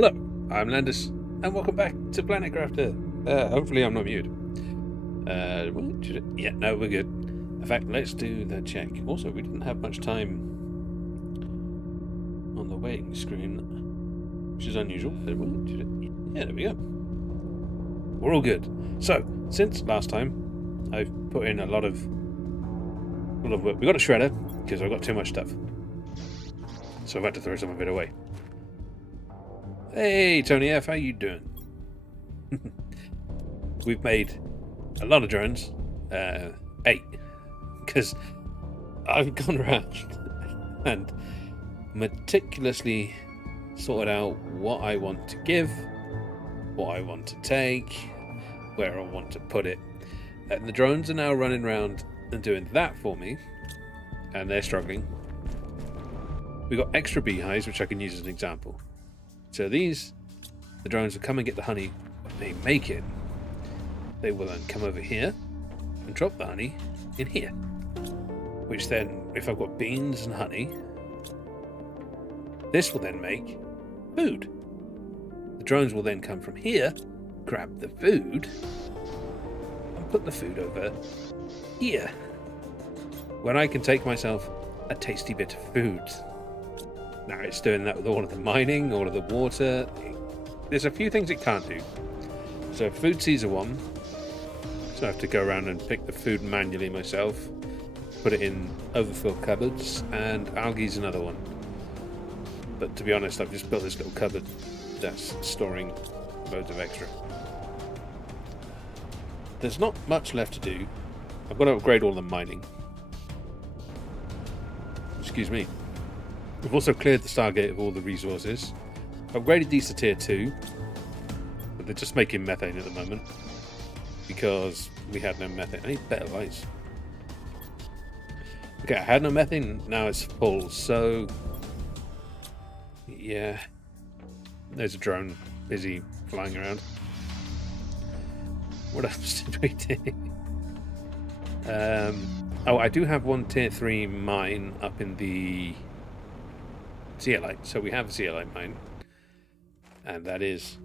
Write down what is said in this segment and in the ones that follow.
Hello, I'm Landis, and welcome back to Planet Crafter. Hopefully I'm not muted. Yeah, no, we're good. In fact, let's do the check. Also, we didn't have much time on the waiting screen, which is unusual. Yeah, there we go. We're all good. So, since last time, I've put in a lot of work. We got a shredder, because I've got too much stuff. So I've had to throw some of it away. Hey, Tony F, how you doing? We've made a lot of drones. 8. Because I've gone around and meticulously sorted out what I want to give, what I want to take, where I want to put it. And the drones are now running around and doing that for me. And they're struggling. We've got extra beehives, which I can use as an example. So the drones will come and get the honey when they make it. They will then come over here and drop the honey in here. Which then, if I've got beans and honey, this will then make food. The drones will then come from here, grab the food, and put the food over here. When I can take myself a tasty bit of food. Now it's doing that with all of the mining, all of the water. There's a few things it can't do. So food seeds are one. So I have to go around and pick the food manually myself, put it in overfill cupboards, and algae's another one. But to be honest, I've just built this little cupboard that's storing loads of extra. There's not much left to do. I've got to upgrade all the mining. Excuse me. We've also cleared the Stargate of all the resources. Upgraded these to tier 2. But they're just making methane at the moment. Because we had no methane. I need better lights. Okay, I had no methane, now it's full, so... yeah. There's a drone busy flying around. What else did we do? Oh, I do have one tier 3 mine up in the... zeolite. So we have a zeolite mine, and that is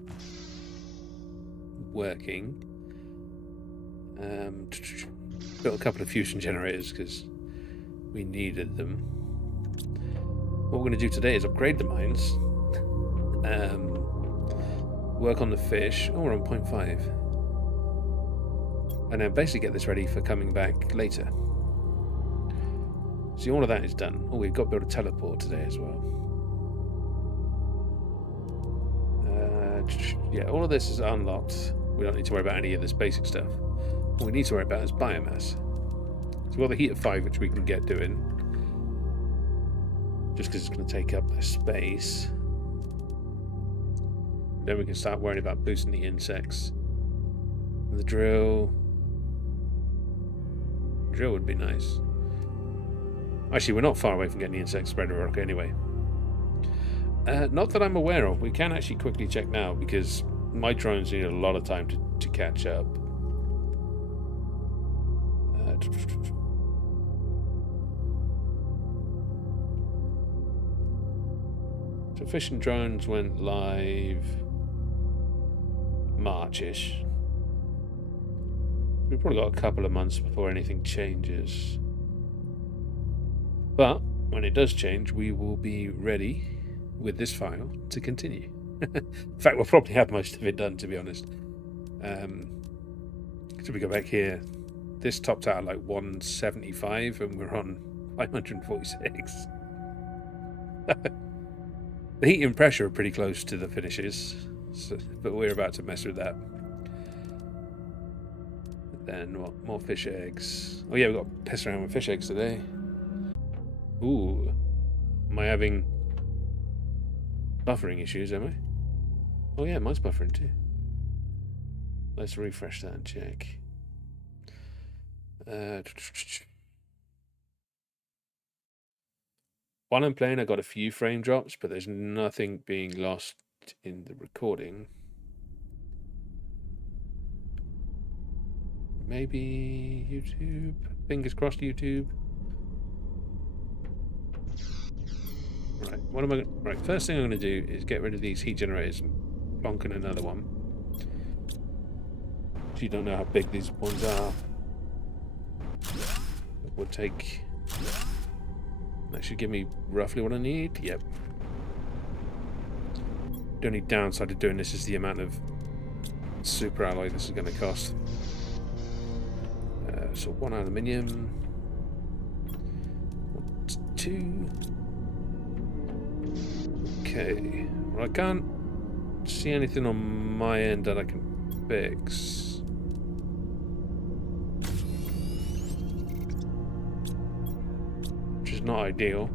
working. Built a couple of fusion generators because we needed them. What we're going to do today is upgrade the mines, work on the fish. Oh, we're on 0.5, and then basically get this ready for coming back later. See, all of that is done. Oh, we've got to build a teleport today as well. Yeah, all of this is unlocked. We don't need to worry about any of this basic stuff. What we need to worry about is biomass. So we've got the heat of 5, which we can get doing. Just because it's going to take up less space. Then we can start worrying about boosting the insects. And the drill. Drill would be nice. Actually, we're not far away from getting the insect spreader rock anyway. Not that I'm aware of. We can actually quickly check now because my drones need a lot of time to catch up. So fishing drones went live March-ish. We've probably got a couple of months before anything changes. But when it does change, we will be ready with this file to continue. In fact, we'll probably have most of it done, to be honest. So we go back here. This topped out at like 175 and we're on 546. The heat and pressure are pretty close to the finishes, so, but we're about to mess with that. Then what? More fish eggs. Oh yeah, we've got to piss around with fish eggs today. Ooh. Am I having buffering issues, am I? Oh yeah, mine's buffering too. Let's refresh that and check. While I'm playing, I got a few frame drops, but there's nothing being lost in the recording. Maybe YouTube? Fingers crossed, YouTube. Right, what am I... Right, first thing I'm going to do is get rid of these heat generators and plonk in another one. You don't know how big these ones are. It would take... That should give me roughly what I need. Yep. The only downside of doing this is the amount of super alloy this is going to cost. So 1 aluminium. 2. Okay. Well, I can't see anything on my end that I can fix. Which is not ideal.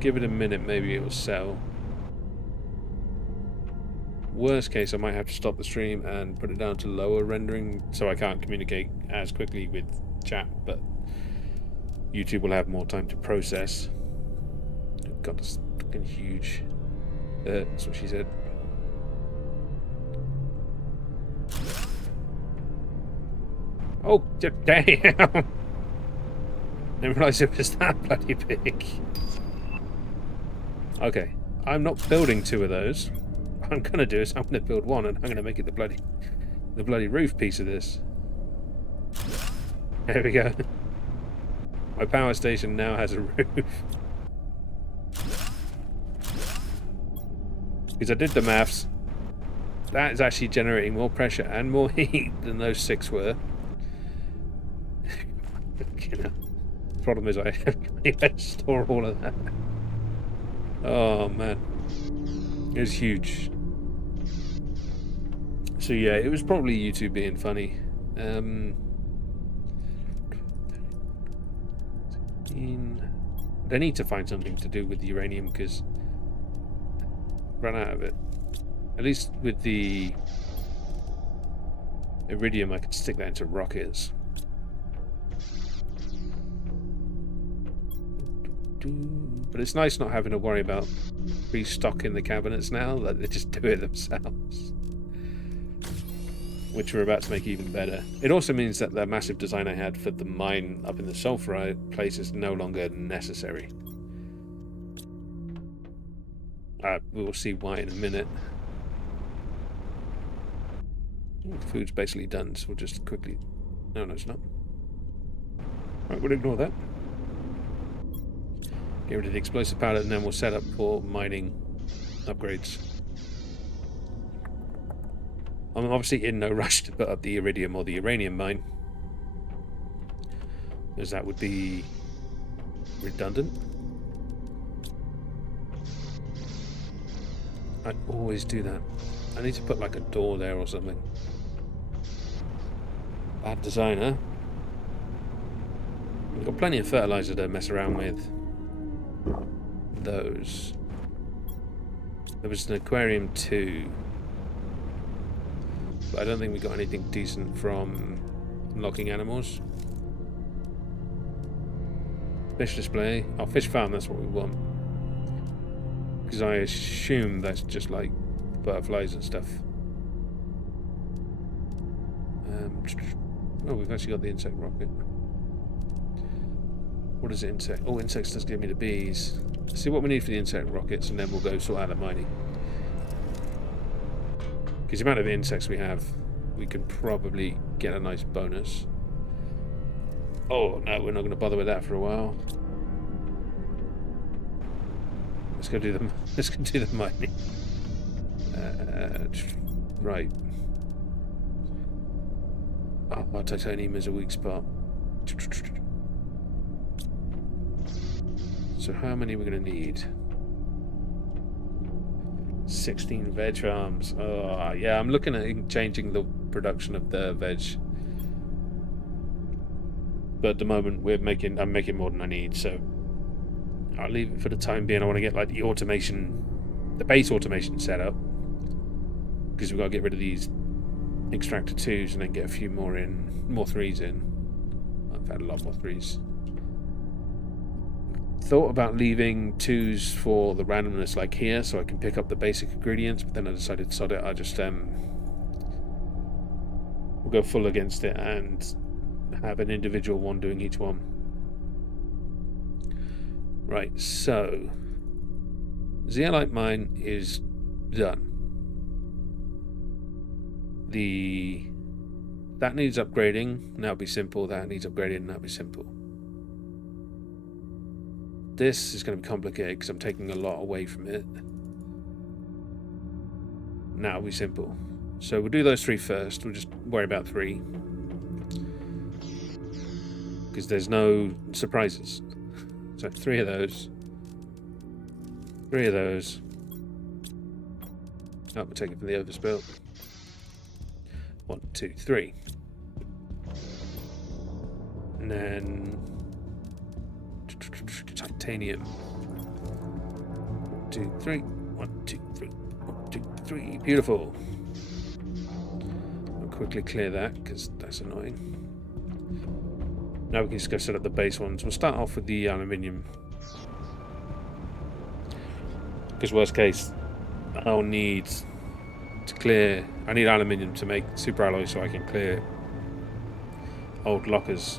Give it a minute, maybe it will sell. Worst case, I might have to stop the stream and put it down to lower rendering so I can't communicate as quickly with chat, but YouTube will have more time to process. God, that's fucking huge. That's what she said. Oh, damn! I didn't realise it was that bloody big. Okay, I'm not building 2 of those. What I'm gonna do is I'm gonna build 1, and I'm gonna make it the bloody roof piece of this. There we go. My power station now has a roof. Because I did the maths. That is actually generating more pressure and more heat than those 6 were. You know, the problem is I can't store all of that. Oh man, it was huge. So yeah, it was probably YouTube being funny. They need to find something to do with the uranium because run out of it. At least with the iridium, I could stick that into rockets. But it's nice not having to worry about restocking the cabinets now, that they just do it themselves. Which we're about to make even better. It also means that the massive design I had for the mine up in the sulfurite place is no longer necessary. We will see why in a minute. Food's basically done, so we'll just quickly... No, it's not. Right, we'll ignore that. Get rid of the explosive powder, and then we'll set up for mining upgrades. I'm obviously in no rush to put up the iridium or the uranium mine, because that would be redundant. I always do that. I need to put like a door there or something. Bad designer. We've got plenty of fertilizer to mess around with. Those. There was an aquarium too. But I don't think we got anything decent from unlocking animals. Fish display. Oh, fish farm, that's what we want. Because I assume that's just like butterflies and stuff. Oh, we've actually got the insect rocket. What is it, insect? Oh, insects does give me the bees. Let's see what we need for the insect rockets, and then we'll go sort out the mining. Because the amount of insects we have, we can probably get a nice bonus. Oh, no, we're not going to bother with that for a while. Let's go do the mining. Right. Oh, titanium is a weak spot. So how many are we going to need? 16 veg farms. Oh, yeah, I'm looking at changing the production of the veg. But at the moment, I'm making more than I need, so I'll leave it for the time being. I want to get like the base automation set up, because we've got to get rid of these extractor 2s and then get a few more 3s in. I've had a lot more 3s. Thought about leaving 2s for the randomness like here, so I can pick up the basic ingredients, but then I decided to sod it. I just we'll go full against it and have an individual one doing each one. Right, so zeolite mine is done. That needs upgrading, and that'll be simple. That needs upgrading, and that'll be simple. This is going to be complicated because I'm taking a lot away from it. Now it'll be simple. So we'll do those 3 first. We'll just worry about 3. Because there's no surprises. So 3 of those. 3 of those. Oh, we'll take it from the overspill. 1, 2, 3. And then titanium. 1, 2, 3. 1, 2, 3. 1, 2, 3. Beautiful. I'll quickly clear that because that's annoying. Now we can just go set up the base ones. We'll start off with the aluminium. Because worst case, I'll need to clear. I need aluminium to make super alloy so I can clear old lockers.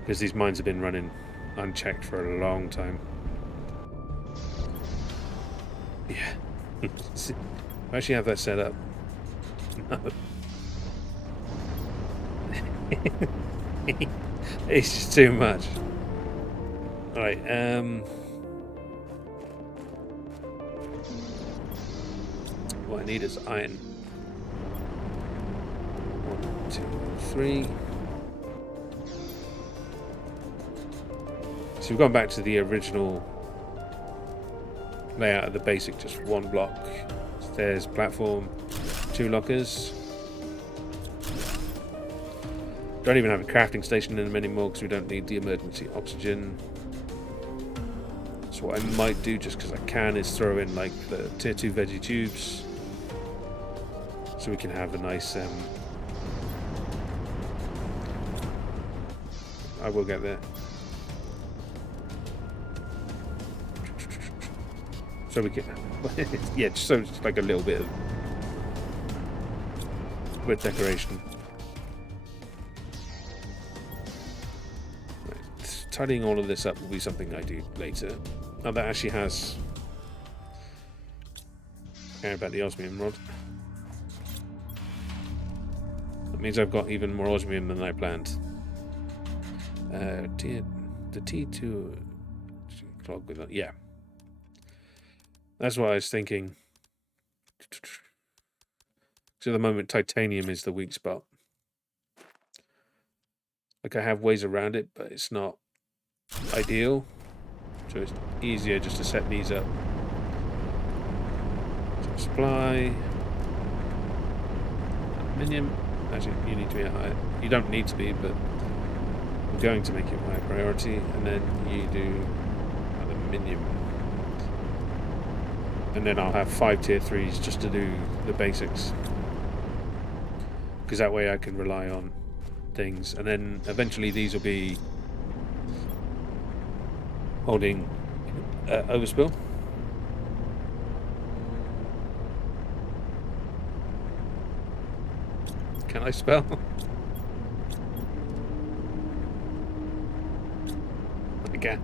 Because these mines have been running unchecked for a long time. Yeah. I actually have that set up. No. It's just too much. Alright, what I need is iron. 1, 2, 3. So we've gone back to the original layout of the basic, just 1 block, stairs, platform, 2 lockers. Don't even have a crafting station in them anymore because we don't need the emergency oxygen. So what I might do, just because I can, is throw in like the tier 2 veggie tubes, so we can have a nice. I will get there. So we can, yeah, just so it's like a little bit of decoration. Tidying all of this up will be something I do later. Oh, that actually has. Care about the osmium rod. That means I've got even more osmium than I planned. The T2 clog with that. Yeah. That's what I was thinking. So at the moment, titanium is the weak spot. Like, I have ways around it, but it's not ideal. So it's easier just to set these up. So supply. Aluminium. Actually, you need to be a higher. You don't need to be, but I'm going to make it my priority. And then you do aluminium. And then I'll have 5 tier 3s just to do the basics. Because that way I can rely on things. And then eventually these will be holding overspill. Can I spell? I can.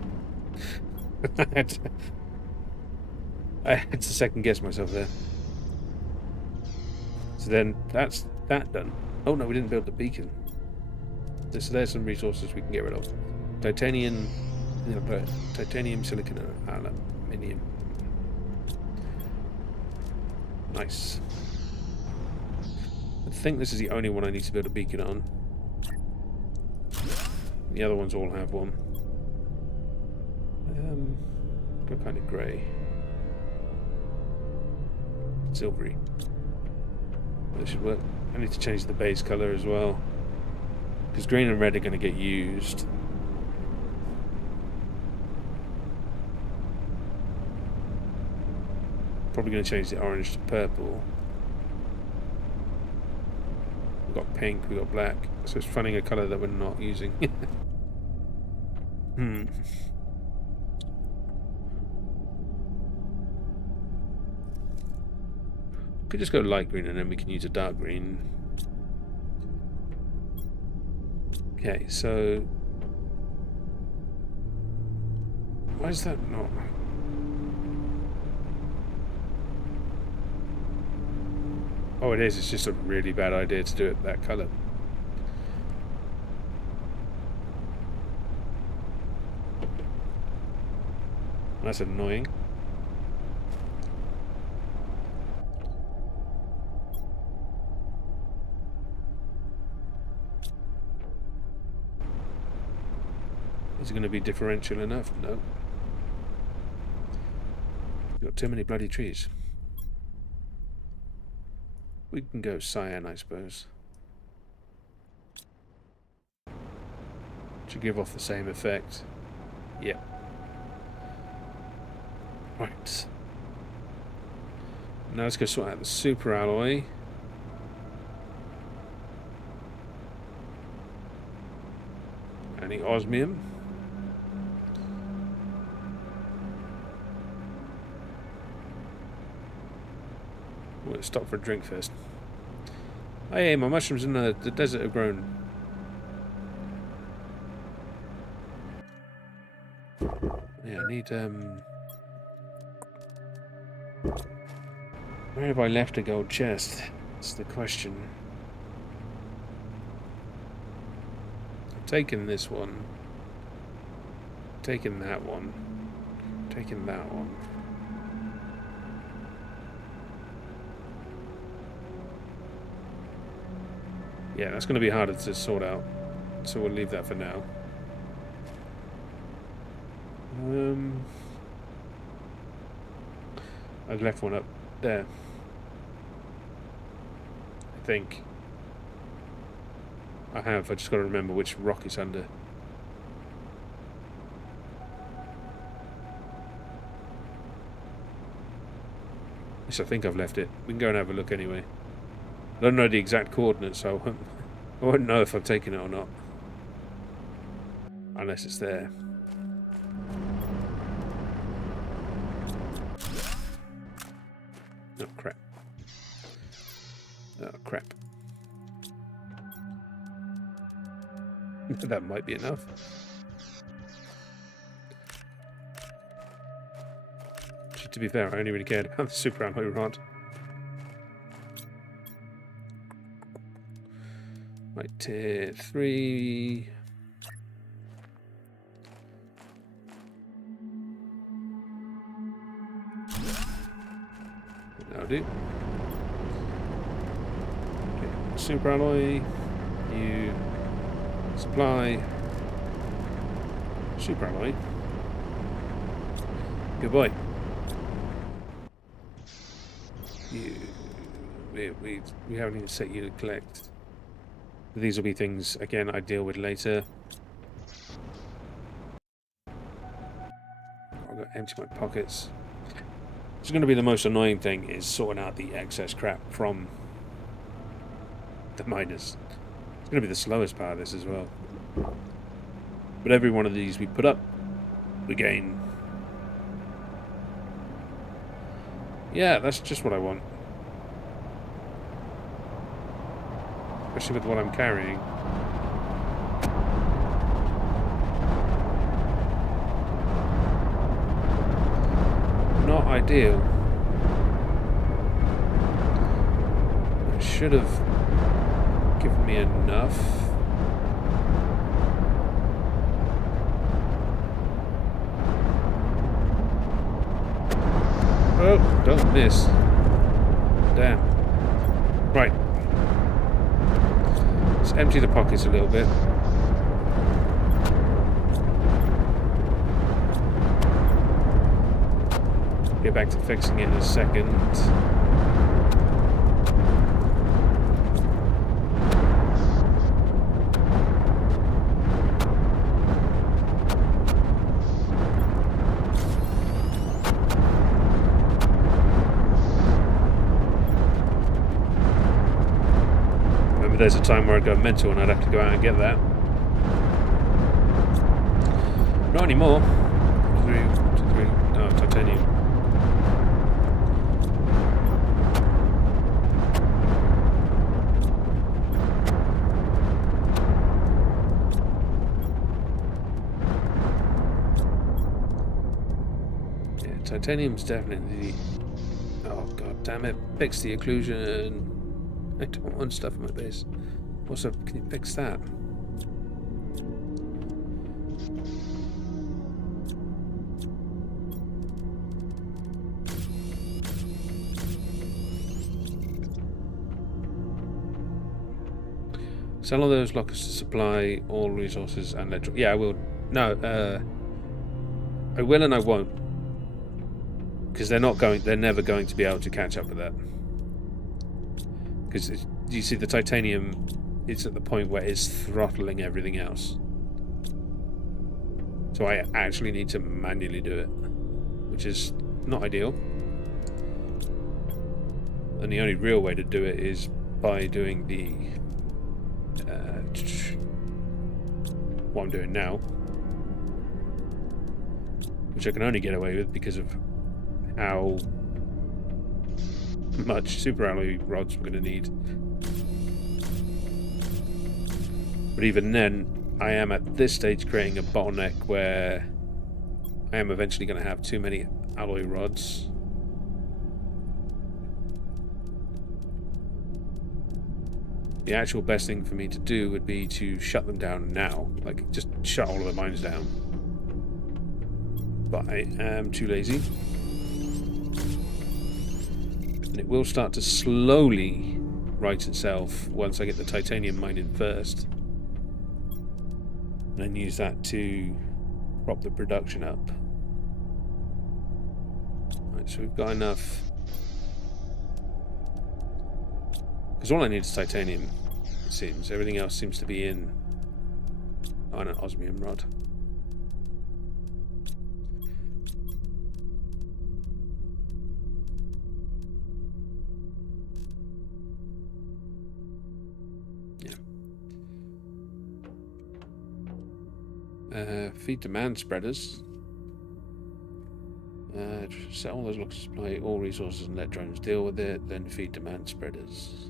I had to second guess myself there. So then that's that done. Oh no, we didn't build the beacon. So there's some resources we can get rid of. Titanium, silicon, and aluminium. Nice. I think this is the only one I need to build a beacon on. The other ones all have one. Go kind of grey. Silvery. That should work. I need to change the base colour as well, because green and red are going to get used. Probably going to change the orange to purple. We've got pink, we've got black, so it's finding a colour that we're not using. Could just go light green and then we can use a dark green. Okay, so Why is that not? Oh, it is. It's just a really bad idea to do it that colour. That's annoying. Is it going to be differential enough? No. Got too many bloody trees. We can go cyan, I suppose. Should give off the same effect. Yep. Right. Now let's go sort out the super alloy. And the osmium. We'll stop for a drink first. Oh yeah, my mushrooms in the desert have grown. Yeah, I need where have I left a gold chest? That's the question. I've taken this one. Taken that one. Taken that one. Yeah, that's going to be harder to sort out. So we'll leave that for now. I've left one up there. I think. I have. I just got to remember which rock it's under. Yes, I think I've left it. We can go and have a look anyway. I don't know the exact coordinates, so I won't know if I've taken it or not. Unless it's there. Oh, crap. Oh, crap. That might be enough. To be fair, I only really cared about the super alloy rod. Right, tier 3. That'll do. Okay, super alloy. You supply. Super alloy. Good boy. We haven't even set you to collect. These will be things, again, I deal with later. I've got to empty my pockets. It's going to be the most annoying thing, is sorting out the excess crap from the miners. It's going to be the slowest part of this as well. But every one of these we put up, we gain. Yeah, that's just what I want. Especially with what I'm carrying. Not ideal. It should have given me enough. Oh, don't miss. Damn. Right. Let's empty the pockets a little bit. Get back to fixing it in a second. There's a time where I'd go mental and I'd have to go out and get that. Not anymore. No, titanium. titanium's definitely... Oh, god damn it. Fix the occlusion. I don't want stuff in my base. What's up? Can you fix that? Sell all those lockers to supply all resources and let... Yeah, I will. No, I will and I won't. Because they're never going to be able to catch up with that. Because you see the titanium, it's at the point where it's throttling everything else. So I actually need to manually do it, which is not ideal. And the only real way to do it is by doing the what I'm doing now, which I can only get away with because of how much super alloy rods we're going to need. But even then, I am at this stage creating a bottleneck where I am eventually going to have too many alloy rods. The actual best thing for me to do would be to shut them down now. Like, just shut all of the mines down. But I am too lazy. And it will start to slowly right itself once I get the titanium mine in first. And then use that to prop the production up. Right, so we've got enough. Because all I need is titanium, it seems. Everything else seems to be in... Oh, no, osmium rod. Yeah. Feed demand spreaders. Set all those lockers to supply all resources and let drones deal with it, then feed demand spreaders.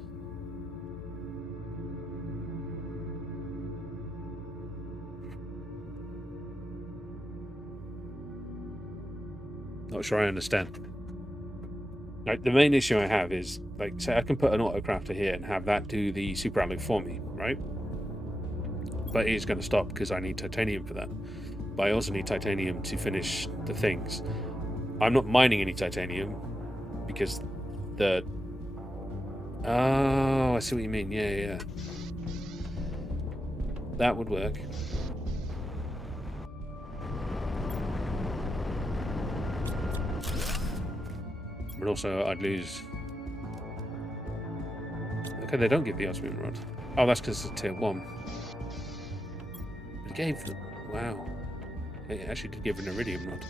Not sure I understand. Like, the main issue I have is, like, say I can put an autocrafter here and have that do the super alloy for me, right? But it's going to stop because I need titanium for that. But I also need titanium to finish the things. I'm not mining any titanium because the... Oh, I see what you mean. Yeah. That would work. But also, I'd lose... Okay, they don't give the osmium rod. Oh, that's because it's tier 1. But it gave them... Wow. It actually did give an iridium rod.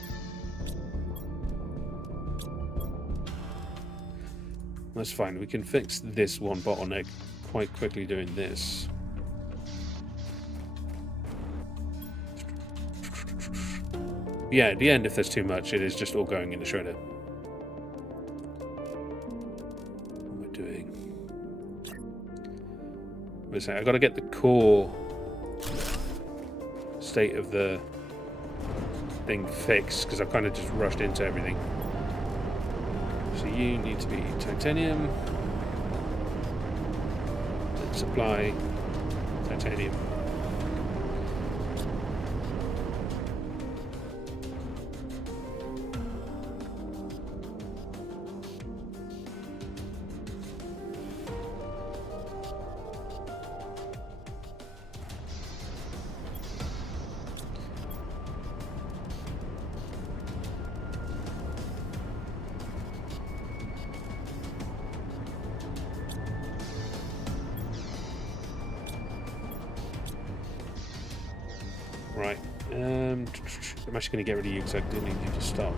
That's fine. We can fix this one bottleneck quite quickly doing this. Yeah, at the end, if there's too much, it is just all going in the shredder. I got to get the core state of the thing fixed because I've kind of just rushed into everything. So you need to be titanium. Supply titanium. Right, I'm actually going to get rid of you because I do need you to stop.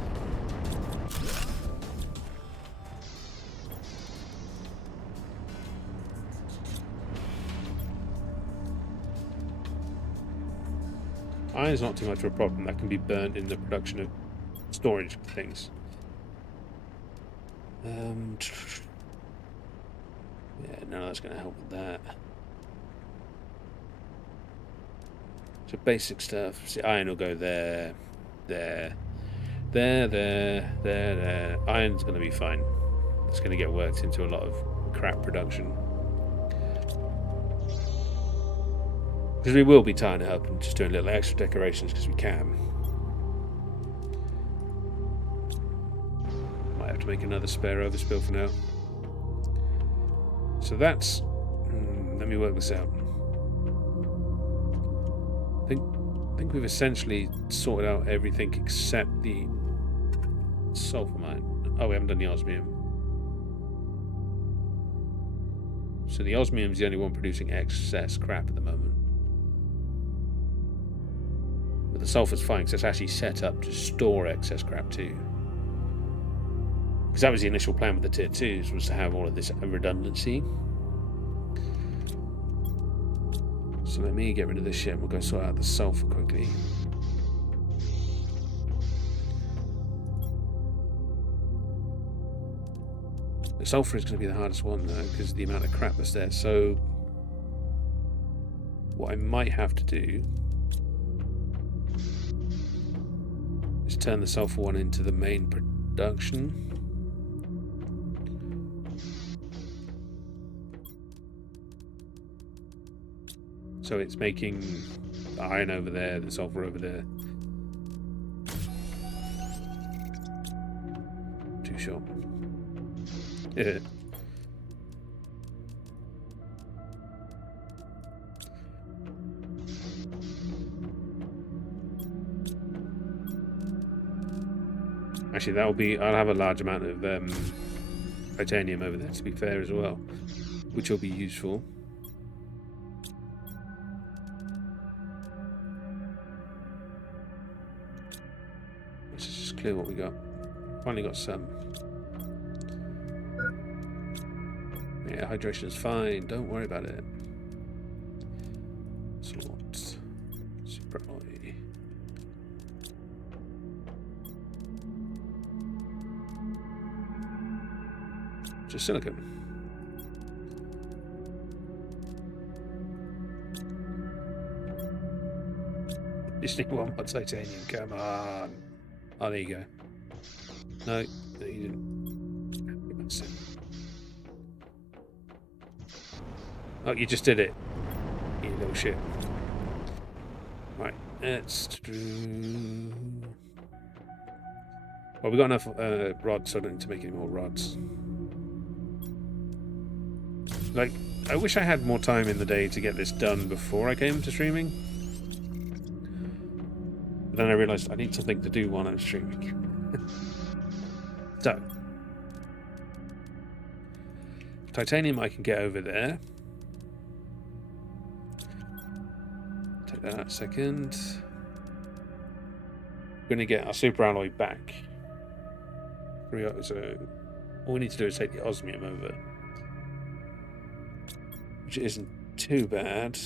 Iron's not too much of a problem. That can be burnt in the production of storage things. Yeah, no, that's going to help with that. So basic stuff. See, iron will go there, there. There. Iron's going to be fine. It's going to get worked into a lot of crap production. Because we will be tying it up and just doing little extra decorations because we can. Might have to make another spare overspill for now. So that's... let me work this out. I think we've essentially sorted out everything except the sulfur mine. Oh, we haven't done the osmium. So the osmium's the only one producing excess crap at the moment. But the sulfur's fine because it's actually set up to store excess crap too. Because that was the initial plan with the tier 2s, was to have all of this redundancy. So let me get rid of this shit and we'll go sort out the sulfur quickly. The sulfur is going to be the hardest one though, because of the amount of crap that's there. So what I might have to do is turn the sulfur one into the main production. So it's making the iron over there, the sulfur over there. Too short. Yeah. Actually, that'll be. I'll have a large amount of titanium over there, to be fair, as well, which will be useful. Let's just clear what we got. Finally got some. Yeah, hydration is fine. Don't worry about it. Slot. Supply. Just silicon. Just need one more titanium. Come on. Oh, there you go. No, you didn't. Oh, you just did it. You little shit. Right, let's do... Well, we got enough rods, so I don't need to make any more rods. Like, I wish I had more time in the day to get this done before I came to streaming. But then I realised I need something to do while I'm streaming. So, titanium I can get over there. Take that a second. We're going to get our super alloy back. So all we need to do is take the osmium over, which isn't too bad.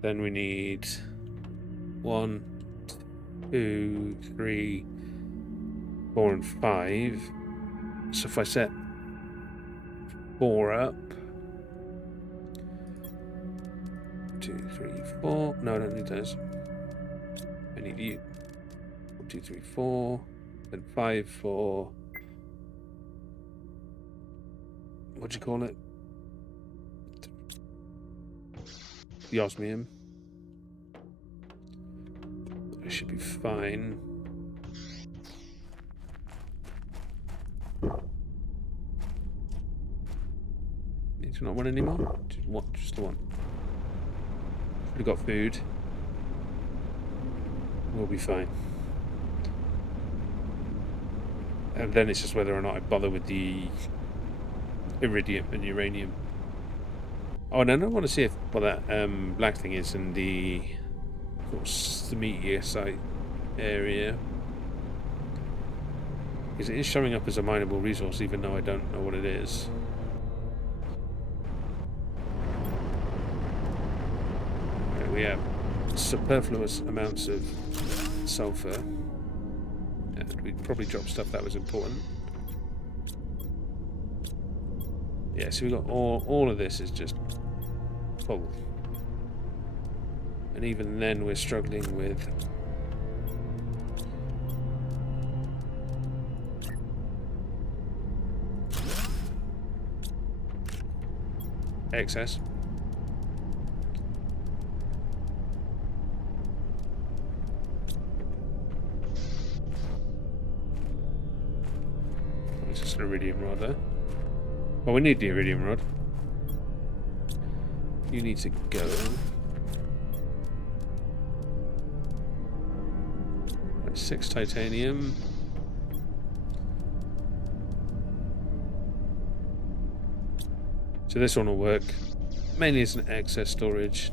Then we need 1, 2, 3, 4 and 5. So if I set 4 up, 2, 3, 4. No, I don't need those. I need you. 1, 2, 3, 4. Then 5 for... What do you call it? The osmium. It should be fine. Need to not one anymore? Just the one. We've got food. We'll be fine. And then it's just whether or not I bother with the iridium and uranium. Oh, and I don't want to see if what that black thing is in the meteor site area. Because it is showing up as a mineable resource, even though I don't know what it is. Okay, we have superfluous amounts of sulfur. And we'd probably drop stuff that was important. Yeah, so we got all of this is just full. And even then we're struggling with excess. It's just an iridium rod there. Well, we need the iridium rod. You need to go. 6 titanium. So this one will work. Mainly as an excess storage.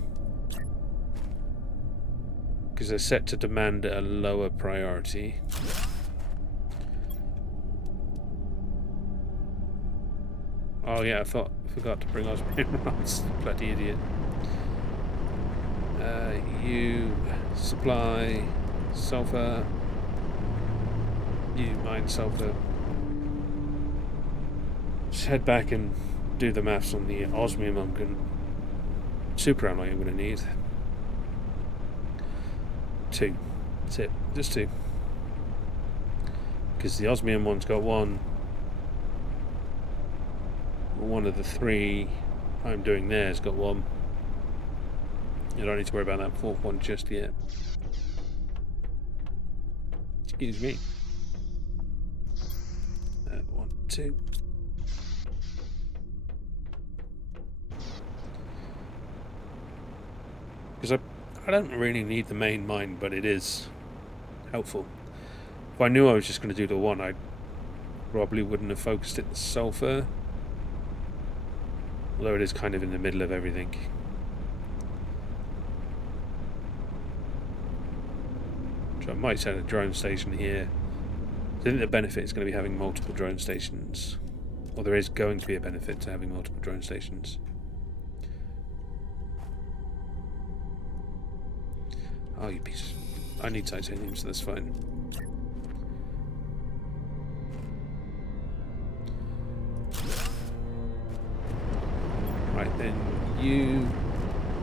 Because they're set to demand a lower priority. Oh yeah, I forgot to bring osmium rods. Bloody idiot. You supply sulfur. You mine sulfur. Just head back and do the maths on the osmium super alloy I'm going to need. 2. That's it. Just 2. Because the osmium one's got 1. One of the 3 I'm doing there has got 1. You don't need to worry about that 4th one just yet. Excuse me. 1, 2. Because I don't really need the main mine, but it is helpful. If I knew I was just going to do the 1, I probably wouldn't have focused it in sulfur. Although it is kind of in the middle of everything. So I might set a drone station here. I think the benefit is going to be having multiple drone stations. Or there is going to be a benefit to having multiple drone stations. Oh, you piece. I need titanium, so that's fine. Right, then you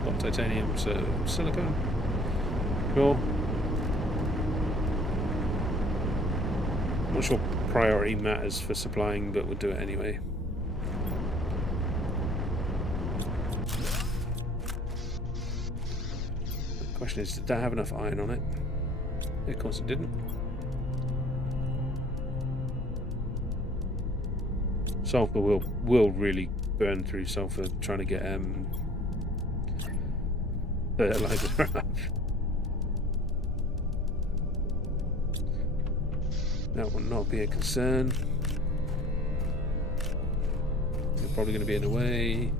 got titanium, so silicon. Cool. Not sure priority matters for supplying, but we'll do it anyway. The question is, did that have enough iron on it? Of course it didn't. Sulfur will really burn through sulfur trying to get fertilizer up. That will not be a concern. You're probably going to be in the way.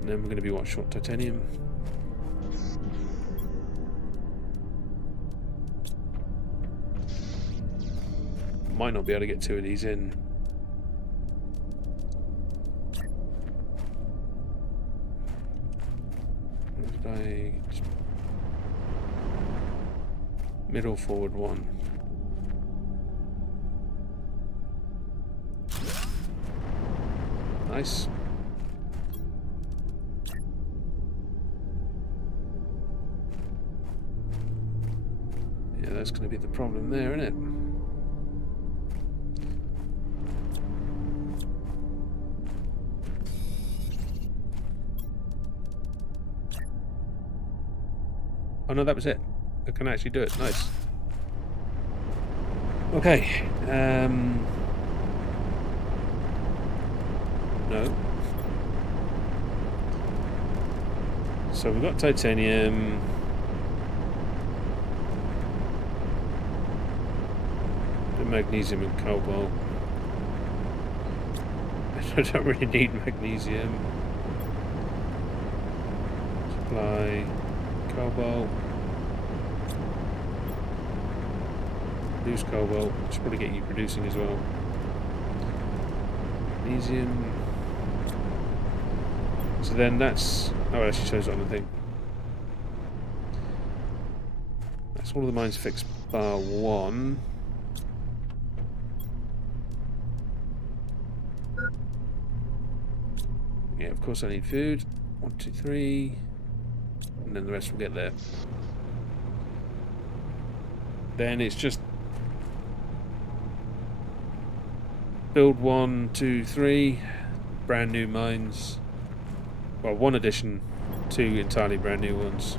And then we're going to be what, short titanium? Might not be able to get 2 of these in. Where did I... Middle forward 1. Nice. Yeah, that's going to be the problem there, isn't it? Oh no, that was it. I can actually do it. Nice. Okay. No. So we've got titanium. The magnesium and cobalt. I don't really need magnesium. Supply cobalt. Produce cobalt, should probably get you producing as well. Magnesium. So then that's... Oh, it actually shows it on the thing. That's all of the mines fixed bar 1. Yeah, of course I need food. 1, 2, 3. And then the rest will get there. Then it's just build 1, 2, 3 brand new mines. Well, 1 addition, 2 entirely brand new ones.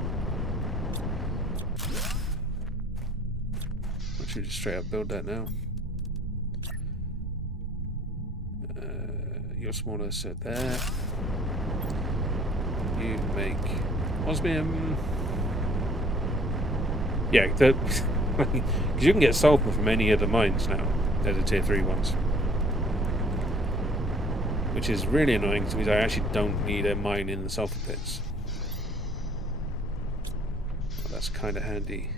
I should just straight up build that now. Your smaller set there. You make osmium. Yeah, because you can get sulfur from any of the mines now. They're the tier 3 ones. Which is really annoying because I actually don't need a mine in the sulfur pits. Well, that's kind of handy.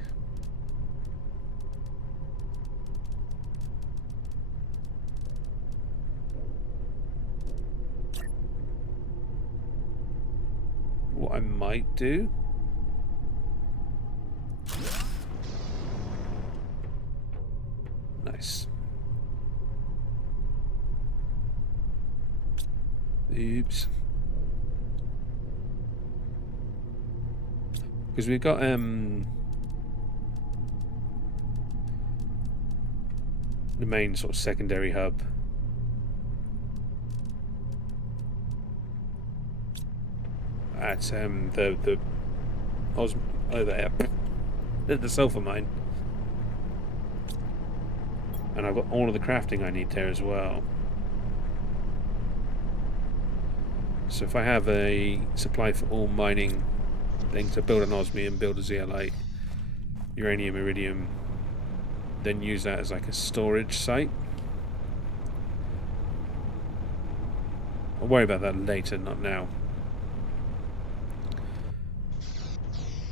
What I might do nice. Oops. Because we've got the main sort of secondary hub. At the sulfur mine. And I've got all of the crafting I need there as well. So if I have a supply for all mining things, to build an osmium, build a zeolite, uranium, iridium, then use that as like a storage site. I'll worry about that later, not now.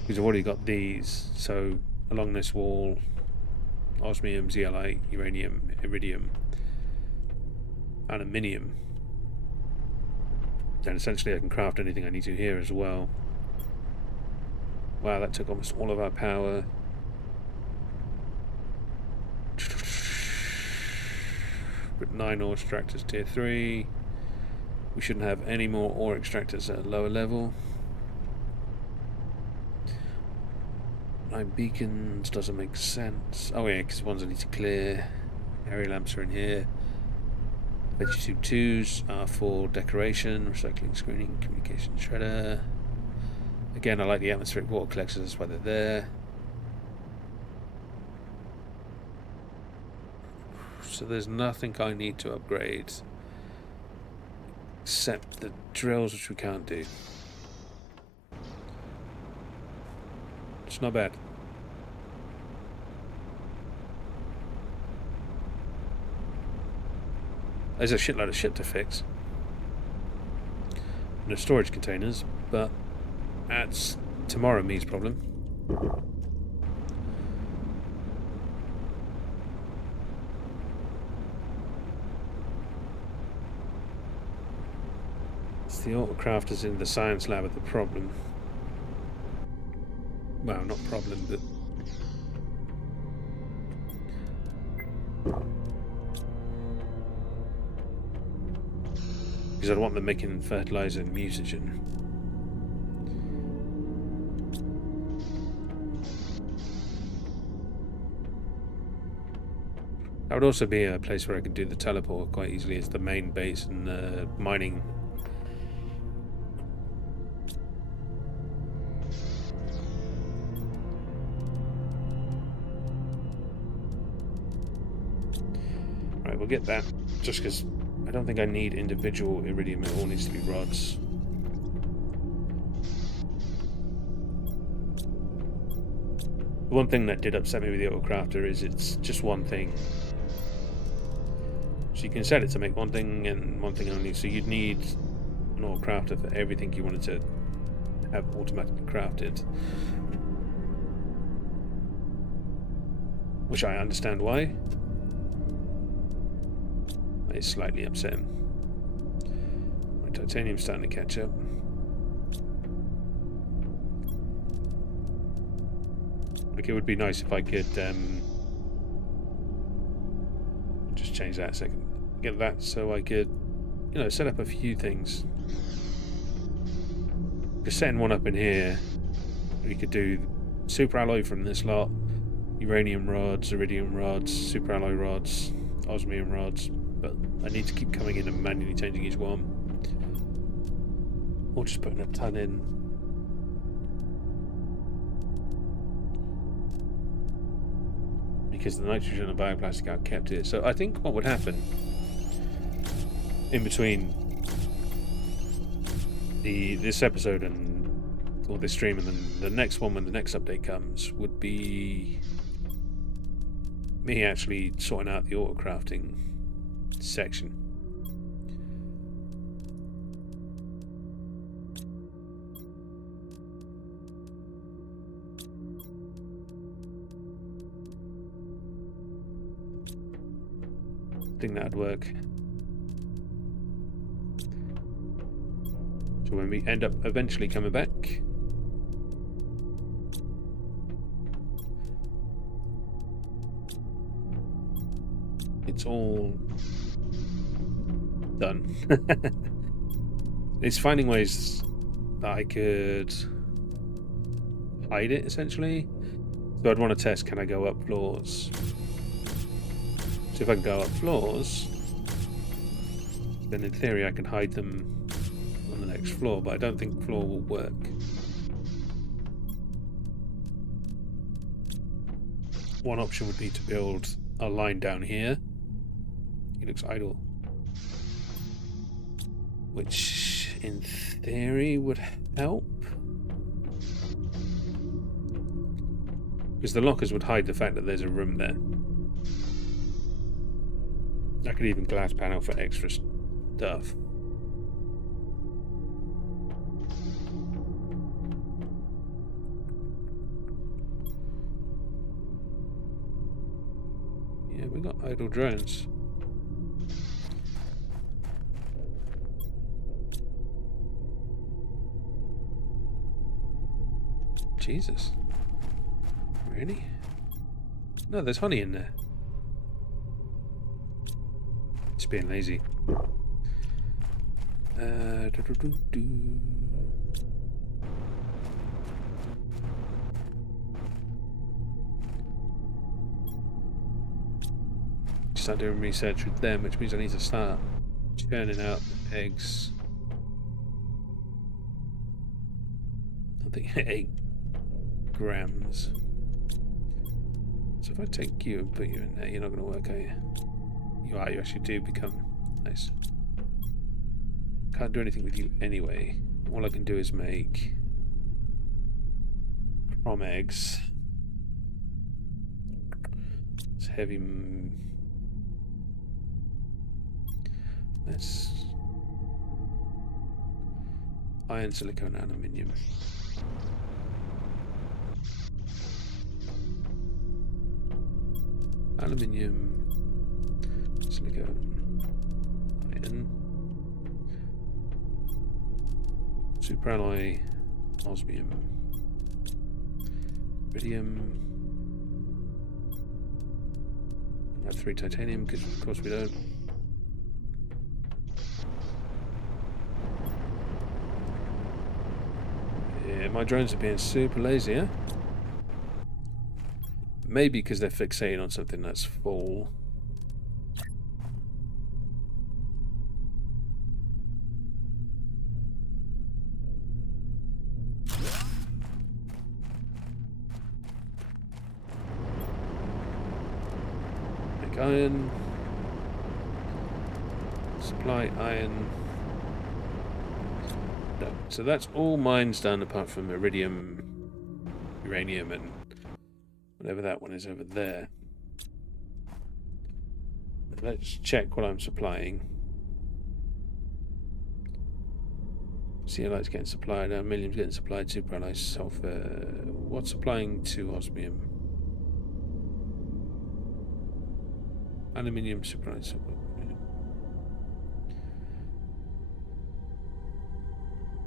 Because I've already got these, so along this wall, osmium, zeolite, uranium, iridium, aluminium. Then essentially I can craft anything I need to here as well. Wow, that took almost all of our power. But 9 ore extractors tier 3. We shouldn't have any more ore extractors at a lower level. 9 beacons doesn't make sense. Oh yeah, because ones I need to clear. Area lamps are in here. Vegetube 2s are for decoration, recycling, screening, communication shredder. Again, I like the atmospheric water collectors, that's why they're there. So there's nothing I need to upgrade except the drills, which we can't do. It's not bad. There's a shitload of shit to fix. No storage containers, but that's tomorrow me's problem. It's the autocrafters in the science lab are the problem. Well, not problem, but because I'd want them making fertilizer and mutagen. That would also be a place where I could do the teleport quite easily as the main base and mining. Right, we'll get that just because I don't think I need individual iridium, it all needs to be rods. The one thing that did upset me with the autocrafter is it's just one thing. So you can set it to make one thing and one thing only, so you'd need an autocrafter for everything you wanted to have automatically crafted. Which I understand why. It's slightly upsetting. My titanium's starting to catch up. Like, it would be nice if I could just change that a second. Get that so I could, you know, set up a few things. Just setting one up in here, we could do super alloy from this lot, uranium rods, iridium rods, super alloy rods, osmium rods. But I need to keep coming in and manually changing each one. Or just putting a ton in. Because the nitrogen and bioplastic are kept here. So I think what would happen in between this episode or this stream and then the next one when the next update comes would be me actually sorting out the auto crafting section. I think that'd work. So when we end up eventually coming back, it's all done. It's finding ways that I could hide it, essentially. So I'd want to test, can I go up floors? So if I can go up floors, then in theory I can hide them on the next floor, but I don't think floor will work. One option would be to build a line down here. He looks idle. Which in theory would help. Because the lockers would hide the fact that there's a room there. I could even glass panel for extra stuff. Yeah, we got idle drones. Jesus. Really? No, there's honey in there. Just being lazy. Start doing research with them, which means I need to start churning out eggs. I think 8 grams. So if I take you and put you in there, you're not going to work, are you? You are. You actually do become nice. Can't do anything with you anyway. All I can do is make crom eggs. It's heavy. Let's iron, silicone, aluminium. Aluminium, silicone, iron, superalloy, osmium, iridium. We have 3 titanium because of course we don't. Yeah, my drones are being super lazy, huh? Maybe because they're fixating on something that's full. Make iron. Supply iron. No. So that's all mines done apart from iridium, uranium, and whatever that one is over there. Let's check what I'm supplying. Zeolite's getting supplied, aluminium's getting supplied, superalloy, sulfur. What's supplying to osmium? Aluminium, superalloy, sulfur.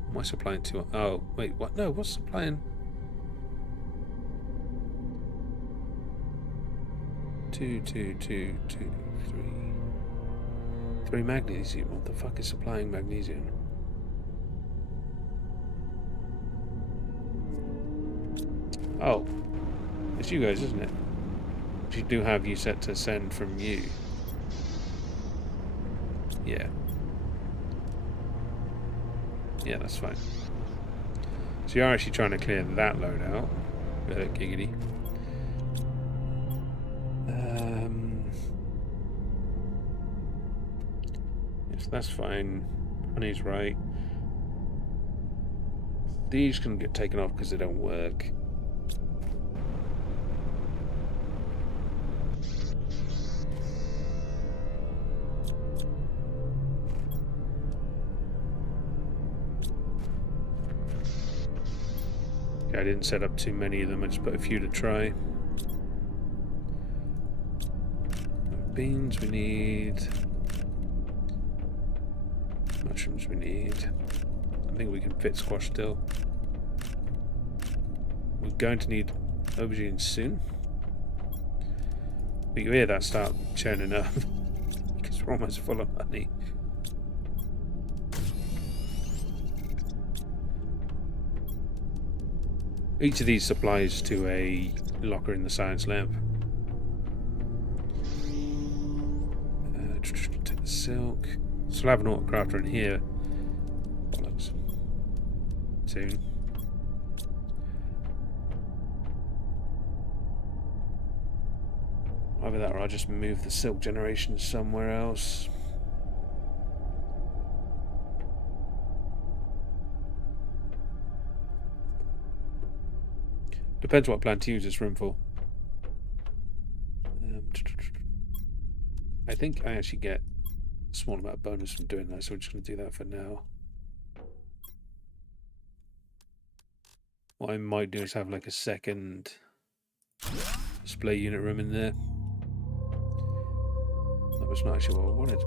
Am I supplying to? Oh, wait, what? No, what's supplying? 2, 2, 2, 2, 3. 3 magnesium. What the fuck is supplying magnesium? Oh, it's you guys, isn't it? You do have you set to send from you. Yeah. Yeah, that's fine. So you're actually trying to clear that load out. Giggity. Yes, that's fine. Honey's right. These can get taken off because they don't work. Okay, I didn't set up too many of them. I just put a few to try. Beans we need. Mushrooms we need. I think we can fit squash still. We're going to need aubergine soon. But you hear that start churning up because we're almost full of honey. Each of these supplies to a locker in the science lab. Take the silk. So we'll have an autocrafter in here. Bollocks. Soon. Either that or I'll just move the silk generation somewhere else. Depends what I plan to use this room for. I think I actually get a small amount of bonus from doing that, so we're just going to do that for now. What I might do is have like a second display unit room in there. That was not actually what I wanted.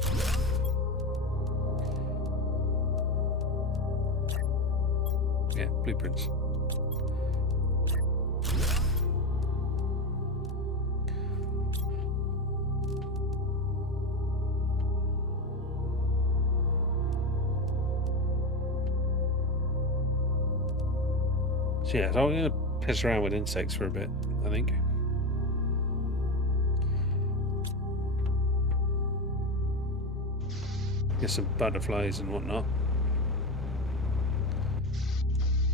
Yeah, blueprints. So yeah, so I'm going to piss around with insects for a bit, I think. Get some butterflies and whatnot.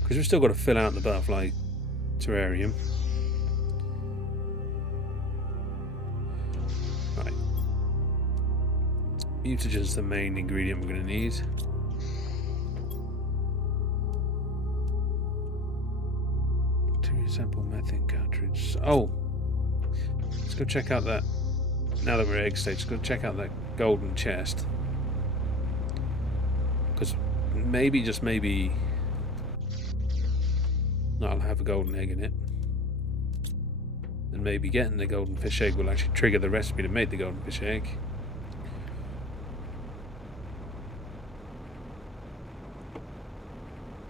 Because we've still got to fill out the butterfly terrarium. Right. Mutagen's the main ingredient we're going to need. Sample methane cartridge. Oh, let's go check out that. Now that we're at egg stage, let's go check out that golden chest. Because maybe, just maybe, I'll have a golden egg in it. And maybe getting the golden fish egg will actually trigger the recipe to make the golden fish egg.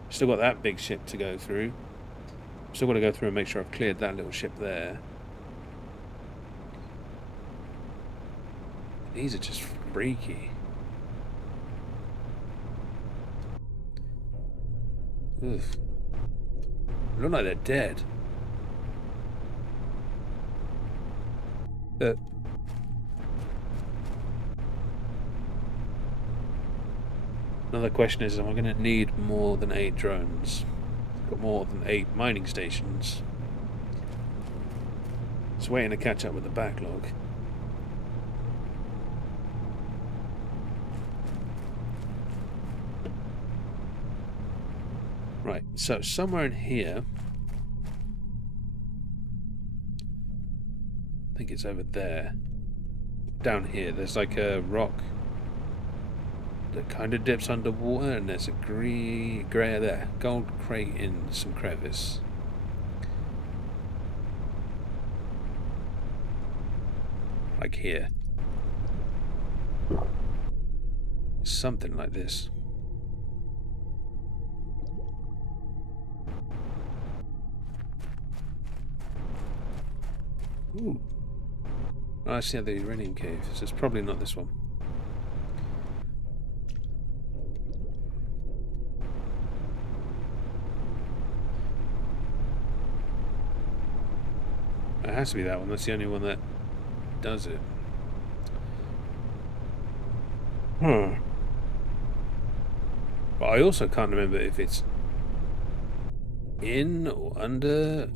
Still got that big ship to go through. Still got to go through and make sure I've cleared that little ship there. These are just freaky. Ugh. They look like they're dead. Another question is, am I going to need more than 8 drones? Got more than 8 mining stations. Just waiting to catch up with the backlog. Right, so somewhere in here, I think it's over there. Down here, there's like a rock that kind of dips underwater, and there's a grey there, gold crate in some crevice. Like here. Something like this. Ooh. Oh, I see the uranium cave, so it's probably not this one. It has to be that one. That's the only one that does it. But I also can't remember if it's in or under.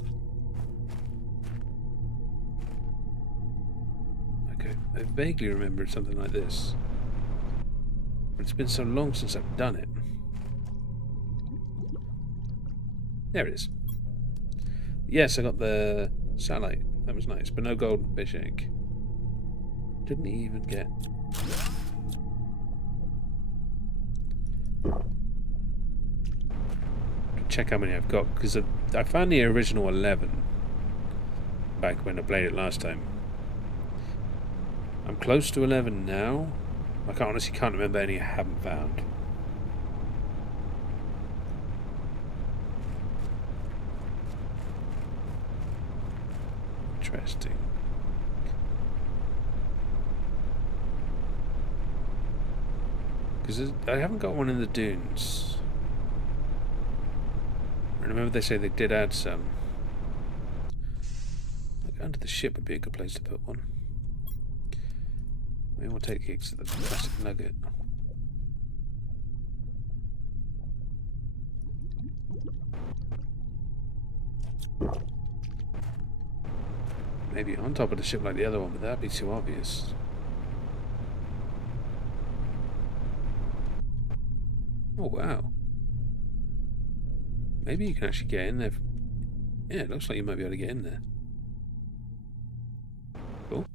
Okay, I vaguely remember something like this. But it's been so long since I've done it. There it is. Yes, I got the satellite. That was nice, but no golden fish egg. Didn't even get. Check how many I've got, because I found the original 11 back when I played it last time. I'm close to 11 now. I honestly can't remember any I haven't found. Interesting. Because I haven't got one in the dunes. I remember they say they did add some. Like under the ship would be a good place to put one. Maybe we'll take gigs to the plastic nugget. Maybe on top of the ship like the other one, but that'd be too obvious. Oh wow. Maybe you can actually get in there. Yeah, it looks like you might be able to get in there. Cool.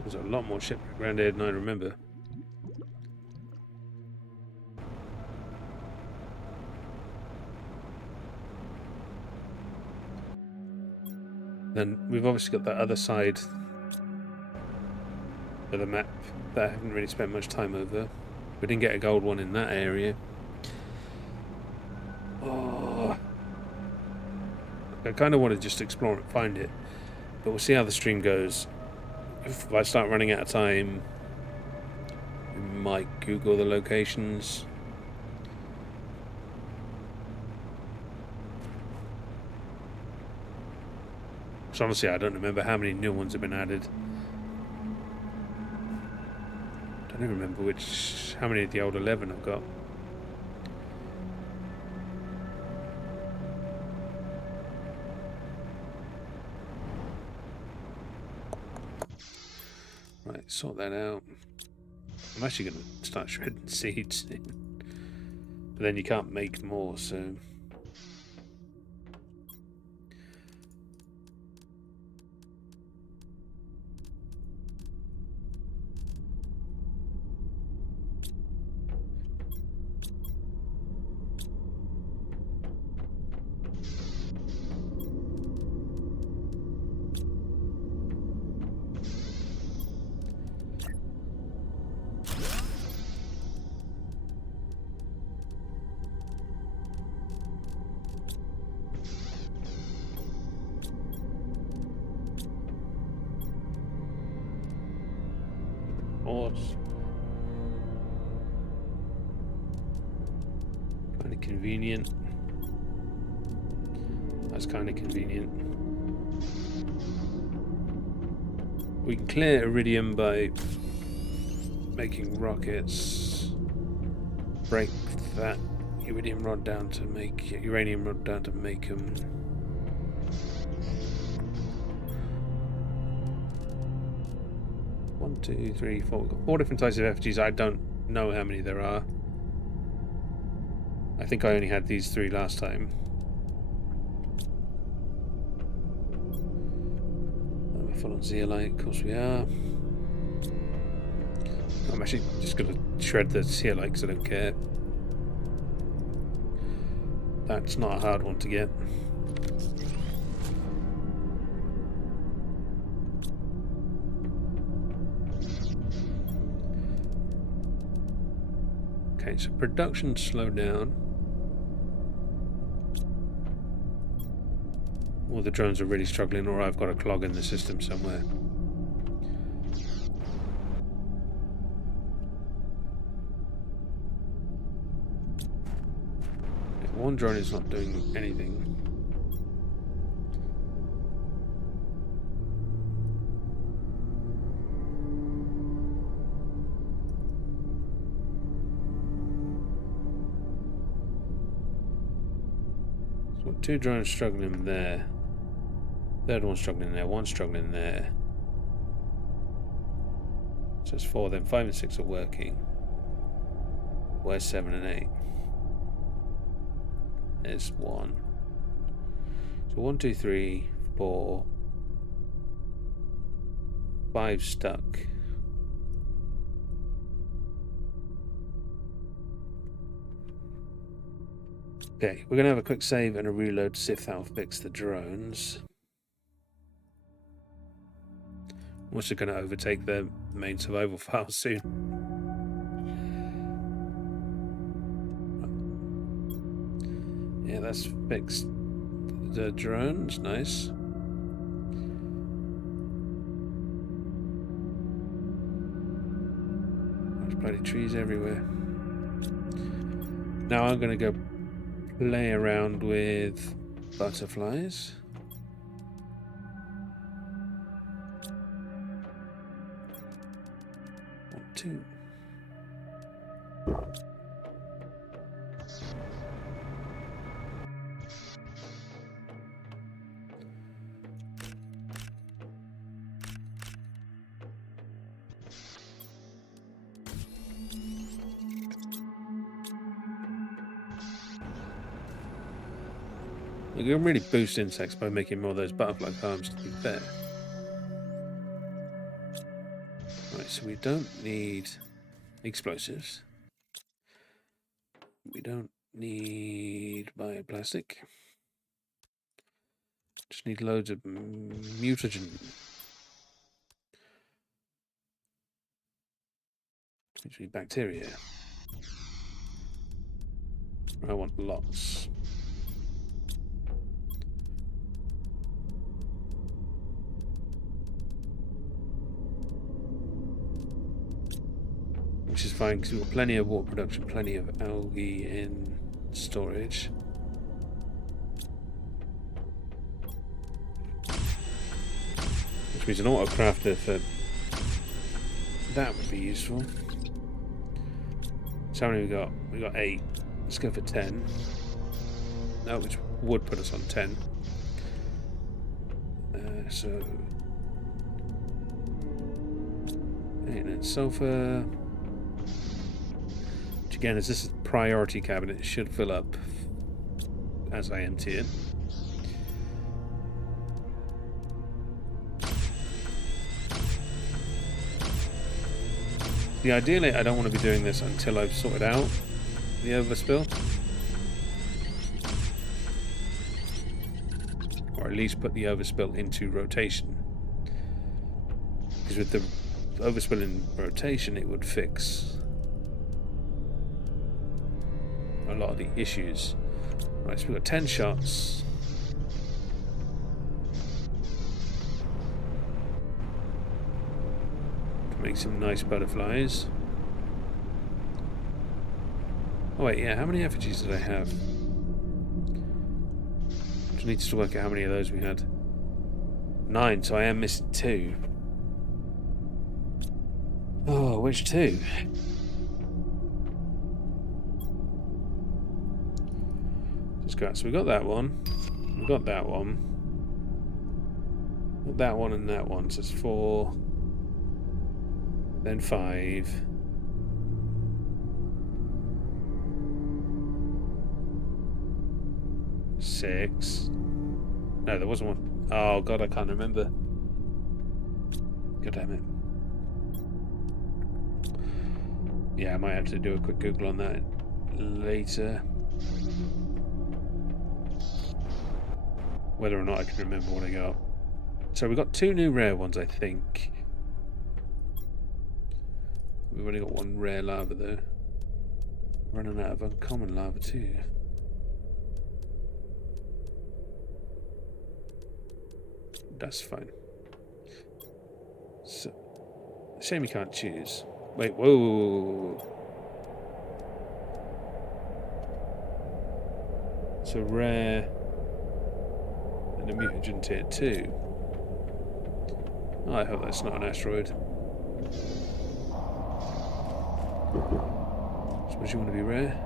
There's a lot more shipwreck around here than I remember. Then we've obviously got that other side of the map that I haven't really spent much time over. We didn't get a gold one in that area. Oh, I kind of want to just explore it, find it, but we'll see how the stream goes. If I start running out of time, we might Google the locations. So honestly, I don't remember how many new ones have been added. I don't even remember how many of the old 11 I've got. Right, sort that out. I'm actually going to start shredding seeds. But then you can't make more, so... Kind of convenient. That's kind of convenient. We can clear iridium by making rockets. Break that uranium rod down to make them. 1, 2, 3, 4. We've got 4 different types of effigies. I don't know how many there are. I think I only had these 3 last time. We're full on zeolite, of course we are. I'm actually just going to shred the zeolite because I don't care. That's not a hard one to get. Okay, so production slowed down. Or the drones are really struggling, or I've got a clog in the system somewhere. one drone is not doing anything. So 2 drones struggling there. Third one struggling there. One struggling there. So it's 4. Then 5 and 6 are working. Where's 7 and 8? There's 1. So 1, 2, 3, 4, 5 stuck. Okay, we're going to have a quick save and a reload to see if that'll fix the drones. I'm also going to overtake the main survival file soon. Yeah, that's fixed the drones. Nice. There's bloody trees everywhere. Now I'm going to go play around with butterflies. One, 2. You can really boost insects by making more of those butterfly farms, to be fair. Right, so we don't need explosives. We don't need bioplastic. Just need loads of mutagen. Which need bacteria. I want lots. Which is fine because we've got plenty of water production, plenty of algae in storage. Which means an auto crafter for that would be useful. So how many we got? We got 8. Let's go for 10. No, which would put us on 10. So 8 and sulfur. Which again, as this is priority cabinet, it should fill up as I empty it. Ideally, I don't want to be doing this until I've sorted out the overspill. Or at least put the overspill into rotation. Because with the overspill in rotation, it would fix a lot of the issues. Right, so we've got 10 shots. Make some nice butterflies. Oh wait, yeah, how many effigies did I have? Just need to work out how many of those we had. 9, so I am missing 2. Oh, which 2? Just go out. So we got that one. We got that one. Got that one and that one. So it's 4. Then 5. Six. No, there wasn't one. Oh god, I can't remember. God damn it. Yeah, I might have to do a quick Google on that later. Whether or not I can remember what I got. So we got 2 new rare ones, I think. We've only got 1 rare lava though. Running out of uncommon lava too. That's fine. So, shame you can't choose. Wait, whoa. So rare and a mutagen tier 2. Oh, I hope that's not an asteroid. Suppose you want to be rare?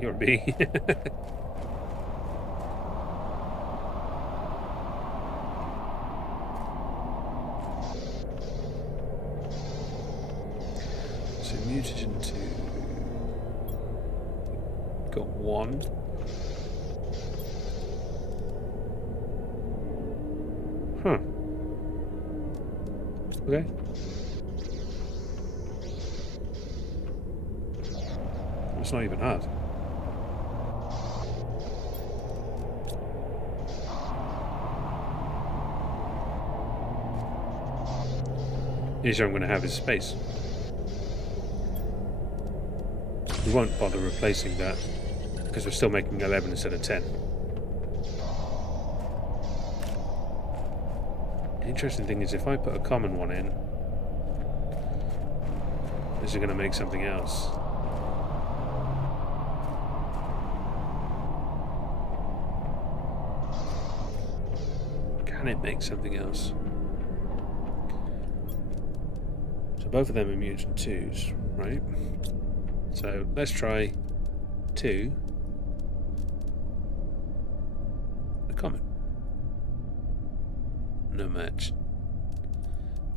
You're a B. So mutagen 2. Got 1. Huh. Okay. It's not even hard. The issue I'm going to have is space. We won't bother replacing that because we're still making 11 instead of 10. The interesting thing is if I put a common one in, this is going to make something else. Can it make something else? So both of them are mutant 2s, right? So let's try 2. A common. No match.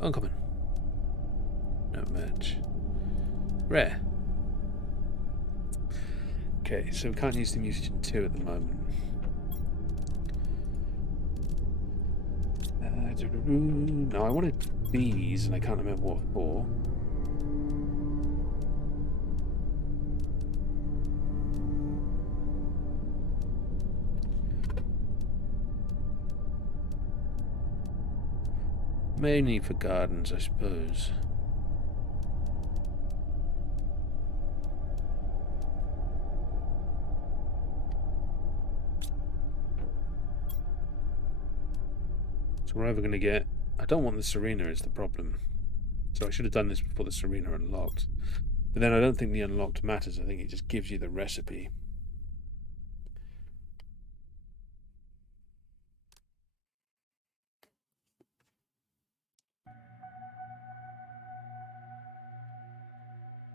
Uncommon. No match. Rare. Okay, so we can't use the mutagen 2 at the moment. No, I wanted these and I can't remember what for. Mainly for gardens, I suppose. So we're either going to get... I don't want the Serena is the problem. So I should have done this before the Serena unlocked. But then I don't think the unlocked matters. I think it just gives you the recipe.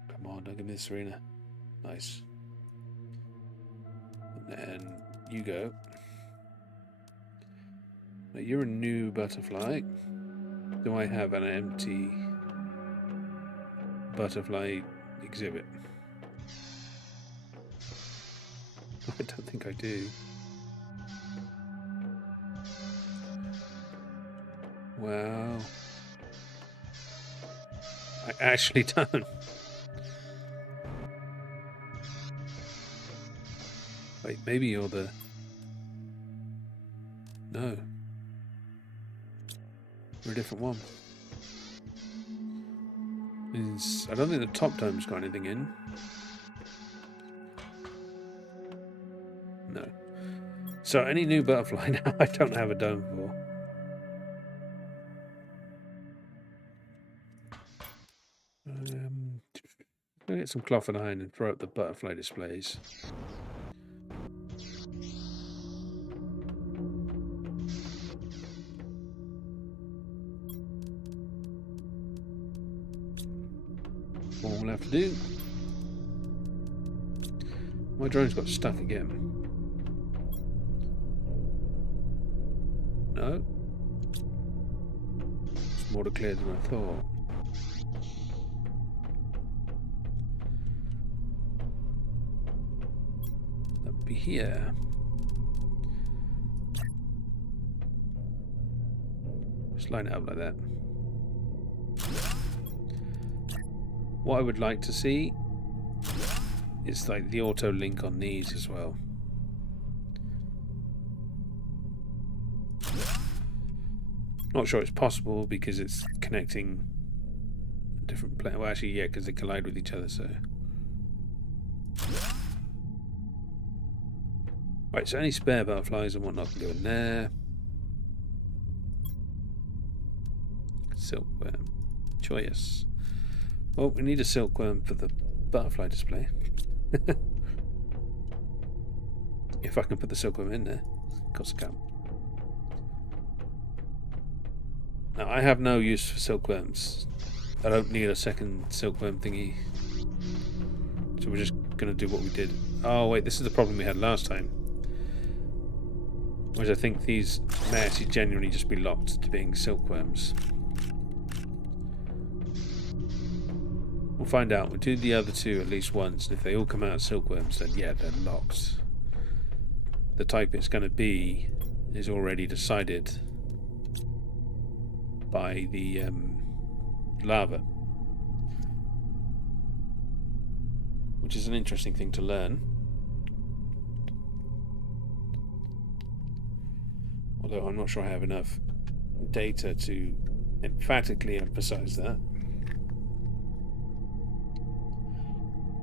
Come on, don't give me the Serena. Nice. And then you go. Now you're a new butterfly. Do I have an empty butterfly exhibit? I don't think I do. Wow. I actually don't. Wait, maybe you're the... No. You're a different one. I don't think the top dome's got anything in. No. So any new butterfly now I don't have a dome for. I'll get some cloth and iron and throw up the butterfly displays. What we'll have to do. My drone's got stuck again. No. It's more to clear than I thought. That would be here. Just line it up like that. What I would like to see is like the auto link on these as well. Not sure it's possible because it's connecting different planes. Well, actually, yeah, because they collide with each other. So, right. So any spare butterflies and whatnot can go in there. Silkworm, joyous. Well, we need a silkworm for the butterfly display. If I can put the silkworm in there. Of course I can. Now, I have no use for silkworms. I don't need a second silkworm thingy. So we're just going to do what we did. Oh, wait, this is the problem we had last time. Whereas I think these may actually genuinely just be locked to being silkworms. We'll find out. We'll do the other two at least once. And if they all come out as silkworms, then yeah, they're locked. The type it's going to be is already decided by the lava, which is an interesting thing to learn. Although I'm not sure I have enough data to emphatically emphasize that.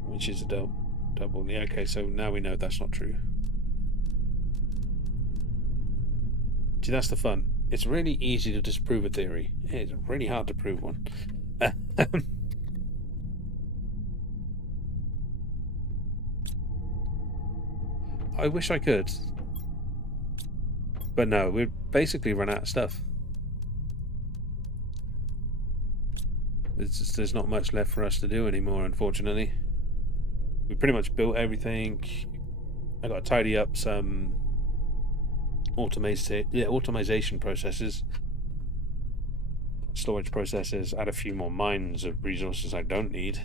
Which is a double. Yeah, okay, so now we know that's not true. See, that's the fun. It's really easy to disprove a theory. It's really hard to prove one. I wish I could. But no, we've basically run out of stuff. There's not much left for us to do anymore, unfortunately. We pretty much built everything. I got to tidy up some automation processes, storage processes, add a few more mines of resources I don't need.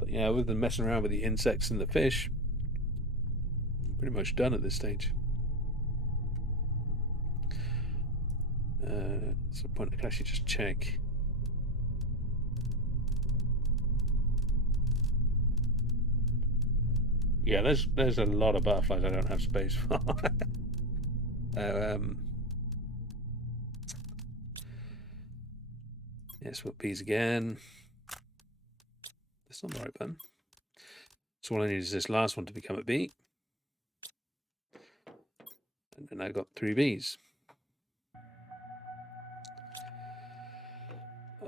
But yeah, other than messing around with the insects and the fish, I'm pretty much done at this stage. That's a point I can actually just check. Yeah, there's a lot of butterflies I don't have space for. Yes, what bees again. That's not the right button. So all I need is this last one to become a bee. And then I got 3 bees.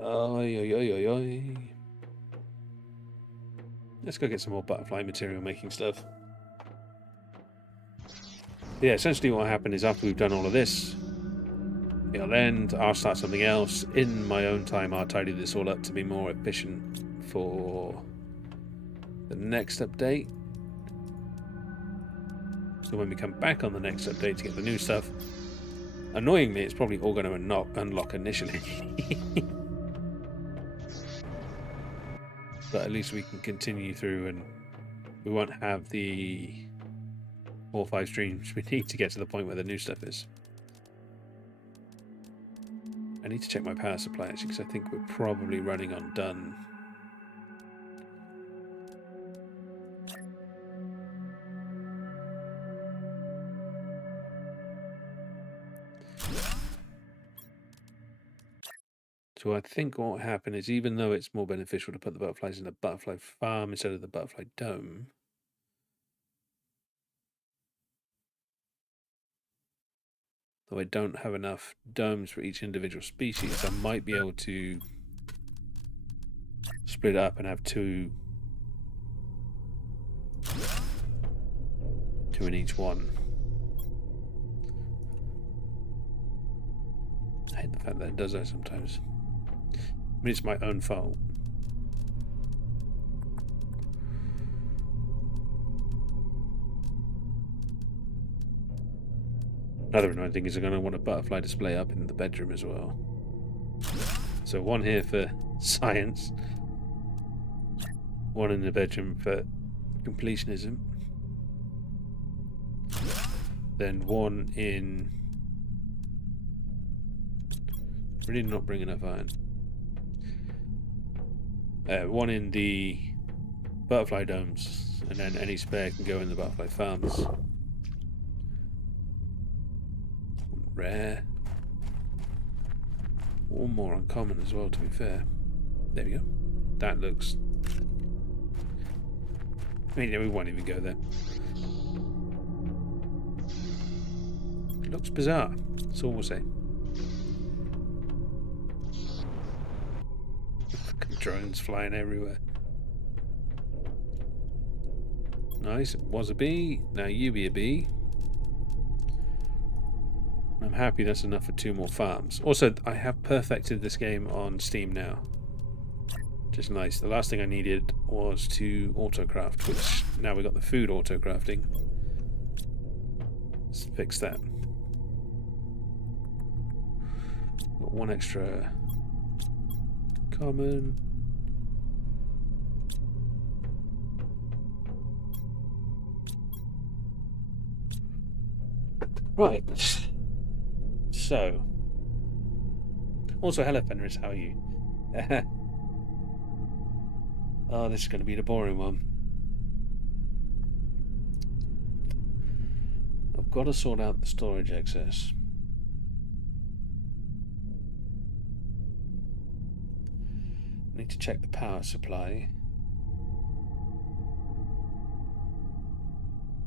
Oi. Let's go get some more butterfly material making stuff. Yeah, essentially what happened is after we've done all of this, it'll end, I'll start something else. In my own time, I'll tidy this all up to be more efficient for the next update. So when we come back on the next update to get the new stuff, annoyingly, it's probably all going to unlock initially. But at least we can continue through and we won't have the 4 or 5 streams we need to get to the point where the new stuff is. I need to check my power supply actually, because I think we're probably running on done. So I think what will happen is, even though it's more beneficial to put the butterflies in the butterfly farm instead of the butterfly dome, though I don't have enough domes for each individual species, I might be able to split it up and have two in each one. I hate the fact that it does that sometimes. I mean, it's my own fault. Another annoying thing is I'm going to want a butterfly display up in the bedroom as well. So one here for science, one in the bedroom for completionism, then one in... Really not bring enough iron. One in the butterfly domes, and then any spare can go in the butterfly farms. Rare. Or more uncommon as well, to be fair. There we go. That looks... I mean, we won't even go there. It looks bizarre. That's all we'll say. drones flying everywhere. Nice. It was a bee. Now you be a bee. I'm happy that's enough for 2 more farms. Also, I have perfected this game on Steam now. Just nice. The last thing I needed was to autocraft, which now we got the food autocrafting. Let's fix that. Got 1 extra common. Right. So. Also, hello Fenris, how are you? Oh, this is going to be the boring one. I've got to sort out the storage excess. I need to check the power supply.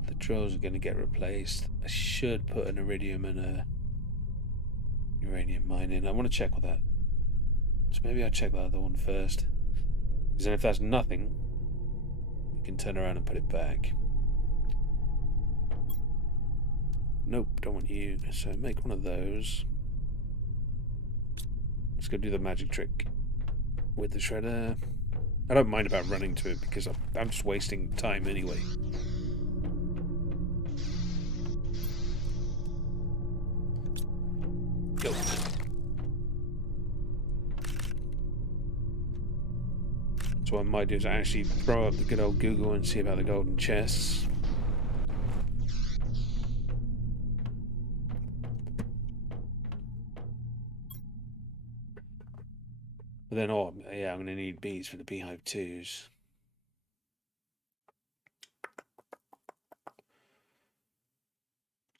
The drills are going to get replaced. I should put an iridium and a uranium mine in. I want to check with that. So maybe I'll check the other one first. Because then if that's nothing, we can turn around and put it back. Nope, don't want you. So make one of those. Let's go do the magic trick with the shredder. I don't mind about running to it because I'm just wasting time anyway. Go. So what I might do is actually throw up the good old Google and see about the golden chests. But then, oh yeah, I'm going to need bees for the beehive 2s.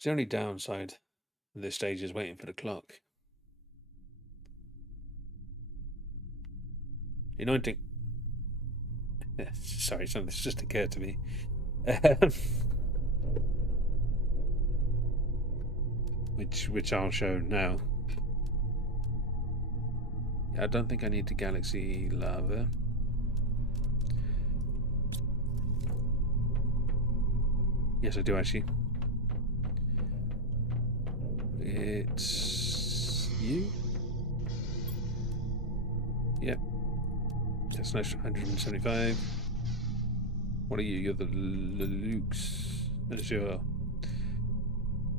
The only downside at this stage is waiting for the clock. The anointing. Sorry, something that's just occurred to me. Which I'll show now. I don't think I need the galaxy lava. Yes, I do actually. It's you? Yep. That's nice. 175. What are you? You're the Lukes. Sure.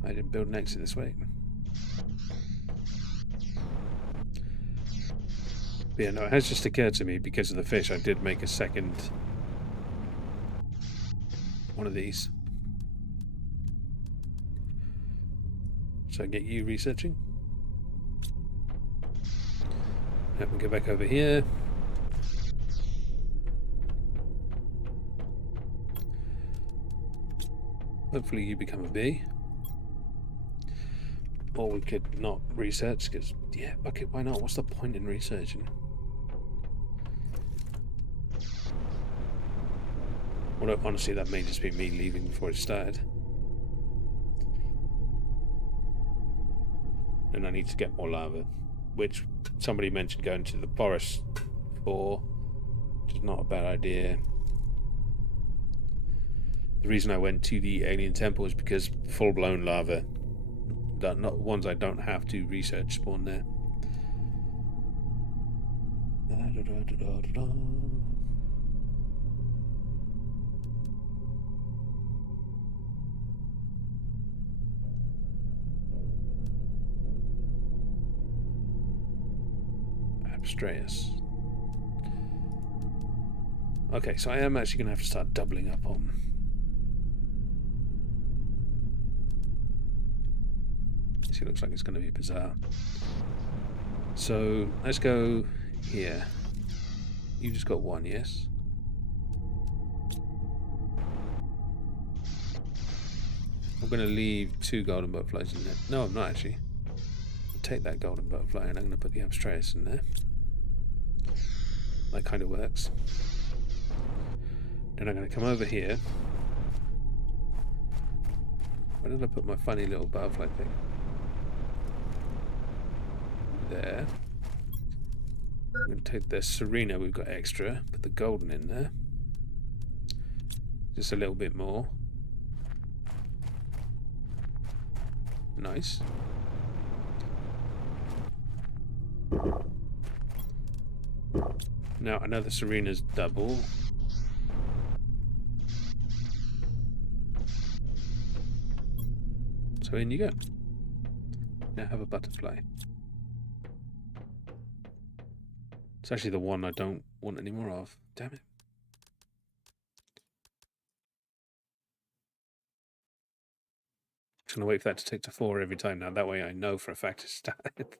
I didn't build an exit this way. But yeah, no, it has just occurred to me because of the fish. I did make a second one of these. So I get you researching. Let me go back over here. Hopefully you become a bee. Or we could not research, because, yeah, fuck it, why not? What's the point in researching? Well, honestly, that may just be me leaving before it started. And I need to get more lava, which somebody mentioned going to the forest for, which is not a bad idea. The reason I went to the alien temple is because full-blown lava, not ones I don't have to research, spawn there. Abstractus. Okay, so I am actually going to have to start doubling up on. This looks like it's going to be bizarre. So let's go here. You just got 1, yes? I'm going to leave 2 golden butterflies in there. No, I'm not actually. I'll take that golden butterfly and I'm going to put the abstractus in there. That kind of works. Then I'm going to come over here. Where did I put my funny little butterfly thing? There. We're going to take the Serena we've got extra, put the golden in there. Just a little bit more. Nice. Now another Serena's double. So in you go. Now have a butterfly. It's actually the one I don't want any more of. Damn it. Just gonna wait for that to take to 4 every time now. That way I know for a fact it's started.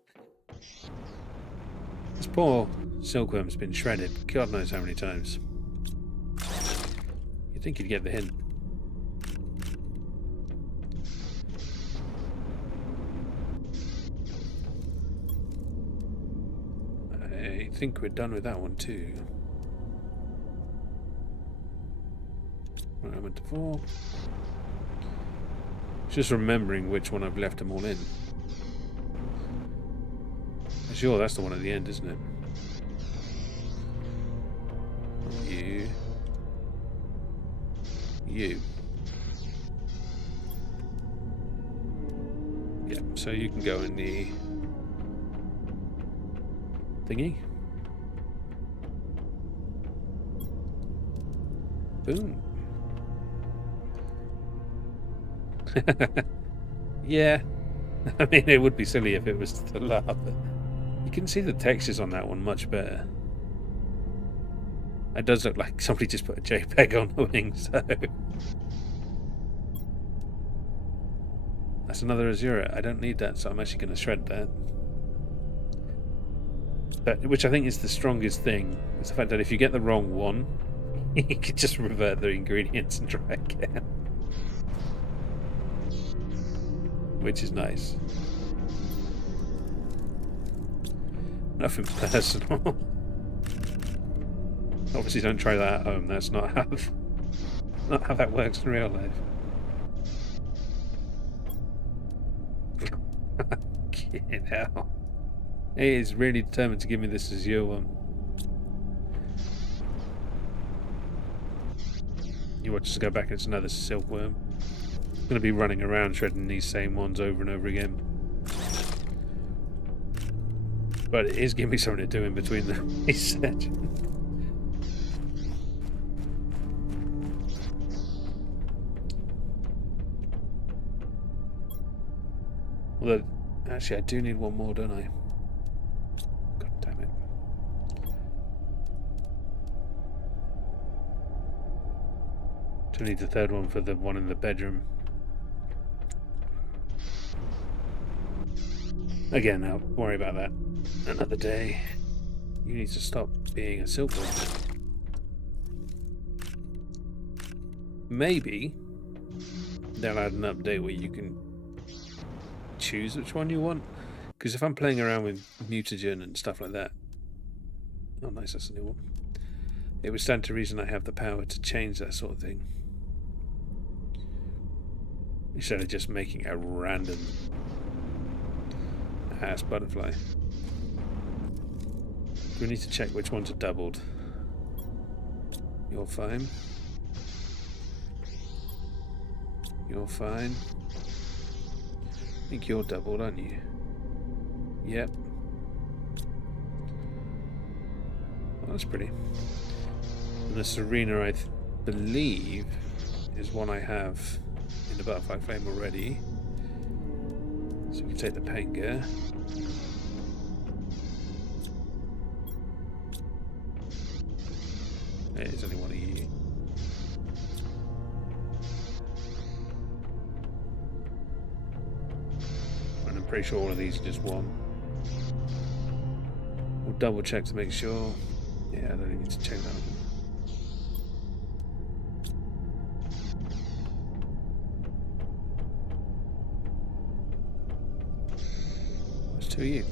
This poor silkworm's been shredded God knows how many times. You'd think you'd get the hint. I think we're done with that one too. Right, I went to 4. Just remembering which one I've left them all in. Sure, that's the one at the end, isn't it? You. You. Yeah, so you can go in the thingy. Boom. Yeah. I mean, it would be silly if it was the lava. You can see the textures on that one much better. It does look like somebody just put a JPEG on the wing, so... That's another Azura. I don't need that, so I'm actually going to shred that. Which I think is the strongest thing. Is the fact that if you get the wrong one, you can just revert the ingredients and try again. Which is nice. Nothing personal. Obviously don't try that at home. That's not how that works in real life. Fucking hell. He is really determined to give me this as your one. You watch us go back, it's another silkworm. I'm going to be running around shredding these same ones over and over again. But it is giving me something to do in between the research. Well, actually, I do need one more, don't I? God damn it. Do need the third one for the one in the bedroom. Again, I'll worry about that another day. You need to stop being a silkworm. Maybe they'll add an update where you can choose which one you want. Because if I'm playing around with mutagen and stuff like that... Oh nice, that's a new one. It would stand to reason I have the power to change that sort of thing. Instead of just making a random ass butterfly. We need to check which ones are doubled. You're fine. You're fine. I think you're doubled, aren't you? Yep. Oh, that's pretty. And the Serena, I believe, is one I have in the butterfly flame already. So we can take the Panga. There's only one of you. And I'm pretty sure all of these are just one. We'll double check to make sure. Yeah, I don't even need to check that one. There's two of you.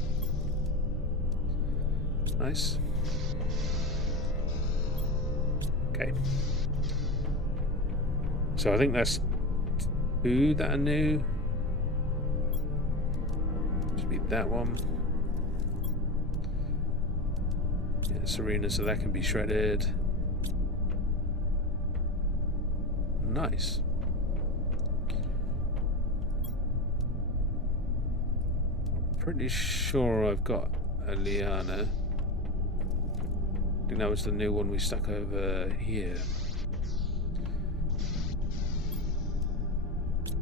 Nice. Okay. So I think that's two that are new. Should be that one. Yeah, Serena, so that can be shredded. Nice. Pretty sure I've got a liana. I think that was the new one we stuck over here.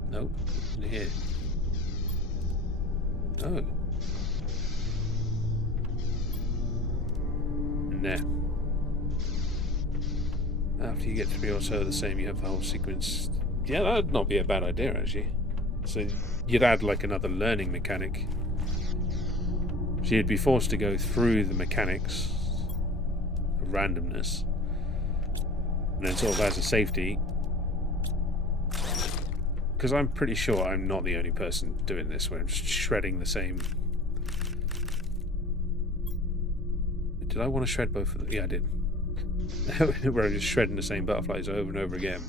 Nope, in here. No. Nah. After you get 3 or so of the same, you have the whole sequence. Yeah, that'd not be a bad idea, actually. So you'd add like another learning mechanic. So you'd be forced to go through the mechanics of randomness, and then sort of as a safety, because I'm pretty sure I'm not the only person doing this, where I'm just shredding the same. Did I want to shred both of them? Yeah, I did. Where I'm just shredding the same butterflies over and over again.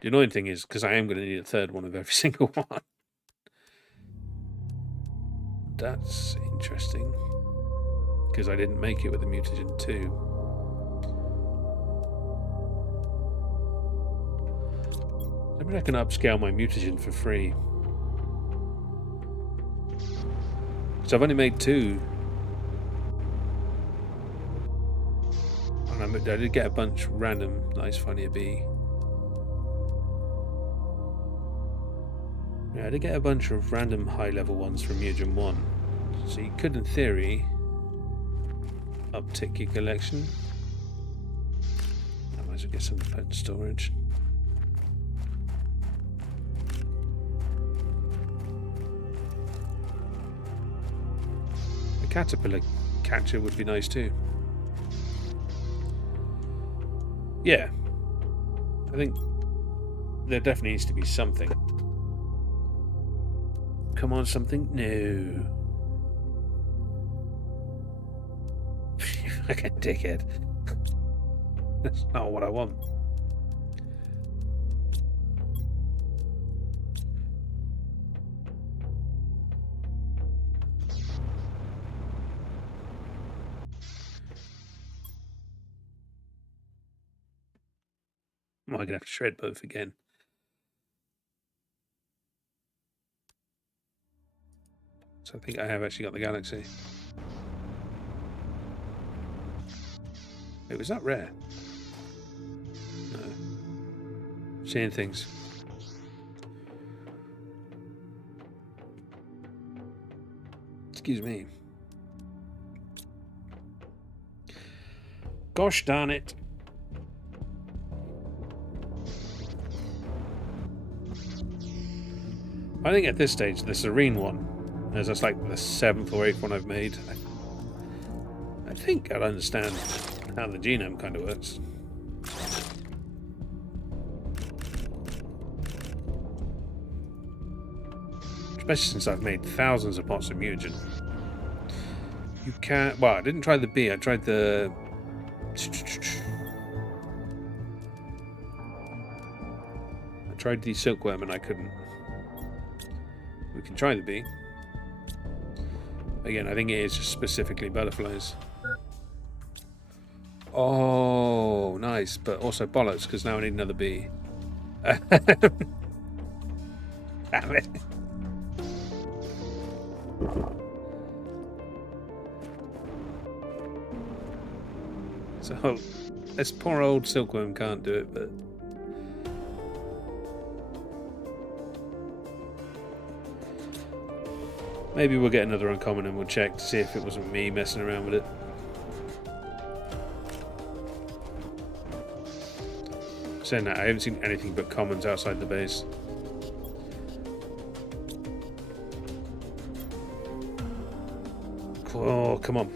The annoying thing is, because I am going to need a third one of every single one. That's interesting. Because I didn't make it with the mutagen 2. Maybe I can upscale my mutagen for free. So I've only made 2. And I did get a bunch random. Nice, funny a bee. Yeah, I did get a bunch of random high-level ones from Miju 1. So you could, in theory, uptick your collection. I might as well get some pet storage. A caterpillar catcher would be nice too. Yeah. I think there definitely needs to be something. Come on, something new. Fucking dickhead. That's not what I want. Am I going to have to shred both again? So I think I have actually got the galaxy. Wait, was that rare? No. Seeing things. Excuse me. Gosh darn it. I think at this stage, the Serene one, as that's like the 7th or 8th one I've made, I think I'd understand how the genome kind of works. Especially since I've made thousands of pots of mutagen. You can't... Well, I didn't try the bee, I tried the... I tried the silkworm and I couldn't. We can try the bee. Again, I think it is just specifically butterflies. Oh, nice, but also bollocks, because now I need another bee. Damn it. So, this poor old silkworm can't do it, but... Maybe we'll get another uncommon and we'll check to see if it wasn't me messing around with it. Saying that, I haven't seen anything but commons outside the base. Oh, come on.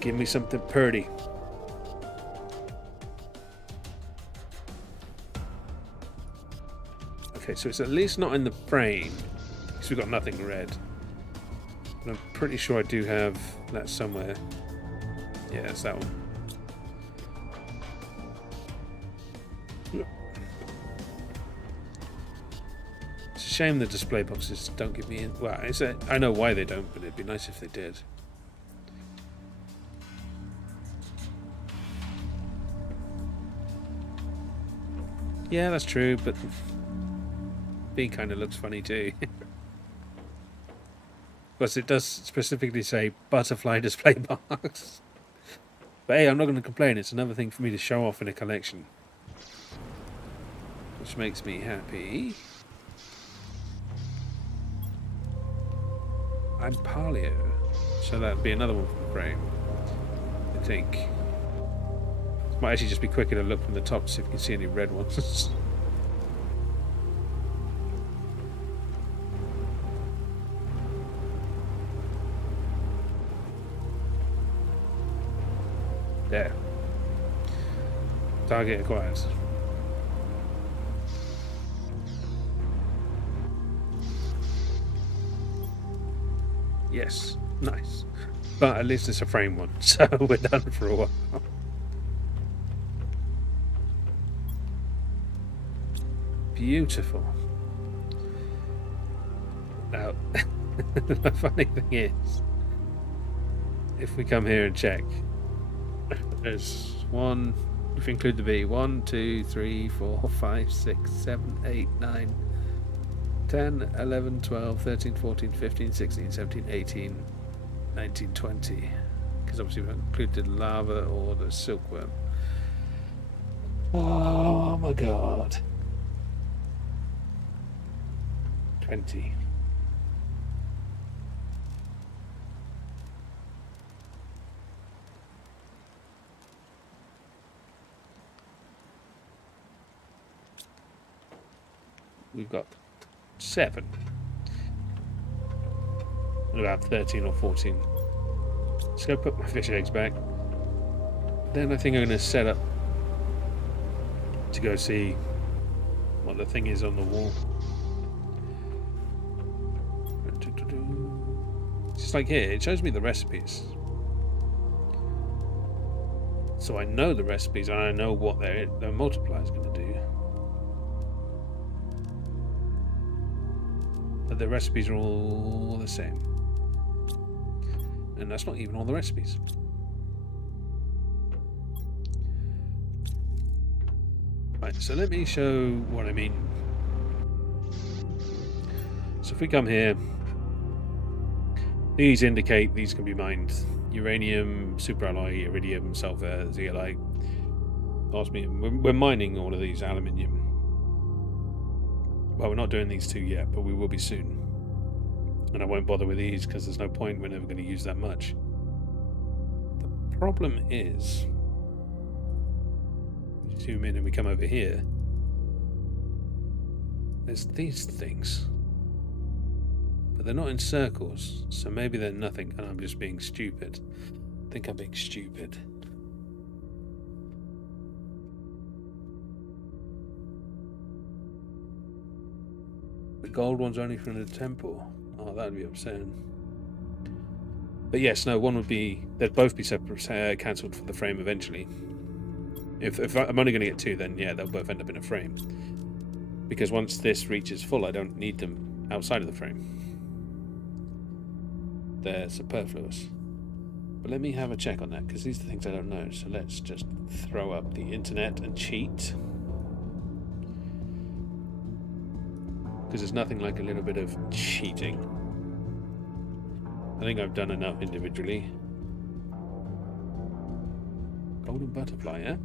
Give me something purty. Okay, so it's at least not in the frame, because we've got nothing red. But I'm pretty sure I do have that somewhere. Yeah, it's that one. It's a shame the display boxes don't give me... Well, I know why they don't, but it'd be nice if they did. Yeah, that's true, but B kind of looks funny too. Plus, it does specifically say butterfly display box. But hey, I'm not going to complain. It's another thing for me to show off in a collection, which makes me happy. I'm paleo, so that'd be another one from the frame, I think. It might actually just be quicker to look from the top to see if you can see any red ones. There. Target acquired. Yes, nice. But at least it's a frame one, so we're done for a while. Beautiful. Now, the funny thing is, if we come here and check, there's one, if we include the B, 1, 2, 3, 4, 5, 6, 7, 8, 9, 10, 11, 12, 13, 14, 15, 16, 17, 18, 19, 20. Because obviously we haven't included lava or the silkworm. Oh my god. 20. We've got 7. About 13 or 14. Just go put my fish eggs back. Then I think I'm going to set up to go see what the thing is on the wall. Just like here, it shows me the recipes. So I know the recipes and I know what their multiplier is going to do. But the recipes are all the same. And that's not even all the recipes. Right, so let me show what I mean. So if we come here, these indicate these can be mined. Uranium, superalloy, iridium, sulfur, zeolite, osmium. We're mining all of these, aluminium. Well, we're not doing these two yet, but we will be soon. And I won't bother with these because there's no point, we're never going to use that much. The problem is, we zoom in and we come over here, there's these things. But they're not in circles, so maybe they're nothing and I'm just being stupid. I think I'm being stupid. The gold one's only from the temple. Oh, that'd be upsetting. But yes, no, one would be... They'd both be separate, cancelled for the frame eventually. If I'm only going to get 2, then yeah, they'll both end up in a frame. Because once this reaches full, I don't need them outside of the frame. They're superfluous. But let me have a check on that, because these are the things I don't know. So let's just throw up the internet and cheat. Because there's nothing like a little bit of cheating. I think I've done enough individually. Golden butterfly, yeah?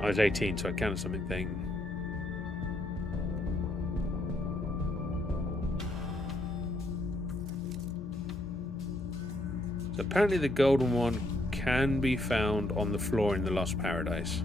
I was 18, so I counted something thing. So apparently the golden one can be found on the floor in the Lost Paradise.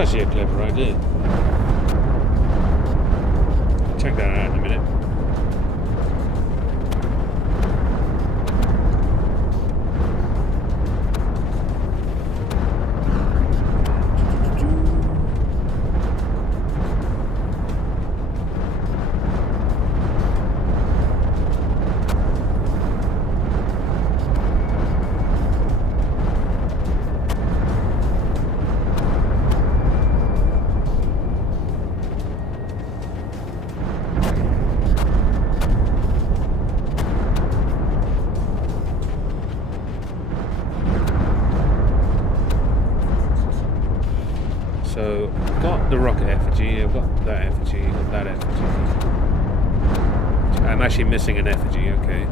actually a clever idea. Check that out in a minute. So, I've got the rocket effigy, I've got that effigy, I've got that effigy. I'm actually missing an effigy, okay.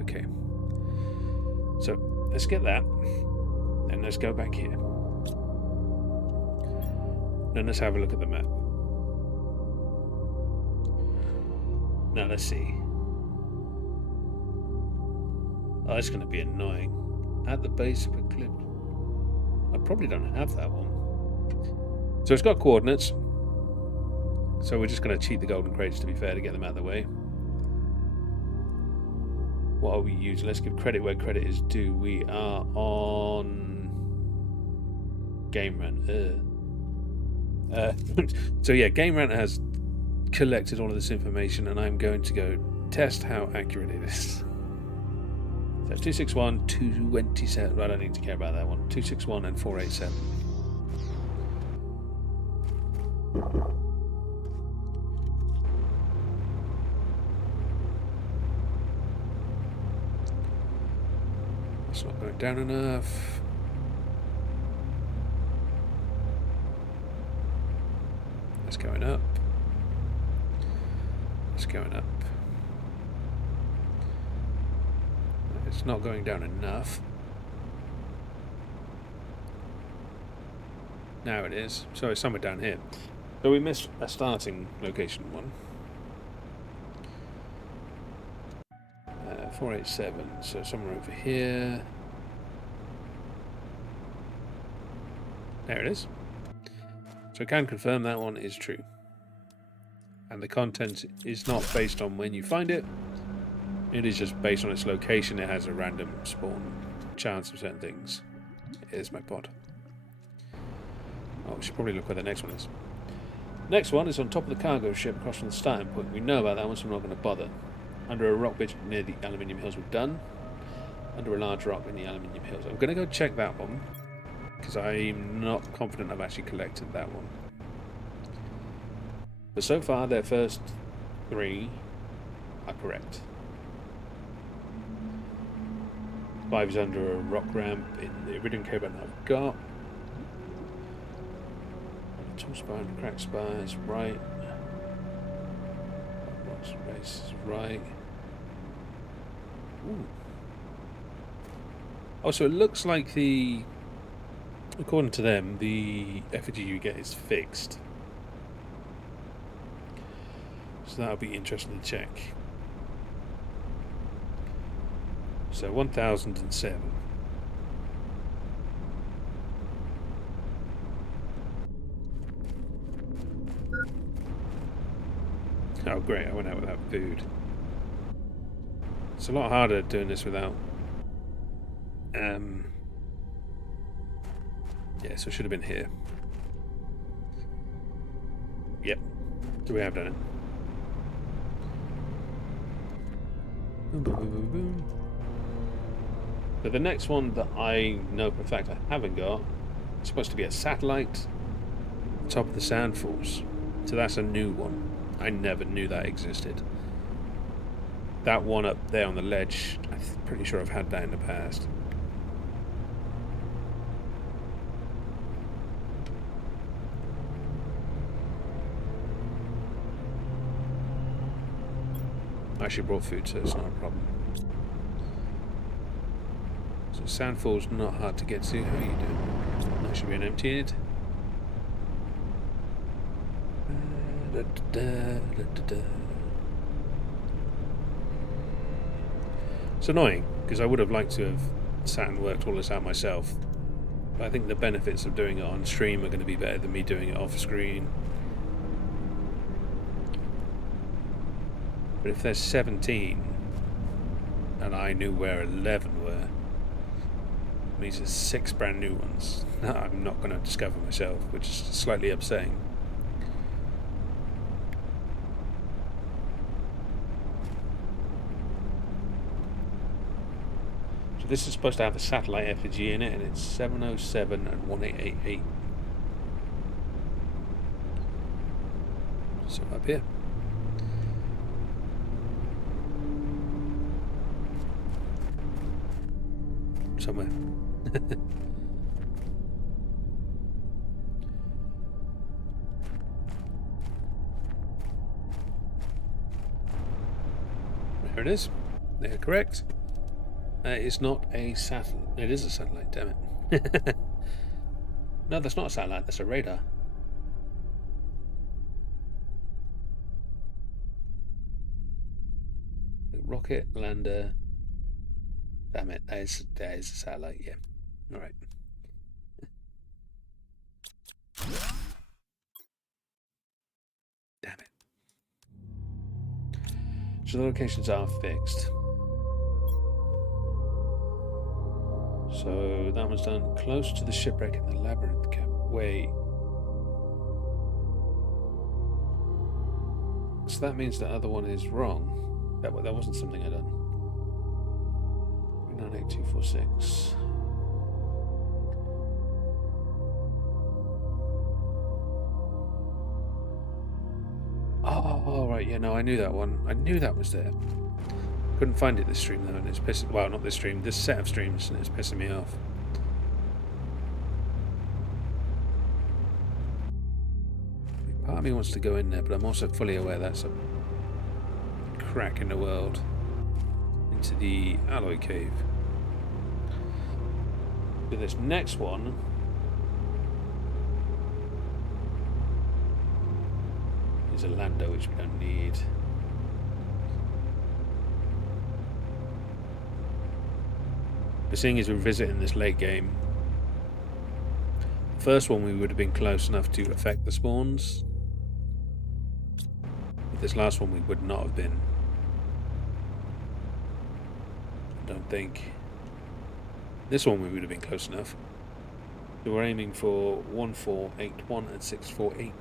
Okay. So, let's get that, and let's go back here. Then let's have a look at the map. Now let's see. Oh, it's going to be annoying. At the base of a cliff. I probably don't have that one. So it's got coordinates. So we're just going to cheat the golden crates, to be fair, to get them out of the way. What are we using? Let's give credit where credit is due. We are on Game Rant. So yeah, Game Rant has collected all of this information, and I'm going to go test how accurate it is. So 261, 227. I don't need to care about that one. 261 and 487. It's not going down enough. It's going up. It's going up. It's not going down enough. Now it is. So it's somewhere down here. So we missed a starting location one. 487. So somewhere over here. There it is. So I can confirm that one is true. And the content is not based on when you find it. It is just based on its location. It has a random spawn chance of certain things. Here's my pod. Oh, we should probably look where the next one is. Next one is on top of the cargo ship across from the starting point. We know about that one, so I'm not going to bother. Under a rock bridge near the aluminium hills, we're done. Under a large rock in the aluminium hills. I'm going to go check that one, because I'm not confident I've actually collected that one. But so far, their first three are correct. 5 is under a rock ramp in the iridium cable I've got. Tall spire and cracked spires, right. Rocks race is right. Ooh. Oh, so it looks like the, according to them, the effigy you get is fixed. So that'll be interesting to check. So 1007. Oh great, I went out without food. It's a lot harder doing this without yeah, so it should have been here. Yep. So we have done it. Boom, boom, boom, boom, boom. But the next one that I know for a fact I haven't got is supposed to be a satellite on top of the sandfalls. So that's a new one. I never knew that existed. That one up there on the ledge, I'm pretty sure I've had that in the past. I actually brought food, so it's not a problem. So Sandfall's not hard to get to. How are you doing? That should be an emptied. It's annoying because I would have liked to have sat and worked all this out myself. But I think the benefits of doing it on stream are going to be better than me doing it off screen. But if there's 17 and I knew where 11 were, these are 6 brand new ones that I'm not going to discover myself, which is slightly upsetting. So this is supposed to have a satellite effigy in it, and it's 707 and 1888. So up here. Somewhere. There it is. They're correct. It's not a satellite. It is a satellite, damn it. No, that's not a satellite, that's a radar. Rocket, lander. Damn it, that is a satellite, yeah. Alright. Damn it. So the locations are fixed. So that one's done. Close to the shipwreck in the labyrinth camp. Wait. So that means the other one is wrong. That wasn't something I done. 98246. Oh, right, yeah, no, I knew that one. I knew that was there. Couldn't find it this stream though, and it's pissing. Well, not this stream. This set of streams, and it's pissing me off. Part of me wants to go in there, but I'm also fully aware that's a crack in the world into the alloy cave. But this next one is a lander, which we don't need. But seeing as we're visiting this late game, the first one we would have been close enough to affect the spawns. But this last one we would not have been. I don't think. This one we would have been close enough. So we're aiming for 1481 and 648.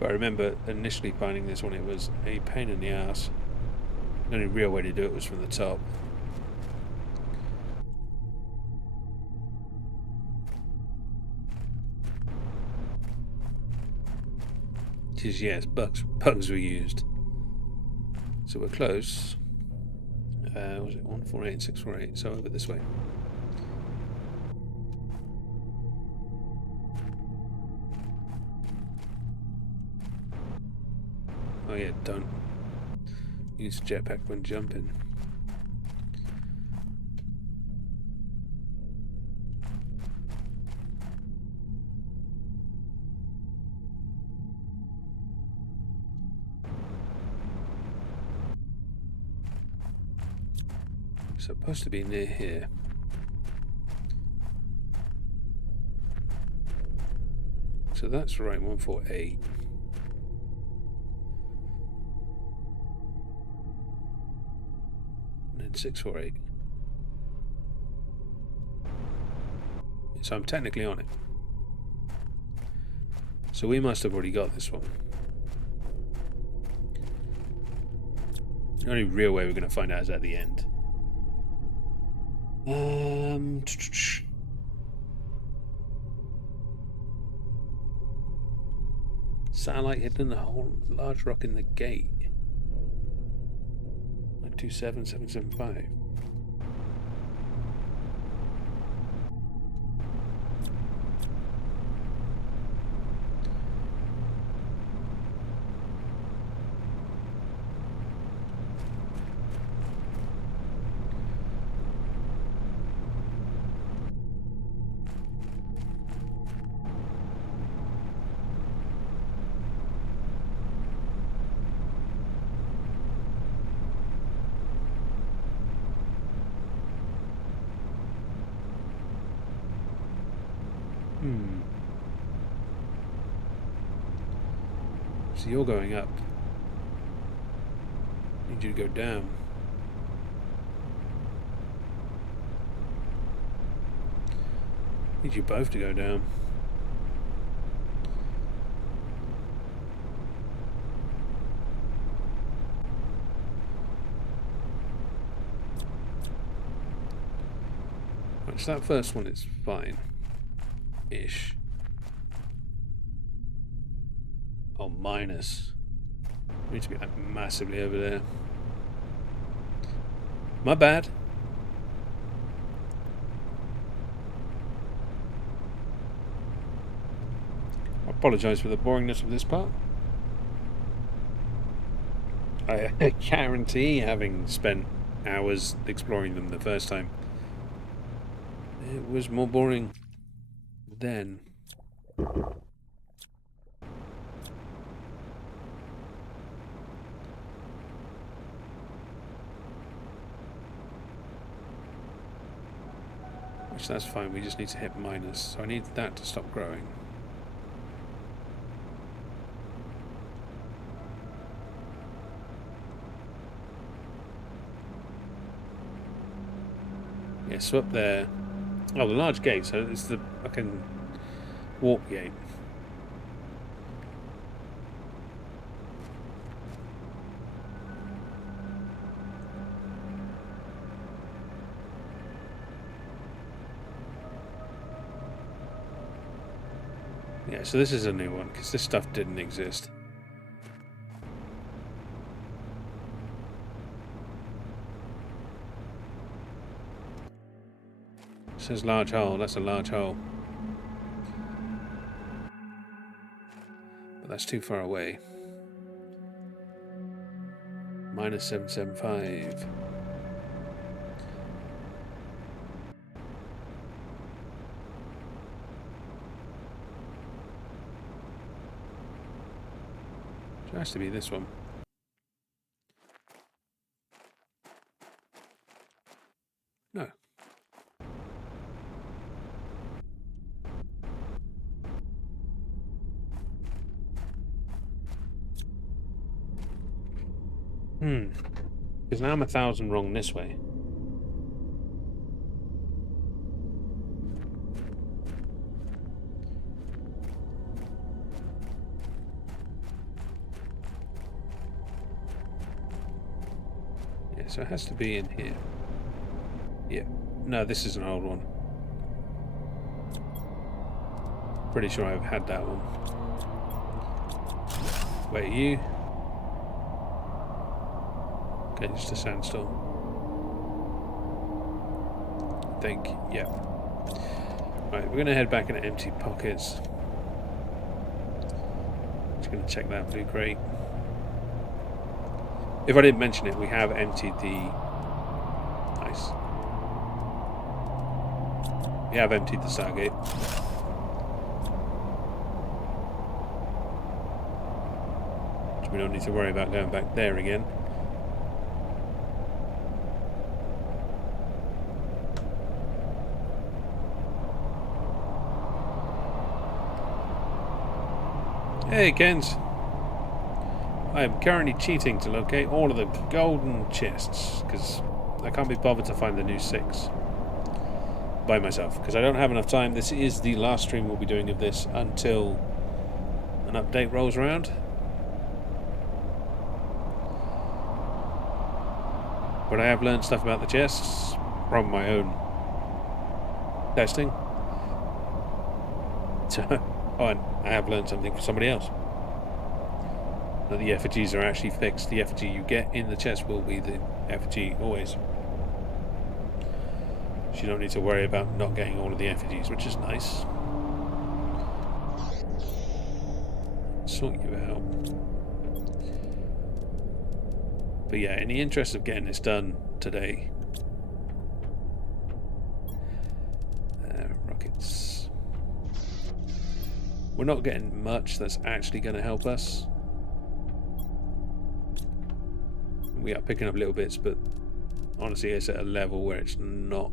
But I remember initially finding this one, it was a pain in the ass. The only real way to do it was from the top. Because yes, bugs were used. So we're close. Was it 148 and 648? So over this way. Oh yeah, don't use jetpack when jumping. It's supposed to be near here. So that's right, 148. And then 648. So I'm technically on it. So we must have already got this one. The only real way we're going to find out is at the end. Satellite hidden in a whole large rock in the gate. 927775. Hmm. So you're going up. Need you to go down. Need you both to go down. Which that first one is fine-ish. Oh, minus. We need to be like massively over there. My bad. I apologise for the boringness of this part. I guarantee, having spent hours exploring them the first time, it was more boring then. Which that's fine, we just need to hit minus. So I need that to stop growing. Yeah, so up there. Oh, the large gate, so it's the fucking warp gate. Yeah, so this is a new one, because this stuff didn't exist. It says large hole, that's a large hole. But that's too far away. Minus 775. It has to be this one. No. Because now I'm 1,000 wrong this way. Yeah, so it has to be in here. Yeah. No, this is an old one. Pretty sure I've had that one. Wait, you? Okay, just a sandstorm. I think, yeah. Right, we're going to head back into empty pockets. Just going to check that blue crate. If I didn't mention it, we have emptied the... Nice. We have emptied the Stargate. So we don't need to worry about going back there again. Hey, Kens. I am currently cheating to locate all of the golden chests, because I can't be bothered to find the new 6 by myself, because I don't have enough time. This is the last stream we'll be doing of this until an update rolls around. But I have learned stuff about the chests from my own testing. So, and I have learned something from somebody else. That the effigies are actually fixed. The effigy you get in the chest will be the effigy always. So you don't need to worry about not getting all of the effigies, which is nice. Sort you out. But yeah, in the interest of getting this done today. Rockets. We're not getting much that's actually going to help us. We are picking up little bits, but honestly it's at a level where it's not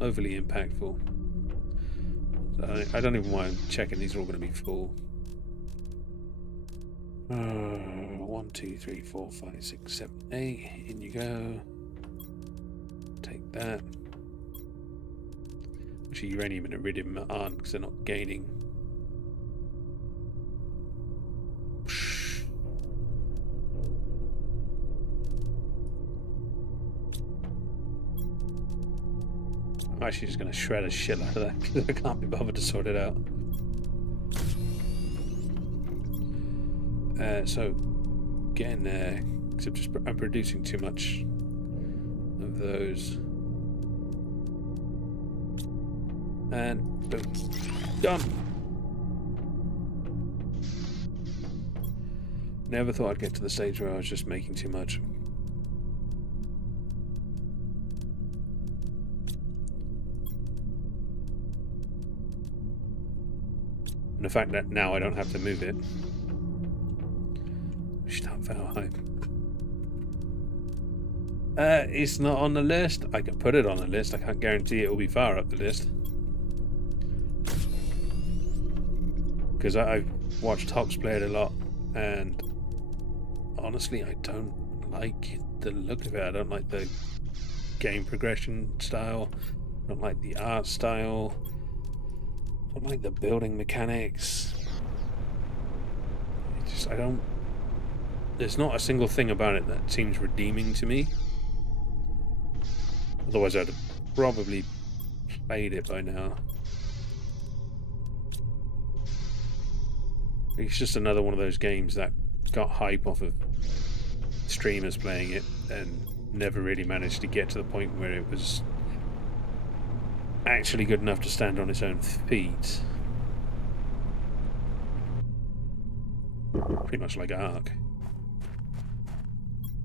overly impactful. I don't even want to check, and these are all going to be full. 1, 2, 3, 4, 5, 6, 7, 8. In you go. Take that. Actually, uranium and iridium aren't, because they're not gaining. I'm actually just going to shred a shit out of that because I can't be bothered to sort it out. So getting there, because I'm producing too much of those. And boom, done. Never thought I'd get to the stage where I was just making too much. And the fact that now I don't have to move it. How high? It's not on the list. I can put it on the list. I can't guarantee it will be far up the list. Because I've watched Hops play it a lot, and honestly, I don't like the look of it. I don't like the game progression style. I don't like the art style. I don't like the building mechanics. I don't. There's not a single thing about it that seems redeeming to me. Otherwise, I'd have probably played it by now. It's just another one of those games that got hype off of streamers playing it and never really managed to get to the point where it was actually good enough to stand on its own feet. Pretty much like Ark.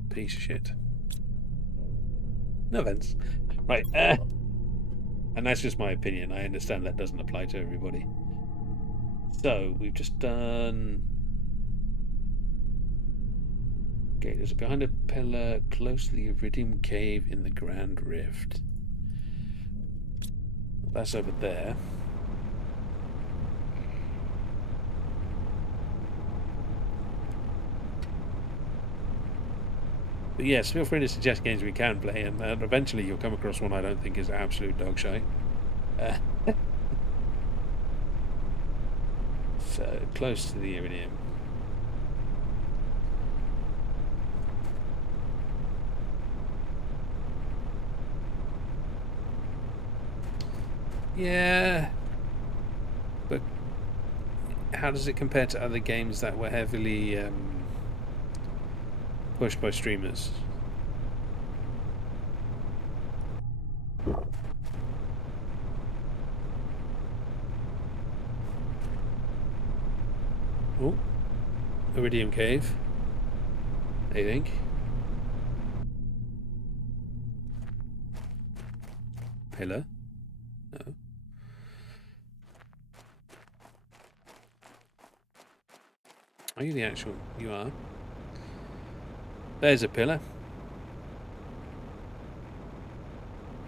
Piece of shit. No offense. Right, and that's just my opinion. I understand that doesn't apply to everybody. So, we've just done... Okay, there's a behind a pillar close to the Iridium Cave in the Grand Rift. That's over there. But yes, feel free to suggest games we can play, and eventually you'll come across one I don't think is absolute dog shite. So, close to the Iridium. Yeah, but how does it compare to other games that were heavily pushed by streamers? Oh, Iridium Cave, I think. Pillar? No. Are you the actual? You are. There's a pillar.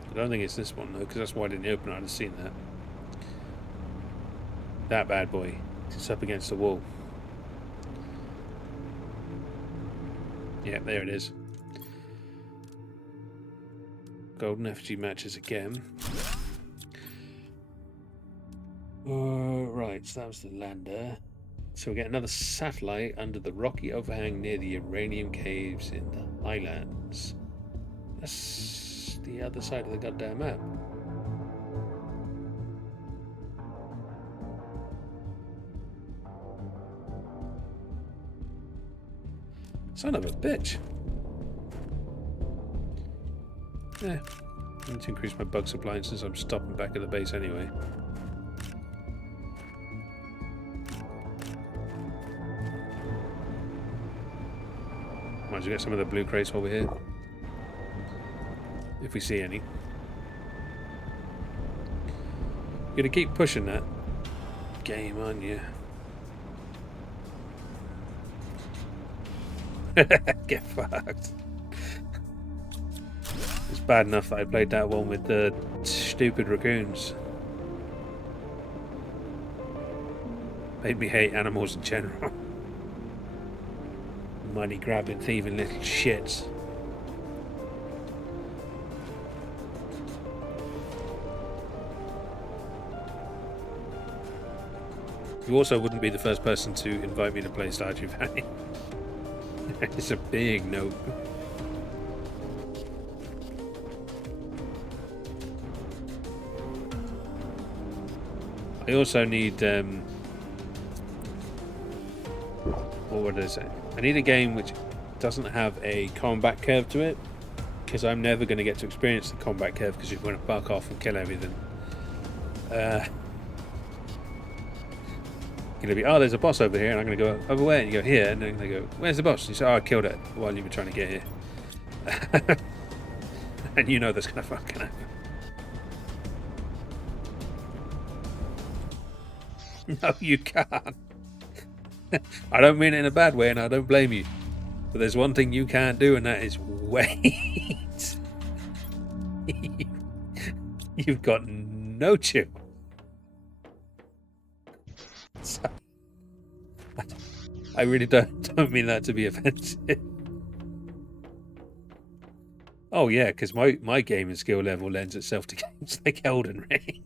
I don't think it's this one though, because that's wide in the open. I'd have seen that. That bad boy. It's up against the wall. Yeah, there it is. Golden effigy matches again. Right, so that was the lander. So we get another satellite under the rocky overhang near the uranium caves in the highlands. That's the other side of the goddamn map. Son of a bitch. Yeah, I need to increase my bug supply since I'm stopping back at the base anyway. Might as well get some of the blue crates over here. If we see any. You're gonna keep pushing that game, aren't you? Get fucked. It's bad enough that I played that one with the stupid raccoons. Made me hate animals in general. Money grabbing, thieving little shits. You also wouldn't be the first person to invite me to play Stardew Valley. It's a big no. I also need what did I say? I need a game which doesn't have a combat curve to it, because I'm never going to get to experience the combat curve because you're going to buck off and kill everything. You're going to be, oh, there's a boss over here, and I'm going to go over where? And you go here, and then they go, where's the boss? And you say, oh, I killed it while you were trying to get here. And you know that's going to fucking happen. No, you can't. I don't mean it in a bad way, and I don't blame you. But there's one thing you can't do, and that is wait. You've got no chill. So, I really don't mean that to be offensive. Oh yeah, because my gaming skill level lends itself to games like Elden Ring.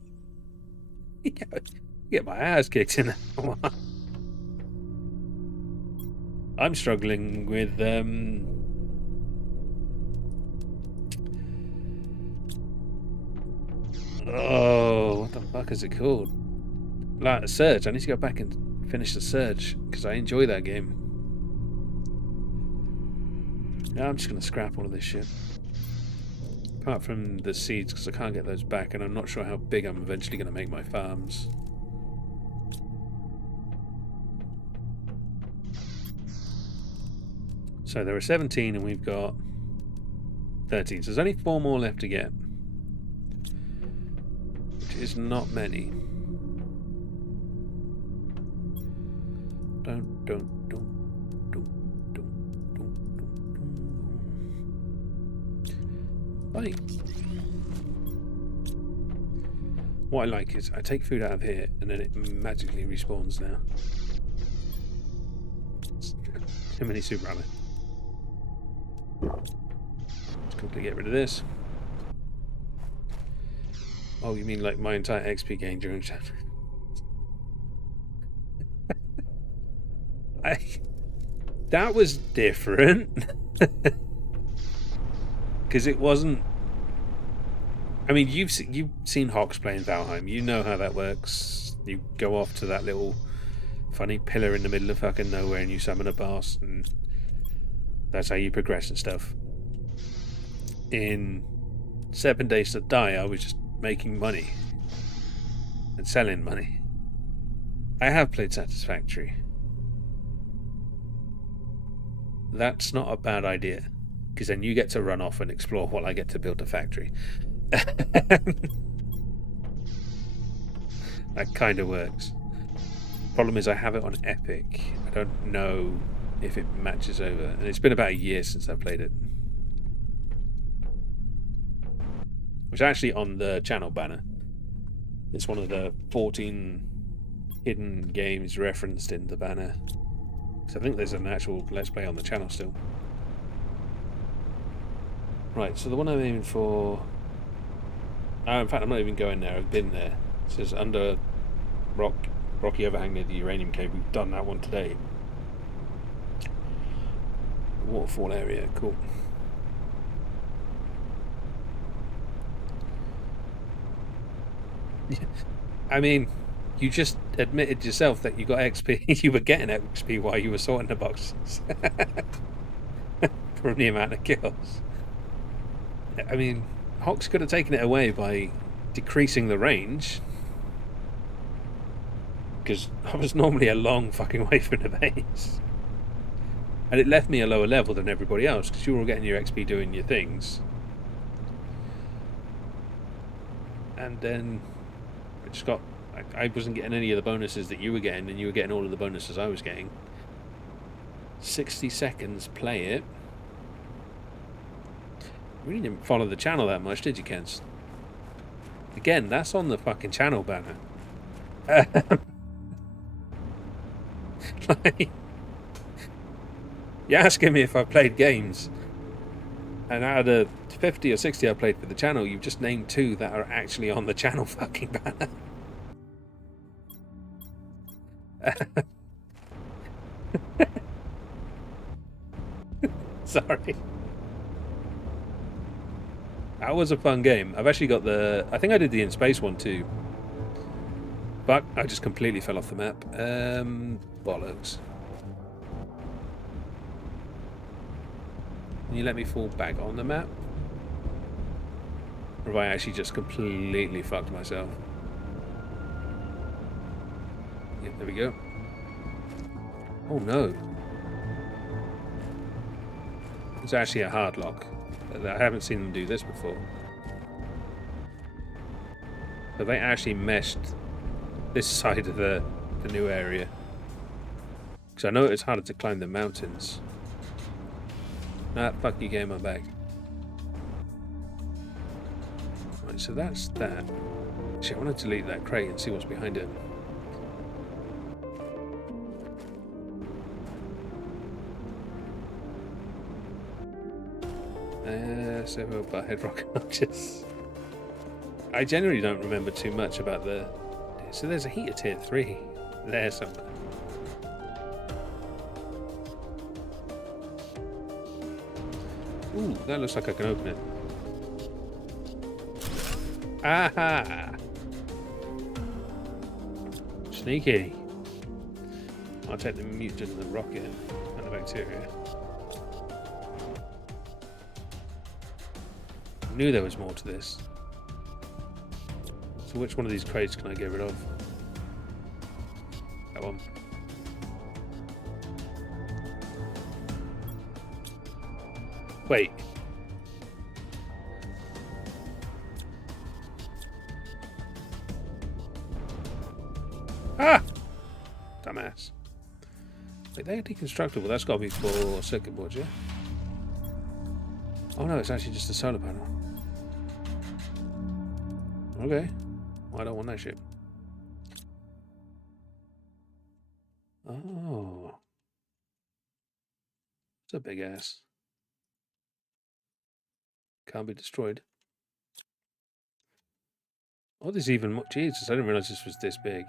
Get my ass kicked in that one. I'm struggling with oh, what the fuck is it called? Like Surge. I need to go back and finish the Surge because I enjoy that game. Yeah, I'm just gonna scrap all of this shit. Apart from the seeds, because I can't get those back, and I'm not sure how big I'm eventually gonna make my farms. So there are 17 and we've got 13. So there's only 4 more left to get, which is not many. Right. What I like is I take food out of here and then it magically respawns now. Too many super ramen. Let's quickly get rid of this. Oh, you mean like my entire XP gain during chat? That was different. Because it wasn't. I mean, you've seen Hawks playing Valheim. You know how that works. You go off to that little funny pillar in the middle of fucking nowhere and you summon a boss, and that's how you progress and stuff. In 7 Days to Die, I was just making money and selling money. I have played Satisfactory. That's not a bad idea, because then you get to run off and explore while I get to build a factory. That kind of works. Problem is I have it on Epic. I don't know if it matches over, and it's been about a year since I played it. It's actually on the channel banner. It's one of the 14 hidden games referenced in the banner. So I think there's an actual Let's Play on the channel still. Right, so the one I'm aiming for... Oh, in fact, I'm not even going there. I've been there. It says under rocky overhang near the uranium cave. We've done that one today. Waterfall area, cool. I mean, you just admitted yourself that you got XP. You were getting XP while you were sorting the boxes. From the amount of kills. I mean, Hawks could have taken it away by decreasing the range. Because I was normally a long fucking way from the base. And it left me a lower level than everybody else, because you were all getting your XP doing your things. And then I just got... I wasn't getting any of the bonuses that you were getting, and you were getting all of the bonuses I was getting. 60 seconds, play it. You really didn't follow the channel that much, did you, Kens? Again, that's on the fucking channel banner. Like, you're asking me if I've played games, and out of the 50 or 60 I played for the channel, you've just named 2 that are actually on the channel fucking banner. Sorry. That was a fun game. I've actually got I think I did the In Space one too. But I just completely fell off the map. Bollocks. Can you let me fall back on the map? Or have I actually just completely fucked myself? Yep, there we go. Oh no. It's actually a hard lock. I haven't seen them do this before. But they actually meshed this side of the new area. Because I know it's harder to climb the mountains. Ah, fuck you, game, I'm back. Right, so that's that. Actually, I want to delete that crate and see what's behind it. Several butthead rocket launchers. I generally don't remember too much about the... So there's a heater tier 3 there somewhere. Ooh, that looks like I can open it. Aha! Sneaky. I'll take the mutant and the rocket and the bacteria. Knew there was more to this. So which one of these crates can I get rid of? That one. Wait. Ah! Dumbass. Wait, they're deconstructible. That's got to be for circuit boards, yeah? Oh no, it's actually just a solar panel. Okay. Well, I don't want that shit. Oh. It's a big ass. Can't be destroyed. Oh, there's even more. Jesus, I didn't realize this was this big.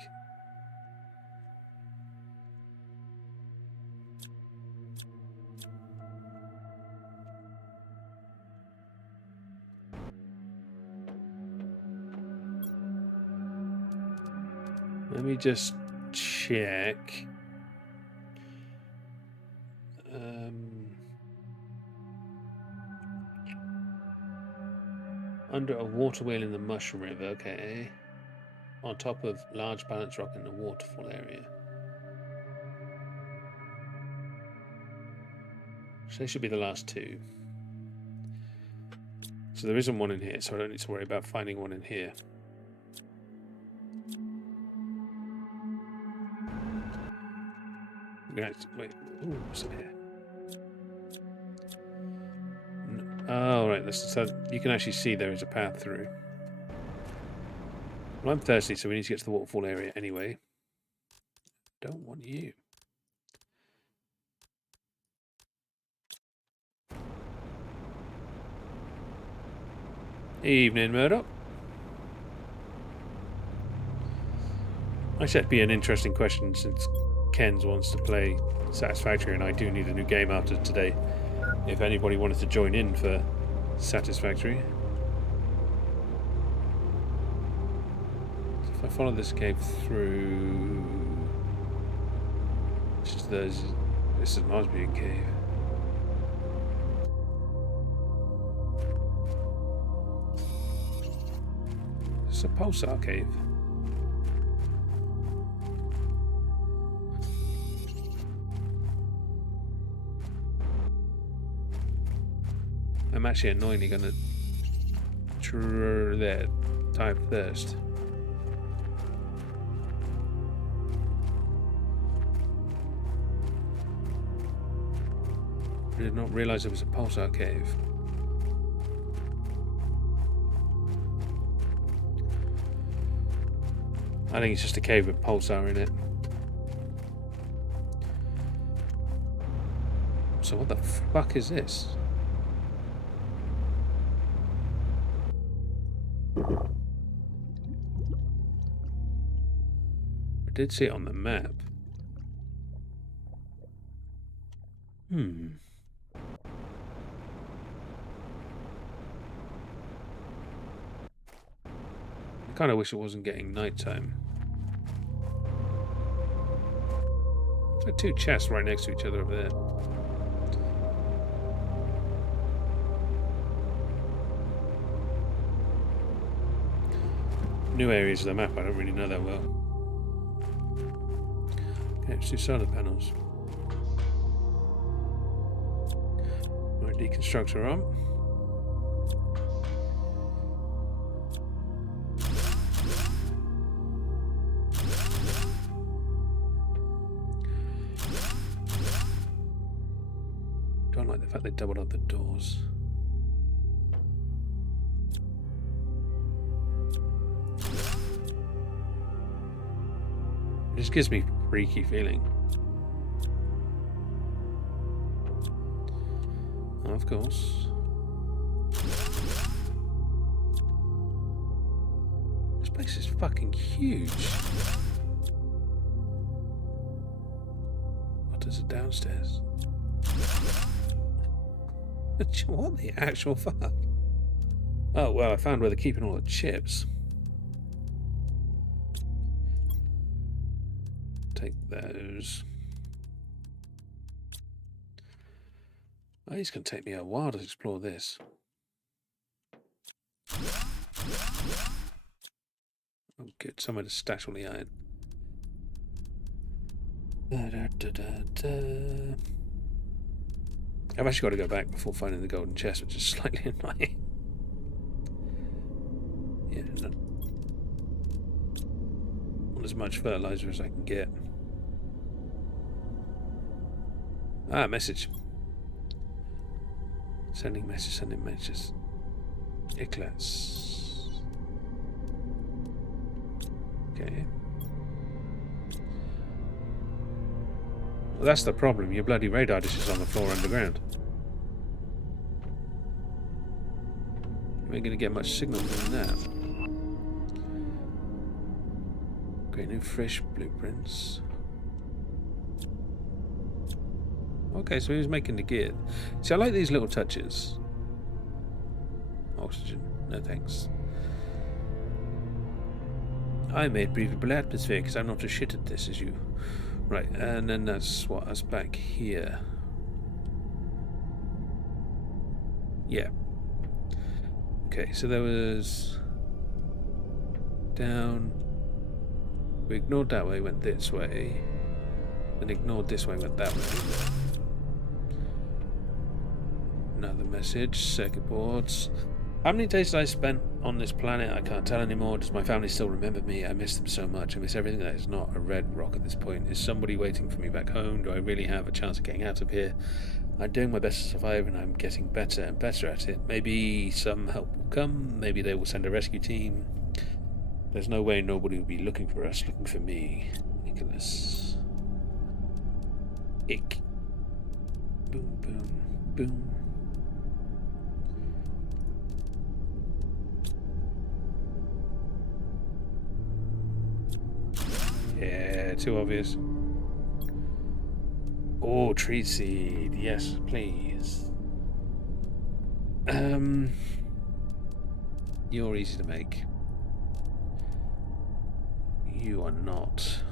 Let me just check. Under a water wheel in the Mushroom River, okay. On top of large balance rock in the waterfall area. So they should be the last 2. So there isn't one in here, so I don't need to worry about finding one in here. Wait, ooh, what's in here? Oh, right, so you can actually see there is a path through. Well, I'm thirsty, so we need to get to the waterfall area anyway. Don't want you. Evening, Murdoch. I said it'd be an interesting question since Ken's wants to play Satisfactory and I do need a new game after today. If anybody wanted to join in for Satisfactory. So if I follow this cave through... This is an Osmium cave. It's a pulsar cave. I'm actually annoyingly going to type thirst. I did not realize it was a pulsar cave. I think it's just a cave with pulsar in it. So what the fuck is this? I did see it on the map. I kind of wish it wasn't getting nighttime. There are two chests right next to each other over there. New areas of the map I don't really know that well. Okay, let's do solar panels. Right, deconstructor arm. Don't like the fact they doubled up the doors. It just gives me a freaky feeling. Oh, of course. This place is fucking huge. What is it downstairs? What the actual fuck? Oh, well, I found where they're keeping all the chips. Take those. Oh, it's going to take me a while to explore this. Oh, good. Somewhere to stash all the iron. I've actually got to go back before finding the golden chest, which is slightly annoying. Yeah, not as much fertilizer as I can get. Ah, message. Sending messages. Eclats. Okay. Well, that's the problem. Your bloody radar dish is on the floor underground. You ain't going to get much signal from that. Great new fresh blueprints. Okay, so he was making the gear. See, I like these little touches. Oxygen. No thanks. I made breathable atmosphere because I'm not as shit at this as you. Right, and then that's what us back here. Yeah. Okay, so there was down. We ignored that way, went this way. Then ignored this way, went that way. Another message, circuit boards. How many days did I spend on this planet? I can't tell anymore. Does my family still remember me? I miss them so much. I miss everything that is not a red rock at this point. Is somebody waiting for me back home? Do I really have a chance of getting out of here? I'm doing my best to survive and I'm getting better and better at it. Maybe some help will come. Maybe they will send a rescue team. There's no way nobody will be looking for us, looking for me. Nicholas. Ick. Boom, boom, boom. Yeah, too obvious. Oh, tree seed. Yes, please. You're easy to make. You are not.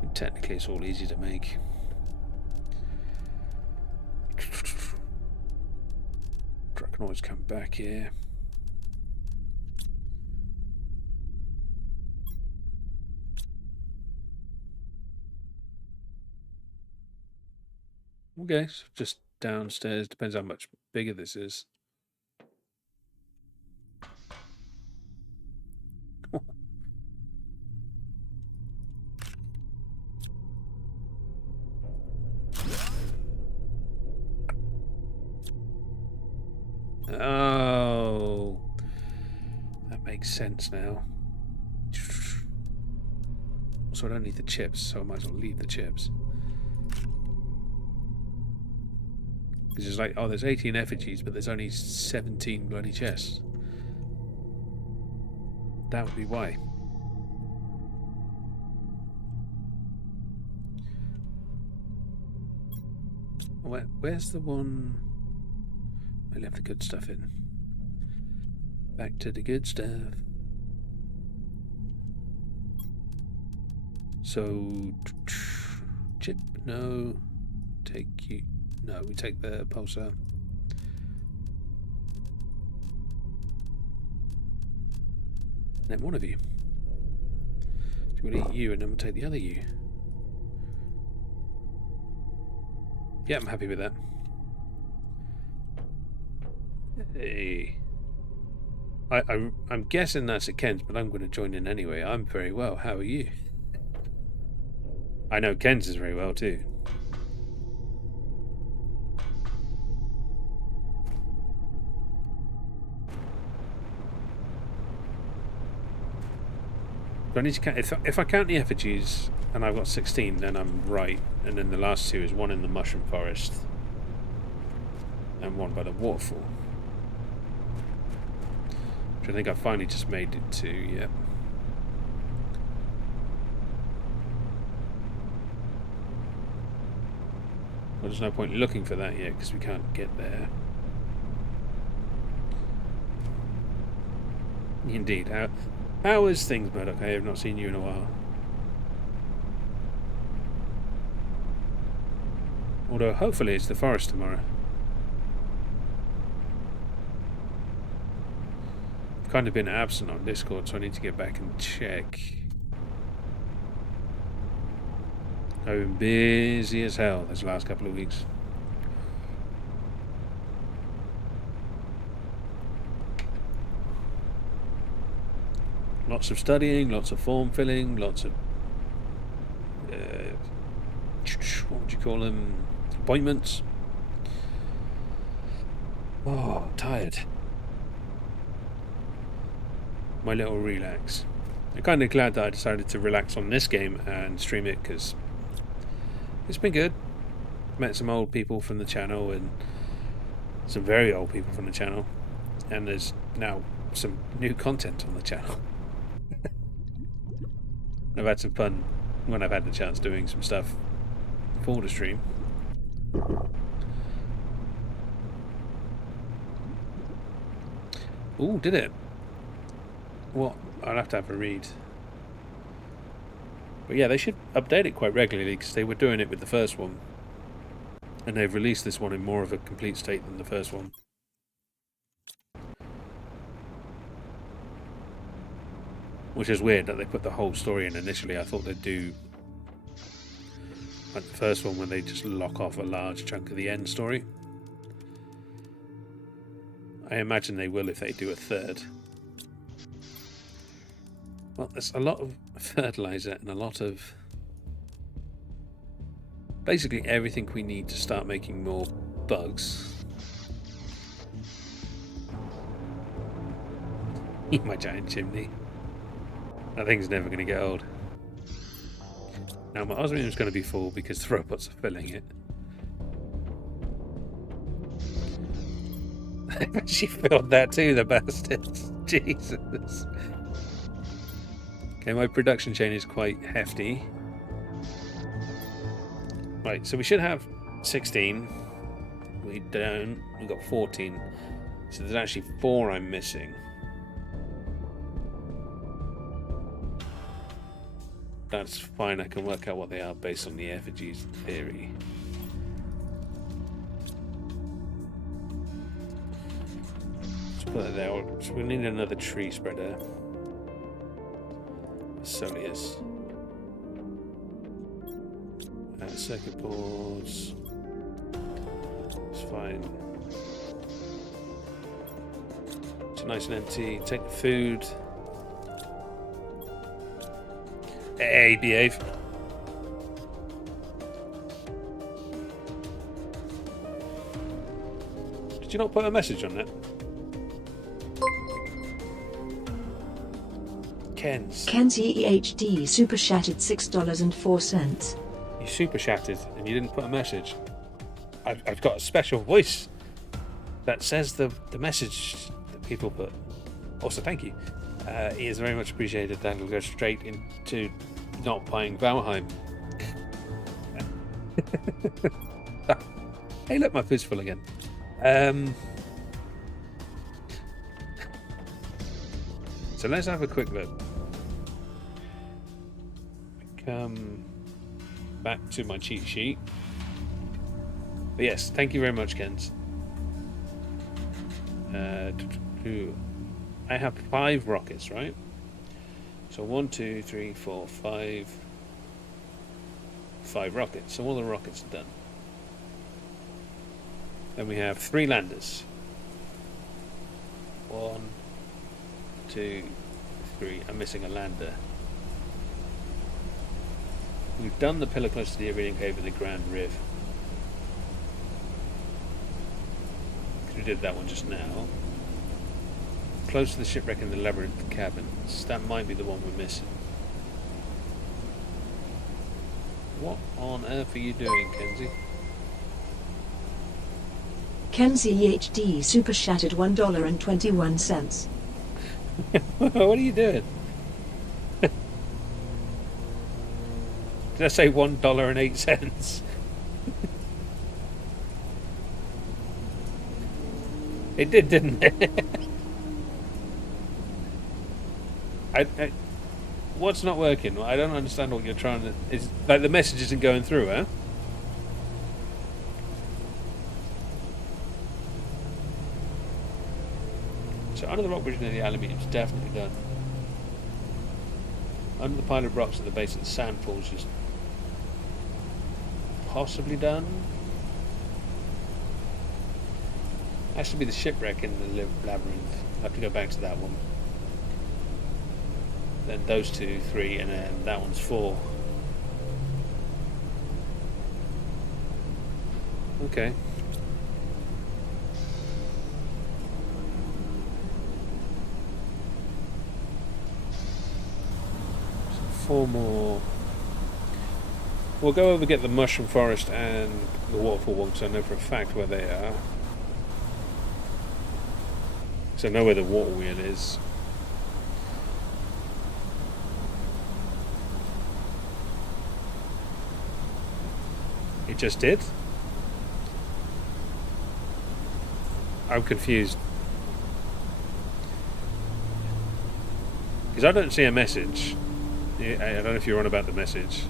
And technically, it's all easy to make. I can always come back here. Okay, so just downstairs. Depends how much bigger this is. Oh, that makes sense now. Also, I don't need the chips, so I might as well leave the chips. Because it's like, oh, there's 18 effigies, but there's only 17 bloody chests. That would be why. Where's the one I left the good stuff in? Back to the good stuff. So, chip, no. Take you. No, we take the pulsar. Then one of you. So we'll eat you and then we'll take the other you. Yeah, I'm happy with that. Hey. I'm guessing that's at Ken's, but I'm going to join in anyway. I'm very well. How are you? I know Ken's is very well too. Do I need to count? If I count the effigies and I've got 16, then I'm right. And then the last two is one in the mushroom forest and one by the waterfall. Which I think I finally just made it to, yeah. Well, there's no point looking for that yet because we can't get there. Indeed. How is things, Murdoch? I have not seen you in a while. Although hopefully it's the forest tomorrow. I've kind of been absent on Discord, so I need to get back and check. I've been busy as hell this last couple of weeks. Lots of studying, lots of form filling, lots of what would you call them? Appointments. Oh, tired. My little relax. I'm kind of glad that I decided to relax on this game and stream it because it's been good. Met some old people from the channel and some very old people from the channel, and there's now some new content on the channel. I've had some fun when I've had the chance doing some stuff for the stream. Ooh, did it? What? I'll have to have a read. But yeah, they should update it quite regularly because they were doing it with the first one. And they've released this one in more of a complete state than the first one. Which is weird that they put the whole story in initially. I thought they'd do like the first one when they just lock off a large chunk of the end story. I imagine they will if they do a third. Well, there's a lot of fertilizer and a lot of basically everything we need to start making more bugs. My giant chimney. That thing's never going to get old. Now my osmium's going to be full because the robots are filling it. They've actually filled that too, the bastards. Jesus. Okay, my production chain is quite hefty. Right, so we should have 16. We don't. We've got 14. So there's actually 4 I'm missing. That's fine, I can work out what they are based on the effigies theory. Let's put it there. So we need another tree spreader. Soleus. Circuit boards. It's fine. It's nice and empty. Take the food. Hey, behave. Did you not put a message on that? Ken's. Kenzie EHD super chatted $6.04. You super chatted and you didn't put a message. I've got a special voice that says the message that people put. Also, thank you. It is very much appreciated. That will go straight into not buying Valheim. Hey, look, my food's full again. So let's have a quick look. Come back to my cheat sheet. But yes, thank you very much, Kens. I have 5 rockets, right? So 1, 2, 3, 4, 5. 5 rockets. So all the rockets are done. Then we have 3 landers. 1, 2, 3. I'm missing a lander. We've done the pillar close to the Iridium Cave and the Grand Rift. We did that one just now. Close to the shipwreck in the labyrinth cabins. That might be the one we're missing. What on earth are you doing, Kenzie? Kenzie EHD super chatted $1.21. What are you doing? Did I say $1.08? It did, didn't it? What's not working? I don't understand what you're trying to... It's like the message isn't going through, huh? So under the rock bridge near the aluminium's definitely done. Under the pile of rocks at the base of the sand falls is possibly done. Has to be the shipwreck in the labyrinth. I have to go back to that one. Then those 2, 3, and then that one's 4. Okay. So 4 more. We'll go over get the mushroom forest and the waterfall one, because I know for a fact where they are. So I know where the water wheel is. It just did? I'm confused. Because I don't see a message. I don't know if you're on about the message.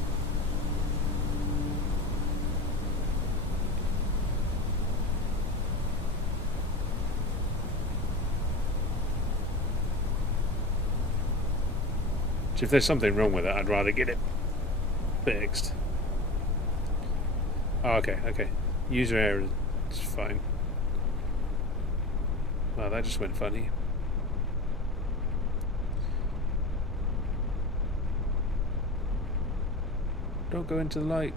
If there's something wrong with it, I'd rather get it fixed. Oh, okay. User error is fine. Wow, that just went funny. Don't go into the light.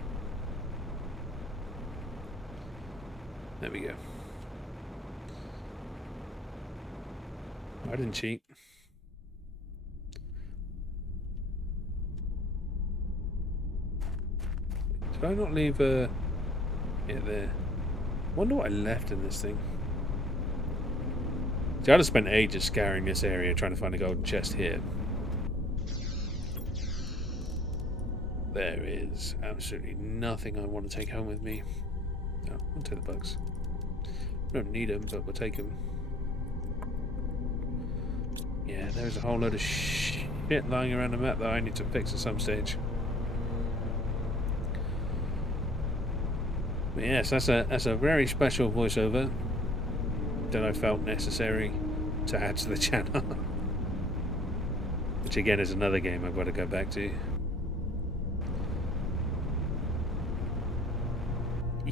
There we go. I didn't cheat. Did I not leave it there? Wonder what I left in this thing. See, I'd have spent ages scouring this area trying to find a golden chest here. There is absolutely nothing I want to take home with me. Oh, I'll take the bugs. We don't need them, but we'll take them. Yeah, there's a whole load of shit lying around the map that I need to fix at some stage. But yes, that's a very special voiceover that I felt necessary to add to the channel. Which again is another game I've got to go back to.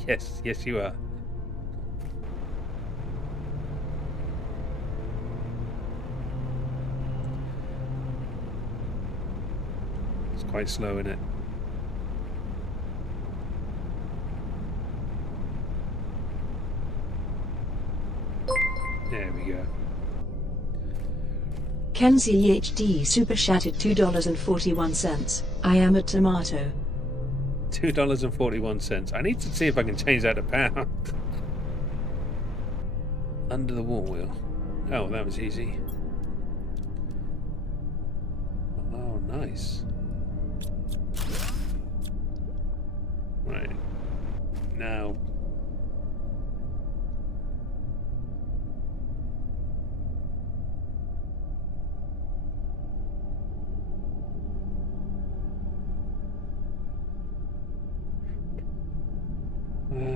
Yes you are. It's quite slow, isn't it? There we go. Kenzie HD Super Shattered $2.41. I am a tomato. $2.41. I need to see if I can change that to pound. Under the wall wheel. Oh, that was easy. Oh, nice. Right. Now.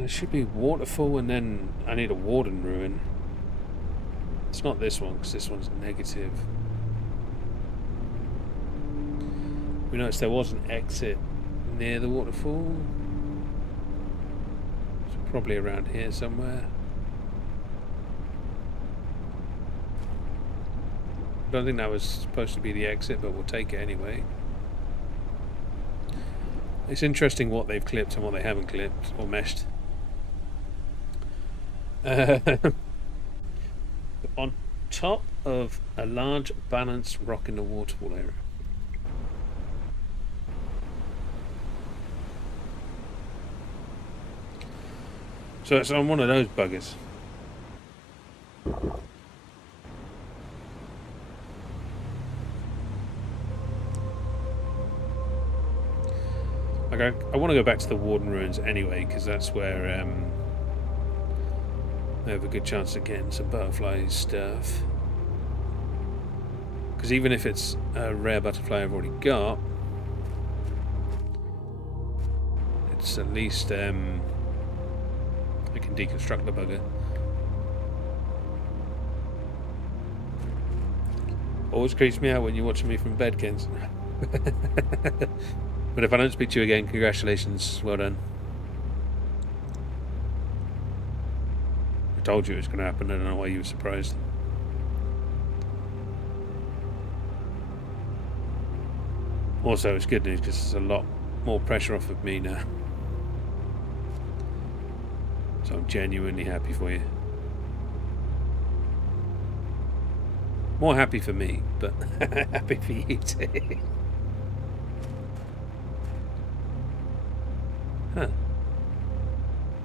Should be waterfall, and then I need a warden ruin. It's not this one, because this one's negative. We noticed there was an exit near the waterfall. It's probably around here somewhere. I don't think that was supposed to be the exit, but we'll take it anyway. It's interesting what they've clipped and what they haven't clipped or meshed. On top of a large balanced rock in the waterfall area. So it's on one of those buggers. Okay, I want to go back to the Warden Ruins anyway, because that's where I have a good chance of getting some butterfly stuff. Because even if it's a rare butterfly I've already got, it's at least I can deconstruct the bugger. Always creeps me out when you're watching me from bed, Kens. But if I don't speak to you again, congratulations, well done. I told you it was going to happen, I don't know why you were surprised. Also, it's good news because there's a lot more pressure off of me now. So I'm genuinely happy for you. More happy for me, but happy for you too. Huh.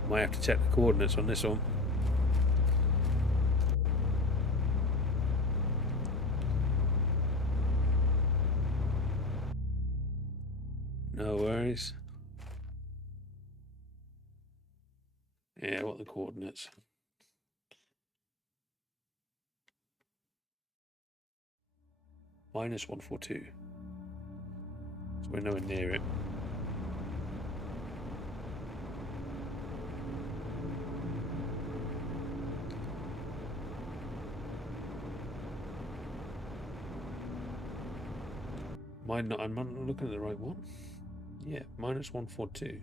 Might have to check the coordinates on this one. No worries. Yeah, what are the coordinates? -142. So we're nowhere near it. I'm not looking at the right one. Yeah, -142.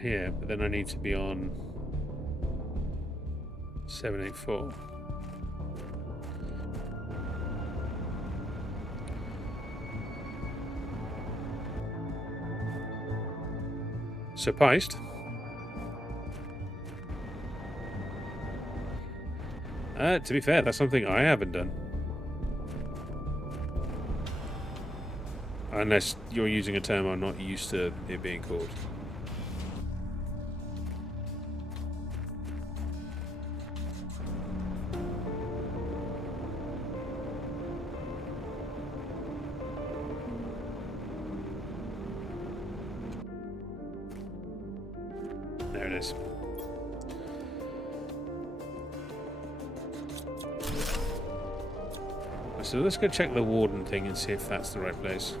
Here, but then I need to be on 784. Surprised? To be fair, that's something I haven't done. Unless you're using a term I'm not used to it being called. There it is. So let's go check the warden thing and see if that's the right place.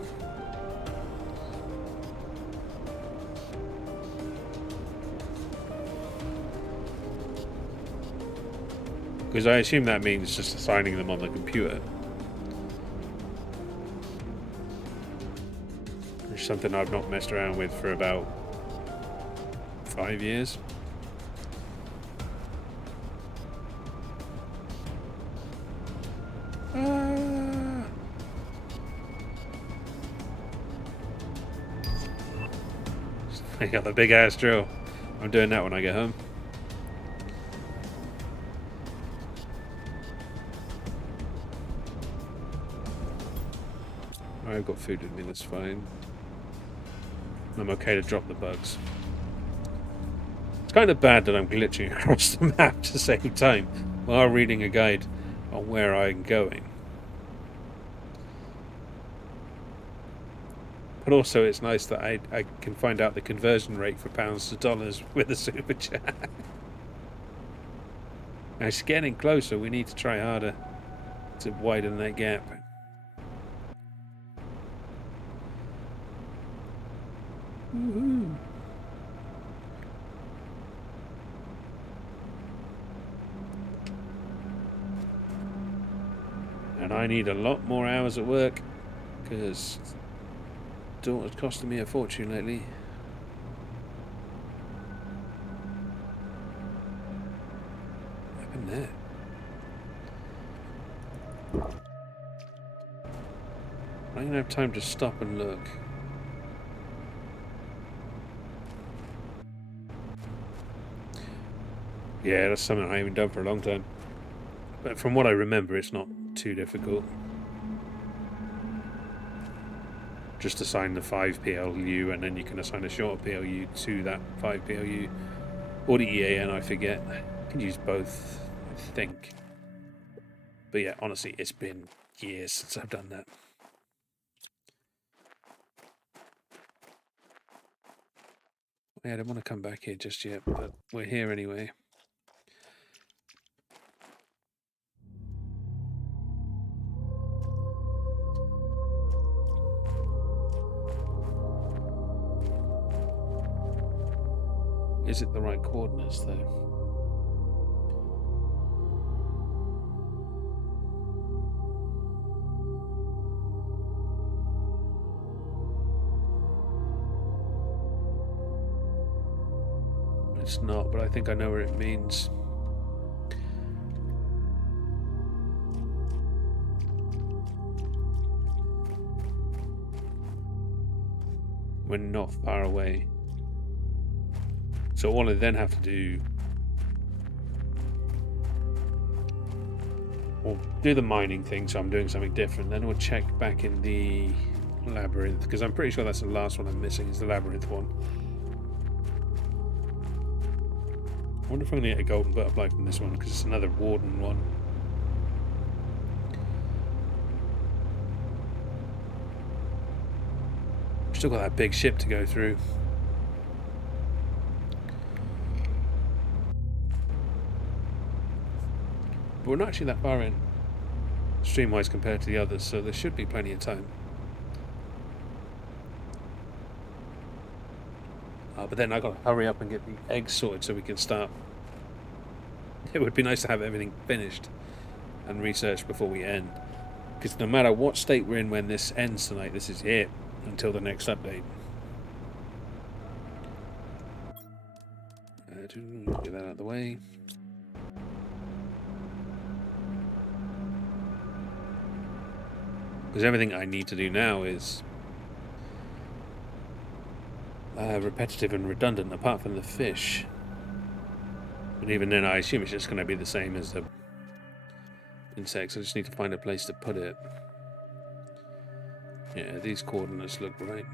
Because I assume that means just assigning them on the computer. Which is something I've not messed around with for about 5 years. I got the big ass drill. I'm doing that when I get home. I've got food with me, that's fine. I'm okay to drop the bugs. It's kind of bad that I'm glitching across the map to save time while reading a guide on where I'm going. But also it's nice that I can find out the conversion rate for pounds to dollars with a super chat. It's getting closer, we need to try harder to widen that gap. Woohoo! And I need a lot more hours at work because daughter's costing me a fortune lately. What happened there? I'm gonna have time to stop and look. Yeah, that's something I haven't done for a long time. But from what I remember, it's not too difficult. Just assign the 5 PLU and then you can assign a shorter PLU to that 5 PLU. Or the EAN, I forget. I can use both, I think. But yeah, honestly, it's been years since I've done that. Yeah, I don't want to come back here just yet, but we're here anyway. Is it the right coordinates, though? It's not, but I think I know what it means. We're not far away. So all I then have to do... We'll do the mining thing, so I'm doing something different. Then we'll check back in the labyrinth, because I'm pretty sure that's the last one I'm missing, is the labyrinth one. I wonder if I'm going to get a golden butterfly from this one, because it's another warden one. Still got that big ship to go through. But we're not actually that far in, stream-wise, compared to the others, so there should be plenty of time. But then I've got to hurry up and get the eggs sorted so we can start. It would be nice to have everything finished and researched before we end. Because no matter what state we're in when this ends tonight, this is it until the next update. Get that out of the way. Because everything I need to do now is repetitive and redundant, apart from the fish. And even then, I assume it's just going to be the same as the insects. I just need to find a place to put it. Yeah, these coordinates look right.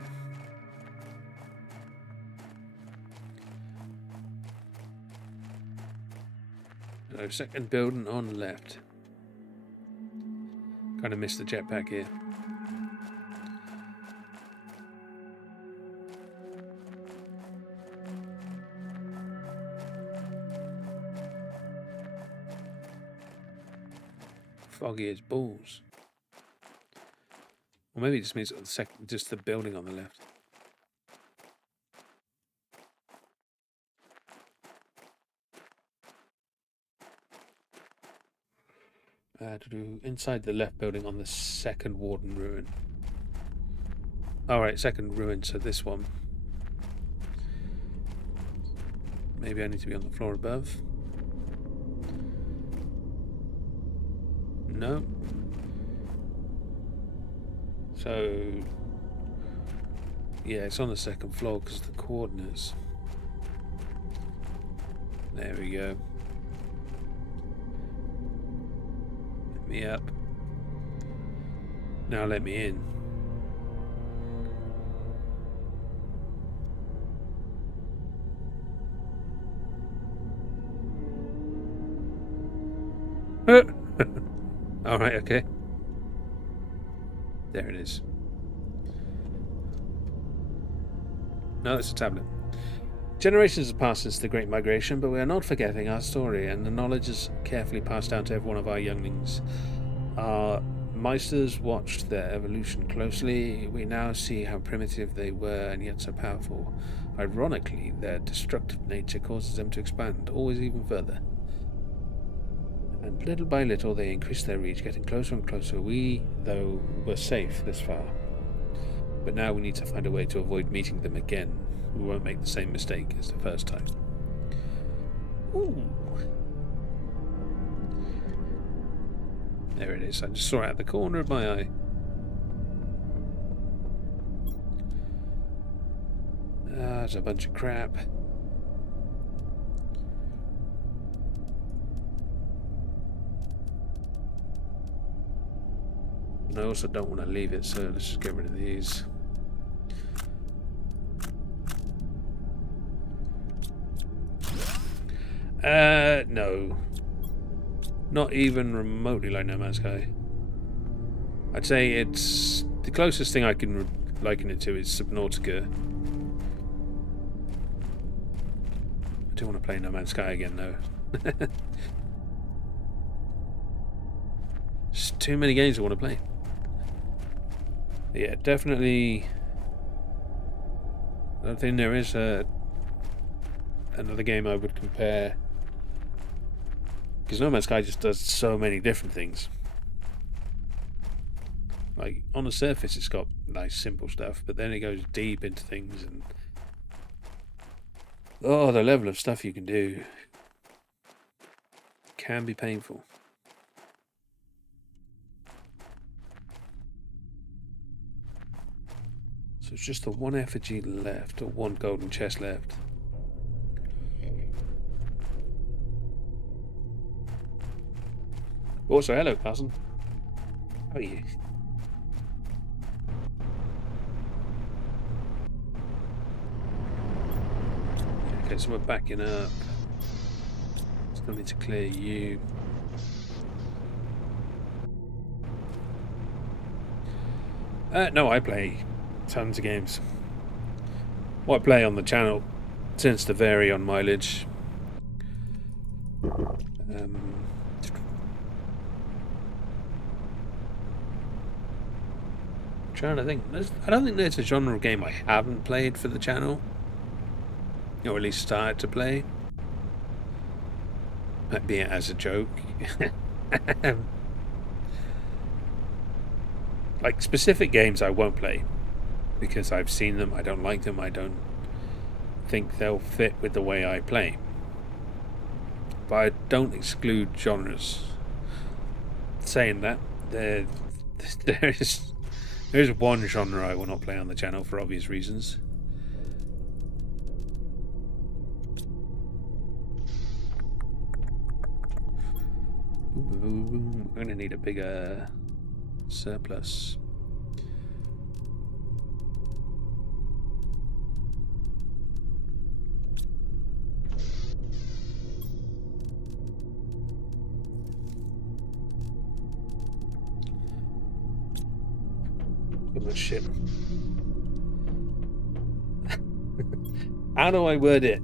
So, second building on left. Kind of missed the jetpack here. Foggy as balls. Or maybe it just means just the building on the left. To do inside the left building on the second warden ruin. Alright, second ruin, so this one. Maybe I need to be on the floor above. No. So Yeah, it's on the second floor because of the coordinates. There we go. Let me up. Now let me in. Alright, okay. There it is. No, it's a tablet. Generations have passed since the Great Migration, but we are not forgetting our story, and the knowledge is carefully passed down to every one of our younglings. Our Meisters watched their evolution closely. We now see how primitive they were and yet so powerful. Ironically, their destructive nature causes them to expand, always even further. And little by little they increased their reach, getting closer and closer. We, though, were safe this far. But now we need to find a way to avoid meeting them again. We won't make the same mistake as the first time. Ooh. There it is. I just saw it at the corner of my eye. There's a bunch of crap. And I also don't want to leave it, so let's just get rid of these. No. Not even remotely like No Man's Sky. I'd say it's the closest thing I can liken it to is Subnautica. I do want to play No Man's Sky again, though. There's too many games I want to play. Yeah, definitely. I don't think there is another game I would compare, because No Man's Sky just does so many different things. Like, on the surface it's got nice simple stuff, but then it goes deep into things, and oh, the level of stuff you can do can be painful. So it's just the one effigy left, or one golden chest left. Also, hello, cousin. How are you? Okay, so we're backing up. Still need to clear you. No, I play tons of games. What I play on the channel tends to vary on mileage. Trying to think. I don't think there's a genre of game I haven't played for the channel, or at least started to play. Might be it as a joke. Like specific games I won't play because I've seen them, I don't like them, I don't think they'll fit with the way I play. But I don't exclude genres. Saying that, there's one genre I will not play on the channel for obvious reasons. We're going to need a bigger surplus. Too much shit. How do I word it?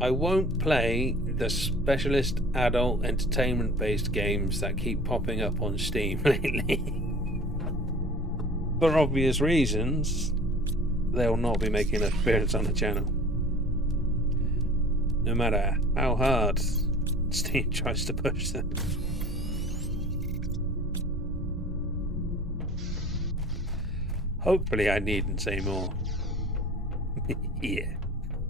I won't play the specialist adult entertainment based games that keep popping up on Steam lately. For obvious reasons, they'll not be making an appearance on the channel. No matter how hard Steam tries to push them. Hopefully I needn't say more. Yeah.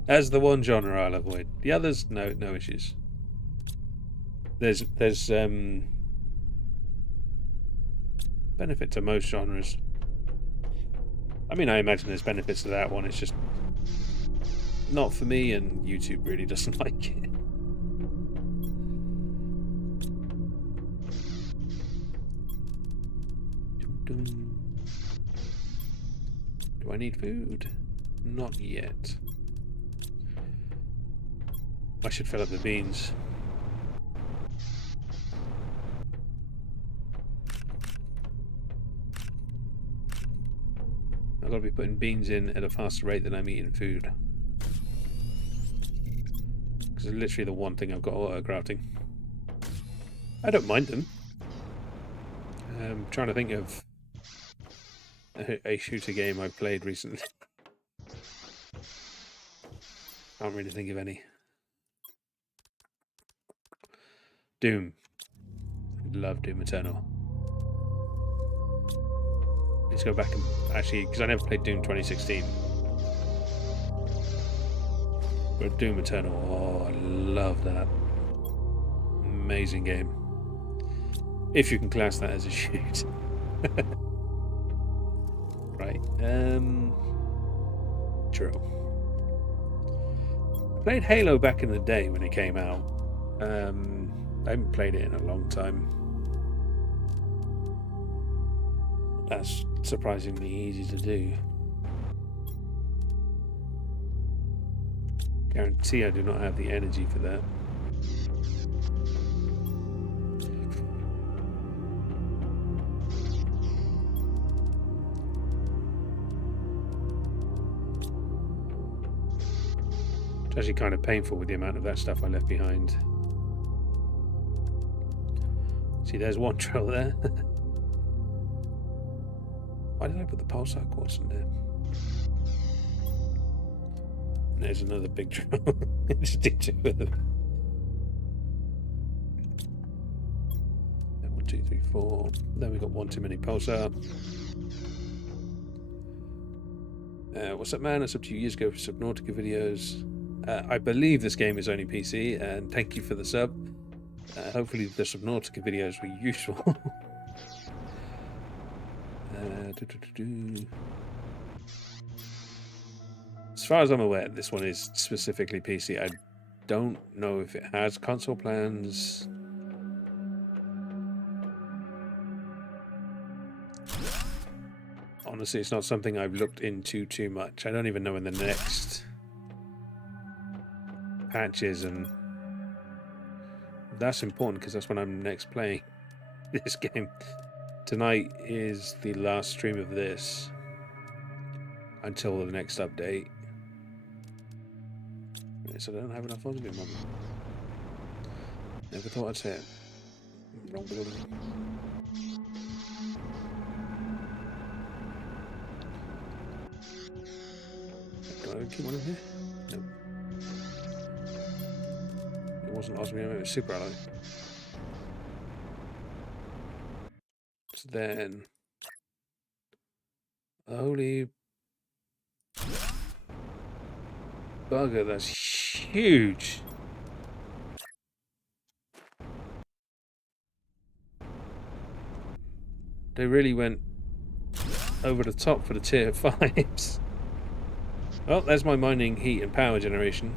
That's the one genre I'll avoid. The others, no issues. There's benefit to most genres. I mean, I imagine there's benefits to that one. It's just not for me, and YouTube really doesn't like it. Do I need food? Not yet. I should fill up the beans. I've got to be putting beans in at a faster rate than I'm eating food. Because it's literally the one thing I've got auto-crafting. I don't mind them. I'm trying to think of a shooter game I've played recently. Can't really think of any. Doom. Love Doom Eternal. Let's go back and actually, because I never played Doom 2016. But Doom Eternal, oh, I love that. Amazing game. If you can class that as a shoot. Right, true. I played Halo back in the day when it came out. I haven't played it in a long time. That's surprisingly easy to do. Guarantee I do not have the energy for that. It's actually kind of painful with the amount of that stuff I left behind. See, there's one trail there. Why did I put the pulsar quartz in there? And there's another big trail. Just do two of them. 1, 2, 3, 4. Then we got one too many pulsar. What's up, man? I subbed 2 years ago for Subnautica videos. I believe this game is only PC, and thank you for the sub. Hopefully the Subnautica videos were useful. As far as I'm aware, this one is specifically PC. I don't know if it has console plans. Honestly, it's not something I've looked into too much. I don't even know when the next patch is, and that's important because that's when I'm next playing this game. Tonight is the last stream of this until the next update. Yes, I don't have enough oxygen, mum. Never thought I'd say it. Wrong building. Do I keep one in here? Nope. It wasn't osmium, it was super alloy. So then, holy bugger, that's huge. They really went over the top for the tier 5s. Well, there's my mining, heat and power generation.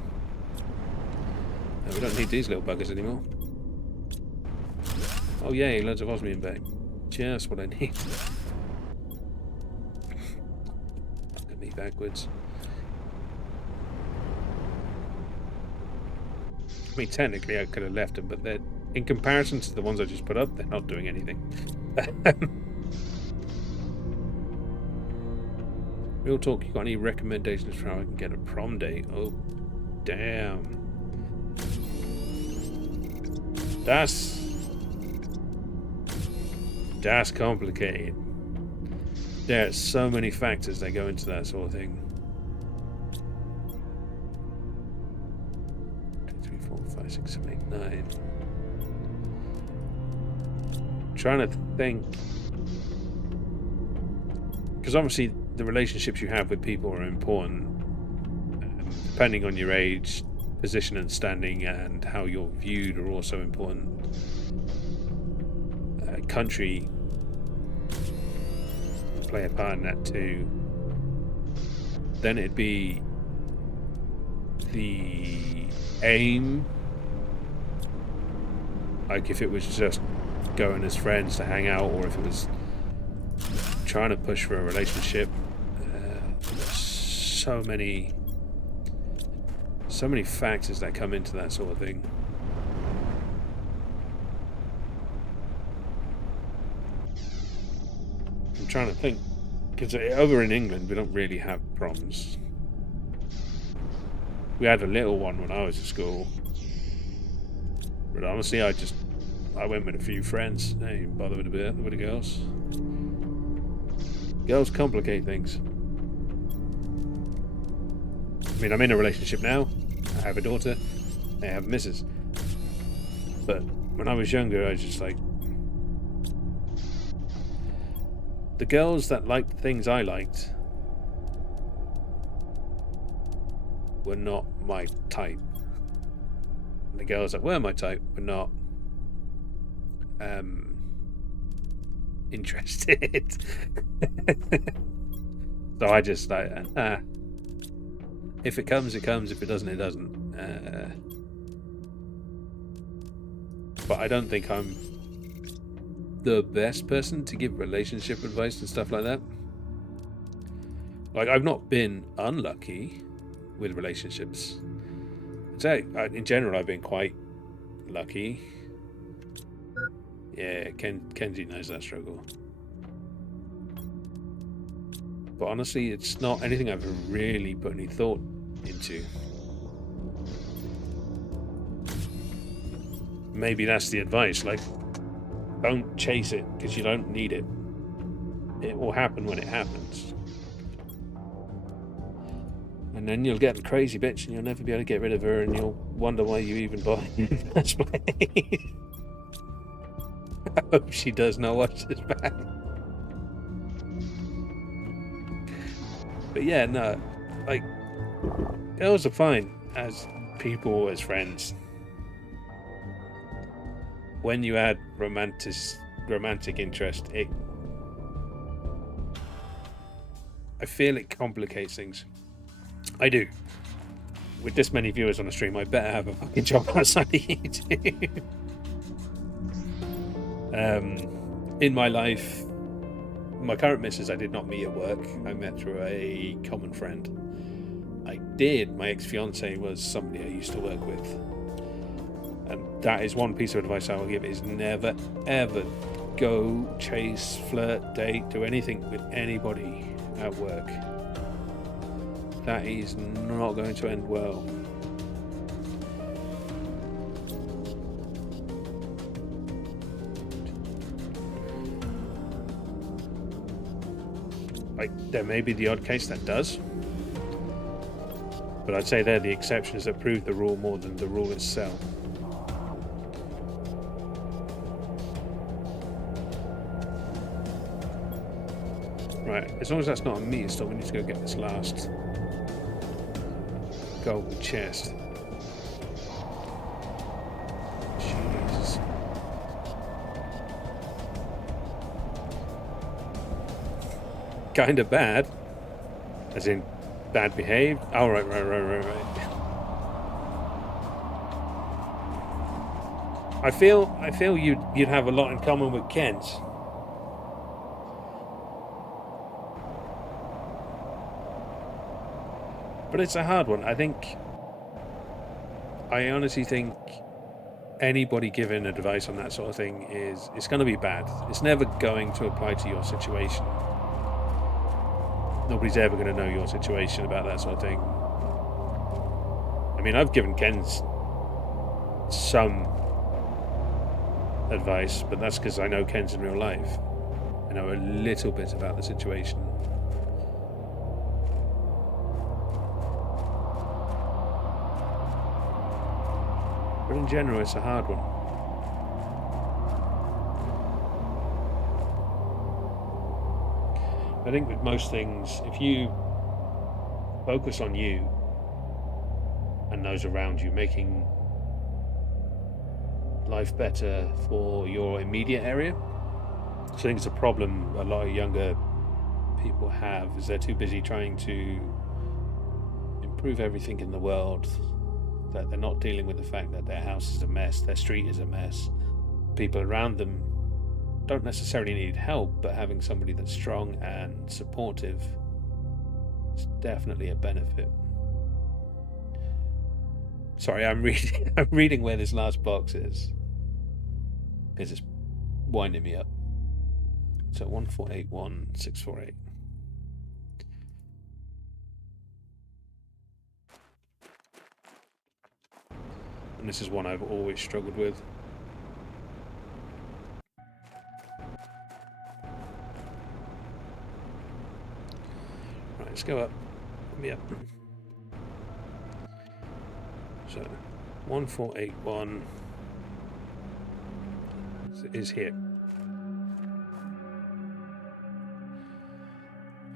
We don't need these little buggers anymore. Oh yay, loads of osmium back. Just what I need. Look at me backwards. I mean, technically I could have left them, but they're, in comparison to the ones I just put up, they're not doing anything. Real talk, you got any recommendations for how I can get a prom date? Oh, damn. That's complicated. There are so many factors that go into that sort of thing. 2, 3, 4, 5, 6, 7, 8, 9. Trying to think, because obviously the relationships you have with people are important, depending on your age, position and standing, and how you're viewed are also important. Country play a part in that too. then it'd be the aim. Like if it was just going as friends to hang out, or if it was trying to push for a relationship. So many factors that come into that sort of thing. I'm trying to think, because over in England we don't really have proms. We had a little one when I was at school, but honestly I went with a few friends. I didn't bother with the girls. Girls complicate things. I mean, I'm in a relationship now. I have a daughter. I have a missus. But when I was younger, I was just like, the girls that liked the things I liked were not my type. And the girls that were my type were not interested. So I just like, if it comes, it comes. If it doesn't, it doesn't. But I don't think I'm the best person to give relationship advice and stuff like that. Like, I've not been unlucky with relationships. I'd say, in general, I've been quite lucky. Yeah, Kenzie knows that struggle. But honestly, it's not anything I've really put any thought into. Maybe that's the advice, like, don't chase it because you don't need it. It will happen when it happens. And then you'll get the crazy bitch and you'll never be able to get rid of her, and you'll wonder why you even bought it in the first place. I hope she does not watch this back. But yeah, no, like, girls are fine as people, as friends. When you add romantic interest, I feel it complicates things. I do. With this many viewers on the stream, I better have a fucking job outside of YouTube. In my life, my current missus I did not meet at work. I met through a common friend. My ex-fiance was somebody I used to work with. And that is one piece of advice I will give, is never ever go chase, flirt, date, do anything with anybody at work. That is not going to end well. Like, there may be the odd case that does, but I'd say they're the exceptions that prove the rule more than the rule itself. Right, as long as that's not on me, still we need to go get this last golden chest. Jesus. Kinda bad. As in bad behaved? Oh, right. I feel you'd have a lot in common with Kent. But it's a hard one. I honestly think anybody giving advice on that sort of thing it's going to be bad. It's never going to apply to your situation. Nobody's ever going to know your situation about that sort of thing. I mean, I've given Ken's some advice, but that's because I know Ken's in real life. I know a little bit about the situation. But in general, it's a hard one. I think with most things, if you focus on you and those around you, making life better for your immediate area. So I think it's a problem a lot of younger people have, is they're too busy trying to prove everything in the world, that they're not dealing with the fact that their house is a mess, their street is a mess, people around them don't necessarily need help, but having somebody that's strong and supportive is definitely a benefit. Sorry, I'm reading where this last box is, because it's winding me up. So 1481648. And this is one I've always struggled with. Right, let's go up. Let me up. So 1481 is here.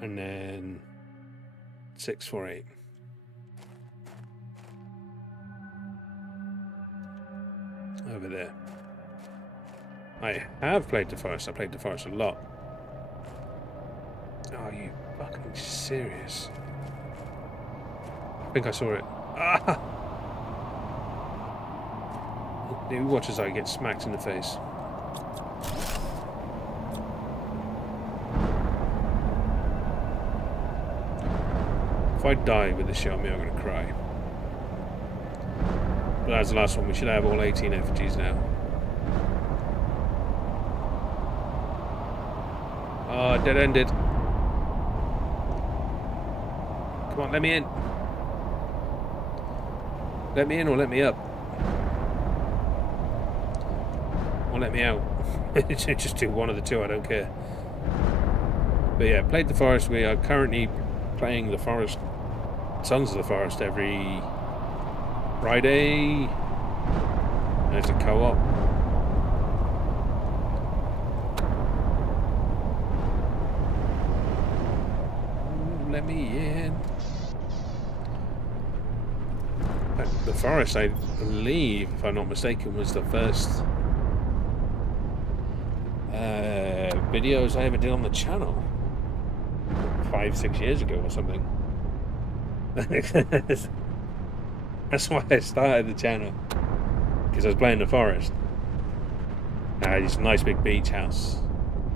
And then 648. Over there. I have played the forest. I played the forest a lot. Are you fucking serious? I think I saw it. Ah! You watch as I get smacked in the face. If I die with this shit on me, I'm gonna cry. But that's the last one. We should have all 18 effigies now. Oh, dead-ended. Come on, let me in. Let me in or let me up. Or let me out. Just do one of the two, I don't care. But yeah, played the forest. We are currently playing the forest, Sons of the Forest, every Friday. There's a co-op. Let me in. The forest, I believe, if I'm not mistaken, was the first videos I ever did on the channel 5-6 years ago or something. That's why I started the channel, because I was playing the forest. It's a nice big beach house.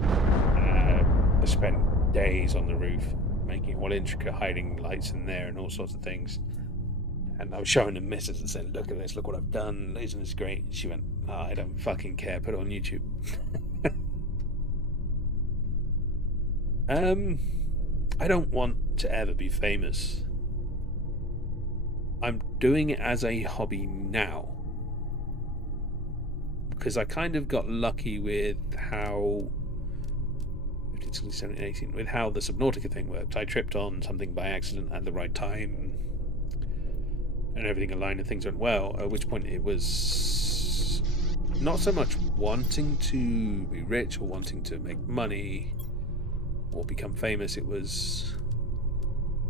I spent days on the roof making it all intricate, hiding lights in there and all sorts of things. And I was showing the missus and saying, look at this, look what I've done, isn't this great? And she went, oh, I don't fucking care, put it on YouTube. I don't want to ever be famous. I'm doing it as a hobby now, because I kind of got lucky with how 15, 16, 17, 18, with how the Subnautica thing worked. I tripped on something by accident at the right time, and everything aligned and things went well, at which point it was not so much wanting to be rich or wanting to make money or become famous, it was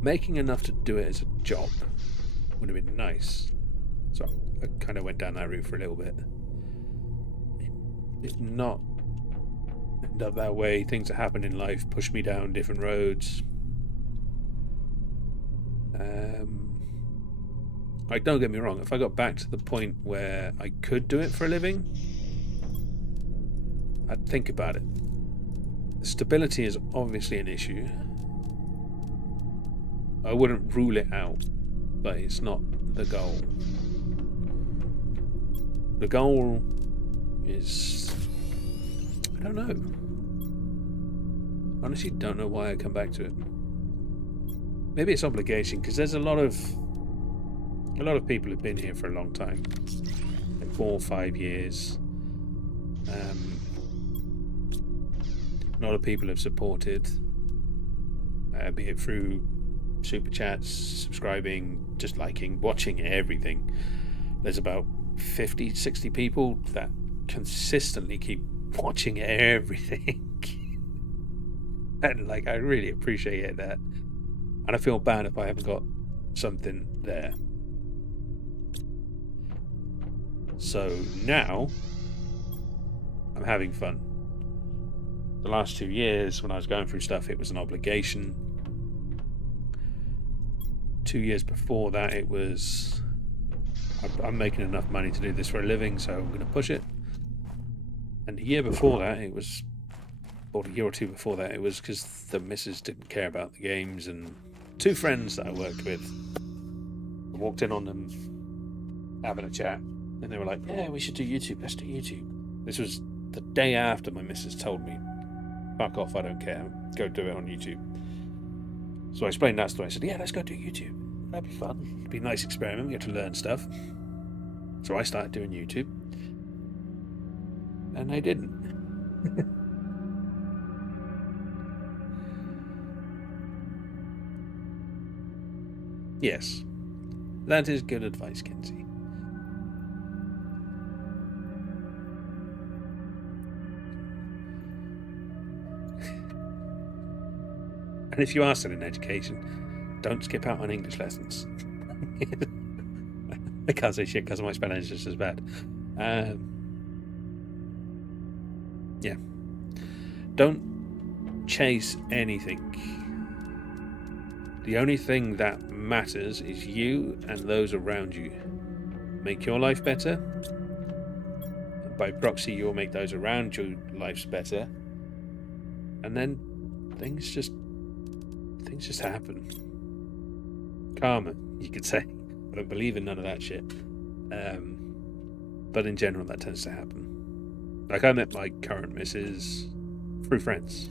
making enough to do it as a job. Would have been nice. So I kind of went down that route for a little bit. It did not end up that way. Things that happened in life pushed me down different roads. Like, don't get me wrong, if I got back to the point where I could do it for a living, I'd think about it. Stability is obviously an issue. I wouldn't rule it out, but it's not the goal. The goal is... I don't know. Honestly, don't know why I come back to it. Maybe it's obligation, because there's a lot of people who've been here for a long time, like 4 or 5 years. A lot of people have supported, be it through super chats, subscribing, just liking, watching everything. There's about 50, 60 people that consistently keep watching everything. And like, I really appreciate that. And I feel bad if I haven't got something there. So now I'm having fun. The last 2 years when I was going through stuff, it was an obligation 2 years before that, it was I'm making enough money to do this for a living, so I'm going to push it. And the year before that, it was, or a year or two before that, it was because the missus didn't care about the games, and two friends that I worked with, I walked in on them having a chat, and they were like, yeah, we should do YouTube, let's do YouTube. This was the day after my missus told me, fuck off, I don't care, go do it on YouTube. So I explained that story. I said, yeah, let's go do YouTube. That'd be fun. It'd be a nice experiment. We get to learn stuff. So I started doing YouTube. And I didn't. Yes. That is good advice, Kenzie. And if you are still in education, don't skip out on English lessons. I can't say shit because my spelling is just as bad. Yeah. Don't chase anything. The only thing that matters is you and those around you. Make your life better. By proxy, you'll make those around your lives better. And then things just happen. Karma, you could say. I don't believe in none of that shit. But in general, that tends to happen. Like, I met my current missus through friends.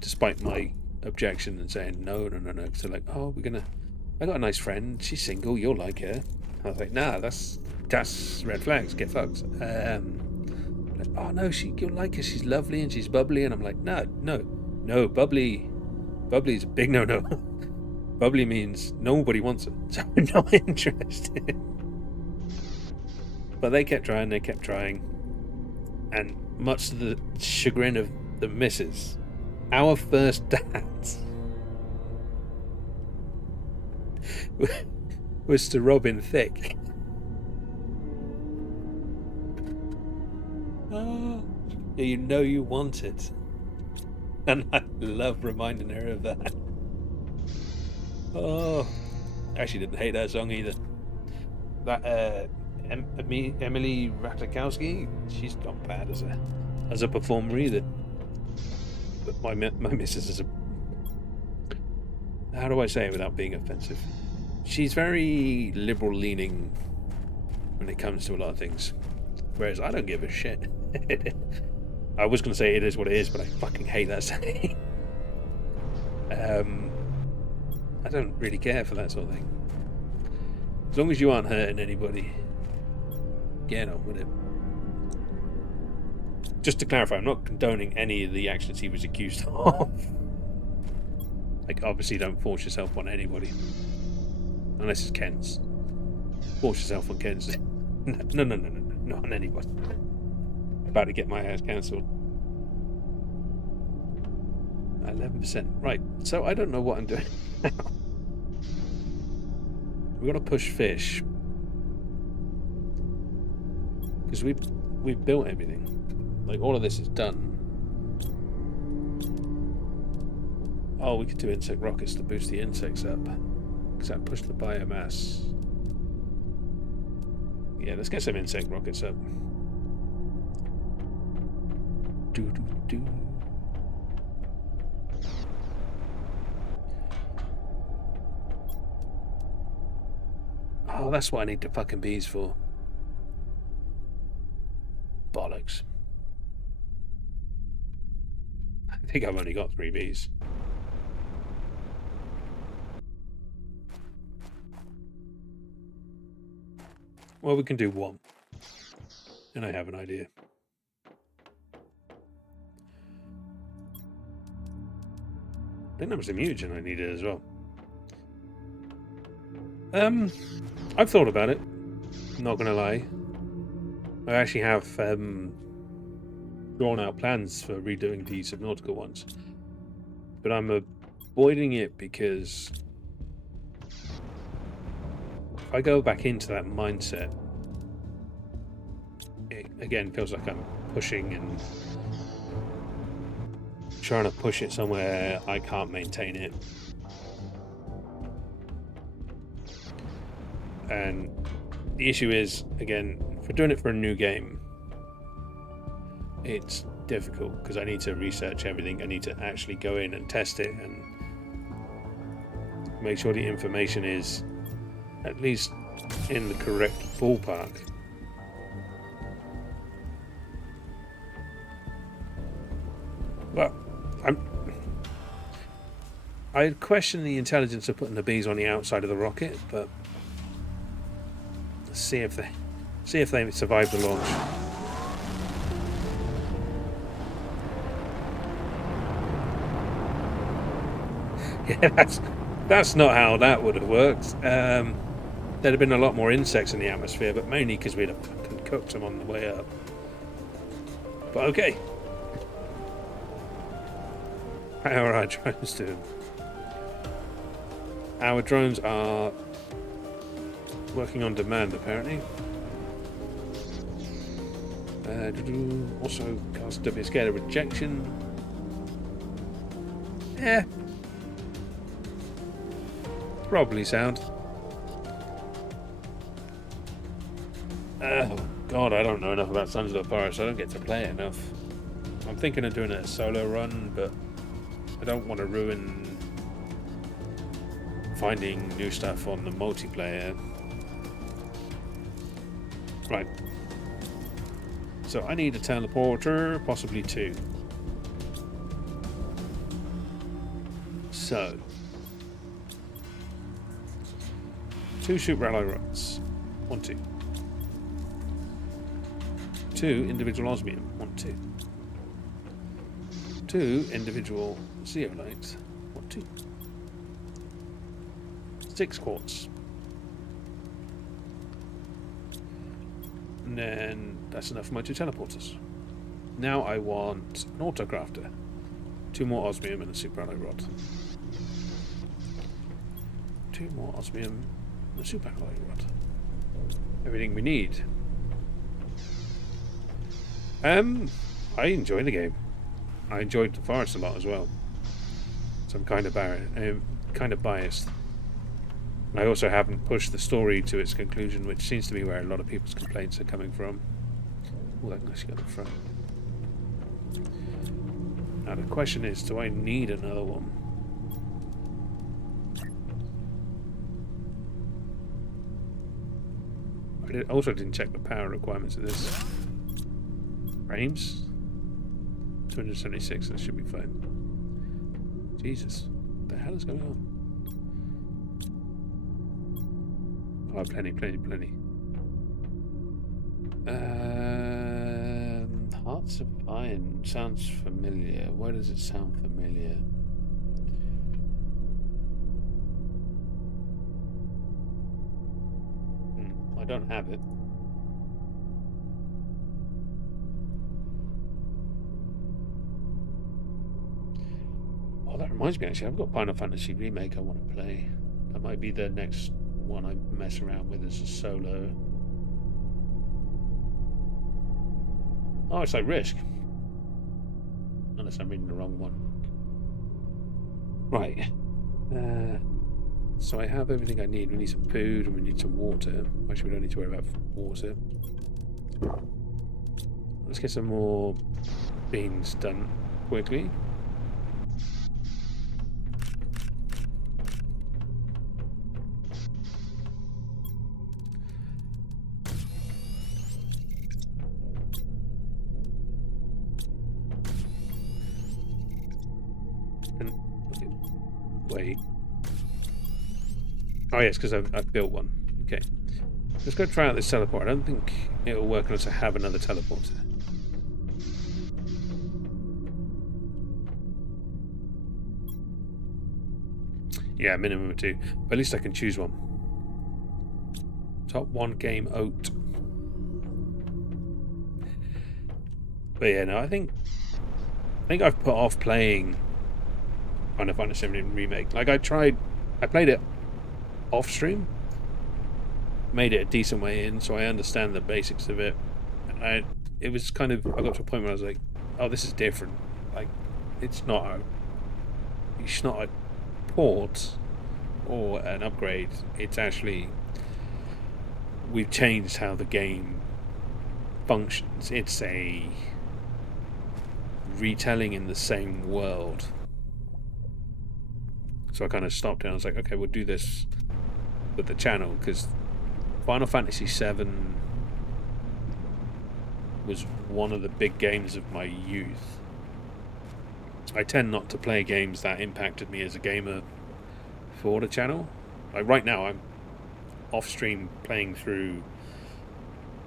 Despite my objection and saying no. So like, oh, I got a nice friend. She's single. You'll like her. I was like, nah, that's red flags. Get fucked. Like, oh no, you'll like her. She's lovely and she's bubbly. And I'm like, no, bubbly is a big no. Bubbly means nobody wants it, so I'm not interested. But they kept trying, and much to the chagrin of the missus, our first dance was to Robin Thicke. Oh, you know you want it. And I love reminding her of that. Oh, I actually didn't hate that song either. That Emily Ratajkowski, she's not bad as a performer either. But my missus is how do I say it without being offensive? She's very liberal leaning when it comes to a lot of things, whereas I don't give a shit. I was going to say it is what it is, but I fucking hate that saying. I don't really care for that sort of thing. As long as you aren't hurting anybody, get on with it. Just to clarify, I'm not condoning any of the actions he was accused of. Like, obviously don't force yourself on anybody. Unless it's Ken's. Force yourself on Ken's. No, not on anybody. About to get my ass cancelled. 11%. Right, so I don't know what I'm doing now. We're gonna push fish. Because we've built everything. Like, all of this is done. Oh, we could do insect rockets to boost the insects up. Because that pushed the biomass. Yeah, let's get some insect rockets up. Do. Oh, that's what I need the fucking bees for. Bollocks. I think I've only got 3 bees. Well, we can do 1. And I have an idea. I think that was the mutagen I needed as well. I've thought about it. Not gonna lie. I actually have drawn out plans for redoing the Subnautical ones. But I'm avoiding it because if I go back into that mindset, it again feels like I'm pushing and trying to push it somewhere I can't maintain it. And the issue is, again, if we're doing it for a new game, it's difficult because I need to research everything. I need to actually go in and test it and make sure the information is at least in the correct ballpark. Well, I question the intelligence of putting the bees on the outside of the rocket, but let's see if they survive the launch. Yeah, that's not how that would have worked. There'd have been a lot more insects in the atmosphere, but mainly because we'd have fucking cooked them on the way up. But okay. How are our drones doing? Our drones are working on demand, apparently. Also, cast W scared of rejection. Yeah. Probably sound. Oh god, I don't know enough about Sons of the Forest, so I don't get to play it enough. I'm thinking of doing a solo run, but I don't want to ruin finding new stuff on the multiplayer. Right. So I need a teleporter, possibly 2. So 2 super alloy rods. 1, 2. 2 individual osmium. 1, 2. 2 individual zeolite. 1, 2. 6 quartz. And then that's enough for my 2 teleporters. Now I want an autocrafter. 2 more osmium and a super alloy rod. 2 more osmium and a super alloy rod. Everything we need. I enjoy the game. I enjoyed the forest a lot as well. So I'm kind of biased. I also haven't pushed the story to its conclusion, which seems to be where a lot of people's complaints are coming from. Oh, that nice got the front. Now the question is, do I need another one? I also didn't check the power requirements of this. Frames? 276, that should be fine. Jesus, what the hell is going on? Oh, plenty. Hearts of Iron sounds familiar. Why does it sound familiar? I don't have it. Oh, that reminds me, actually, I've got Final Fantasy Remake I want to play. That might be the next one I mess around with as a solo. Oh, it's like Risk. Unless I'm reading the wrong one. Right. So I have everything I need. We need some food and we need some water. Actually, we don't need to worry about water. Let's get some more beans done quickly. Wait. Oh yes, because I've built one. Okay. Let's go try out this teleport. I don't think it'll work unless I have another teleporter. Yeah, minimum of 2. But at least I can choose one. Top 1 game oat. But yeah, no, I think I've put off playing Final Fantasy VII Remake. Like I played it off stream, made it a decent way in, so I understand the basics of it. And it was kind of, I got to a point where I was like, oh, this is different. Like, it's not a port or an upgrade. It's actually we've changed how the game functions. It's a retelling in the same world. So I kind of stopped and I was like, okay, we'll do this with the channel, because Final Fantasy VII was one of the big games of my youth. I tend not to play games that impacted me as a gamer for the channel. Like right now, I'm off stream playing through,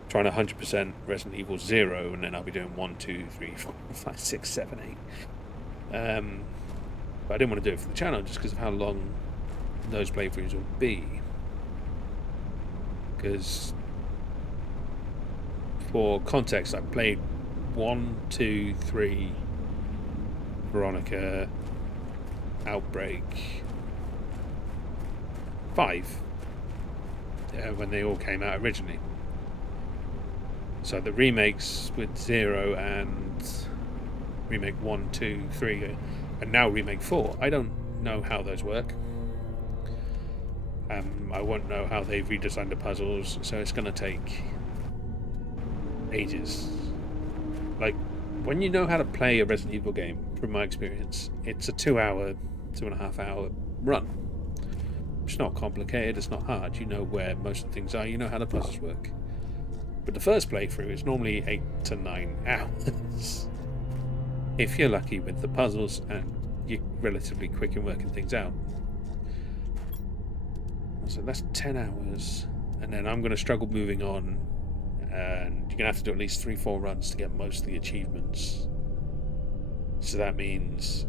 trying to 100% Resident Evil 0, and then I'll be doing 1, 2, 3, 4, 5, 6, 7, 8. But I didn't want to do it for the channel just because of how long those playthroughs would be. Because, for context, I played 1, 2, 3, Veronica, Outbreak, 5, when they all came out originally. So the remakes with 0 and remake 1, 2, 3, and now remake 4, I don't know how those work. I won't know how they've redesigned the puzzles, so it's going to take ages. Like, when you know how to play a Resident Evil game, from my experience, it's a 2.5 hour run. It's not complicated, it's not hard. You know where most of the things are, you know how the puzzles work. But the first playthrough is normally 8 to 9 hours. If you're lucky with the puzzles and you're relatively quick in working things out. So that's 10 hours. And then I'm going to struggle moving on. And you're going to have to do at least 3-4 runs to get most of the achievements. So that means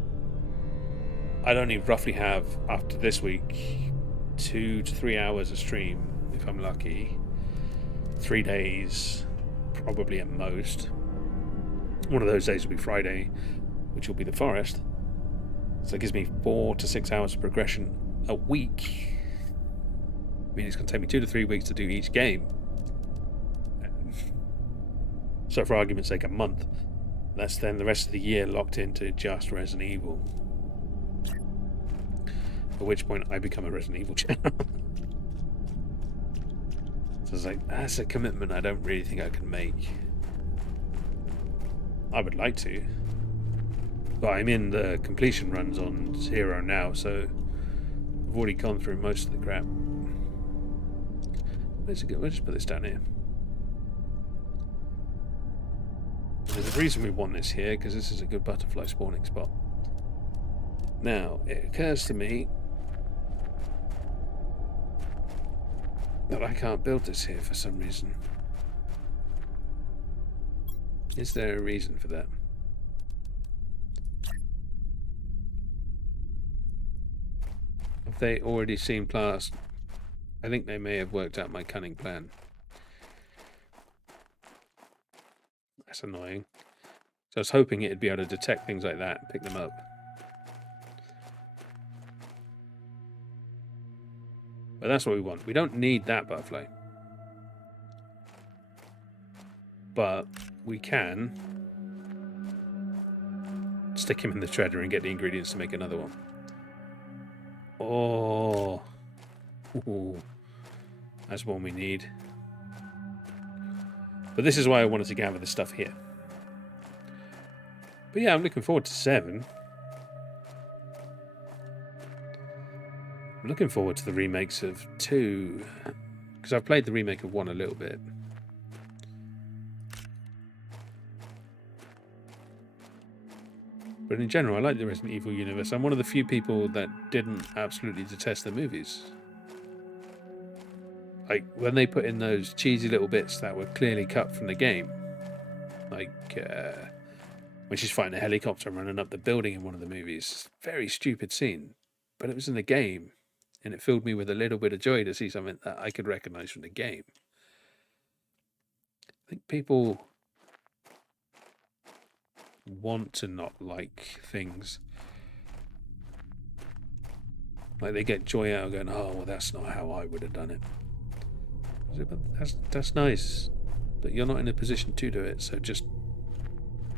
I'd only roughly have, after this week, 2 to 3 hours of stream, if I'm lucky. 3 days, probably at most. One of those days will be Friday, which will be the forest. So it gives me 4 to 6 hours of progression a week. I mean, it's going to take me 2 to 3 weeks to do each game. So for argument's sake, a month. That's then the rest of the year locked into just Resident Evil. At which point I become a Resident Evil channel. So it's like, that's a commitment I don't really think I can make. I would like to. But I'm in the completion runs on 0 now, so I've already gone through most of the crap. Let's just put this down here. There's a reason we want this here, because this is a good butterfly spawning spot. Now, it occurs to me that I can't build this here for some reason. Is there a reason for that? Have they already seen past? I think they may have worked out my cunning plan. That's annoying. So I was hoping it'd be able to detect things like that and pick them up. But that's what we want. We don't need that butterfly. But we can stick him in the shredder and get the ingredients to make another one. Oh. Ooh. That's one we need. But this is why I wanted to gather this stuff here. But yeah, I'm looking forward to 7. I'm looking forward to the remakes of 2. Because I've played the remake of 1 a little bit. But in general, I like the Resident Evil universe. I'm one of the few people that didn't absolutely detest the movies. Like, when they put in those cheesy little bits that were clearly cut from the game. Like, when she's fighting a helicopter and running up the building in one of the movies. Very stupid scene. But it was in the game. And it filled me with a little bit of joy to see something that I could recognize from the game. I think people want to not like things. Like, they get joy out of going, oh, well, that's not how I would have done it. But that's nice, but you're not in a position to do it, so just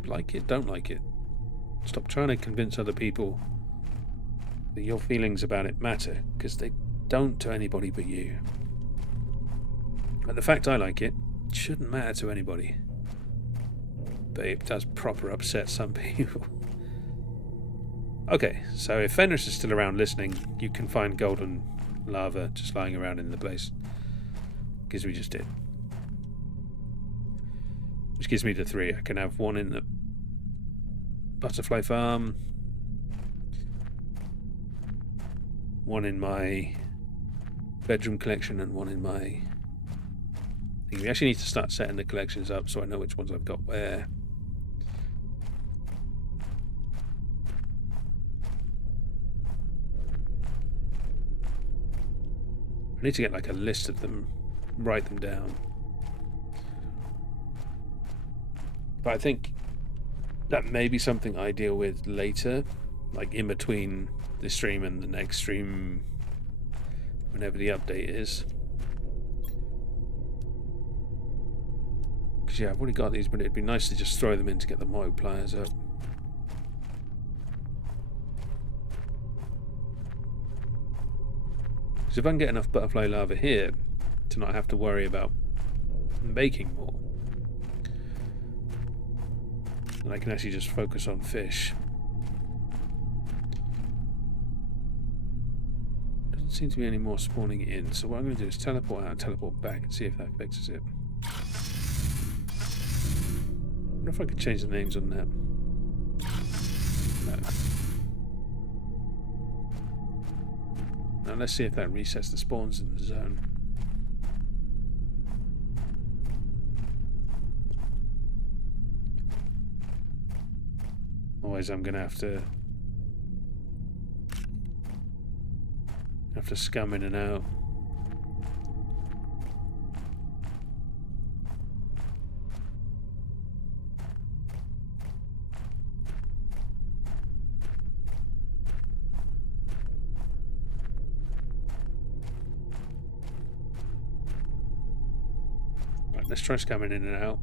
like it, don't like it. Stop trying to convince other people that your feelings about it matter, because they don't to anybody but you. But the fact I like it shouldn't matter to anybody. But it does proper upset some people. Okay, so if Fenris is still around listening, you can find golden lava just lying around in the place. Because we just did. Which gives me the 3. I can have one in the butterfly farm, one in my bedroom collection, and one in my... We actually need to start setting the collections up so I know which ones I've got where. I need to get like a list of them, write them down. But I think that may be something I deal with later, like in between this stream and the next stream, whenever the update is. Because yeah, I've already got these, but it'd be nice to just throw them in to get the multipliers up. Because if I can get enough butterfly lava here to not have to worry about making more, then I can actually just focus on fish. Doesn't seem to be any more spawning in, so what I'm going to do is teleport out and teleport back and see if that fixes it. I wonder if I could change the names on that. No. Now let's see if that resets the spawns in the zone. Otherwise I'm gonna have to scum in and out. Let's try scamming in and out.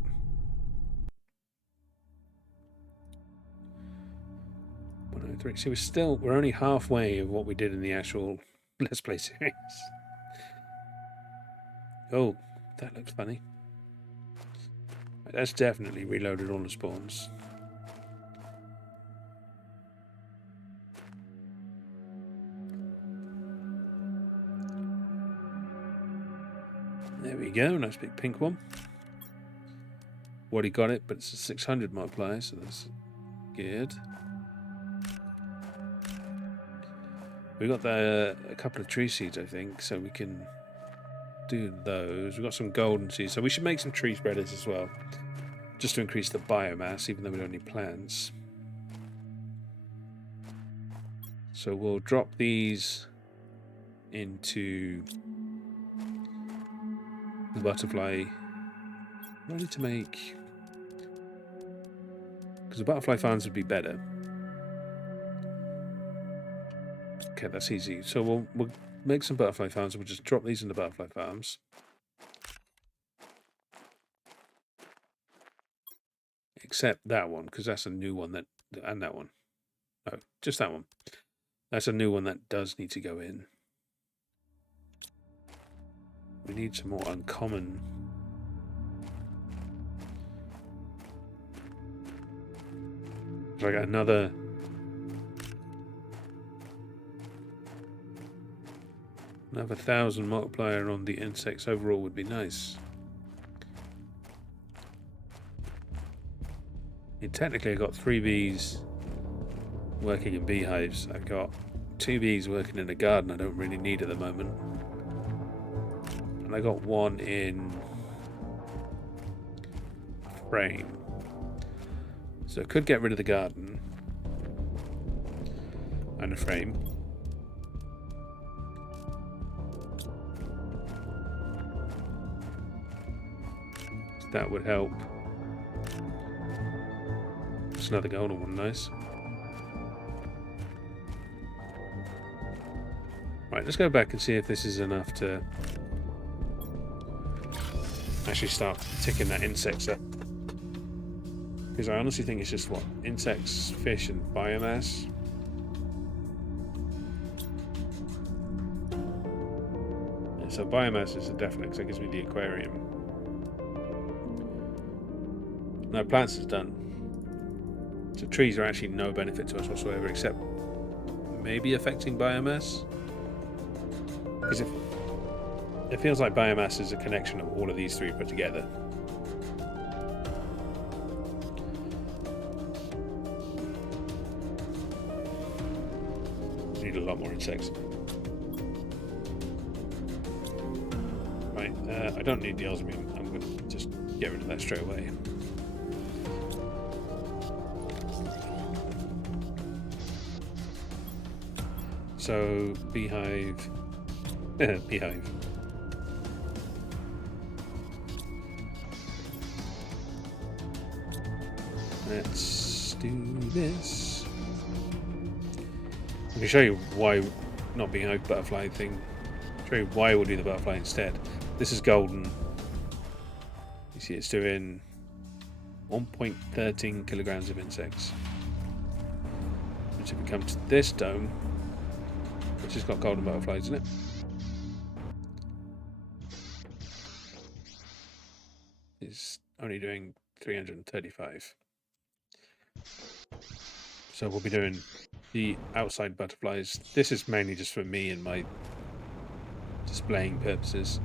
See, we're only halfway of what we did in the actual Let's Play series. Oh, that looks funny. That's definitely reloaded all the spawns. There we go, nice big pink one. Already got it, but it's a 600 multiplier, so that's good. We got a couple of tree seeds, I think, so we can do those. We've got some golden seeds, so we should make some tree spreaders as well, just to increase the biomass, even though we don't need plants. So we'll drop these into the butterfly. I need to make, because the butterfly farms would be better. Okay, that's easy. So we'll make some butterfly farms. We'll just drop these in the butterfly farms. Except that one, because that's a new one that, and that one. No, just that one. That's a new one that does need to go in. We need some more uncommon. So I got another 1,000 multiplier on the insects overall would be nice. Technically I got 3 bees working in beehives. I got 2 bees working in a garden I don't really need at the moment. And I got 1 in frame. So I could get rid of the garden and a frame. That would help. Just another golden one, nice. Right, let's go back and see if this is enough to actually start ticking that insects up. Because I honestly think it's just what? Insects, fish, and biomass. Let's So biomass is a definite, because that gives me the aquarium. No, plants is done. So trees are actually no benefit to us whatsoever, except maybe affecting biomass. Because it feels like biomass is a connection of all of these three put together. Need a lot more insects. Right, I don't need the osmium. I'm going to just get rid of that straight away. So, beehive. Beehive. Let's do this. I can show you why, not beehive, butterfly thing. Show you why we'll do the butterfly instead. This is golden. You see it's doing 1.13 kilograms of insects. Which if we come to this dome, which has got golden butterflies in it. Is only doing 335. So we'll be doing the outside butterflies. This is mainly just for me and my displaying purposes.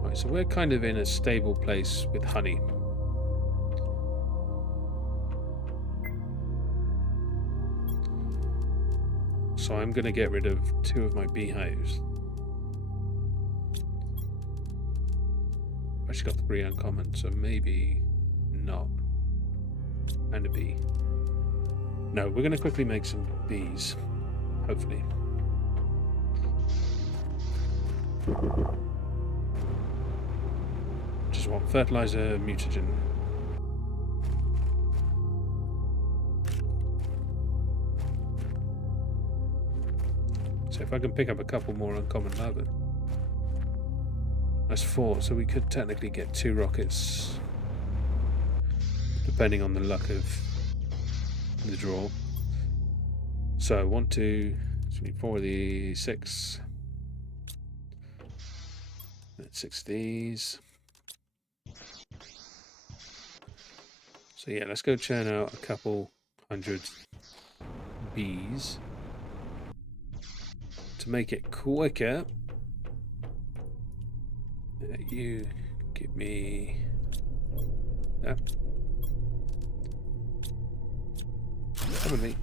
Right, so we're kind of in a stable place with honey. So I'm going to get rid of 2 of my beehives. I've actually got 3 uncommon, so maybe not. And a bee. No, we're going to quickly make some bees. Hopefully. Just want fertilizer, mutagen. So if I can pick up a couple more uncommon larvae. That's 4, so we could technically get 2 rockets. Depending on the luck of the draw. So 1, 2, 3, 4 of these, 6. That's 6 of these. So yeah, let's go churn out a couple hundred bees. To make it quicker, you give me that. Come with me.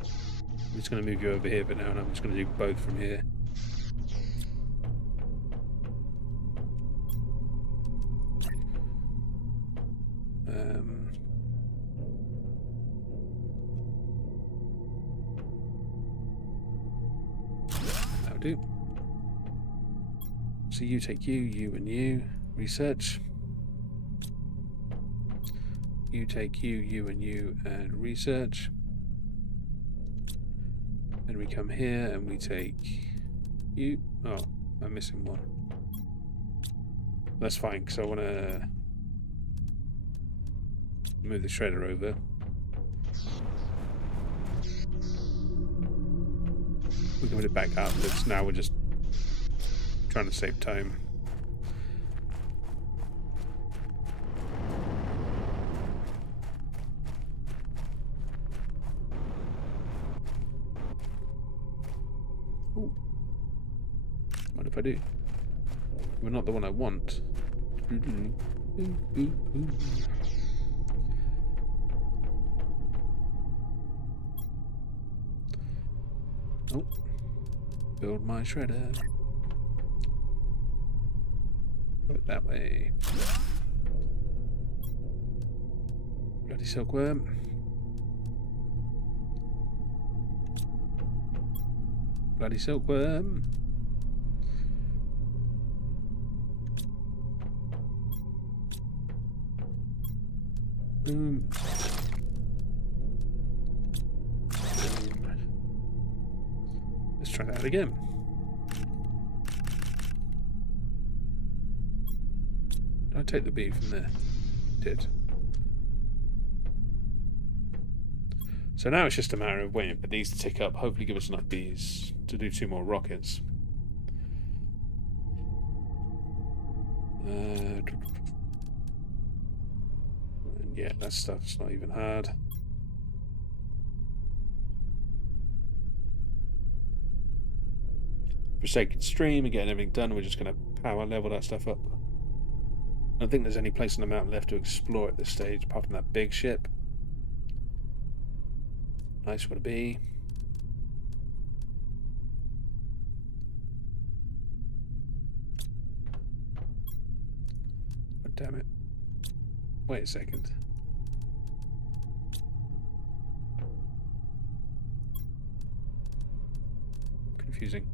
I'm just going to move you over here for now, and I'm just going to do both from here. That'll do. So you take you and you. Research. You take you and you, and research. Then we come here and we take you. Oh, I'm missing one. That's fine, because I want to move the shredder over. We can put it back up, but now we're just trying to save time. Ooh. What if I do? We're not the one I want. Oh. Build my shredder. Put it that way. Bloody silkworm. Bloody silkworm. Boom. try that again. Did I take the bee from there? Did. So now it's just a matter of waiting for these to tick up, hopefully give us enough bees to do 2 more rockets. Yeah, that stuff's not even hard. Forsaken stream and getting everything done, we're just going to power level that stuff up. I don't think there's any place on the mountain left to explore at this stage apart from that big ship. Nice would it be. Oh, damn it. Wait a second. Confusing.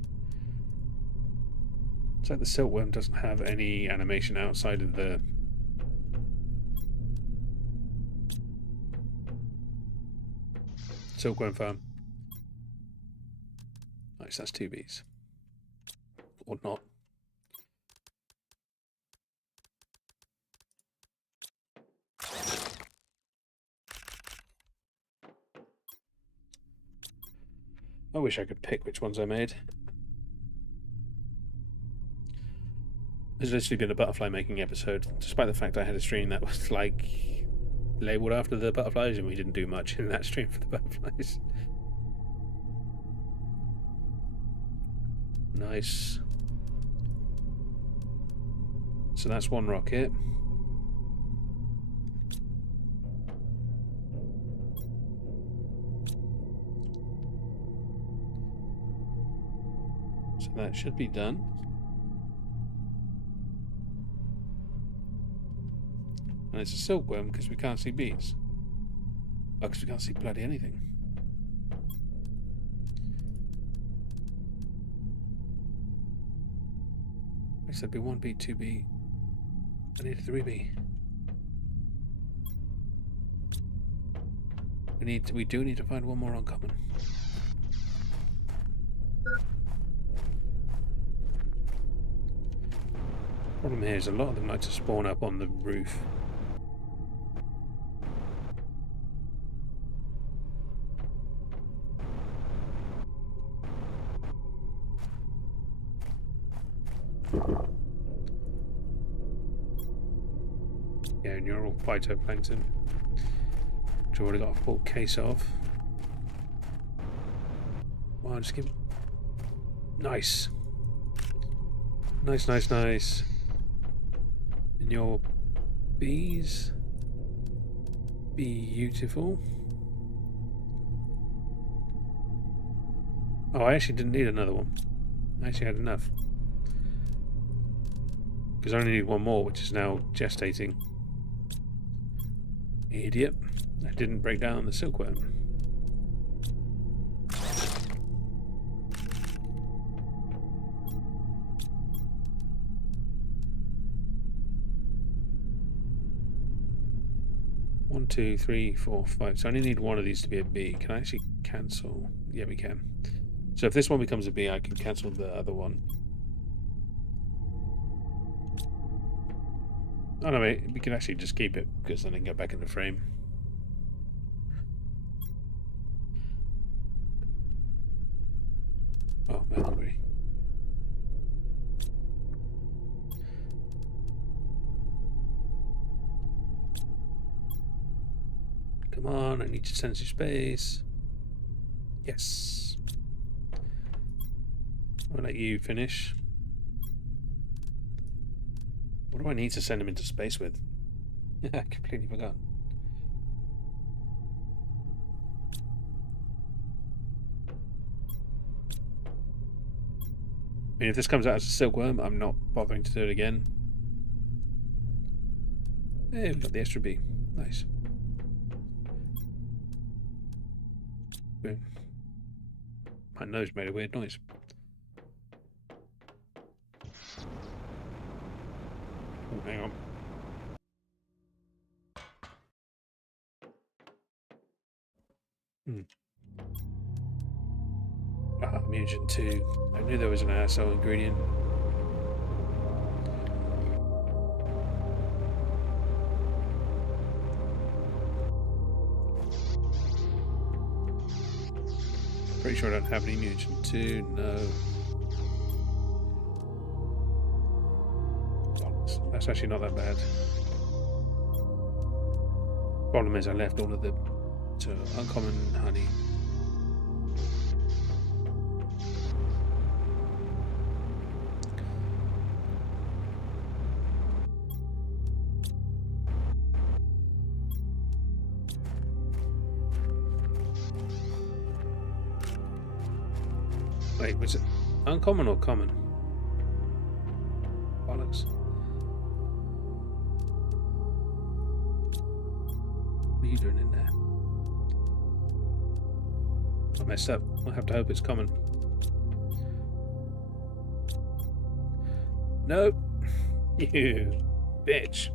It's like the silkworm doesn't have any animation outside of the silkworm farm. Nice, that's 2 bees. Or not. I wish I could pick which ones I made. It's literally been a butterfly making episode, despite the fact I had a stream that was like labelled after the butterflies and we didn't do much in that stream for the butterflies. Nice. So that's 1 rocket. So that should be done. And it's a silkworm because we can't see bees. Oh, because we can't see bloody anything. I said be 1 bee, 2 bee. I need a 3 bee. We do need to find 1 more uncommon. Problem here is a lot of them like to spawn up on the roof. Yeah, and you're all phytoplankton, which I've already got a full case of. Well, just give. Nice. Nice, nice, nice. And your bees. Beautiful. Oh, I actually didn't need another one. I actually had enough. Because I only need 1 more, which is now gestating. Idiot. I didn't break down the silkworm. One, 2, 3, 4, 5. So I only need 1 of these to be a bee. Can I actually cancel? Yeah, we can. So if this one becomes a bee, I can cancel the other one. Oh no, wait, we can actually just keep it because then I can go back in the frame. Oh, I'm hungry. Come on, I need to sense your space. Yes. I'll let you finish. What do I need to send him into space with? I completely forgot. I mean, if this comes out as a silkworm, I'm not bothering to do it again. Hey, we've got the extra bee. Nice. Boom. My nose made a weird noise. Oh, hang on. mutagen 2. I knew there was an aerosol ingredient. Pretty sure I don't have any mutagen 2, no. That's actually not that bad. Problem is I left all of the uncommon honey. Wait, was it uncommon or common? Bollocks. What are you doing in there? I messed up. I have to hope it's common. Nope. You bitch.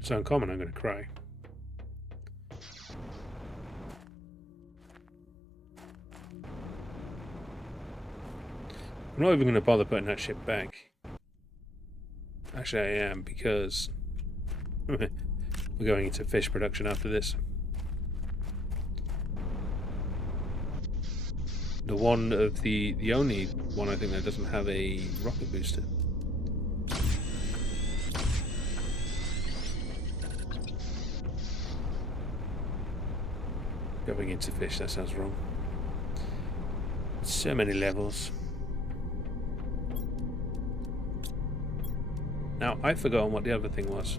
It's uncommon, I'm going to cry. I'm not even going to bother putting that shit back. Actually, I am, because we're going into fish production after this. The only one I think that doesn't have a rocket booster. Going into fish, that sounds wrong. So many levels. Now, I've forgotten what the other thing was.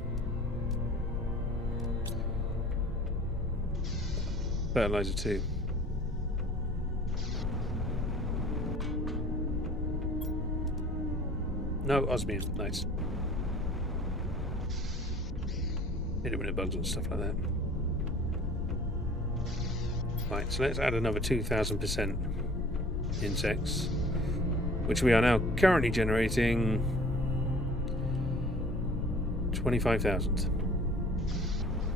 Fertilizer 2. No, osmium. Nice. Hit it with the bugs and stuff like that. Right, so let's add another 2,000% insects, which we are now currently generating 25,000.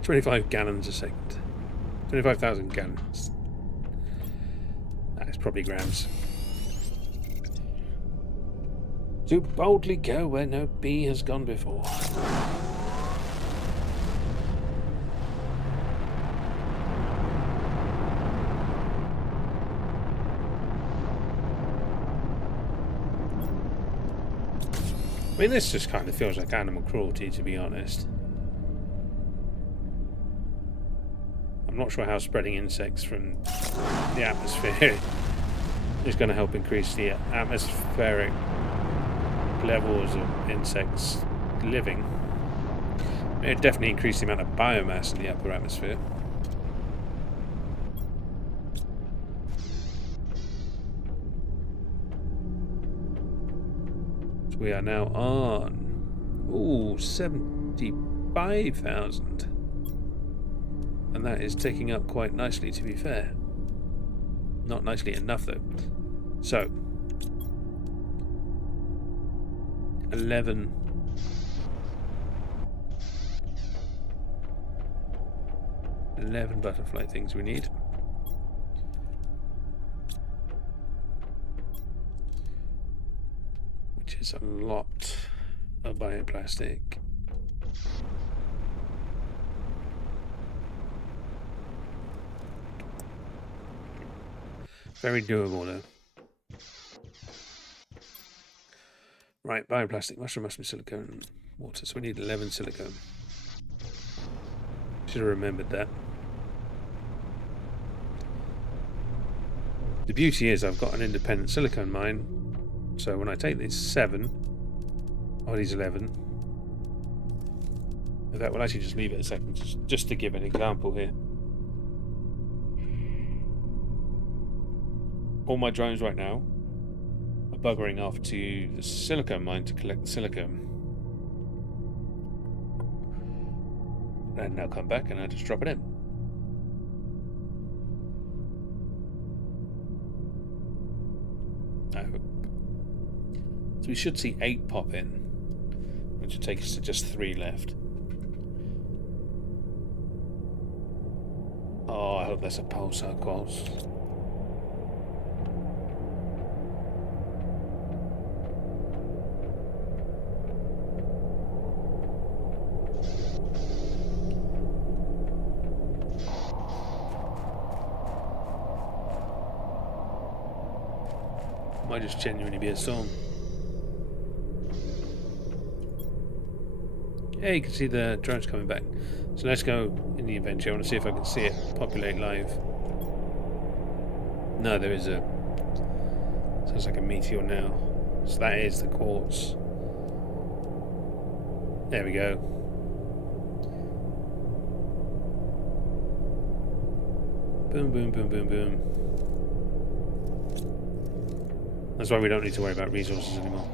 25 gallons a second. 25,000 gallons. That is probably grams. To boldly go where no bee has gone before. I mean, this just kind of feels like animal cruelty, to be honest. I'm not sure how spreading insects from the atmosphere is going to help increase the atmospheric levels of insects living. It definitely increased the amount of biomass in the upper atmosphere. We are now on 75,000, and that is ticking up quite nicely, to be fair. Not nicely enough though. So 11 butterfly things we need. Which is a lot of bioplastic. Very doable though. Right, bioplastic, mushroom, silicone, water. So we need 11 silicone. Should have remembered that. The beauty is I've got an independent silicone mine. So when I take these 7, or these 11, in fact, we'll actually just leave it a second, just to give an example here. All my drones right now are buggering off to the silicone mine to collect the silicone. And now come back and I just drop it in. I hope. So we should see 8 pop in. which would take us to just 3 left. Oh, I hope that's a pulsar quals. Might just genuinely be a storm. Yeah, you can see the drones coming back. So let's go in the adventure. I want to see if I can see it populate live. No, there is a... sounds like a meteor now. So that is the quartz. There we go. Boom, boom, boom, boom, boom. That's why we don't need to worry about resources anymore.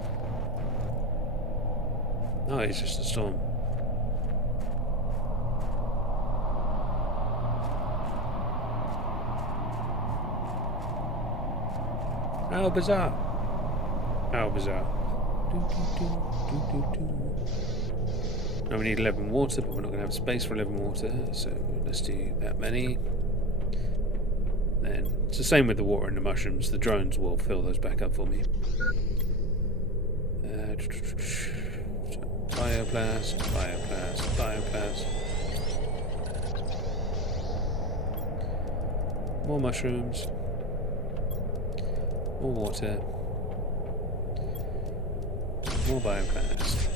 Oh, it's just a storm. How bizarre. How bizarre. Now we need 11 water, but we're not going to have space for 11 water, so let's do that many. Then it's the same with the water and the mushrooms. The drones will fill those back up for me. Bioblast, bioblast, bioblast. More mushrooms. More water. More bioblast.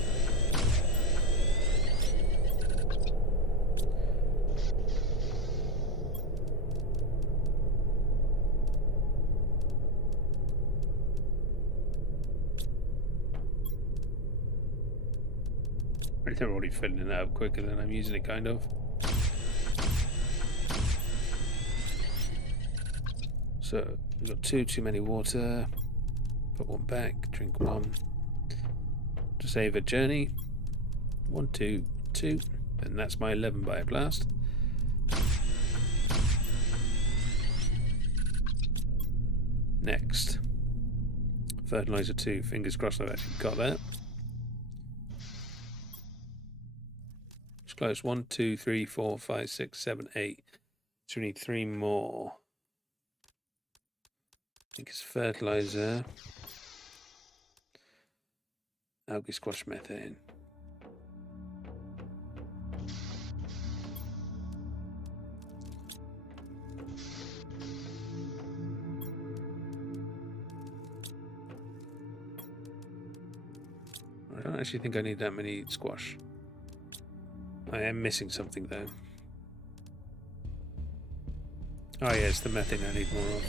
They're already filling it up quicker than I'm using it, kind of. So we've got too many water. Put one back, drink one. To save a journey. 1, 2, 2. And that's my 11 bioblast. Next. Fertilizer 2. Fingers crossed I've actually got that. Close. 1, 2, 3, 4, 5, 6, 7, 8. So we need 3 more. I think it's fertilizer. Algae squash methane. I don't actually think I need that many squash. I am missing something though. Oh yeah, it's the methane I need more of.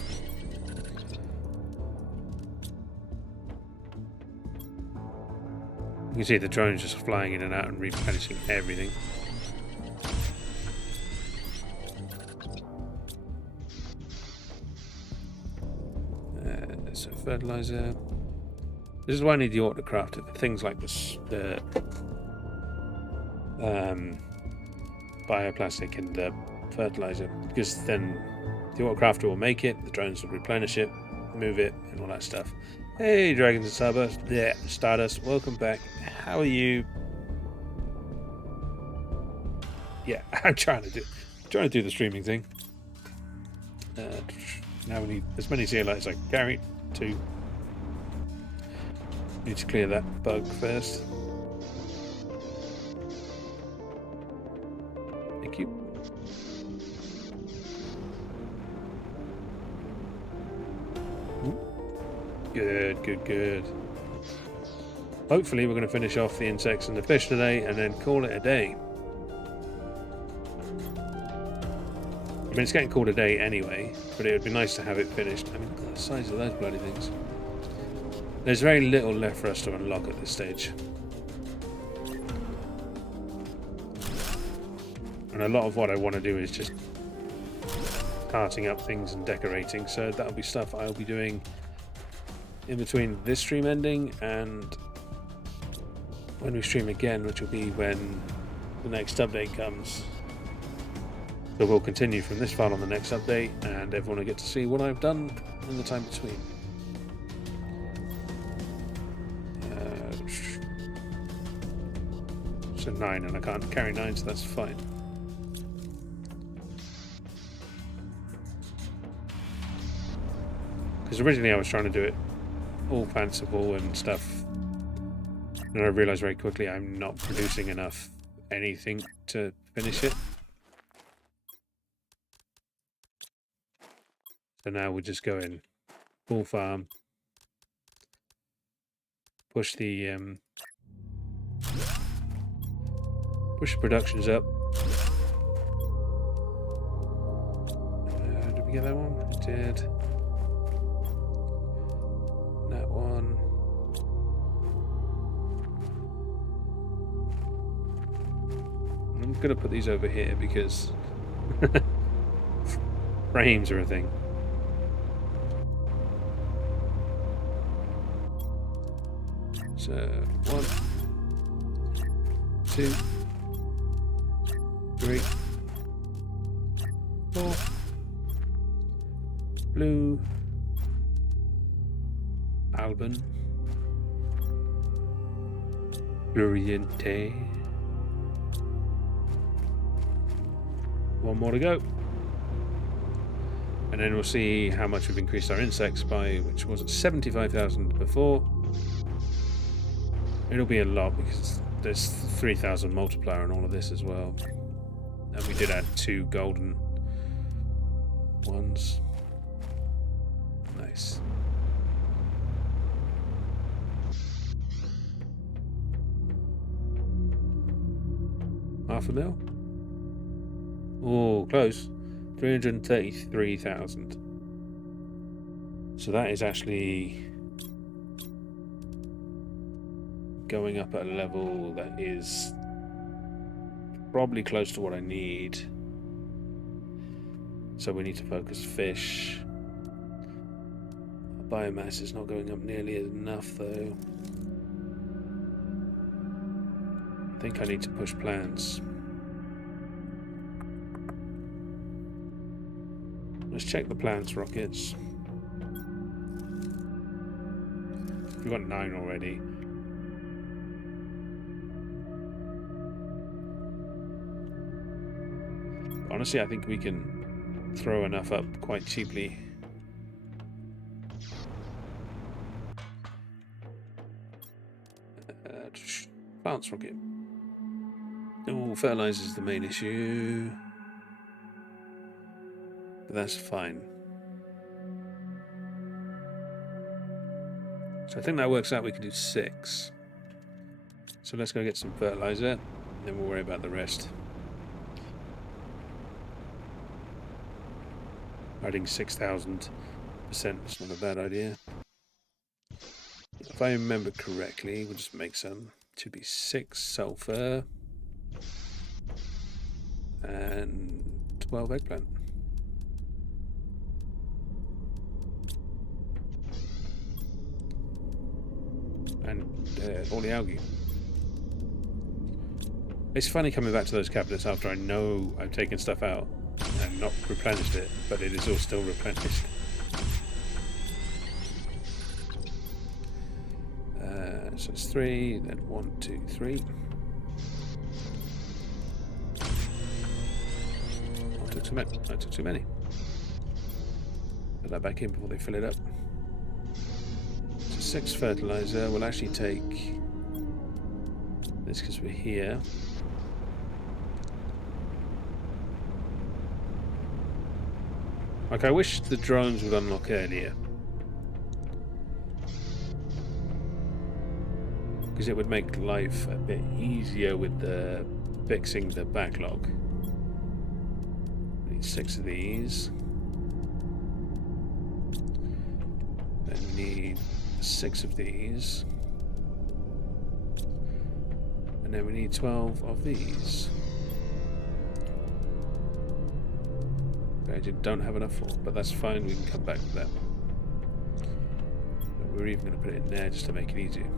You can see the drones just flying in and out and replenishing everything. So fertilizer. This is why I need the autocraft for things like this, the bioplastic and fertilizer, because then the autocrafter will make it, the drones will replenish it, move it, and all that stuff. Hey, Dragons and Stardust, yeah, Stardust, welcome back. How are you? Yeah, I'm trying to do the streaming thing. Now we need as many zeolites as I can carry. 2. Need to clear that bug first. Thank you. Good, good, good. Hopefully we're going to finish off the insects and the fish today and then call it a day. I mean, it's getting called a day anyway, but it would be nice to have it finished. I mean, look at the size of those bloody things. There's very little left for us to unlock at this stage. And a lot of what I want to do is just carting up things and decorating, so that'll be stuff I'll be doing in between this stream ending and when we stream again, which will be when the next update comes. So we'll continue from this file on the next update, and everyone will get to see what I've done in the time between. So 9, and I can't carry 9, so that's fine. Because originally I was trying to do it all fanciful and stuff, and I realised very quickly I'm not producing enough anything to finish it. So now we'll just go in full farm, push the productions up. Did we get that one? We did. That one. I'm going to put these over here because frames are a thing. So 1, 2, 3, 4. Blue. Alban. Floriente. One more to go. And then we'll see how much we've increased our insects by, which was at 75,000 before. It'll be a lot because there's 3,000 multiplier on all of this as well. And we did add 2 golden ones. Nice. Half a mil? Oh, close. 333,000. So that is actually going up at a level that is probably close to what I need. So we need to focus fish. Biomass is not going up nearly enough though. I think I need to push plants. Let's check the plants rockets. We've got 9 already. Honestly, I think we can throw enough up quite cheaply. Plants rocket. Oh, fertilizer is the main issue. But that's fine. So I think that works out. We can do 6. So let's go get some fertilizer, then we'll worry about the rest. Adding 6,000% is not a bad idea. If I remember correctly, we'll just make some. 2b6 sulfur and 12 eggplant. And all the algae. It's funny coming back to those cabinets after I know I've taken stuff out and not replenished it, but it is all still replenished. So it's 3, then 1, 2, 3. I took too many. Put that back in before they fill it up. So 6 fertilizer. We'll actually take this because we're here. Like, I wish the drones would unlock earlier. Because it would make life a bit easier with the fixing the backlog. We need 6 of these. Then we need 6 of these. And then we need 12 of these. I don't have enough for, but that's fine, we can come back to that. But we're even going to put it in there just to make it easier.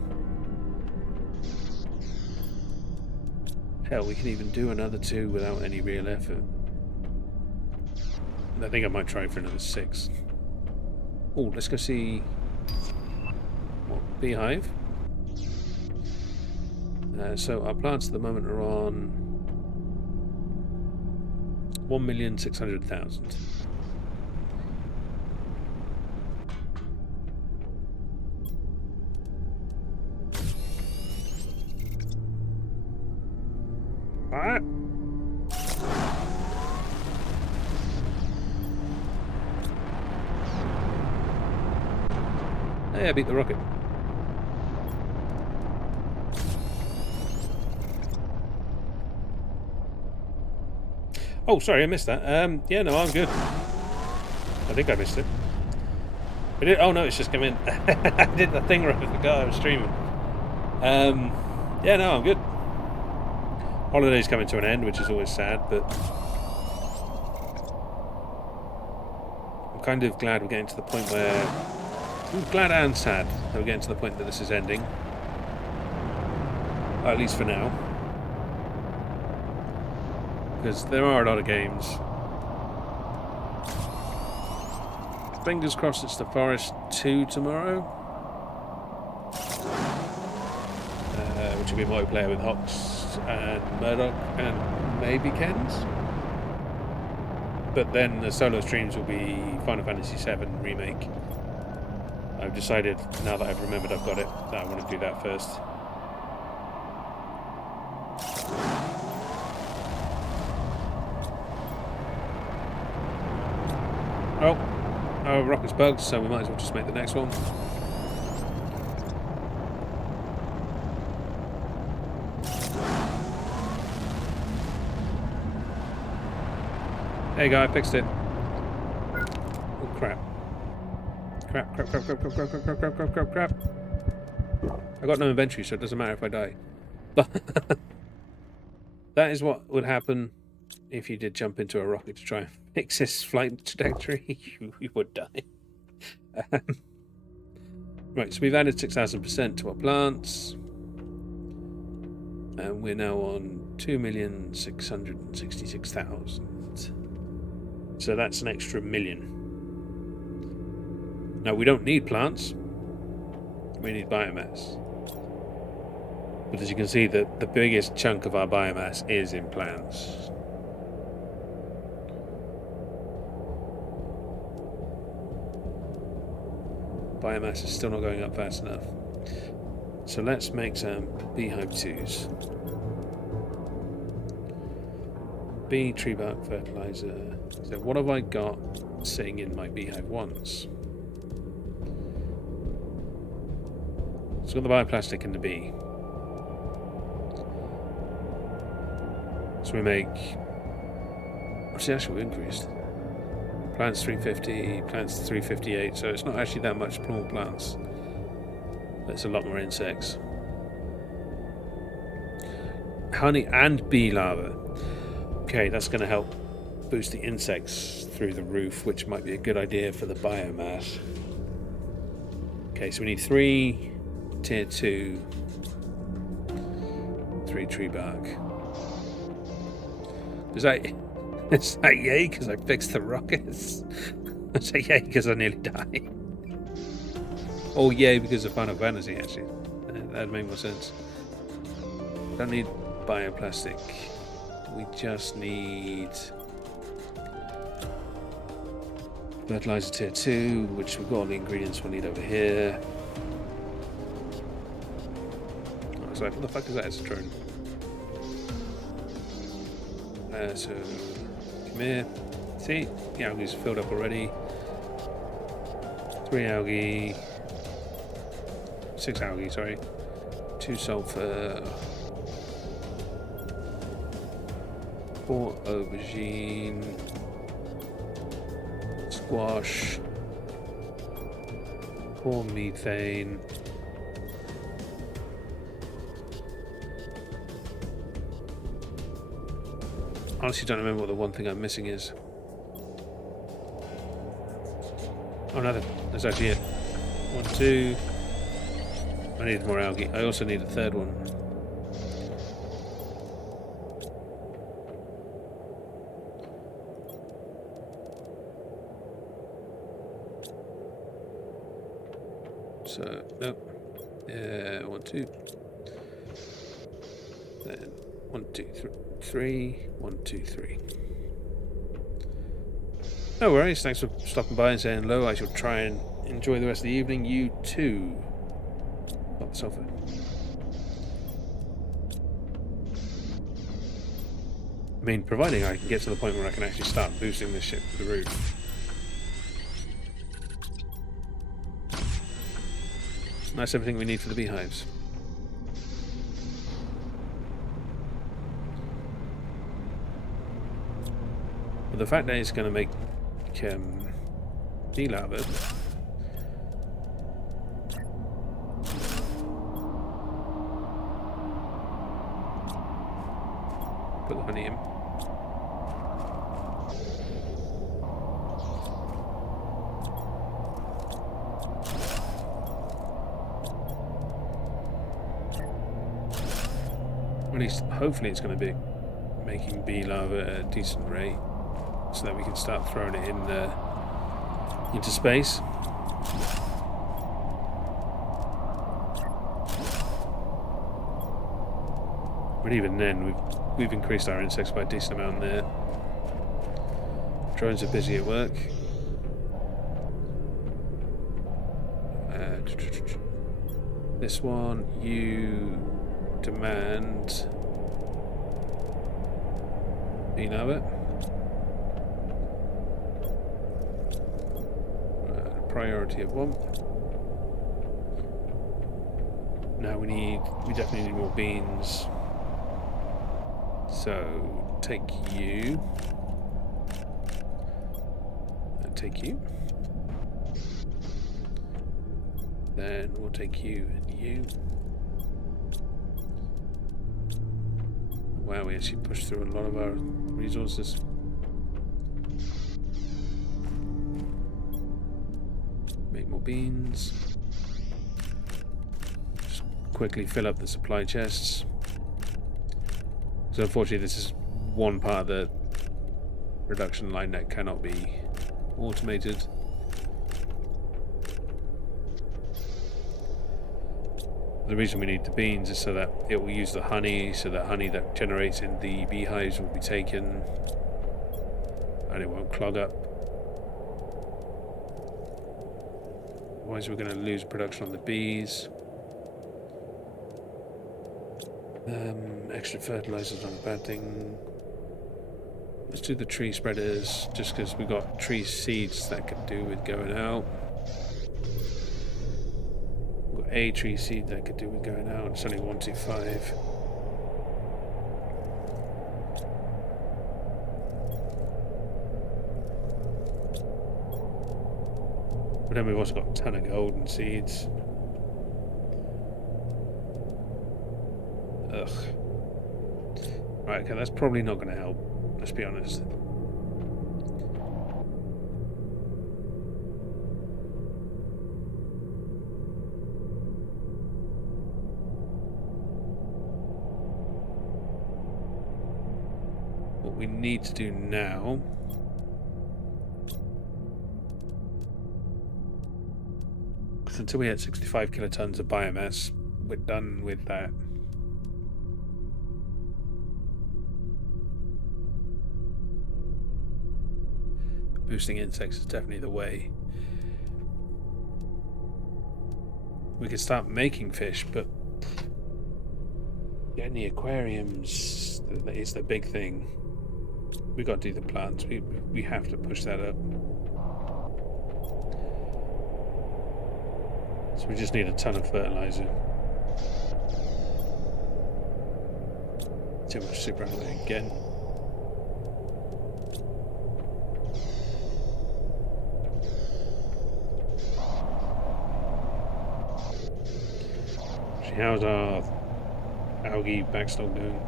Hell, we can even do another 2 without any real effort. I think I might try for another 6. Oh, let's go see... What, beehive? So our plants at the moment are on 1,600,000. Ah. Hey, I beat the rocket. Oh, sorry, I missed that. Yeah, no, I'm good. I think I missed it. Oh no, it's just come in. I did the thing where I forgot I was streaming. Yeah, no, I'm good. Holiday's coming to an end, which is always sad, but I'm kind of glad we're getting to the point where... I'm glad and sad that we're getting to the point that this is ending. At least for now. Because there are a lot of games. Fingers crossed it's The Forest 2 tomorrow. Which will be multiplayer with Hox and Murdoch and maybe Ken's. But then the solo streams will be Final Fantasy VII Remake. I've decided, now that I've remembered I've got it, that I want to do that first. Oh, our rocket's bugged, so we might as well just make the next one. There you go, I fixed it. Oh crap. Crap. I got no inventory, so it doesn't matter if I die. But that is what would happen if you did jump into a rocket to try and fix this flight trajectory. You would die. Right, so we've added 6,000% to our plants. And we're now on 2,666,000. So that's an extra million. Now, we don't need plants. We need biomass. But as you can see, the biggest chunk of our biomass is in plants. Biomass is still not going up fast enough. So let's make some beehive 2s. Bee, tree bark, fertilizer. So what have I got sitting in my beehive 1s? So I've got the bioplastic and the bee. So we make... What's the actual increased? Plants 350, plants 358, so it's not actually that much more plants. But it's a lot more insects. Honey and bee larvae. Okay, that's going to help boost the insects through the roof, which might be a good idea for the biomass. Okay, so we need 3 tier 2, 3 tree bark. Is that yay because I fixed the rockets? Is that yay because I nearly died? Oh yay because of Final Fantasy, actually. That'd make more sense. Don't need bioplastic. We just need fertilizer tier 2, which we've got all the ingredients we'll need over here. Oh, sorry, what the fuck is that? It's a drone. So, come here. See? The algae's filled up already. 3 algae. 6 algae, sorry. 2 sulfur. 4 aubergine. Squash. 4 methane. Honestly, don't remember what the one thing I'm missing is. Oh no, that's actually it. 1, 2. I need more algae. I also need a third one. So, nope. 1, 2. Then 1, 2, 3. 1, 2, 3. No worries. Thanks for stopping by and saying hello. I shall try and enjoy the rest of the evening. You too. Got the sofa. I mean, providing I can get to the point where I can actually start boosting this ship to the roof. That's everything we need for the beehives. But the fact that it's going to make bee larvae, put the honey in. Or at least, hopefully, it's going to be making bee larvae at a decent rate, so that we can start throwing it in into space. But even then, we've increased our insects by a decent amount there. Drones are busy at work. This one, you demand bee larvae. Priority of 1. Now we definitely need more beans. So take you and take you. Then we'll take you and you. Wow, we actually pushed through a lot of our resources. Make more beans. Just quickly fill up the supply chests. So unfortunately this is one part of the production line that cannot be automated. The reason we need the beans is so that it will use the honey, so that honey that generates in the beehives will be taken and it won't clog up. Otherwise we're going to lose production on the bees. Extra fertilizer's not a bad thing. Let's do the tree spreaders, just because we've got tree seeds that could do with going out. We've got a tree seed that could do with going out. It's only 125. But then we've also got a ton of golden seeds. Ugh. Right, okay, that's probably not going to help, let's be honest. What we need to do now because until we hit 65 kilotons of biomass, we're done with that. Boosting insects is definitely the way. We could start making fish, but getting the aquariums is the big thing. We got to do the plants. We have to push that up. So we just need a ton of fertilizer. Too much superannuation again. How's our algae backstock doing?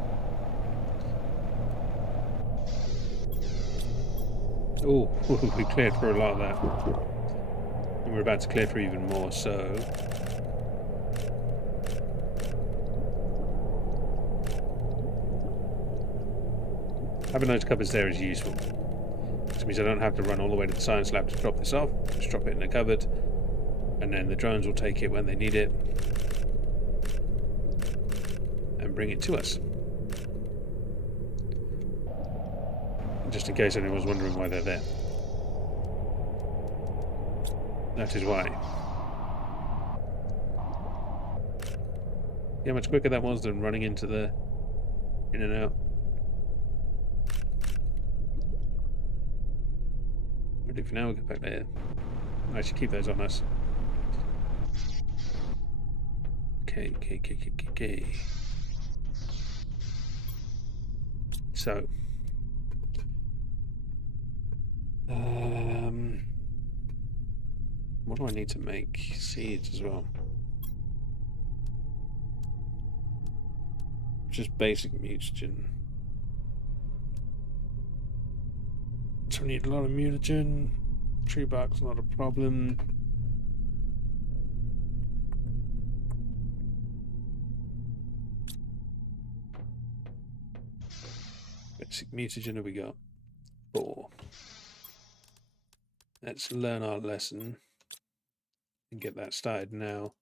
Oh, we cleared through a lot of that. And we're about to clear through even more, so... having those cupboards there is useful. Which means I don't have to run all the way to the science lab to drop this off. Just drop it in a cupboard. And then the drones will take it when they need it. Bring it to us. just in case anyone was wondering why they're there. That is why. See how much quicker that was than running into the in and out. Ready for now, we'll get back there. I should keep those on us. Okay. So, what do I need to make? Seeds as well. Just basic mutagen. So I need a lot of mutagen. Tree bark's not a problem. Basic mutagen have we got? 4. Let's learn our lesson and get that started now.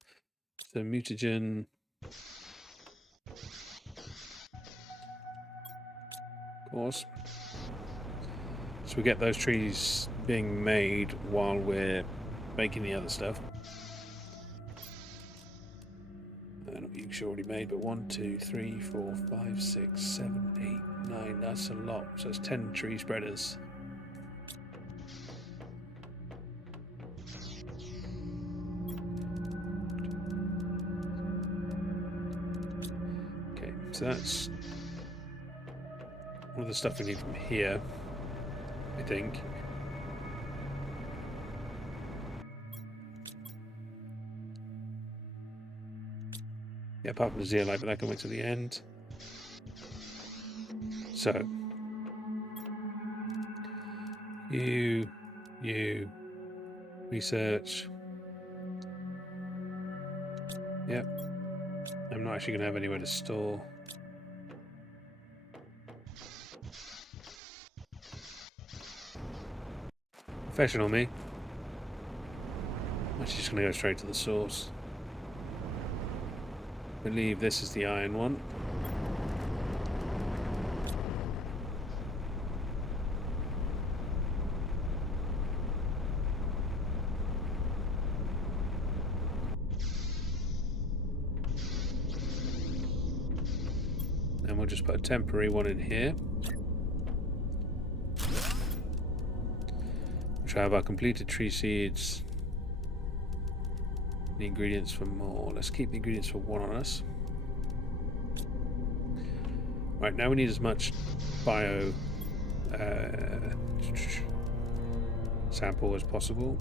So mutagen. Of course. So we get those trees being made while we're making the other stuff. Not you already made, but 1, 2, 3, 4, 5, 6, 7, 8, 9. That's a lot. So it's 10 tree spreaders. Okay, so that's all the stuff we need from here, I think. Yeah, apart from the zeolite, but that can wait till the end. So, you, research. Yep. I'm not actually going to have anywhere to store. Professional me. I'm actually just going to go straight to the source. I believe this is the iron one. And we'll just put a temporary one in here. Which have our completed tree seeds. The ingredients for more. Let's keep the ingredients for 1 on us. Right, now we need as much bio sample as possible.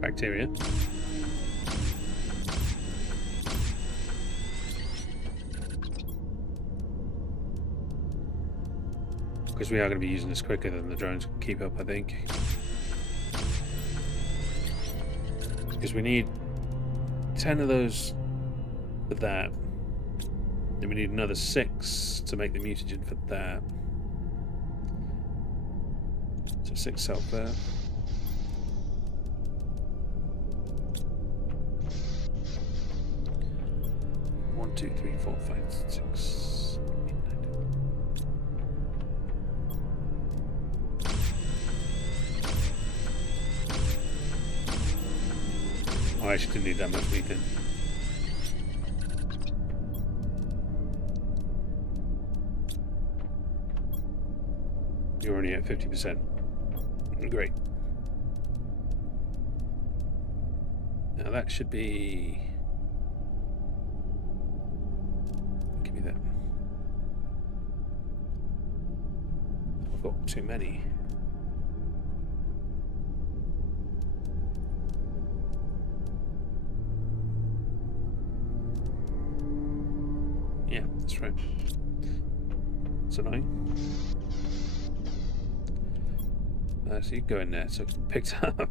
Bacteria. Because we are going to be using this quicker than the drones can keep up, I think. Because we need 10 of those for that. Then we need another 6 to make the mutagen for that. So 6 sulfur. One, 2, 3, 4, 5, 6. I actually didn't need that much methane. You're already at 50%. Great. Now that should be... Give me that. I've got too many. Yeah, that's right. It's annoying. So you go in there, so it's picked up. Then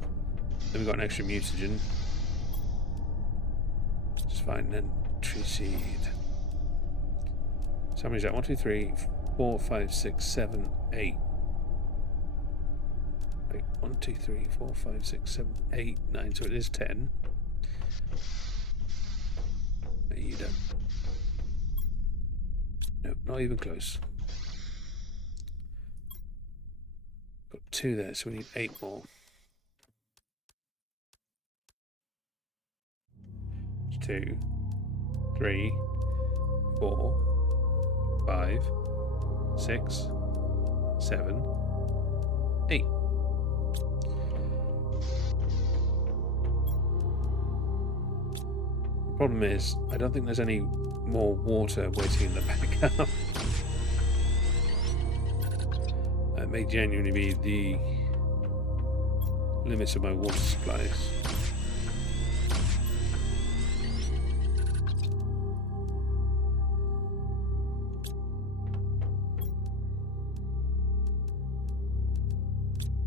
we've got an extra mutagen. Just fine, then tree seed. So how many is that? 1, 2, 3, 4, 5, 6, 7, 8. Wait, 1, 2, 3, 4, 5, 6, 7, 8, 9. So it is 10. Are you done? Nope, not even close. Got 2 there, so we need 8 more. 2, 3, 4, 5, 6, 7, 8. The problem is, I don't think there's any more water waiting in the backup. That may genuinely be the limits of my water supplies.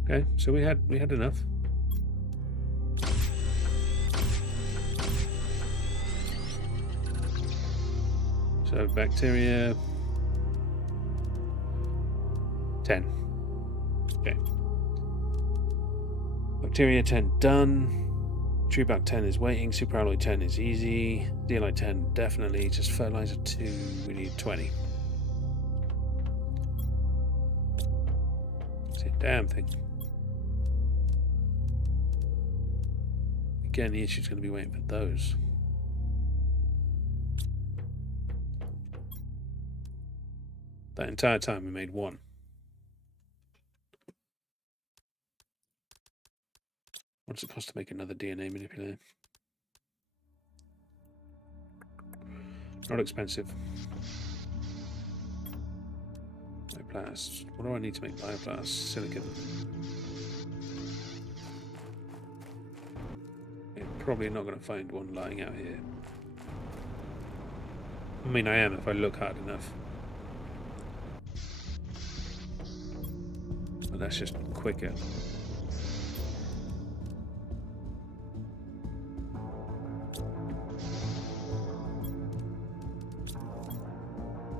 Okay, so we had enough. So bacteria 10. Okay. Bacteria 10 done. TubeBuddy 10 is waiting. Superalloy 10 is easy. Zeolite 10 definitely. Just fertilizer 2. We need 20. It's a damn thing. Again, the issue's going to be waiting for those. That entire time we made 1. What's it cost to make another DNA manipulator? Not expensive. Bioblast. What do I need to make bioblast? Silicon. Probably not going to find one lying out here. I mean, I am if I look hard enough. But that's just quicker.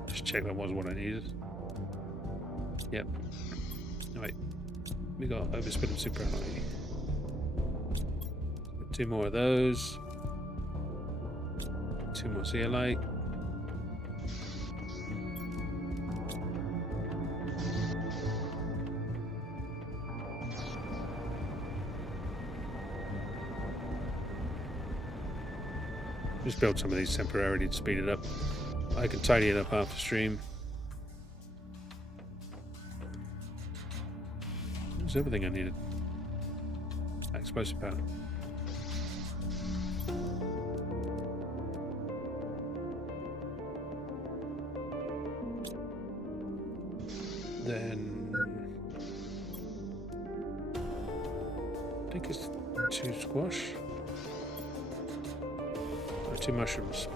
Just check that was what I needed. Yep. Alright. We got overspin of superalloy. 2 more of those. 2 more zeolite. Just build some of these temporarily to speed it up. I can tidy it up after stream. That's everything I needed. Explosive powder. Then I think it's 2 squash or 2 mushrooms.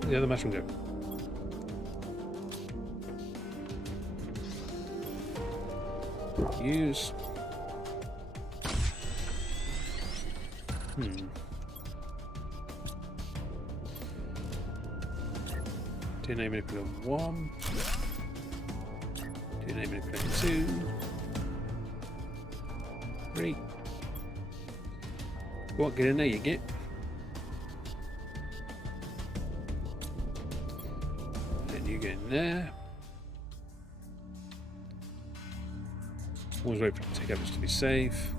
Where'd the other mushroom go? Use. DNA manipulator 1. DNA manipulator 2. 3. What, get in there, you get. Then you get in there. Always wait for the tick efforts to be safe.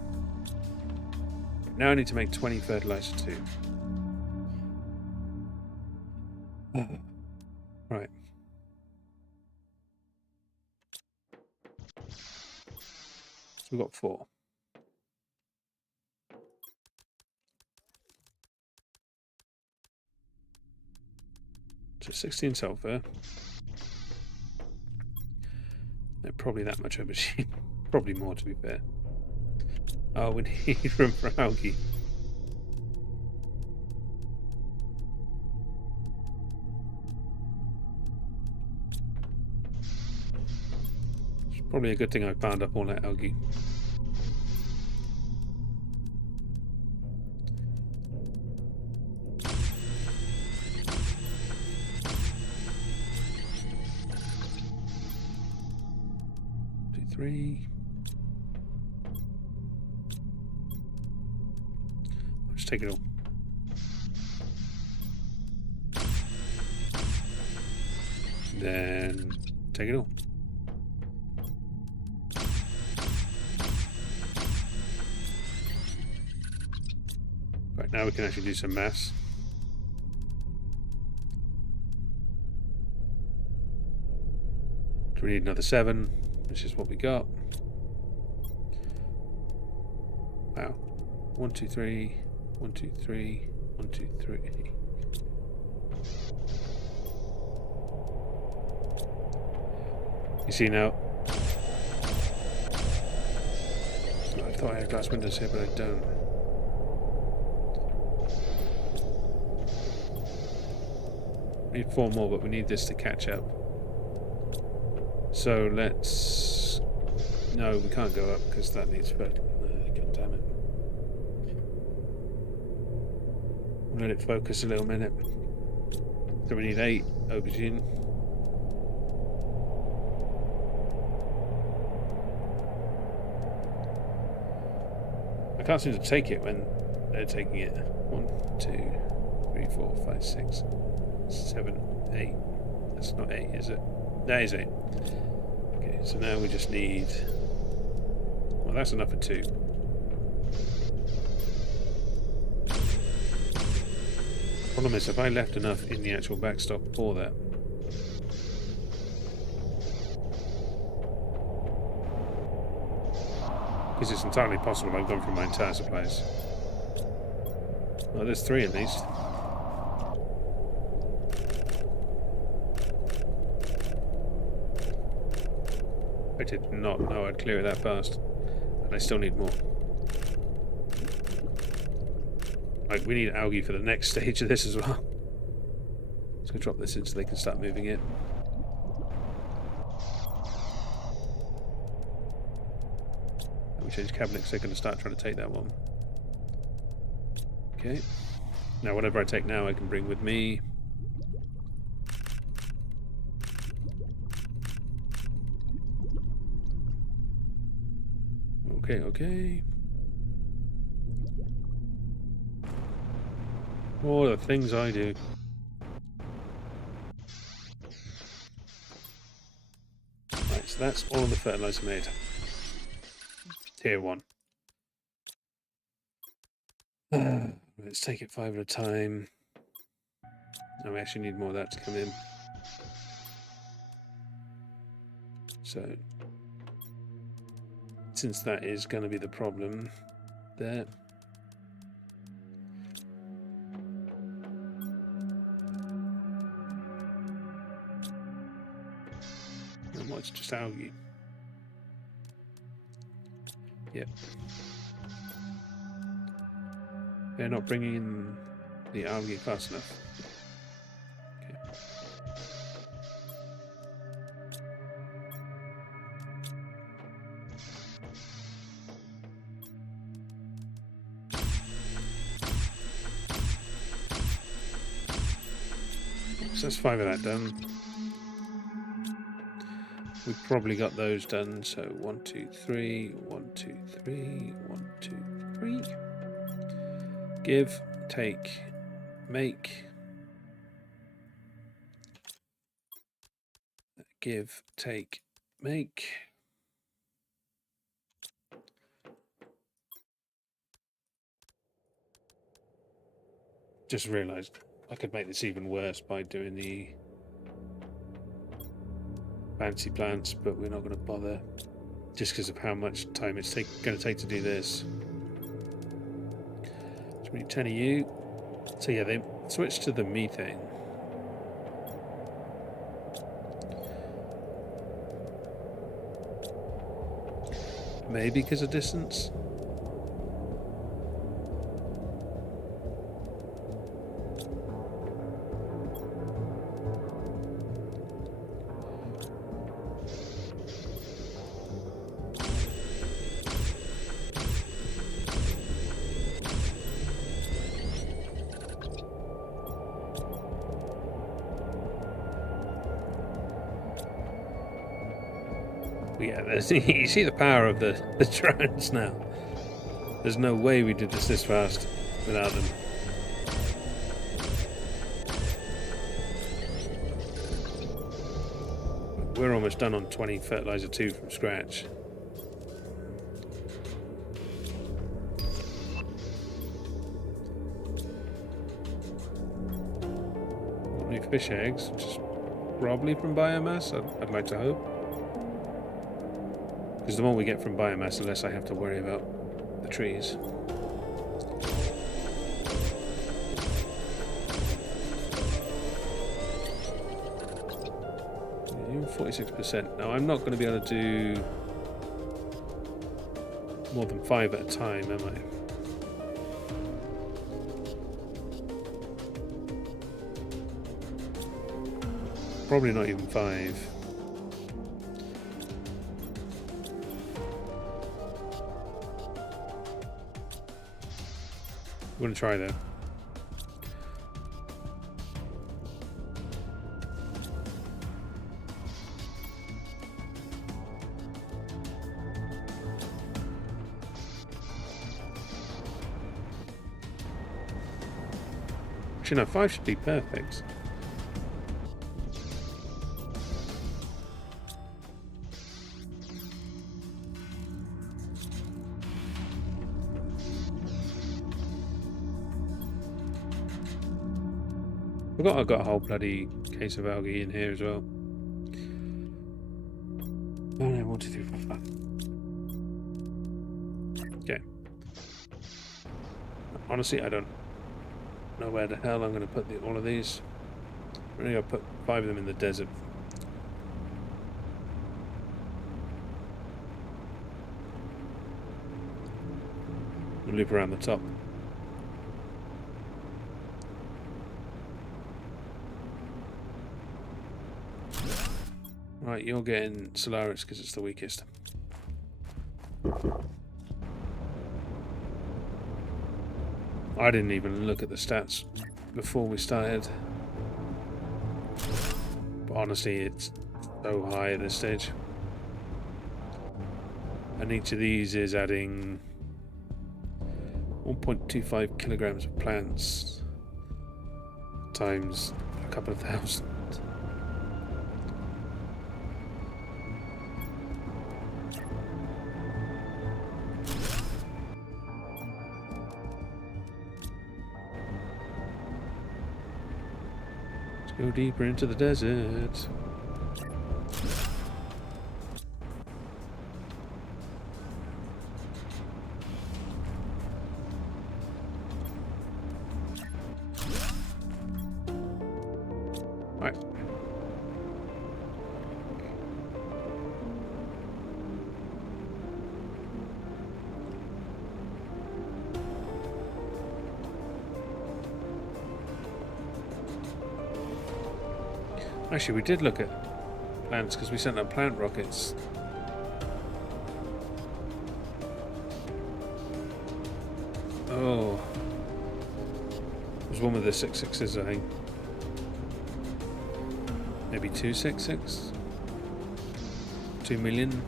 Now I need to make 20 fertilizer 2. Right. So we've got 4. So 16 sulfur. They're probably that much aubergine. Probably more, to be fair. Oh, we need room for algae. It's probably a good thing I found up all that algae. 3. I'll just take it all. Then take it all. Right, now we can actually do some maths. So we need another 7, which is what we got. Wow. 1, 2, 3, 1, 2, 3, 1, 2, 3. You see now? I thought I had glass windows here, but I don't. We need 4 more, but we need this to catch up. So let's... No, we can't go up because that needs... God damn it. We'll let it focus a little minute. So we need 8 aubergine. I can't seem to take it when they're taking it. 1, 2, 3, 4, 5, 6, 7, 8. That's not 8, is it? That is 8. Okay, so now we just need... Well, that's enough for 2. Problem is, if I left enough in the actual backstop for that... Because it's entirely possible I've gone through my entire supplies. Well, there's 3 at least. I did not know I'd clear it that fast. And I still need more. Like, we need algae for the next stage of this as well. Let's go drop this in so they can start moving it. We change cabinet because they're going to start trying to take that one. Okay. Now whatever I take now I can bring with me. Okay, okay. Oh, the things I do. Right, so that's all of the fertilizer made. Tier 1. Let's take it 5 at a time. No, we actually need more of that to come in. So, since that is going to be the problem there. And what's just algae? Yep. They're not bringing in the algae fast enough. Okay. So that's 5 of that done. We've probably got those done, so 1, 2, 3, 1, 2, 3, 1, 2, 3. Give, take, make. Give, take, make. Just realised I could make this even worse by doing the fancy plants, but we're not going to bother just because of how much time it's going to take to do this. So we need 10 of you. So yeah, they switched to the methane. Maybe because of distance. But yeah, you see the power of the drones now. There's no way we did this fast without them. We're almost done on 20 fertilizer 2 from scratch. Fish eggs, which is probably from biomass. I'd like to hope, because the more we get from biomass, the less I have to worry about the trees. 46%. Now I'm not going to be able to do more than 5 at a time, am I? Probably not even 5. I'm going to try though. Actually, no, 5 should be perfect. I've got a whole bloody case of algae in here as well. Oh no, 1, 2, 3, 4, 5. Okay. Honestly, I don't know where the hell I'm going to put all of these. I'm going to put 5 of them in the desert. And loop around the top. Right, you're getting Solaris because it's the weakest. I didn't even look at the stats before we started. But honestly, it's so high at this stage. And each of these is adding 1.25 kilograms of plants times a couple of thousand. Go deeper into the desert. Right. Actually, we did look at plants because we sent up plant rockets. Oh. It was one with the 6.6s, I think. Maybe 2.66? 2 million?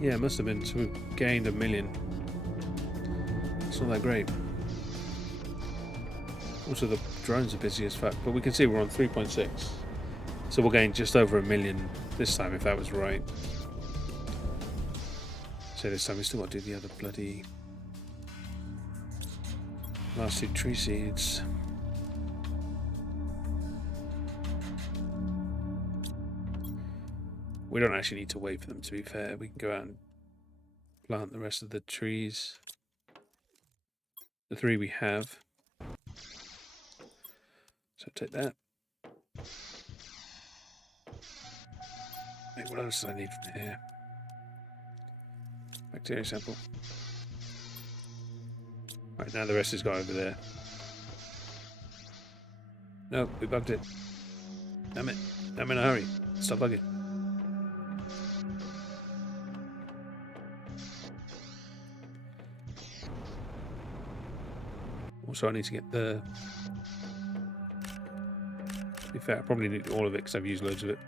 Yeah, it must have been. So we've gained 1 million. It's not that great. Also, the drones are busy as fuck, but we can see we're on 3.6. So we'll gain just over 1 million this time, if that was right. So this time we still got to do the other bloody last 2 tree seeds. We don't actually need to wait for them, to be fair. We can go out and plant the rest of the trees. The 3 we have. So take that. Wait, what else do I need from here? Bacteria sample. Right, now the rest has got over there. No, we bugged it. Damn it. I'm in a hurry. Stop bugging. Also, I need to get the... To be fair, I probably need all of it because I've used loads of it.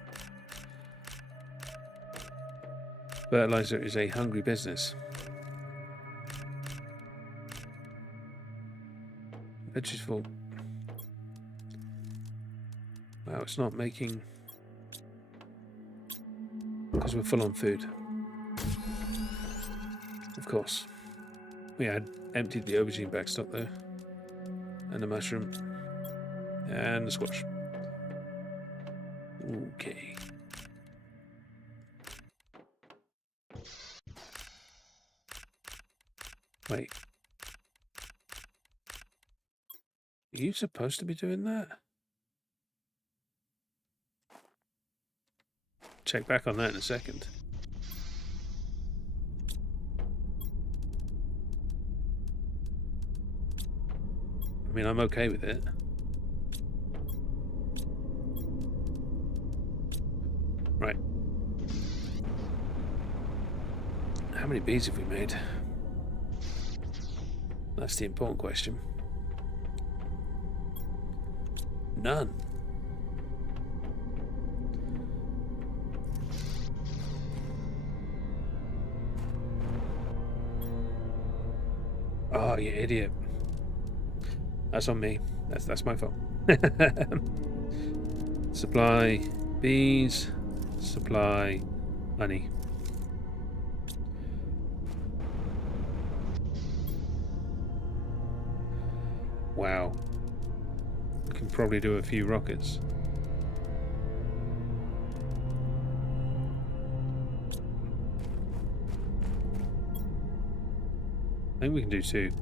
Fertilizer is a hungry business. Which is full. Wow, it's not making... Because we're full on food. Of course. We had emptied the aubergine backstop there. And the mushroom. And the squash. Okay. Wait. Are you supposed to be doing that? Check back on that in a second. I mean, I'm okay with it. Right. How many bees have we made? That's the important question. None. Oh, you idiot. That's on me. That's my fault. Supply bees. Supply honey. Wow. Can probably do a few rockets. I think we can do 2.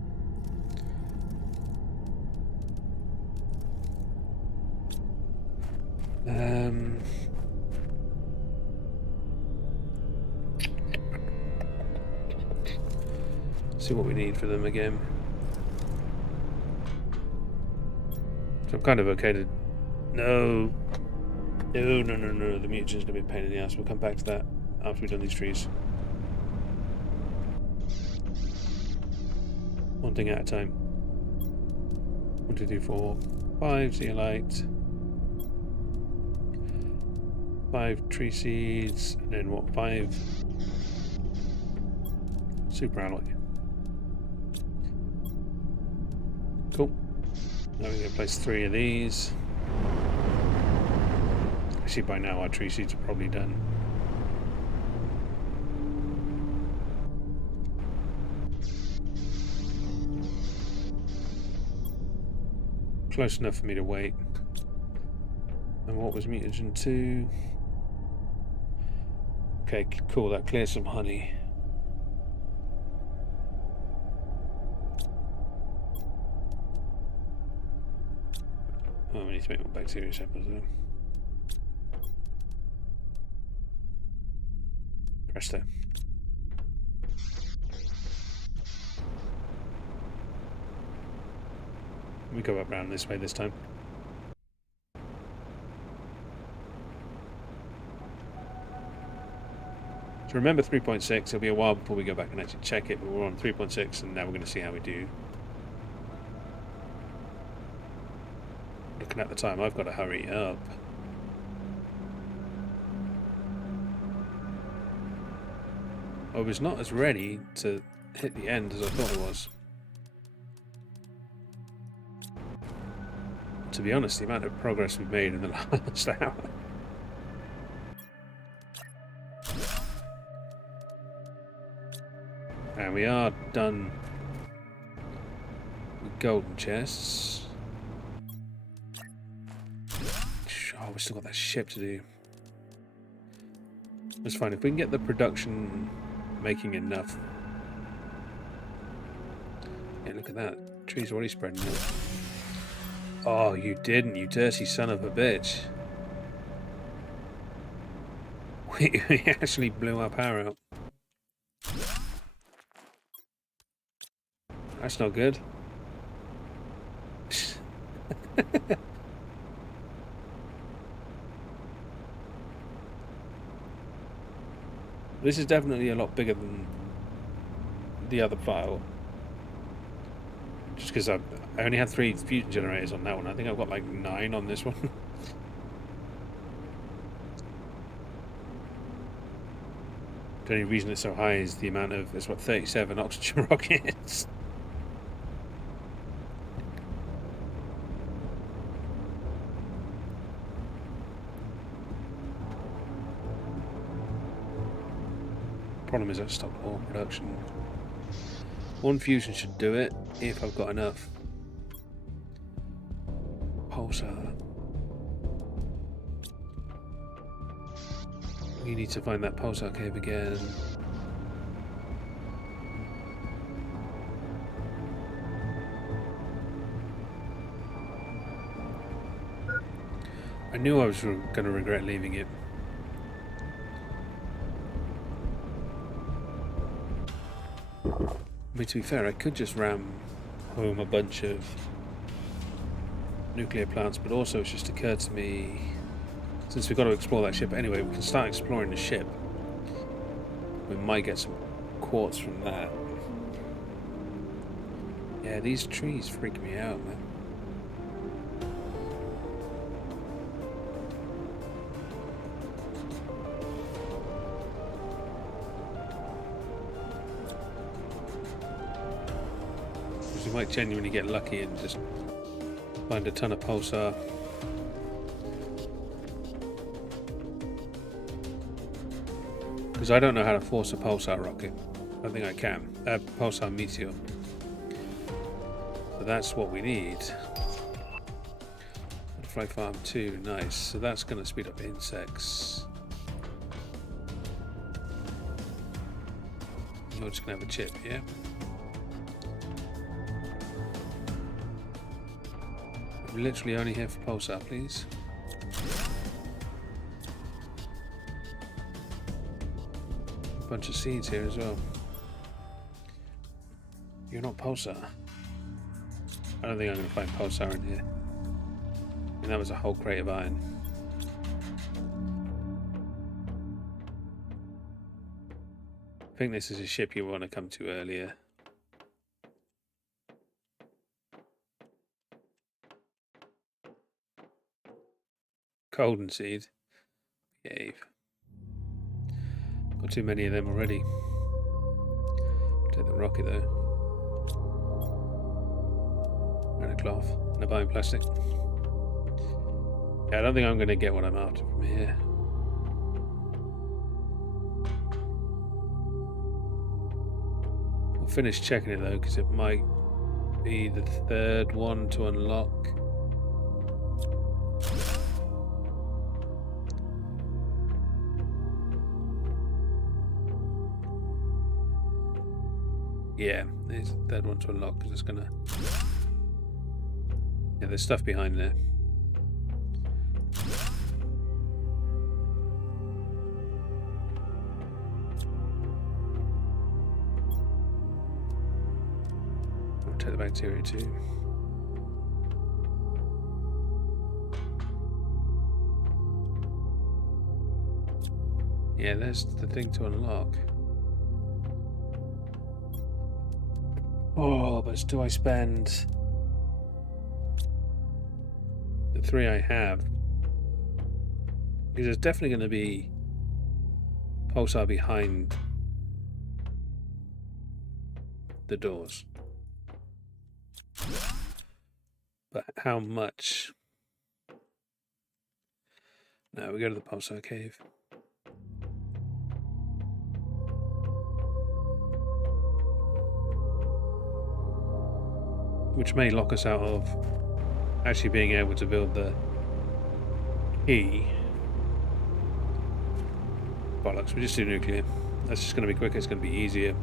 See what we need for them again. So I'm kind of okay to... No. No. The mutagen's gonna be a pain in the ass. We'll come back to that after we've done these trees. One thing at a time. 1, 2, 3, 4, 5 zeolite. 5 tree seeds, and then what? 5 super alloy. Cool. Now we're going to place 3 of these. Actually, by now our tree seeds are probably done. Close enough for me to wait. And what was mutagen 2? Okay, cool. That clears some honey. Oh, we need to make more bacteria samples though. Presto. We go up round this way this time. So remember 3.6, it'll be a while before we go back and actually check it, but we're on 3.6 and now we're going to see how we do. Looking at the time, I've got to hurry up. I was not as ready to hit the end as I thought I was. To be honest, the amount of progress we've made in the last hour. And we are done with golden chests. Oh, we've still got that ship to do. That's fine. If we can get the production making enough. Yeah, look at that. Trees already spreading out. Oh, you didn't, you dirty son of a bitch. We actually blew our power out. That's not good. This is definitely a lot bigger than the other file. Just because I only had 3 fusion generators on that one. I think I've got like 9 on this one. The only reason it's so high is the amount of, it's what, 37 oxygen rockets. Problem is I've stopped all production. 1 fusion should do it if I've got enough pulsar. We need to find that pulsar cave again. I knew I was going to regret leaving it. I mean, to be fair, I could just ram home a bunch of nuclear plants, but also it's just occurred to me, since we've got to explore that ship anyway, we can start exploring the ship. We might get some quartz from that. Yeah, these trees freak me out, man. We might genuinely get lucky and just find a ton of pulsar. Because I don't know how to force a pulsar rocket. I think I can. Pulsar meteor. So that's what we need. Butterfly farm 2, nice. So that's going to speed up insects. You're just going to have a chip, yeah? I'm literally only here for pulsar, please. A bunch of seeds here as well. You're not pulsar. I don't think I'm going to find pulsar in here. And that was a whole crate of iron. I think this is a ship you want to come to earlier. Golden seed. Behave. Got too many of them already. Take the rocket though. And a cloth. And a bioplastic. Yeah, I don't think I'm going to get what I'm after from here. We'll finish checking it though, because it might be the 3rd one to unlock. Yeah, there's a 3rd one to unlock because it's gonna. Yeah, there's stuff behind there. I'll take the bacteria too. Yeah, there's the thing to unlock. Oh, but do I spend the 3 I have? Because there's definitely going to be pulsar behind the doors. But how much? No, we go to the pulsar cave. Which may lock us out of actually being able to build the key. Bollocks, we just do nuclear. That's just going to be quicker, it's going to be easier.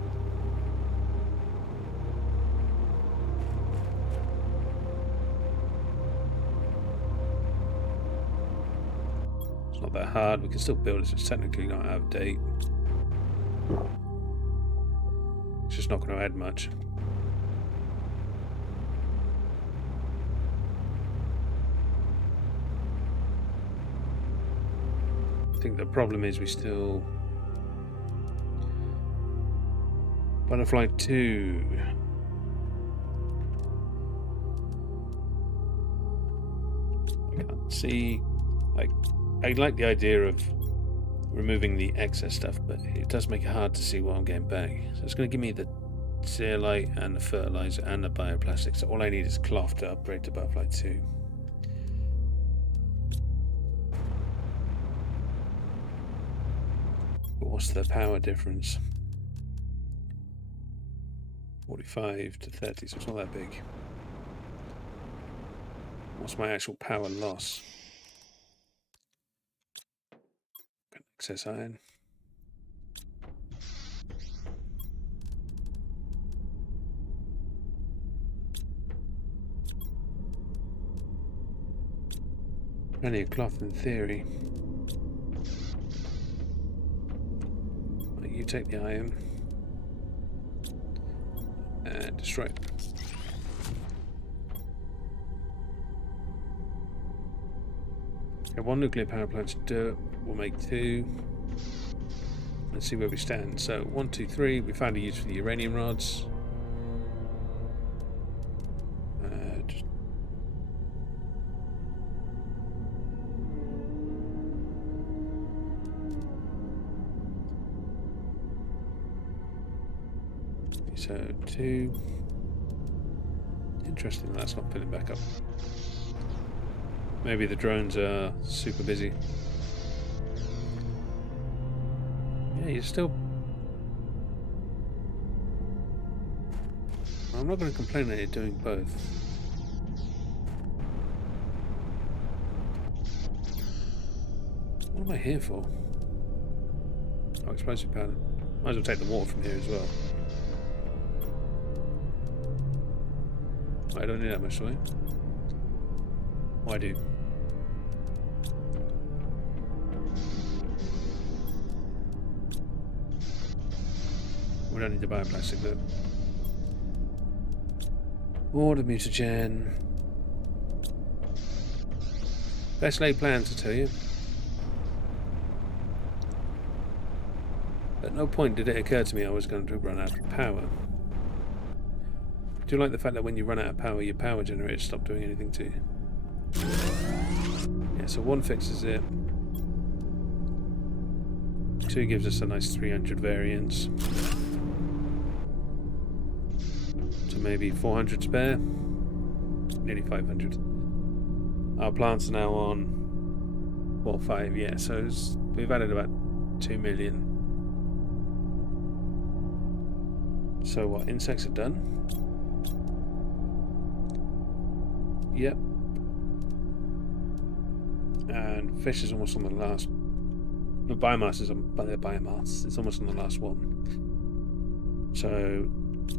It's not that hard, we can still build it, it's technically not out of date. It's just not going to add much. I think the problem is we still... Butterfly 2. see, like, I like the idea of removing the excess stuff, but it does make it hard to see what I'm getting back. So it's going to give me the zeolite and the fertilizer and the bioplastic. So all I need is cloth to upgrade to butterfly 2. But what's the power difference? 45 to 30, so it's not that big. What's my actual power loss? Excess iron. Plenty of cloth in theory. You take the iron and destroy it. Okay, 1 nuclear power plant to do it. We'll make 2. Let's see where we stand. So 1, 2, 3. We found a use for the uranium rods. So 2. Interesting, that's not filling back up. Maybe the drones are super busy. Yeah, you're still... I'm not going to complain that you're doing both. What am I here for? Oh, explosive powder. Might as well take the water from here as well. I don't need that much, do I? Oh, I do. We don't need the bioplastic though. Water mutagen. Best laid plans, I tell you. At no point did it occur to me I was going to run out of power. Do you like the fact that when you run out of power, your power generators stop doing anything to you? Yeah, so 1 fixes it. 2 gives us a nice 300 variance. So maybe 400 spare. Nearly 500. Our plants are now on 4 or 5, yeah, so we've added about 2 million. So what, insects are done? Yep. And fish is almost on the last. The biomass is on biomass. It's almost on the last one. So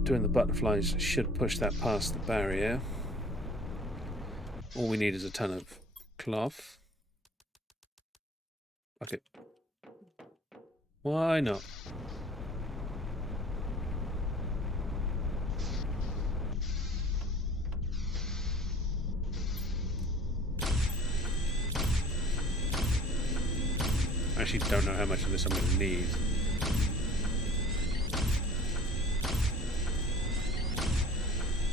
doing the butterflies should push that past the barrier. All we need is a ton of cloth. Okay. Why not? I actually don't know how much of this I'm going to need.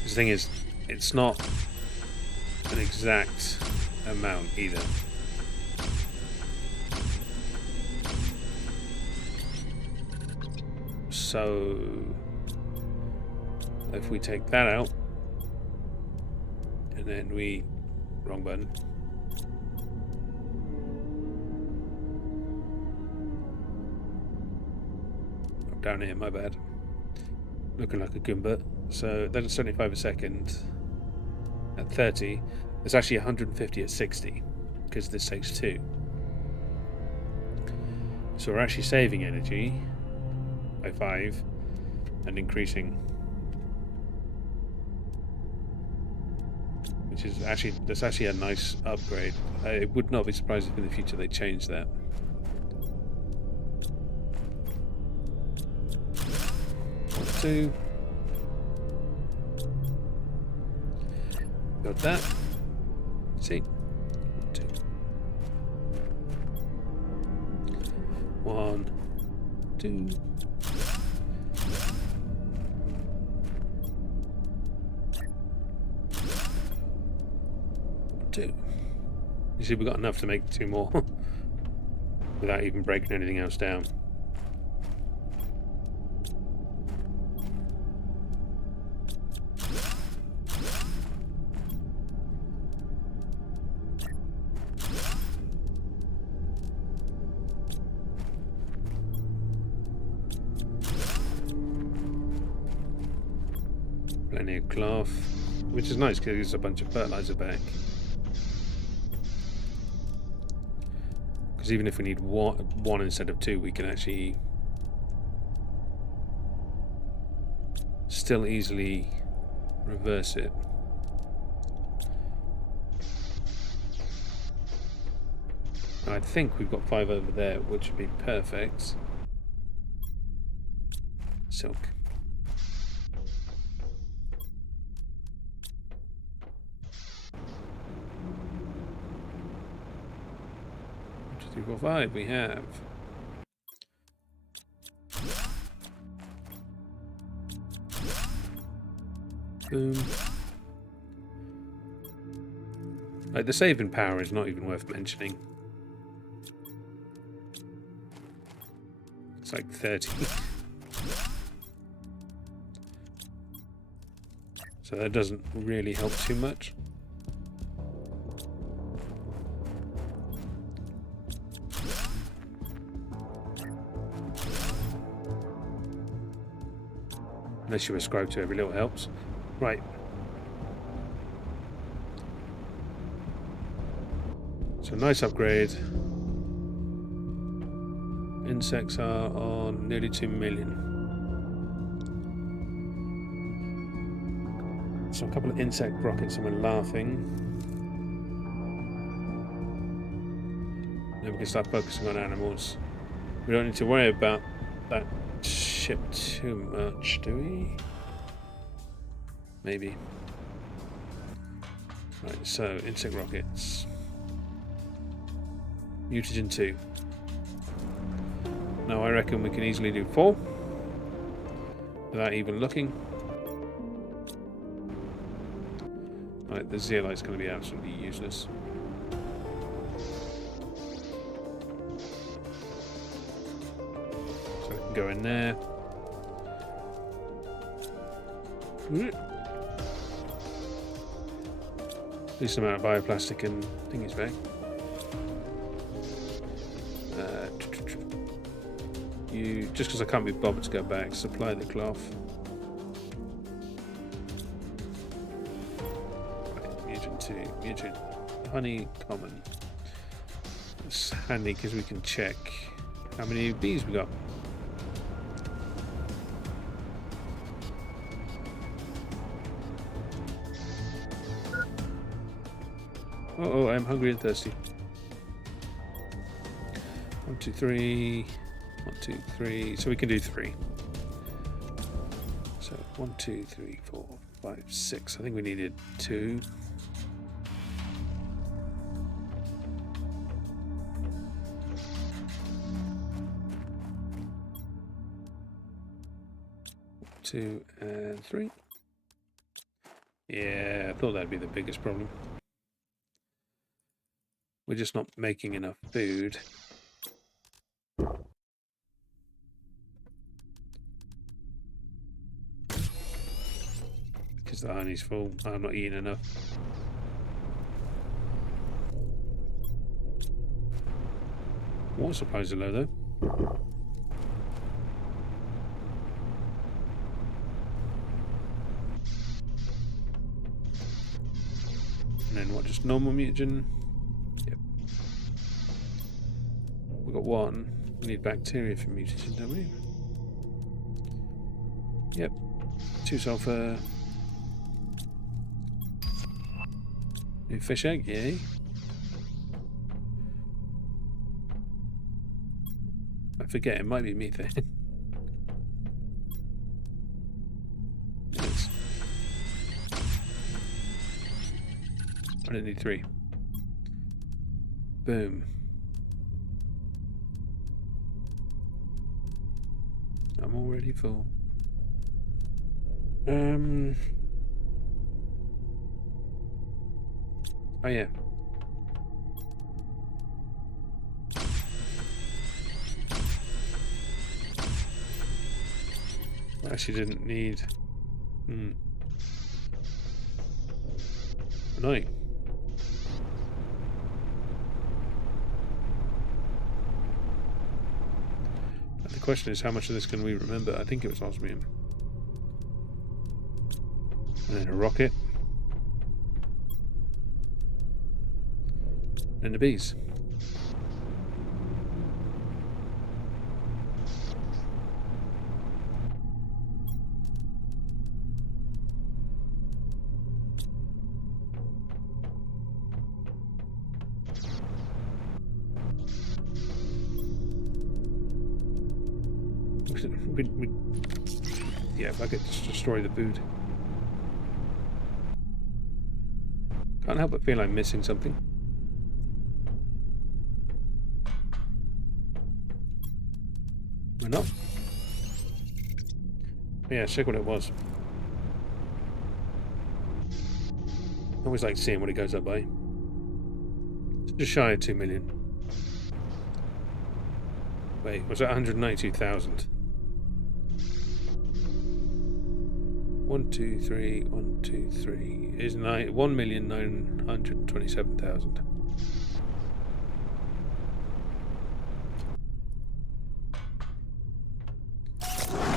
The thing is, it's not an exact amount either. So if we take that out and then we wrong button. Down here, my bad. Looking like a Goomba. So that's 75 a second at 30. It's actually 150 at 60 because this takes 2. So we're actually saving energy by 5 and increasing, which is actually, that's actually a nice upgrade. I would not be surprised if in the future they change that. Two. Got that. See. 2. 1, 2. 2. You see, we've got enough to make 2 more without even breaking anything else down. Plenty of cloth, which is nice because there's a bunch of fertilizer back. Because even if we need one instead of 2, we can actually still easily reverse it. And I think we've got 5 over there, which would be perfect. Silk. One, 2, 3, 4, 5. We have. Boom. Like, the saving power is not even worth mentioning. It's like 30. So that doesn't really help too much. Unless you ascribe to every little helps. Right. So nice upgrade. Insects are on nearly 2 million. So a couple of insect rockets and we're laughing. Then we can start focusing on animals. We don't need to worry about that ship too much, do we? Maybe. Right, so insect rockets. Mutagen 2. Now I reckon we can easily do 4 without even looking. Right, the zeolite's going to be absolutely useless. So we can go in there. Decent amount of bioplastic and thingies back. You just because I can't be bothered to go back, supply the cloth. Right, mutant 2, mutant honey common. It's handy because we can check how many bees we got. Oh, I'm hungry and thirsty. 1, 2, 3. 1, 2, 3. So we can do 3. So 1, 2, 3, 4, 5, 6. I think we needed 2. Two and 3. Yeah, I thought that'd be the biggest problem. We're just not making enough food. Because the honey's full. I'm not eating enough. Water supplies are low though. And then what, just normal mutagen? Yep. We've got 1. We need bacteria for mutagen, don't we? Yep. 2 sulfur. New fish egg, yay. I forget, it might be methane. Yes. I don't need 3. Boom. I'm already full. Oh yeah. I actually didn't need... Annoying. And the question is, how much of this can we remember? I think it was osmium. And then a rocket. And the bees. Yeah, if I could just destroy the food. Can't help but feel I'm missing something. We're not. Yeah, check what it was. I always like seeing what it goes up by. It's just shy of 2 million. Wait, was that 192,000? 1, 2, 3, 1, 2, 3 is 1,927,000.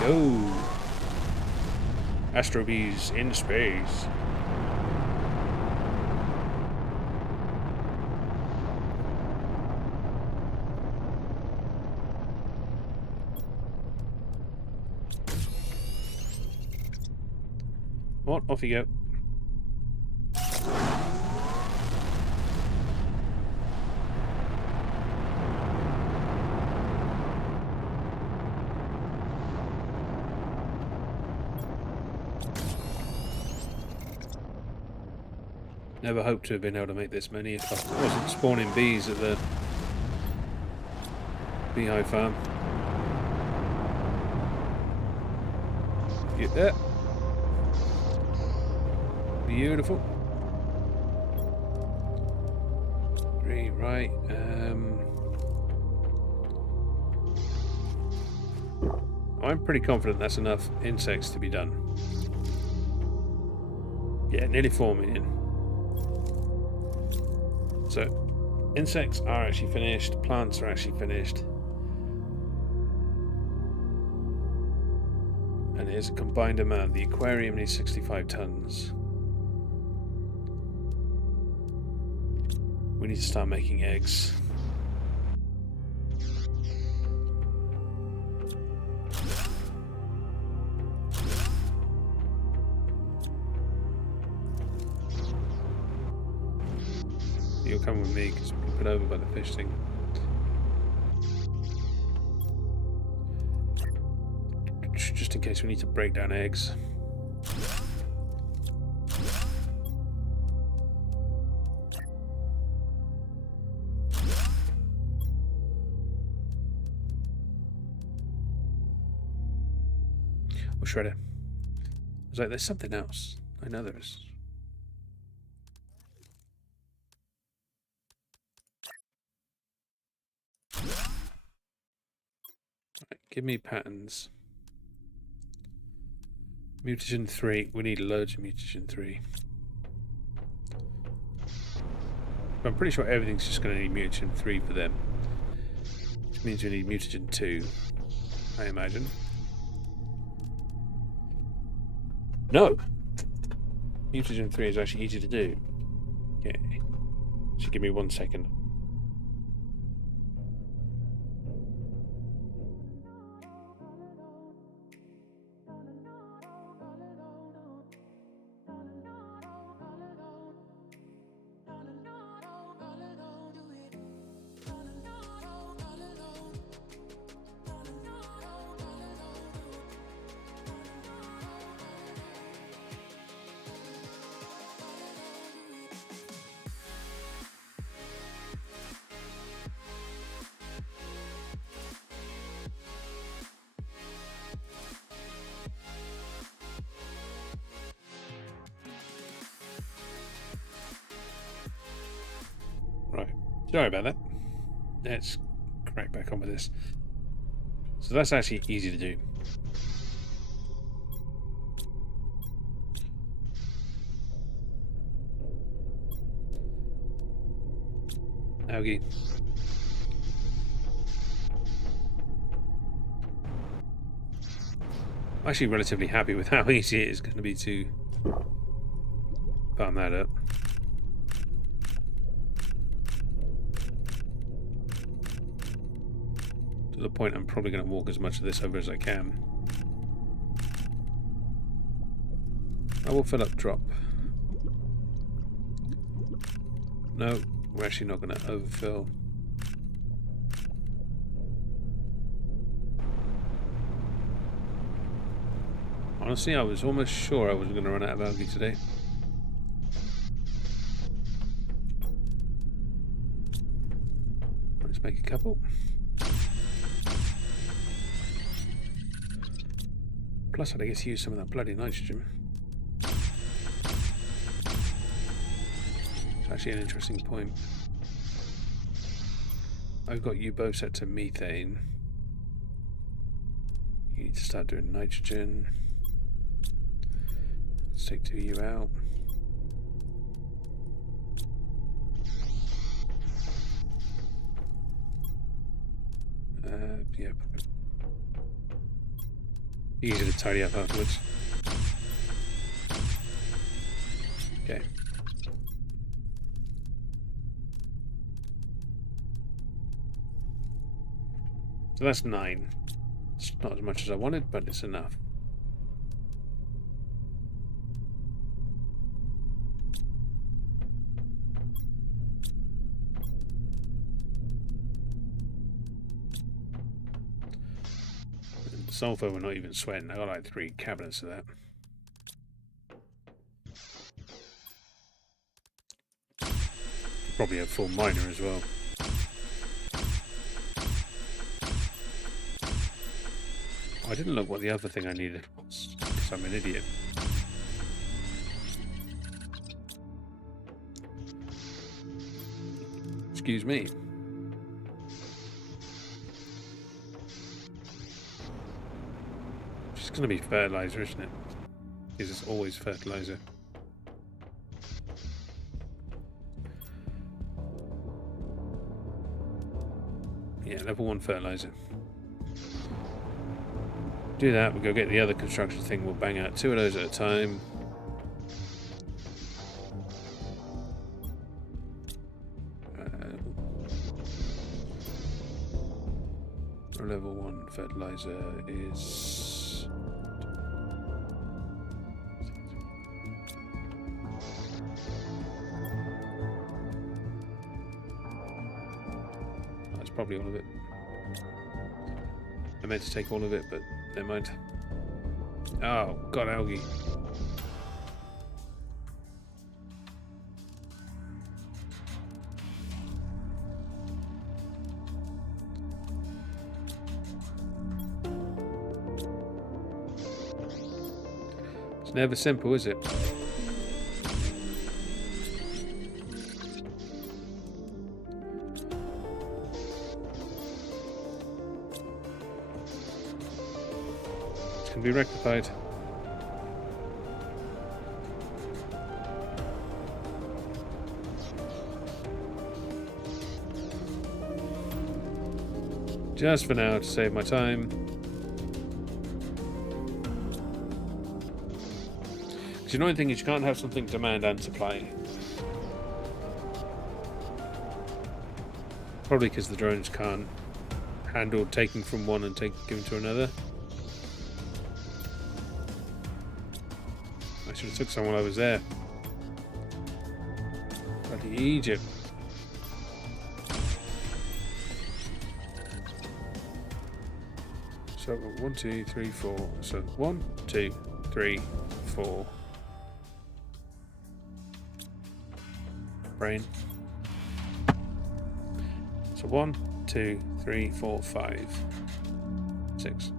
Go! Astro bees in space. What? Off you go. Never hoped to have been able to make this many if I wasn't spawning bees at the beehive farm. Get that. Beautiful. Great, right. I'm pretty confident that's enough insects to be done. Yeah, nearly 4 million. So, insects are actually finished, plants are actually finished. And here's a combined amount. The aquarium needs 65 tons. We need to start making eggs. You'll come with me because we can put over by the fish thing. Just in case we need to break down eggs. Oh, shredder. I was like, there's something else. I know there is. Right, give me patterns. Mutagen 3. We need loads of mutagen 3. I'm pretty sure everything's just going to need mutagen 3 for them. Which means we need mutagen 2, I imagine. No! Mutagen 3 is actually easy to do. Yeah. So give me 1 second. Right. Sorry about that. Let's crack back on with this. So that's actually easy to do. algae. I'm actually relatively happy with how easy it is going to be to farm that up. To the point I'm probably going to walk as much of this over as I can. I will fill up drop. No, we're actually not going to overfill. Honestly, I was almost sure I wasn't going to run out of algae today. Let's make a couple. Plus, I guess use some of that bloody nitrogen. It's actually an interesting point. I've got you both set to methane. You need to start doing nitrogen. Let's take 2U out. Yeah. Easy to tidy up afterwards. Okay. So that's 9. It's not as much as I wanted, but it's enough. Sulfur, we're not even sweating. I got like 3 cabinets of that. Probably a full miner as well. I didn't look what the other thing I needed was, because I'm an idiot. Excuse me. It's going to be fertilizer, isn't it? Because it's always fertilizer. Yeah, level 1 fertilizer. Do that, we'll go get the other construction thing, we'll bang out 2 of those at a time. Level 1 fertilizer is... That's probably all of it. I meant to take all of it, but never mind. Oh, God, algae. It's never simple, is it? It can be rectified. Just for now, to save my time. The annoying thing is you can't have something demand and supply. Probably because the drones can't handle taking from one and giving to another. I should have took some while I was there. Bloody Egypt. So 1, 2, 3, 4. So 1, 2, 3, 4. Brain. So 1, 2, 3, 4, 5, 6.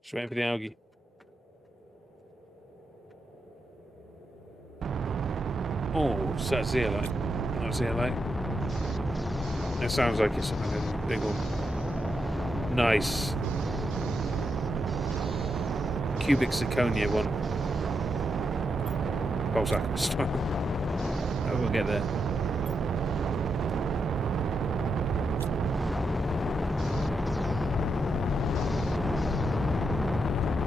Just waiting for the algae. Oh, so that's zeolite. Not zeolite. It sounds like it's a big one. Nice. Cubic zirconia one. Balzac style. Oh, we'll get there.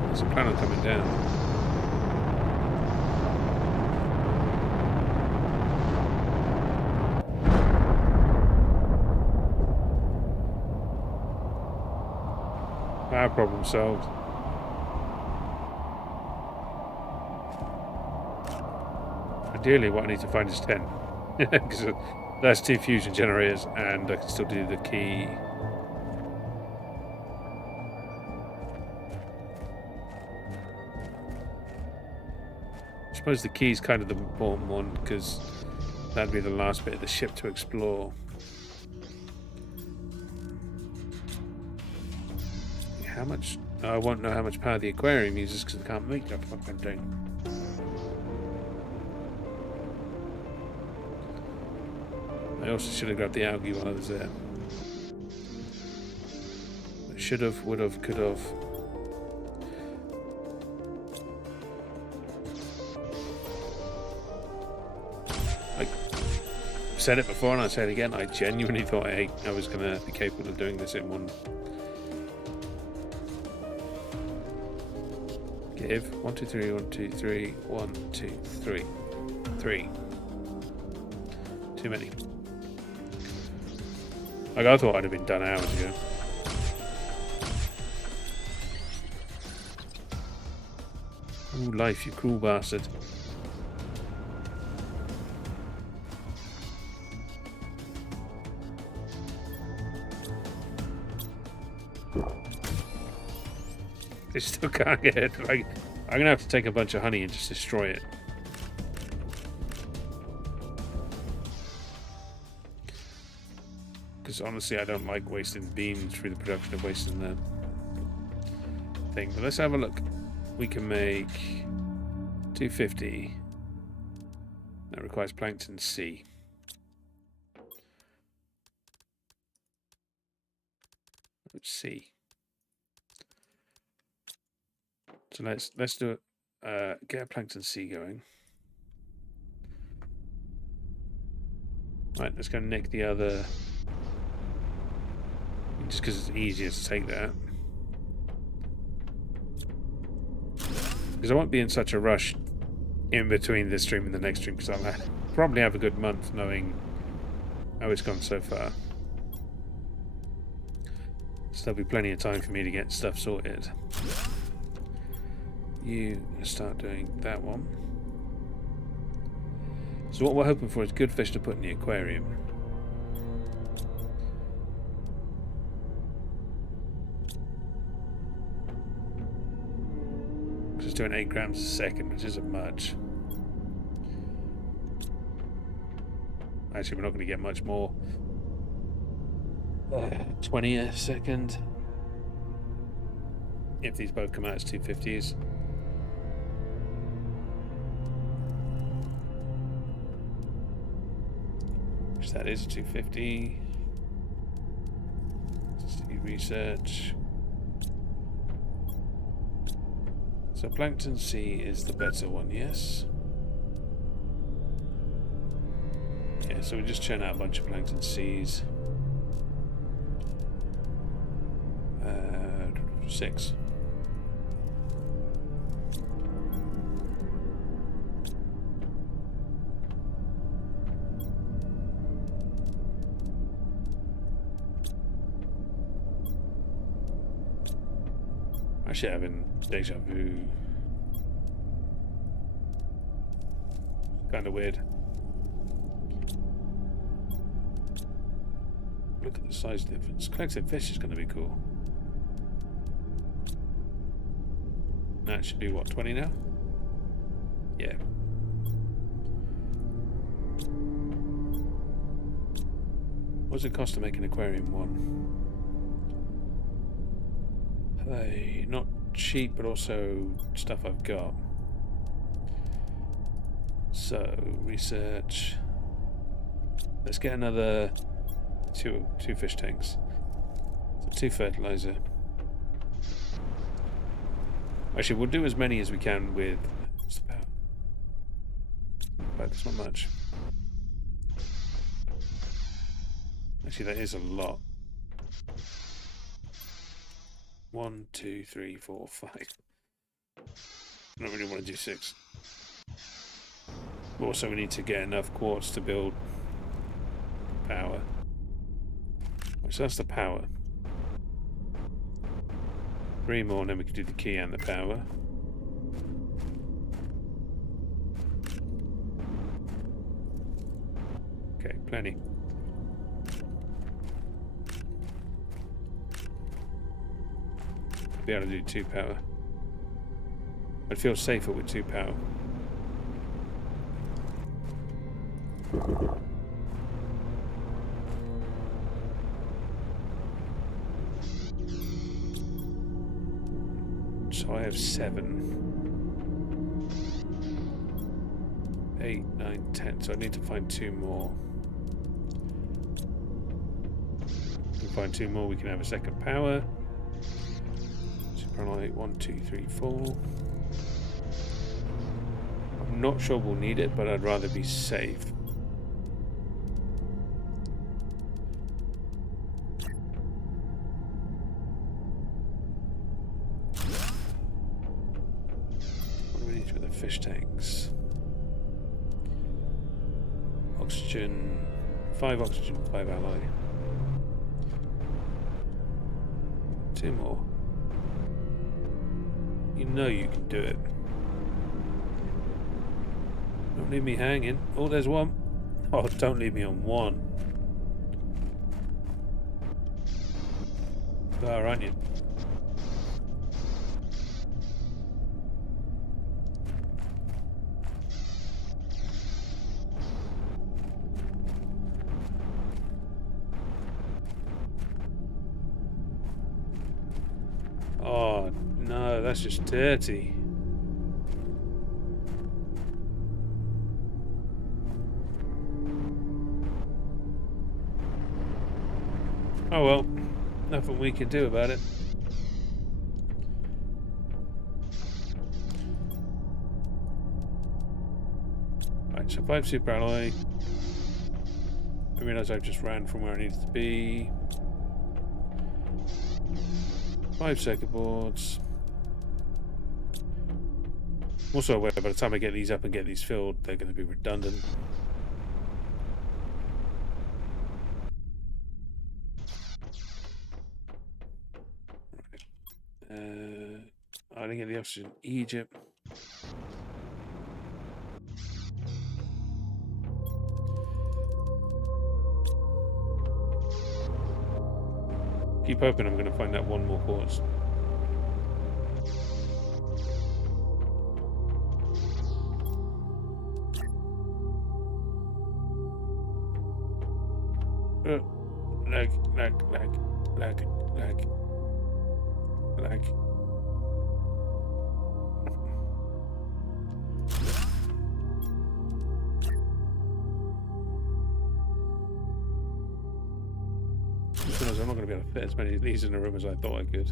There's a planet coming down. Our problem solved. Ideally, what I need to find is 10. Because that's 2 fusion generators, and I can still do the key. I suppose the key is kind of the important one, because that'd be the last bit of the ship to explore. How much? I won't know how much power the aquarium uses because I can't make that fucking thing. I also should have grabbed the algae while I was there. Should have, would have, could have. I said it before and I say it again. I genuinely thought I was going to be capable of doing this in one. Give 1, 2, 3, 1, 2, 3, 1, 2, 3, 3. Too many. Like I thought I'd have been done hours ago. Ooh, life, you cruel bastard. They still can't get it. Like, I'm gonna have to take a bunch of honey and just destroy it. Because honestly, I don't like wasting beans through the production of wasting the thing. But let's have a look. We can make 250. That requires plankton C. Let's see. So let's do it. Get a plankton C going. Right, let's go nick the other. Just because it's easier to take that. Because I won't be in such a rush in between this stream and the next stream, because I'll probably have a good month knowing how it's gone so far. So there'll be plenty of time for me to get stuff sorted. You start doing that one. So what we're hoping for is good fish to put in the aquarium. Just doing 8 grams a second, which isn't much. Actually, we're not going to get much more. 20 a second. If these both come out as 250s. Which that is a 250. Let's see, research. So plankton C is the better one, yes? Yeah, so we just churn out a bunch of plankton C's. 6. Actually, having deja vu. Kind of weird. Look at the size difference. Collected fish is going to be cool. That should be what, 20 now? Yeah. What does it cost to make an aquarium one? Not cheap, but also stuff I've got. So, research. Let's get another two fish tanks. So 2 fertilizer. Actually, we'll do as many as we can with. What's the power? That's not much. Actually, that is a lot. 1, 2, 3, 4, 5. I don't really want to do 6. Also, we need to get enough quartz to build power. So that's the power. 3 more, and then we can do the key and the power. Okay, plenty. I'll be able to do 2 power. I'd feel safer with 2 power. So I have 7, 8, 9, 10. So I need to find 2 more. If we find 2 more, we can have a second power. Superlight 1, 2, 3, 4. I'm not sure we'll need it, but I'd rather be safe. Fish tanks. Oxygen. 5 oxygen, 5 alloy. 2 more. You know you can do it. Don't leave me hanging. Oh, there's 1. Oh, don't leave me on 1. Oh, aren't you? Oh, no, that's just dirty. Oh well, nothing we can do about it. Right, so 5 super alloy. I realise I've just ran from where I needed to be. 5 circuit boards. Also aware by the time I get these up and get these filled, they're going to be redundant. I didn't get the oxygen. Egypt. Keep hoping I'm going to find that 1 more quartz. Lag. I'm not going to be able to fit as many of these in a room as I thought I could.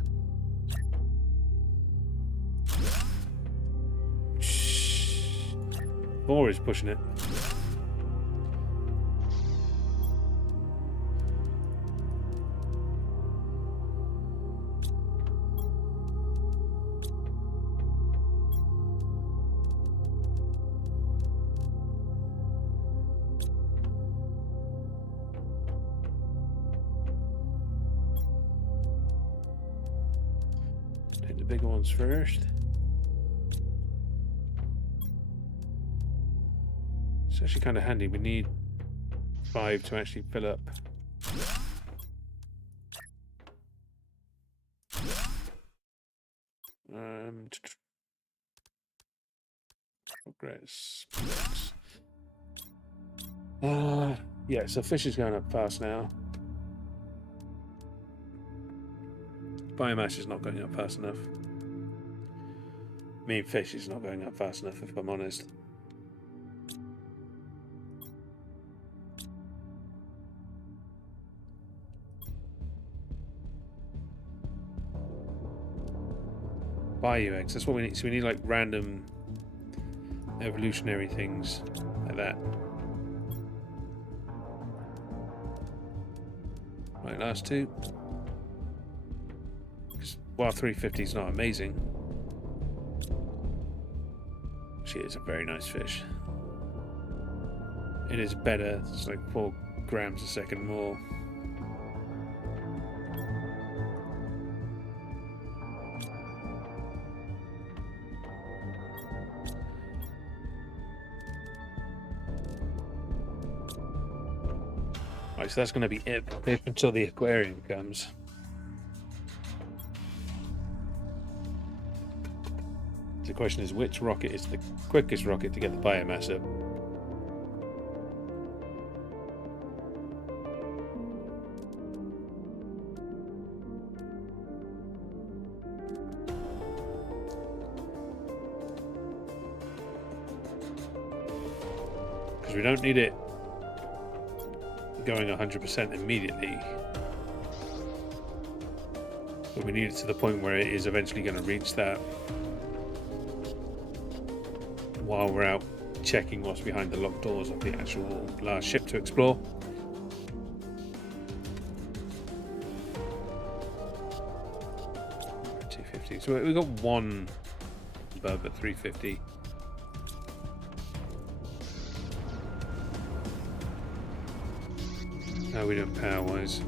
Shh. 4 is pushing it. Big ones first. It's actually kind of handy. We need 5 to actually fill up. Progress. Yeah, so fish is going up fast now. Biomass is not going up fast enough. I mean, fish is not going up fast enough, if I'm honest. Bio eggs. That's what we need. So we need like random evolutionary things like that. Right, last two. While 350 is not amazing, she is a very nice fish. It is better. It's like 4 grams a second more. Right, so that's going to be it until the aquarium comes. The question is, which rocket is the quickest rocket to get the biomass up? Because we don't need it going 100% immediately, but we need it to the point where it is eventually going to reach that while we're out checking what's behind the locked doors of the actual last ship to explore. $250. So we got one above at 350. No, we don't power wise.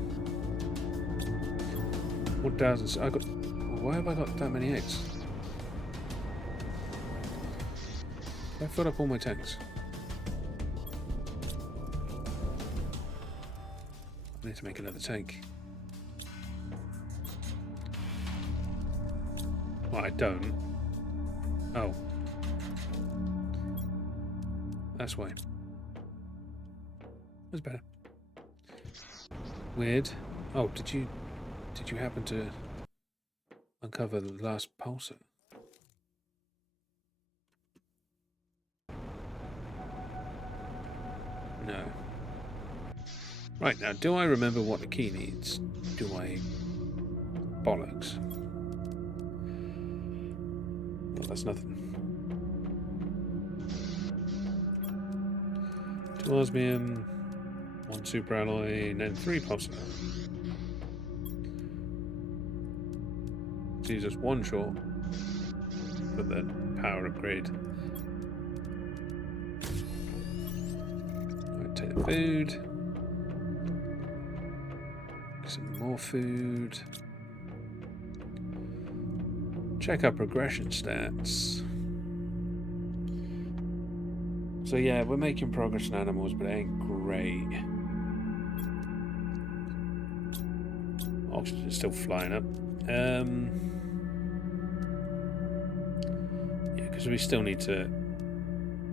1,000. I got. Why have I got that many eggs? I filled up all my tanks. I need to make another tank. Well, I don't. Oh. That's why. That's better. Weird. Oh, did you happen to uncover the last pulsar? No. Right, now, do I remember what the key needs? Do I? Bollocks. Well, that's nothing. 2 osmium, 1 superalloy, and then 3 pulsar. Leaves us 1 short for the power upgrade. Right, take the food. Some more food. Check our progression stats. So yeah, we're making progress in animals, but it ain't great. Oxygen's still flying up. Yeah, because we still need to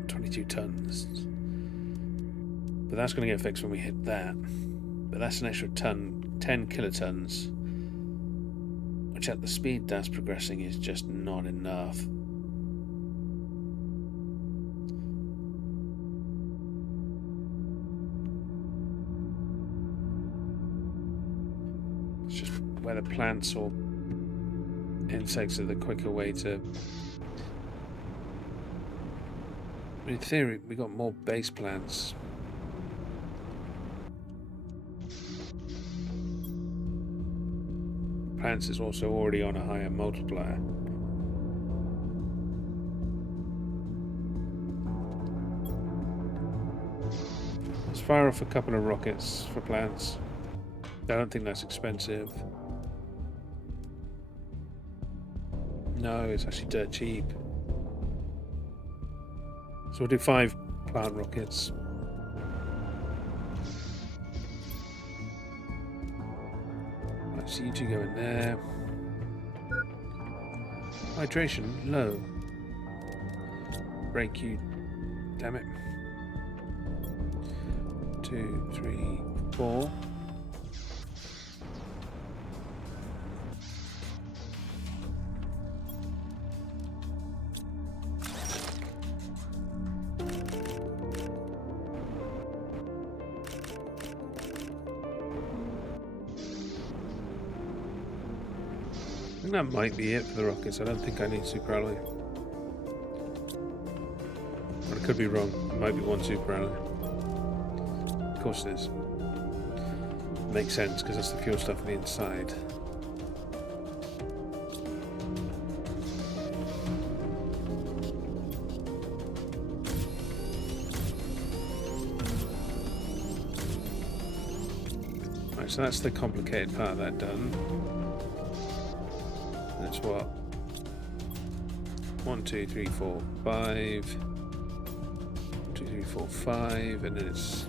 22 tons. But that's going to get fixed when we hit that. But that's an extra ton, 10 kilotons, which at the speed that's progressing is just not enough. It's just whether plants or insects are the quicker way to... In theory, we got more base plants. Plants is also already on a higher multiplier. Let's fire off a couple of rockets for plants. I don't think that's expensive. No, it's actually dirt cheap. So we'll do 5 plant rockets. Right, so you 2 go in there. Hydration, low. Break you, damn it. 2, 3, 4. I think that might be it for the rockets. I don't think I need super alloy. But I could be wrong. It might be one super alloy. Of course it is. Makes sense because that's the fuel stuff on the inside. Right, so that's the complicated part of that done. That's what? 1, 2, 3, 4, 5. 1, 2, 3, 4, 5, and then it's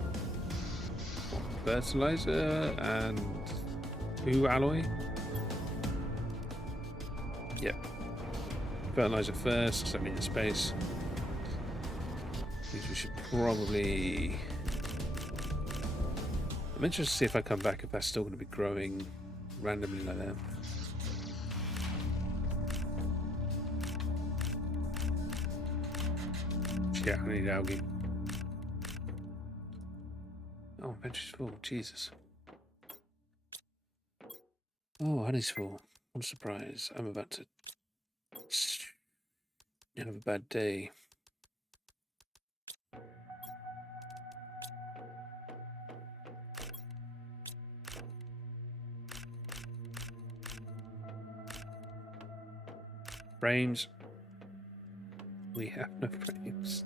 fertilizer and who alloy? Yep. Fertilizer first, because I mean the space. Means we should probably. I'm interested to see if I come back if that's still going to be growing randomly like that. Yeah, I need algae. Oh, inventory's full. Jesus. Oh, honey's full. What a surprise. I'm about to have a bad day. Frames. We have no frames.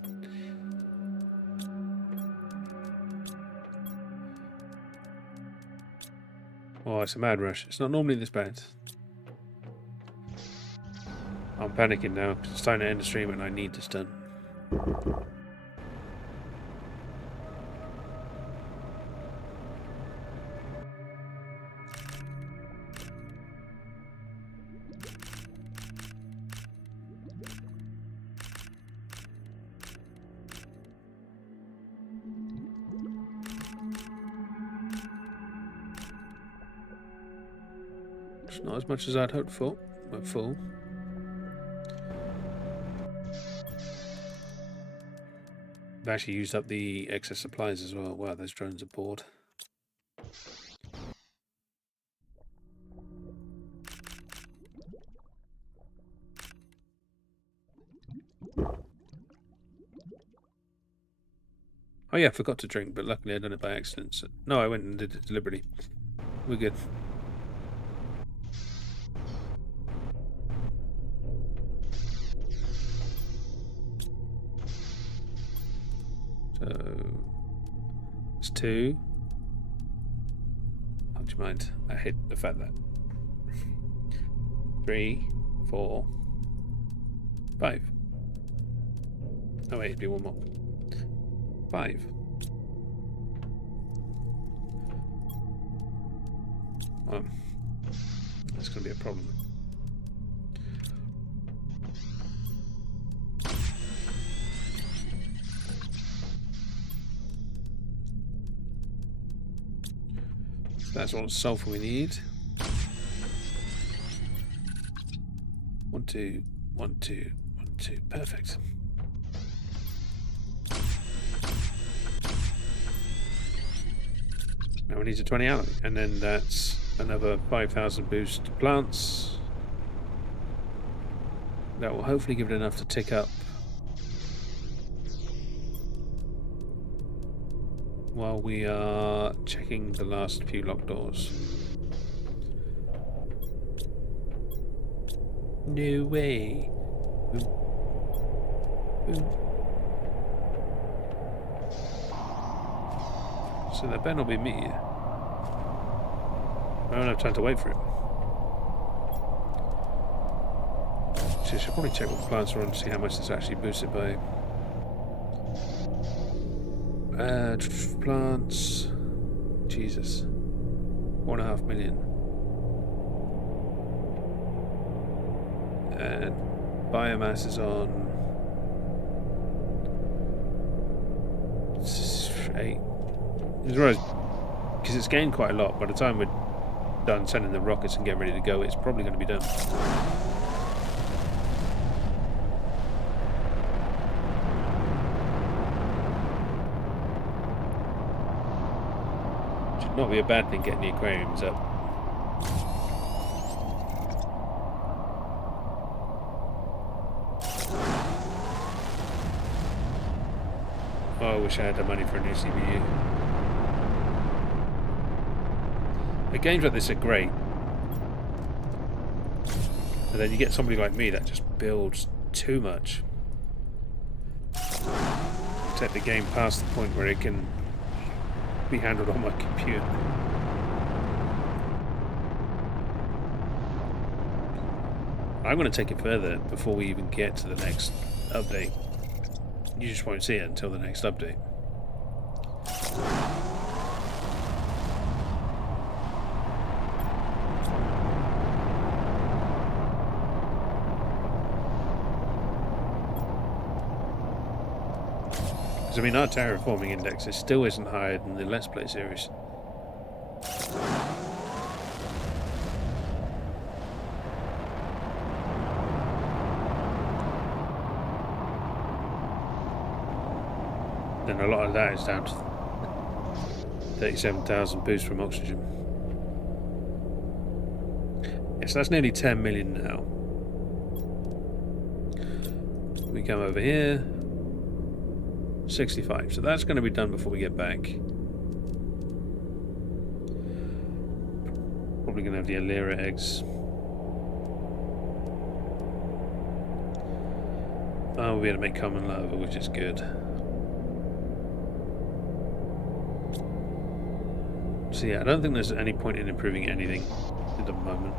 Oh, it's a mad rush. It's not normally this bad. I'm panicking now because it's time to end the stream and I need this done. It's not as much as I'd hoped for, but full. I've actually used up the excess supplies as well. Wow, those drones are bored. Oh yeah, I forgot to drink, but luckily I done it by accident. So, no, I went and did it deliberately. We're good. So it's 2. Oh, do you mind? I hate the fact that 3, 4, 5. Oh wait, it'd be one more. 5. That's going to be a problem. That's all the sulfur we need. 1, 2, 1, 2, 1, 2. Perfect. Now we need a 20 alloy, and then that's another 5,000 boost to plants. That will hopefully give it enough to tick up while we are checking the last few locked doors. No way. Boom. Boom. So that better not be me. I don't have time to wait for it. So I should probably check what the plants are on to see how much it's actually boosted by. Plants. Jesus. 1.5 million. And biomass is on 8. Because it's gained quite a lot. By the time we're done sending the rockets and getting ready to go, it's probably going to be done. Should not be a bad thing getting the aquariums up. Oh, I wish I had the money for a new CPU. But games like this are great. And then you get somebody like me that just builds too much. Take the game past the point where it can be handled on my computer. I'm going to take it further before we even get to the next update. You just won't see it until the next update. Because, I mean, our terraforming index still isn't higher than the Let's Play series. And a lot of that is down to 37,000 boost from oxygen. Yes, that's nearly 10 million now. We come over here. 65. So that's going to be done before we get back. Probably going to have the Alira eggs. Oh, we'll be able to make common lava, which is good. So yeah, I don't think there's any point in improving anything at the moment.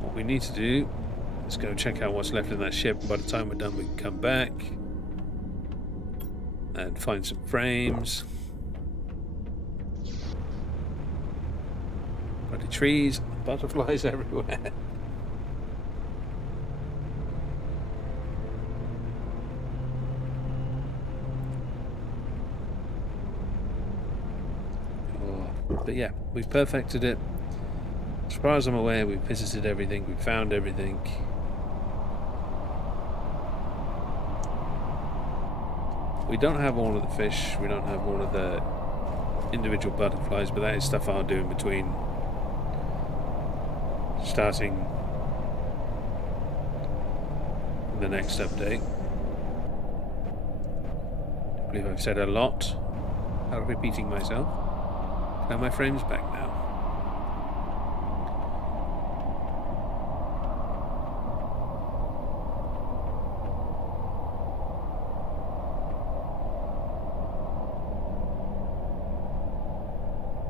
What we need to do is go check out what's left in that ship. By the time we're done, we can come back and find some frames. Bloody trees, butterflies everywhere. But yeah, we've perfected it. As far as I'm aware, we've visited everything, we've found everything. We don't have all of the fish, we don't have all of the individual butterflies, but that is stuff I'll do in between starting the next update. I believe I've said a lot without repeating myself. Now my frame's back now.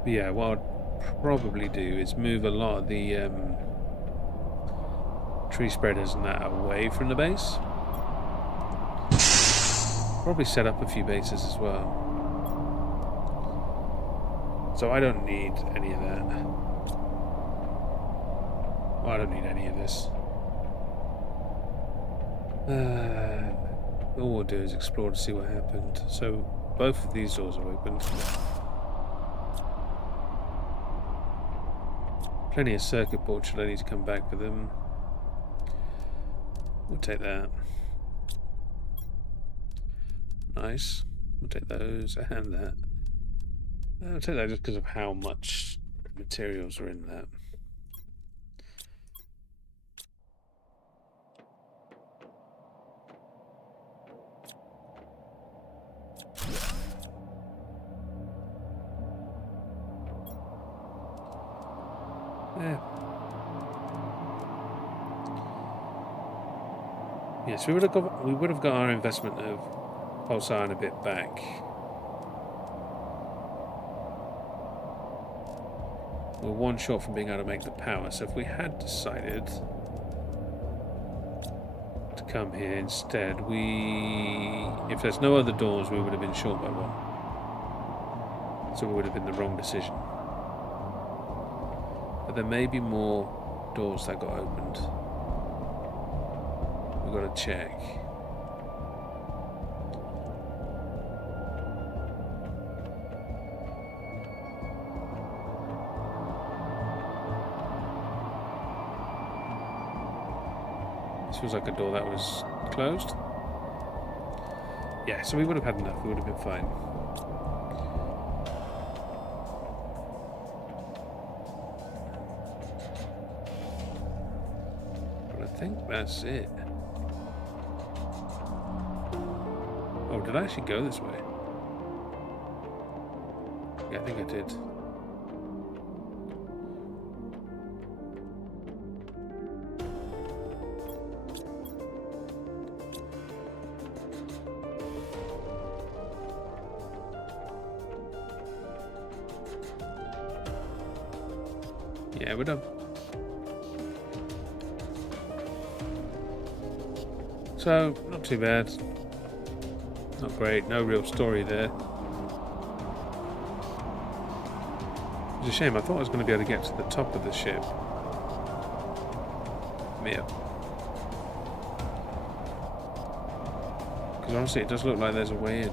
But yeah, what I'd probably do is move a lot of the tree spreaders and that away from the base. Probably set up a few bases as well. So I don't need any of that. Well, I don't need any of this. All we'll do is explore to see what happened. So both of these doors are opened. Plenty of circuit boards, should I need to come back for them. We'll take that. Nice. We'll take those and that. I'll take that just because of how much materials are in that. Yeah. Yes, we would have got our investment of pulsar and a bit back. We're one short from being able to make the power, so if we had decided to come here instead, if there's no other doors, we would have been short by one. So it would have been the wrong decision. But there may be more doors that got opened. We've got to check. This feels like a door that was closed. Yeah, so we would have had enough. We would have been fine. But I think that's it. did I actually go this way? Yeah, I think I did. Yeah, we're done. So, not too bad. Not great, no real story there. It's a shame, I thought I was going to be able to get to the top of the ship. Yeah. Because honestly, it does look like there's a way in.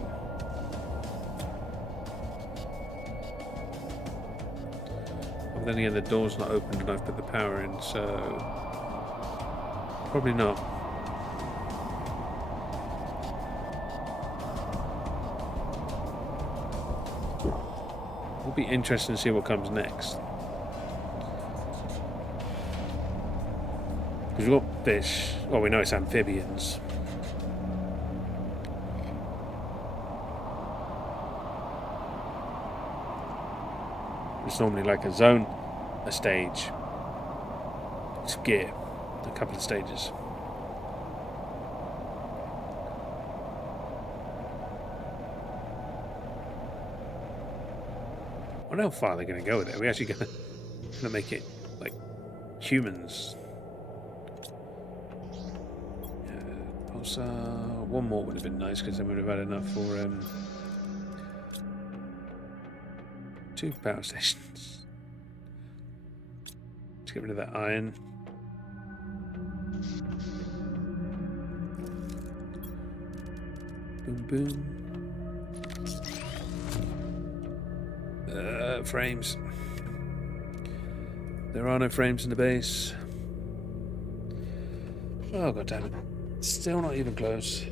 But then again, the door's not opened and I've put the power in, so... probably not. It'll be interesting to see what comes next. Because we've got fish. Well, we know it's amphibians. It's normally like a zone, a stage, it's gear, a couple of stages. I wonder how far they're going to go with it. Are we actually going to make it like humans? One more would have been nice because then we'd have had enough for 2 power stations. Let's get rid of that iron. Boom, boom. Frames. There are no frames in the base. Oh, god damn it. Still not even close.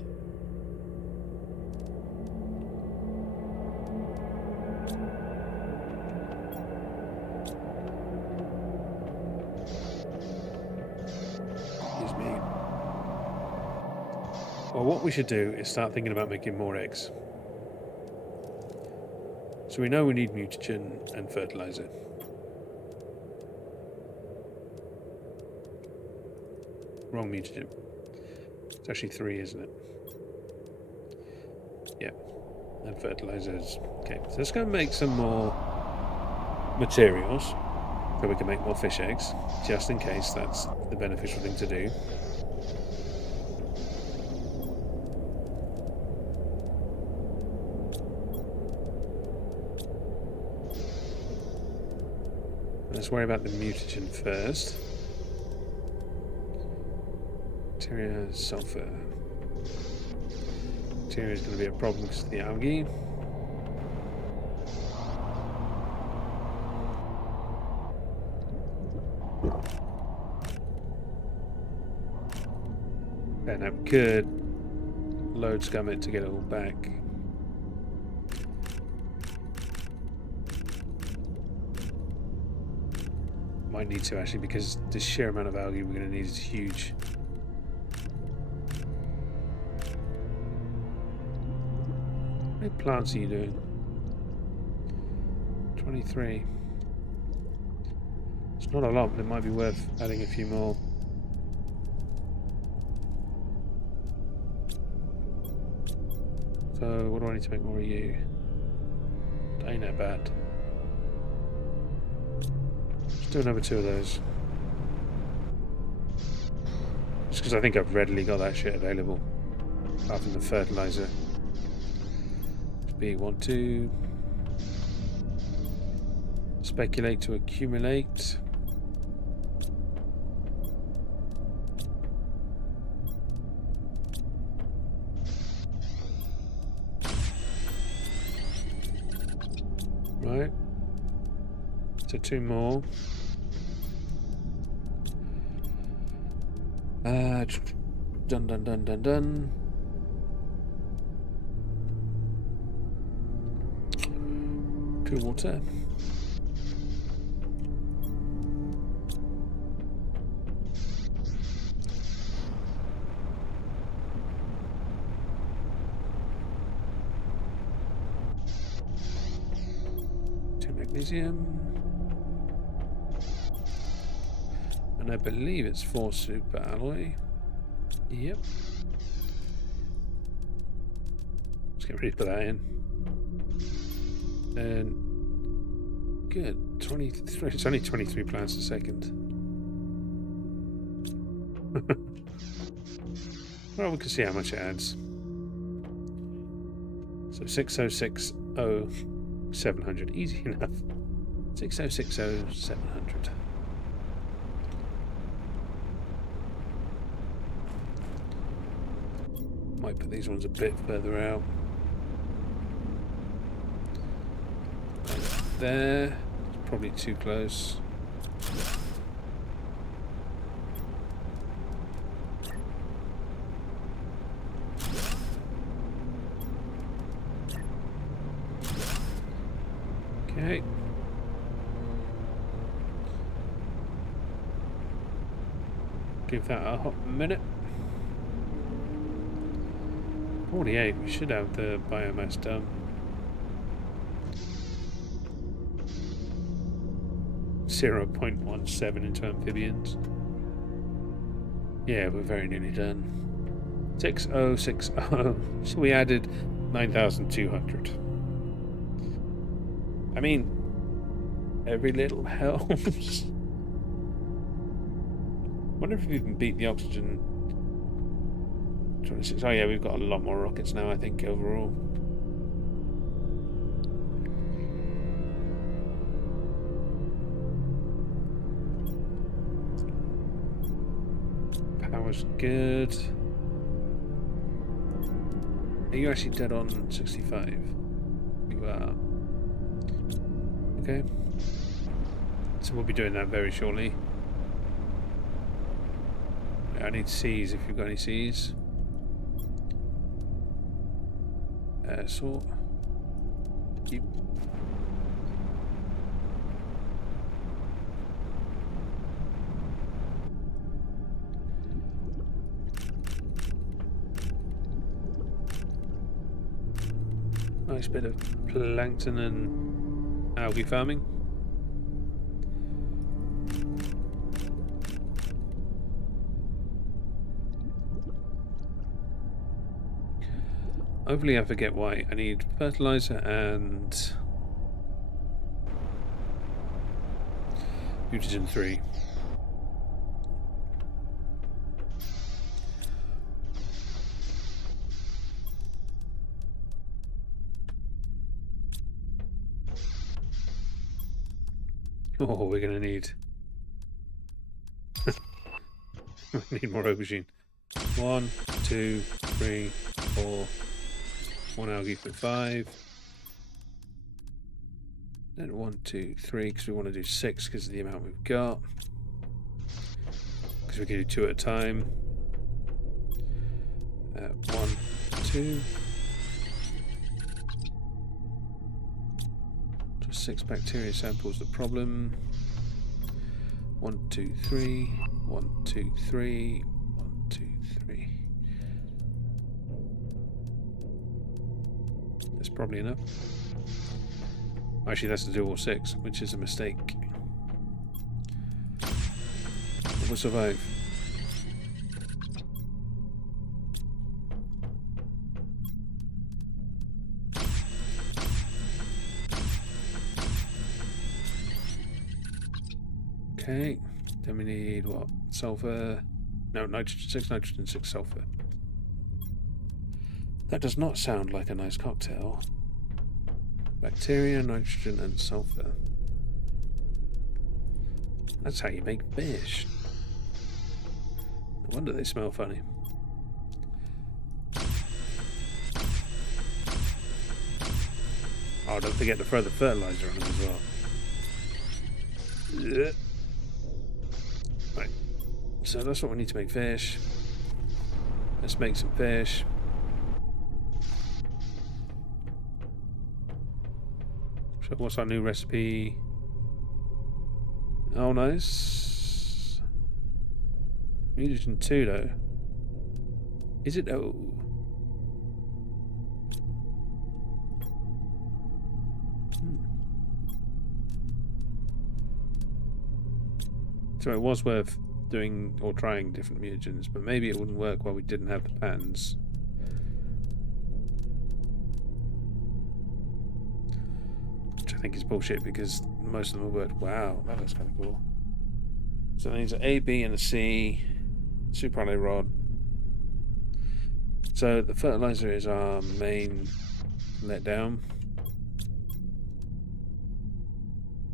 Excuse me. Well, what we should do is start thinking about making more eggs. So we know we need mutagen and fertilizer. Wrong mutagen. It's actually 3, isn't it? Yeah. And fertilizers. Okay, so let's go make some more materials so we can make more fish eggs, just in case that's the beneficial thing to do. Let's worry about the mutagen first. Bacteria, sulfur. Bacteria is going to be a problem because of the algae. And I could load scum it to get it all back. Might need to actually, because the sheer amount of algae we're going to need is huge. How many plants are you doing? 23. It's not a lot, but it might be worth adding a few more. So what do I need to make more of you? That ain't that bad. Do another 2 of those. Just because I think I've readily got that shit available. Apart from the fertilizer. B, want to speculate to accumulate. Right. So 2 more. Done, done, done, done, done. Cool water. Magnesium. And I believe it's 4 super alloy. Yep. Let's get ready to put that in. And good. 23. It's only 23 plants a second. Well, we can see how much it adds. So 6060 700. Easy enough. 6060 700. Might put these ones a bit further out. Like there. It's probably too close. Okay. Give that a hot minute. 48, we should have the biomass done. .17 into amphibians. Yeah, we're very nearly done. 6060. So we added 9,200. I mean, every little helps. Wonder if we can beat the oxygen. 26. Oh yeah, we've got a lot more rockets now, I think, overall. Power's good. Are you actually dead on 65? You are. Okay. So we'll be doing that very shortly. I need C's if you've got any C's. Sort. Keep. Nice bit of plankton and algae farming. Hopefully I forget why. I need fertilizer and Mutagen 3. Oh, we're gonna need we need more aubergine. 1, 2, 3, 4. 1 algae for 5. Then 1, 2, 3, because we want to do 6 because of the amount we've got. Because we can do 2 at a time. 1, 2. Just 6 bacteria samples the problem. 1, 2, 3. 1, 2, 3. 1, 2, 3. That's probably enough. Actually, that's to do all 6, which is a mistake. But we'll survive. Okay, then we need what? Sulfur. No, nitrogen 6, nitrogen 6, sulfur. That does not sound like a nice cocktail. Bacteria, nitrogen, and sulfur. That's how you make fish. No wonder they smell funny. Oh, don't forget to throw the fertilizer on them as well. Yeah. Right. So that's what we need to make fish. Let's make some fish. So what's our new recipe? Oh, nice. Mutagen 2 though. Is it? Oh. So it was worth doing or trying different mutagens, but maybe it wouldn't work while we didn't have the patterns. Which I think is bullshit because most of them have worked. Wow, that looks kind of cool. So these are A, B, and a C. Super alloy rod. So the fertilizer is our main letdown.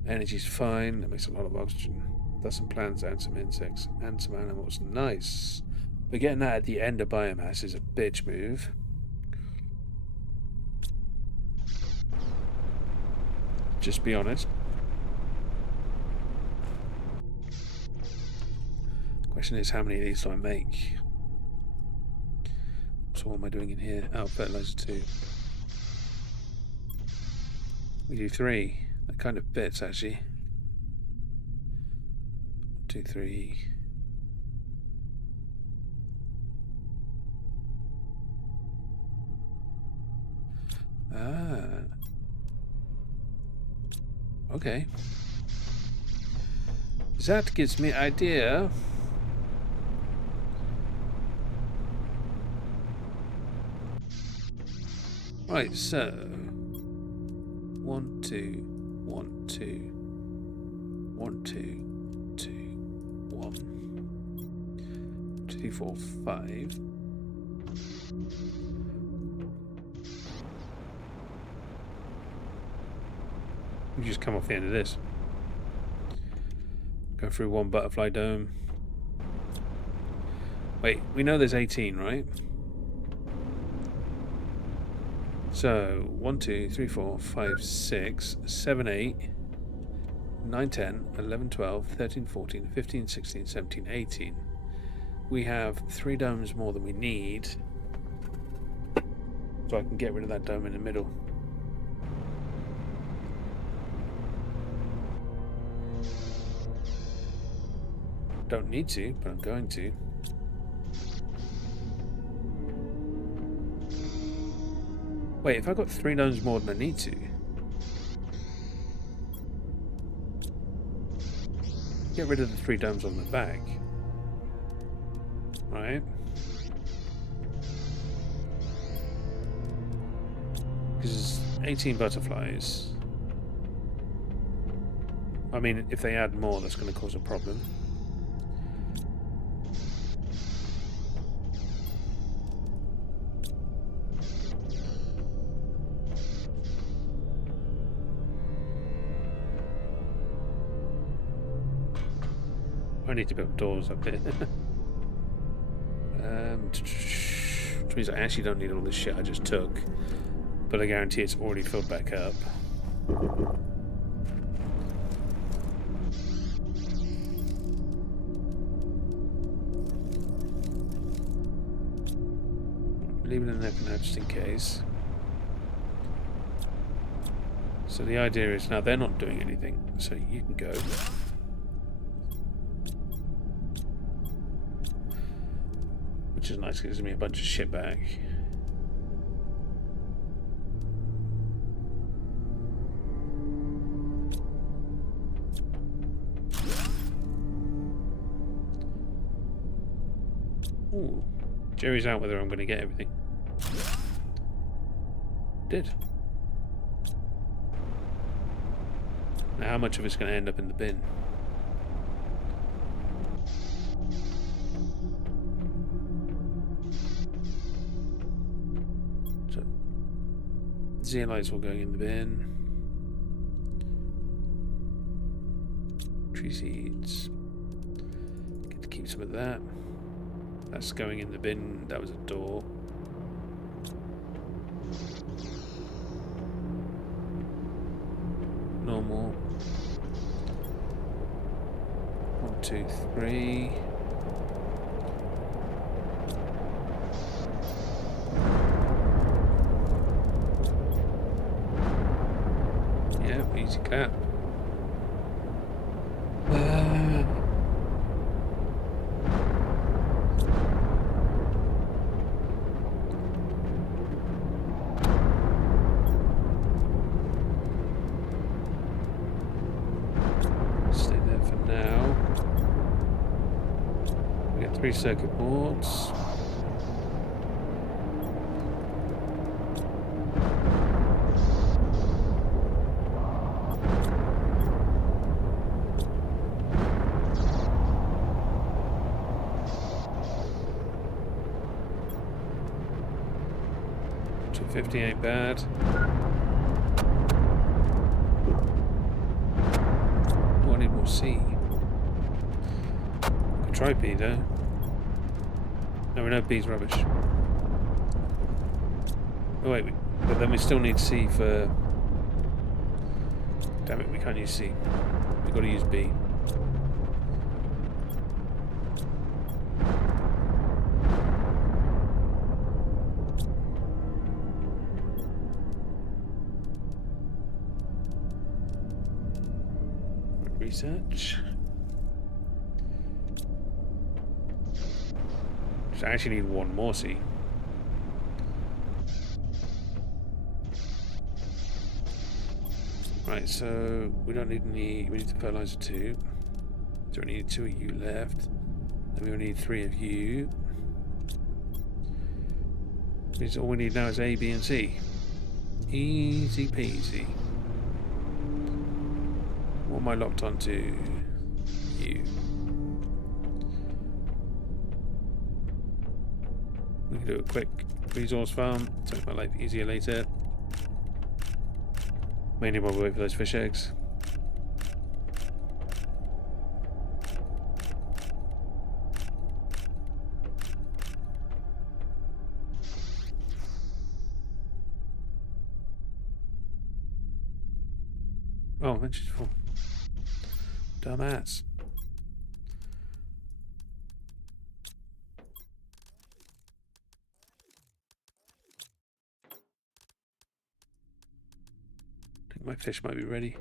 Energy's fine. That makes a lot of oxygen. Does some plants and some insects and some animals. Nice. But getting that at the end of biomass is a bitch move. Just be honest. Question is, how many of these do I make? So what am I doing in here? Oh, fertilizer 2. We do 3. That kind of fits, actually. 2, 3. Ah. Okay. That gives me an idea. Right, so 1, 2, 1, 2, 1, 2, 2, 1, 2, 3, 4, 5. We just come off the end of this. Go through one butterfly dome. Wait, we know there's 18, right? So 1, 2, 3, 4, 5, 6, 7, 8, 9, 10, 11, 12, 13, 14, 15, 16, 17, 18. We have 3 domes more than we need. So I can get rid of that dome in the middle. Don't need to, but I'm going to. Wait, if I got 3 domes more than I need to, get rid of the 3 domes on the back, right? Because 18 butterflies. I mean, if they add more, that's going to cause a problem. I need to build doors up here. Which means I actually don't need all this shit I just took. But I guarantee it's already filled back up. Leave it in there for now just in case. So the idea is now they're not doing anything, so you can go. Which is nice, gives me a bunch of shit back. Ooh, jury's out whether I'm going to get everything. Did. Now, how much of it's going to end up in the bin? Zeolites all going in the bin. Tree seeds. Get to keep some of that. That's going in the bin. That was a door. Normal. 1, 2, 3. Easy clap. Stay there for now. 3 circuit boards. $250 ain't bad. Oh, I need more C. Could try B though. No, we know B's rubbish. Oh wait, but then we still need C for... Damn it, we can't use C. We've got to use B. Research. I actually need one more C. Right, so we don't need any. We need the fertilizer too. So we need 2 of you left. And we only need 3 of you. Means all we need now is A, B, and C. Easy peasy. What am I locked onto? You. We can do a quick resource farm to make my life easier later. Mainly while we wait for those fish eggs. Oh, inventory's full. Dumbass. I think my fish might be ready.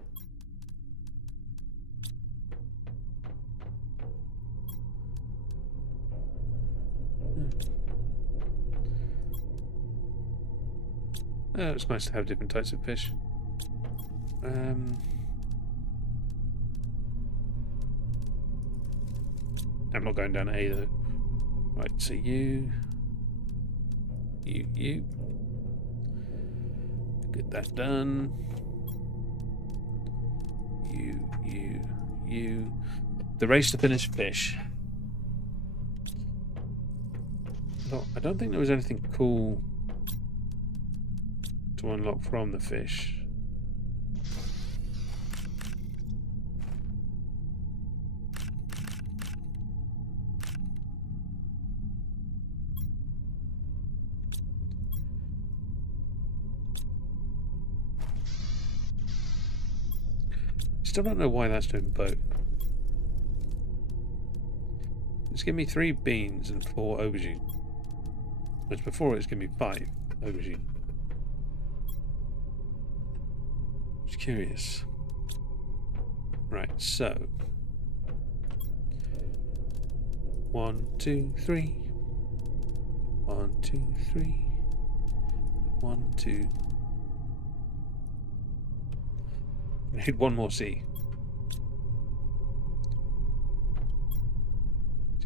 Oh, it's nice to have different types of fish. I'm not going down A though. Right, so you. Get that done. You. The race to finish fish. No, I don't think there was anything cool to unlock from the fish. Still don't know why that's doing both. It's giving me 3 beans and 4 aubergine. Whereas before it's giving me 5 aubergine. Just curious. Right, so 1, 2, 3. 1, 2, 3. 1, 2. I need 1 more C.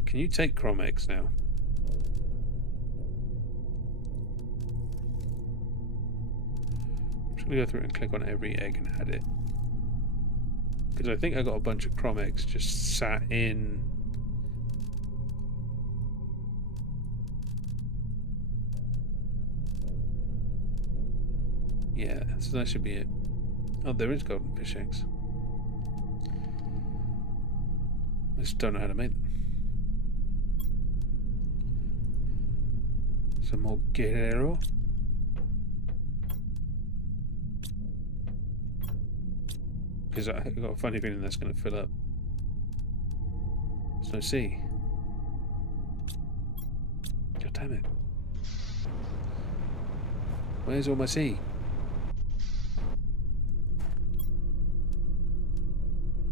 Can you take chrome eggs now? I'm just going to go through and click on every egg and add it. Because I think I got a bunch of chrome eggs just sat in... Yeah, so that should be it. Oh, there is golden fish eggs. I just don't know how to make them. Some more guerrero. Because I've got a funny feeling that's going to fill up. There's no C. God damn it. Where's all my C?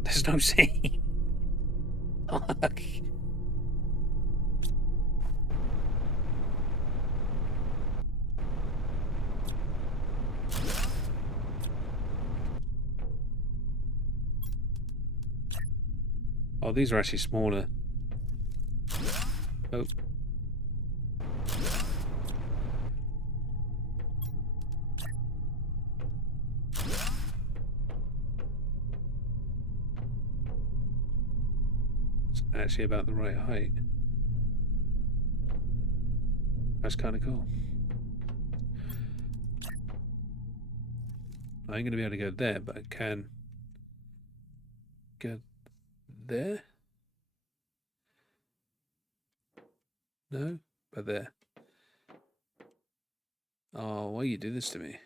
There's no C. Fuck. Oh, these are actually smaller. Oh. It's actually about the right height. That's kind of cool. I ain't going to be able to go there, but I can go there. No, but there. Oh, why you do this to me?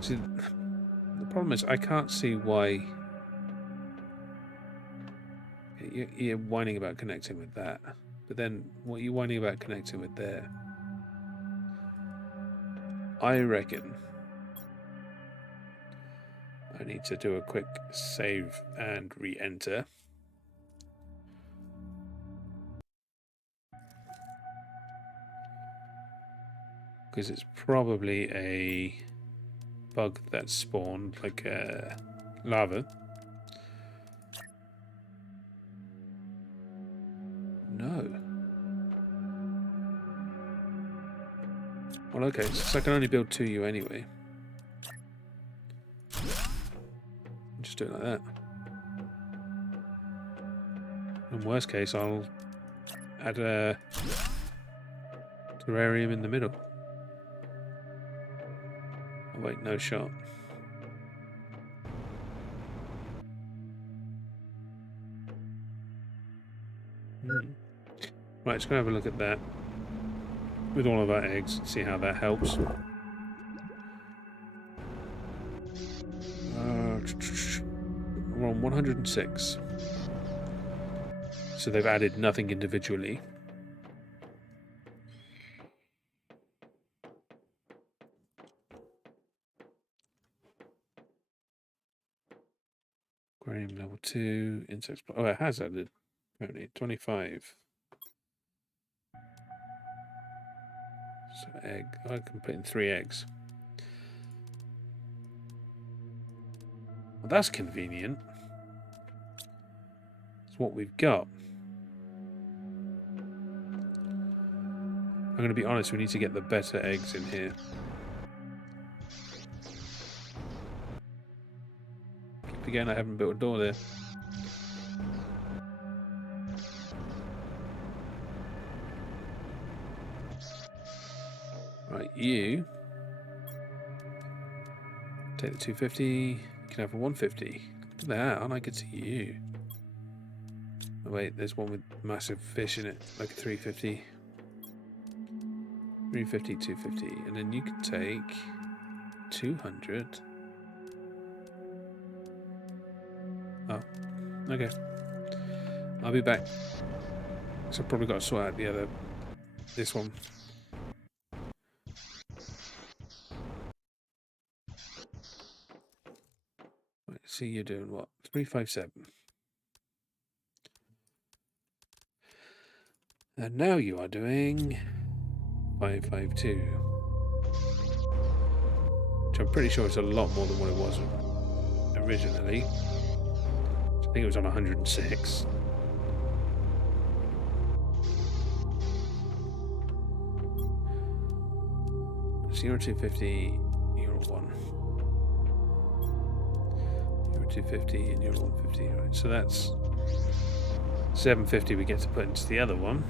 See, the problem is I can't see why you're whining about connecting with that, but then what are you whining about connecting with there? I reckon I need to do a quick save and re-enter. Because it's probably a bug that spawned, like lava. No. Well, okay, so I can only build 2U anyway. Just do it like that. In worst case, I'll add a terrarium in the middle. Oh wait, no shot. Right, just gonna have a look at that with all of our eggs and see how that helps. We're on 106. So they've added nothing individually. Aquarium level 2, insects. Oh, it has added. Apparently, 25. So egg. I can put in 3 eggs. Well, that's convenient. It's what we've got. I'm going to be honest, we need to get the better eggs in here. Keep forgetting I haven't built a door there. Right, you take the 250. You can have a 150. Look at that, aren't I good to you? Oh, wait, there's one with massive fish in it, like a 350. 350, 250, and then you can take 200. Oh, okay. I'll be back. So I've probably got to sort out this one. Right, see, you're doing what? 357. And now you are doing 552. Which I'm pretty sure it's a lot more than what it was originally. I think it was on 106. So you're 250, you're 1. You're 250 and you're 150, right? So that's 750 we get to put into the other one.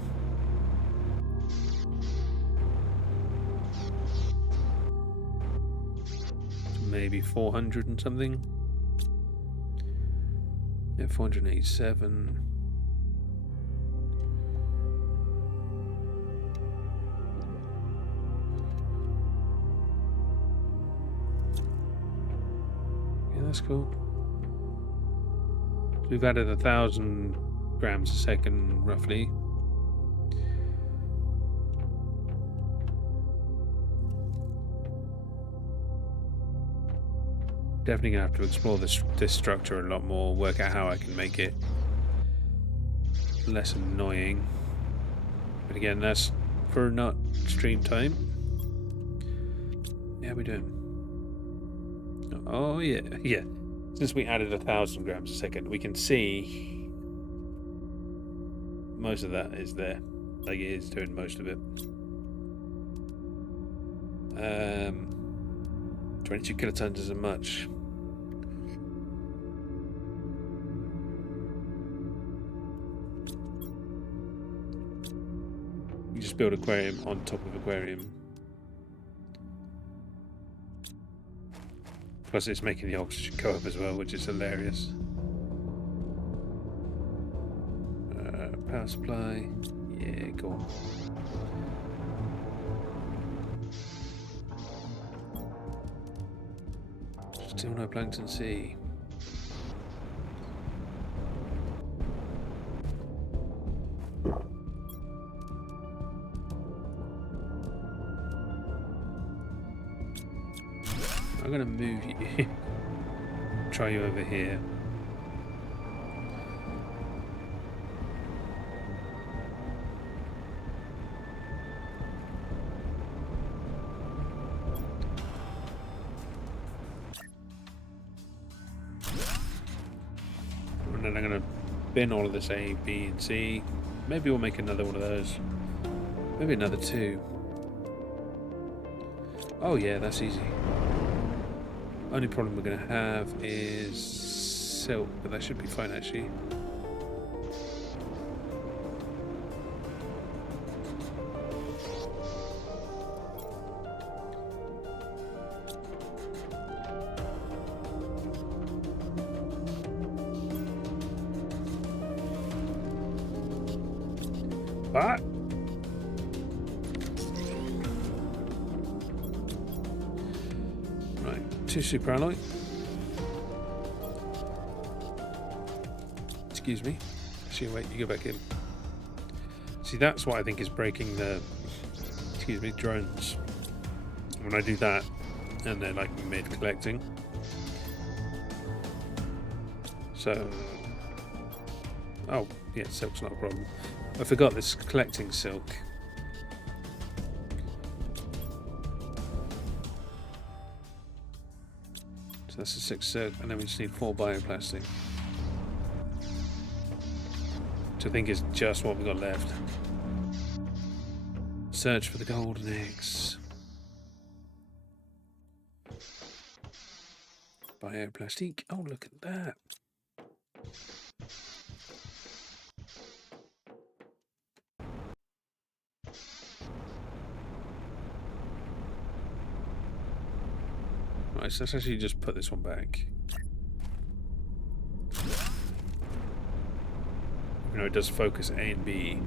Maybe 400 and something. Yeah, 487. Yeah, that's cool. We've added 1,000 grams a second, roughly. Definitely gonna have to explore this structure a lot more, work out how I can make it less annoying. But again, that's per not stream time. Yeah, we doing? Oh yeah, yeah. Since we added 1,000 grams a second, we can see most of that is there. Like it is doing most of it. 22 kilotons isn't much. You just build aquarium on top of aquarium. Plus it's making the oxygen go up as well, which is hilarious. Power supply. Yeah, go on. Still no plankton C. I'm gonna move you. Try you over here. And then I'm gonna bin all of this A, B, and C. Maybe we'll make another one of those. Maybe another 2. Oh yeah, that's easy. Only problem we're going to have is silk, but that should be fine actually. Ah! Right, 2 superalloy. Excuse me. Actually, wait, you go back in. See, that's what I think is breaking the, excuse me, drones. When I do that, and they're like mid-collecting. So, oh, yeah, silk's not a problem. I forgot this collecting silk. So that's a 6 silk, and then we just need 4 bioplastic. Which I think is just what we got left. Search for the golden eggs. Bioplastic. Oh, look at that. Right, so let's actually just put this one back. You know, it does focus A and B.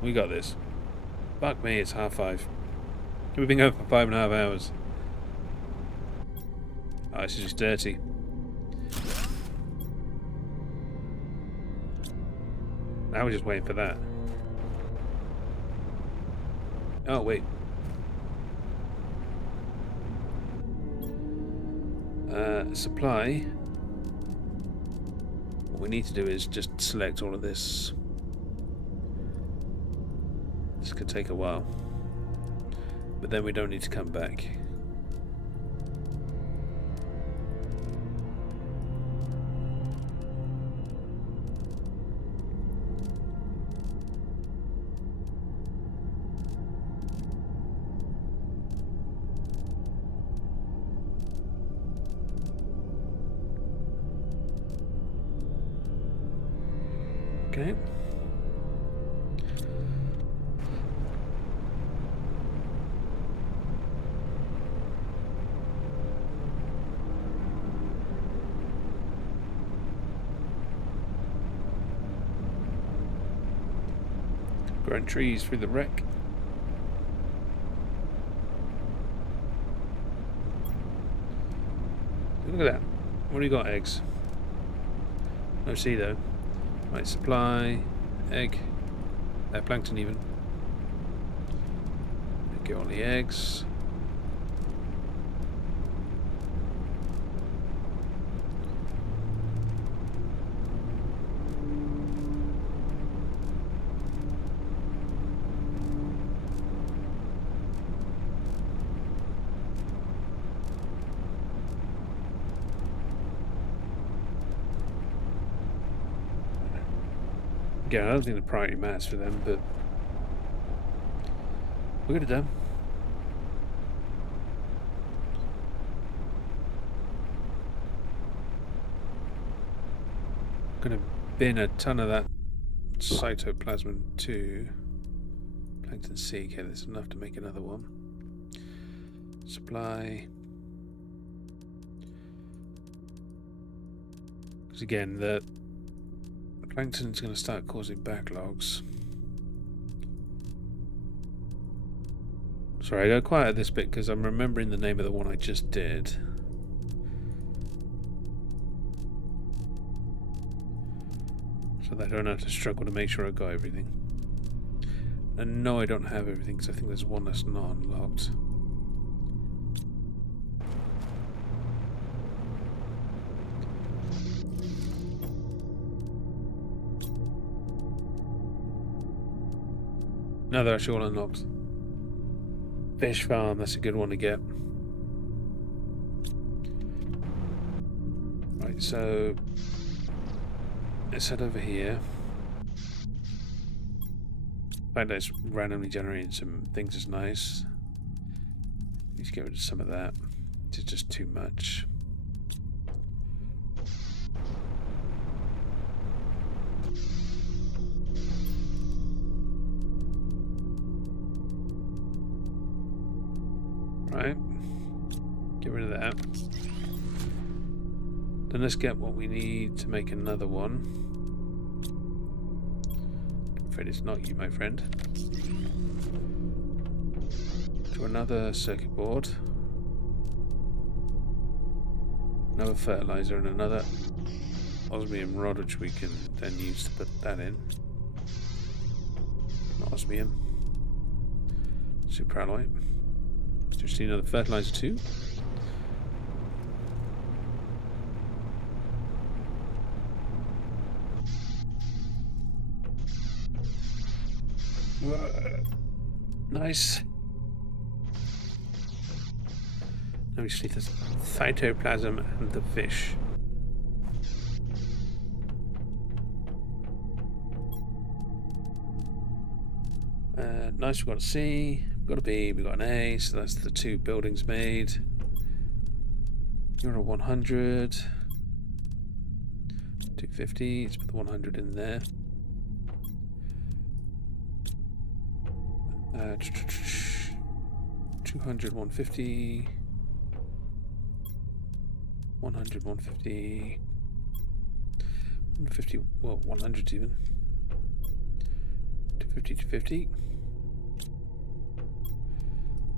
We got this. Fuck me, it's 5:30. We've been going for 5.5 hours. Oh, this is just dirty. Now we're just waiting for that. Oh, wait. Supply. What we need to do is just select all of this. This could take a while. But then we don't need to come back. Okay. Growing trees through the wreck. Look at that. What do you got? Eggs. No C though. Right, supply, egg, plankton even. Get all the eggs. Again, I don't think the priority matters for them, but we'll get it done. Gonna bin a ton of that cytoplasm to Plankton C. Okay, there's enough to make another one. Supply. Because again, the plankton's going to start causing backlogs. Sorry, I go quiet at this bit because I'm remembering the name of the one I just did. So that I don't have to struggle to make sure I got everything. And no, I don't have everything because I think there's one that's not unlocked. No, they're actually all unlocked. Fish farm, that's a good one to get. Right, so let's head over here. The fact that it's randomly generating some things is nice. Need to get rid of some of that. It's just too much. Right, get rid of that. Then let's get what we need to make another one. I'm afraid it's not you, my friend. To another circuit board. Another fertilizer and another osmium rod, which we can then use to put that in. Not osmium. Supralloy. Just need another fertilizer too. Nice. Now we just need the cytoplasm and the fish. Nice, we've got a C, we've got a B, we've got an A, so that's the 2 buildings made. You're a 100. 250, let's put the 100 in there. 200, 150. 100, 150. 150, well, 100 even. 250, 250.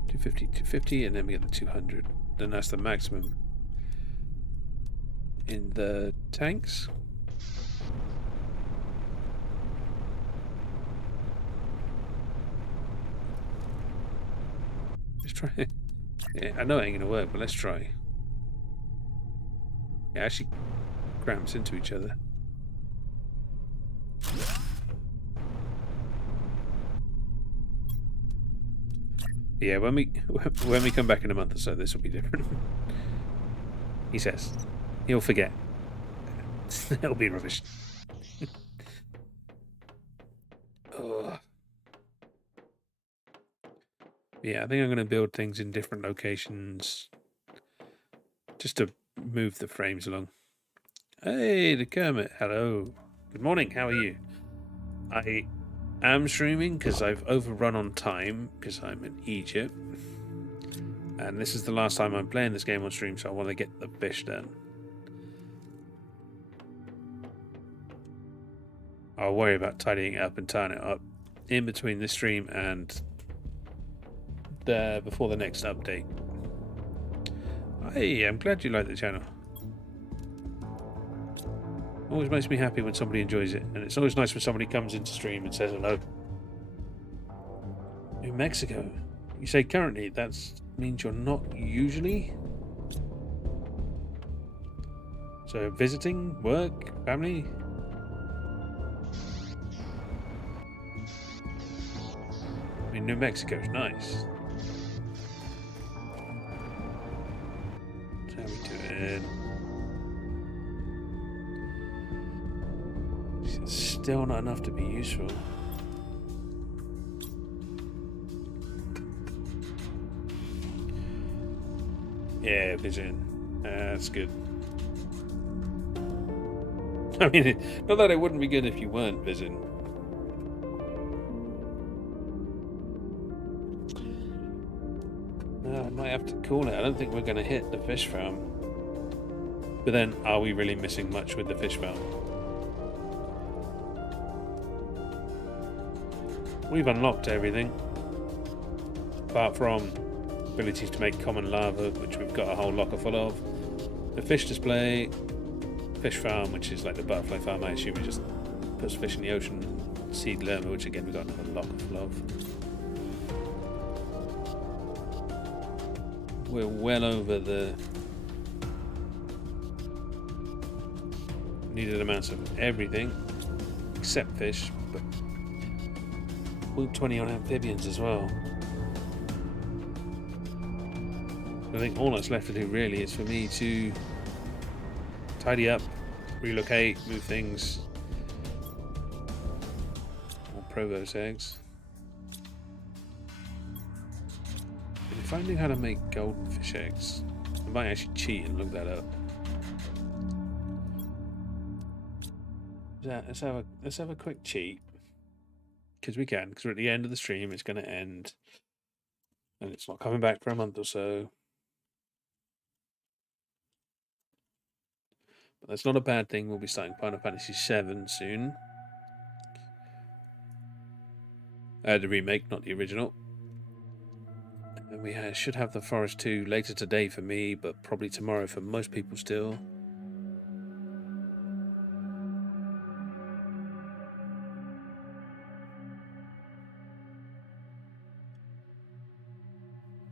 250, 250, and then we get the 200. Then that's the maximum in the tanks. Let's try it. Yeah, I know it ain't gonna work, but let's try. It actually cramps into each other. Yeah, when we come back in a month or so, this will be different. He says. He'll forget. It'll be rubbish. Oh. Yeah, I think I'm going to build things in different locations just to move the frames along. Hey, the Kermit. Hello. Good morning. How are you? I am streaming because I've overrun on time because I'm in Egypt. And this is the last time I'm playing this game on stream, so I want to get the fish done. I'll worry about tidying it up and tying it up in between this stream and before the next update. Hey, I'm glad you like the channel. Always makes me happy when somebody enjoys it, and it's always nice when somebody comes into stream and says hello. New Mexico. You say currently, that means you're not usually? So visiting, work, family? I mean, New Mexico's nice. How we doing? still not enough to be useful. Yeah, vision. That's good. I mean, not that it wouldn't be good if you weren't vision. No, I might have to call it. I don't think we're going to hit the fish farm. But then, are we really missing much with the fish farm? We've unlocked everything. Apart from abilities to make common lava, which we've got a whole locker full of. The fish display, fish farm, which is like the butterfly farm, I assume it just puts fish in the ocean. Seed lerma, which again we've got another locker full of. We're well over the needed amounts of everything except fish, but we're 20 on amphibians as well. I think all that's left to do really is for me to tidy up, relocate, move things. More provost eggs. And finding how to make golden fish eggs. I might actually cheat and look that up. Let's have a quick cheat. Because we can, because we're at the end of the stream, it's going to end. And it's not coming back for a month or so. But that's not a bad thing. We'll be starting Final Fantasy VII soon. The remake, not the original. And we should have the Forest 2 later today for me, but probably tomorrow for most people still.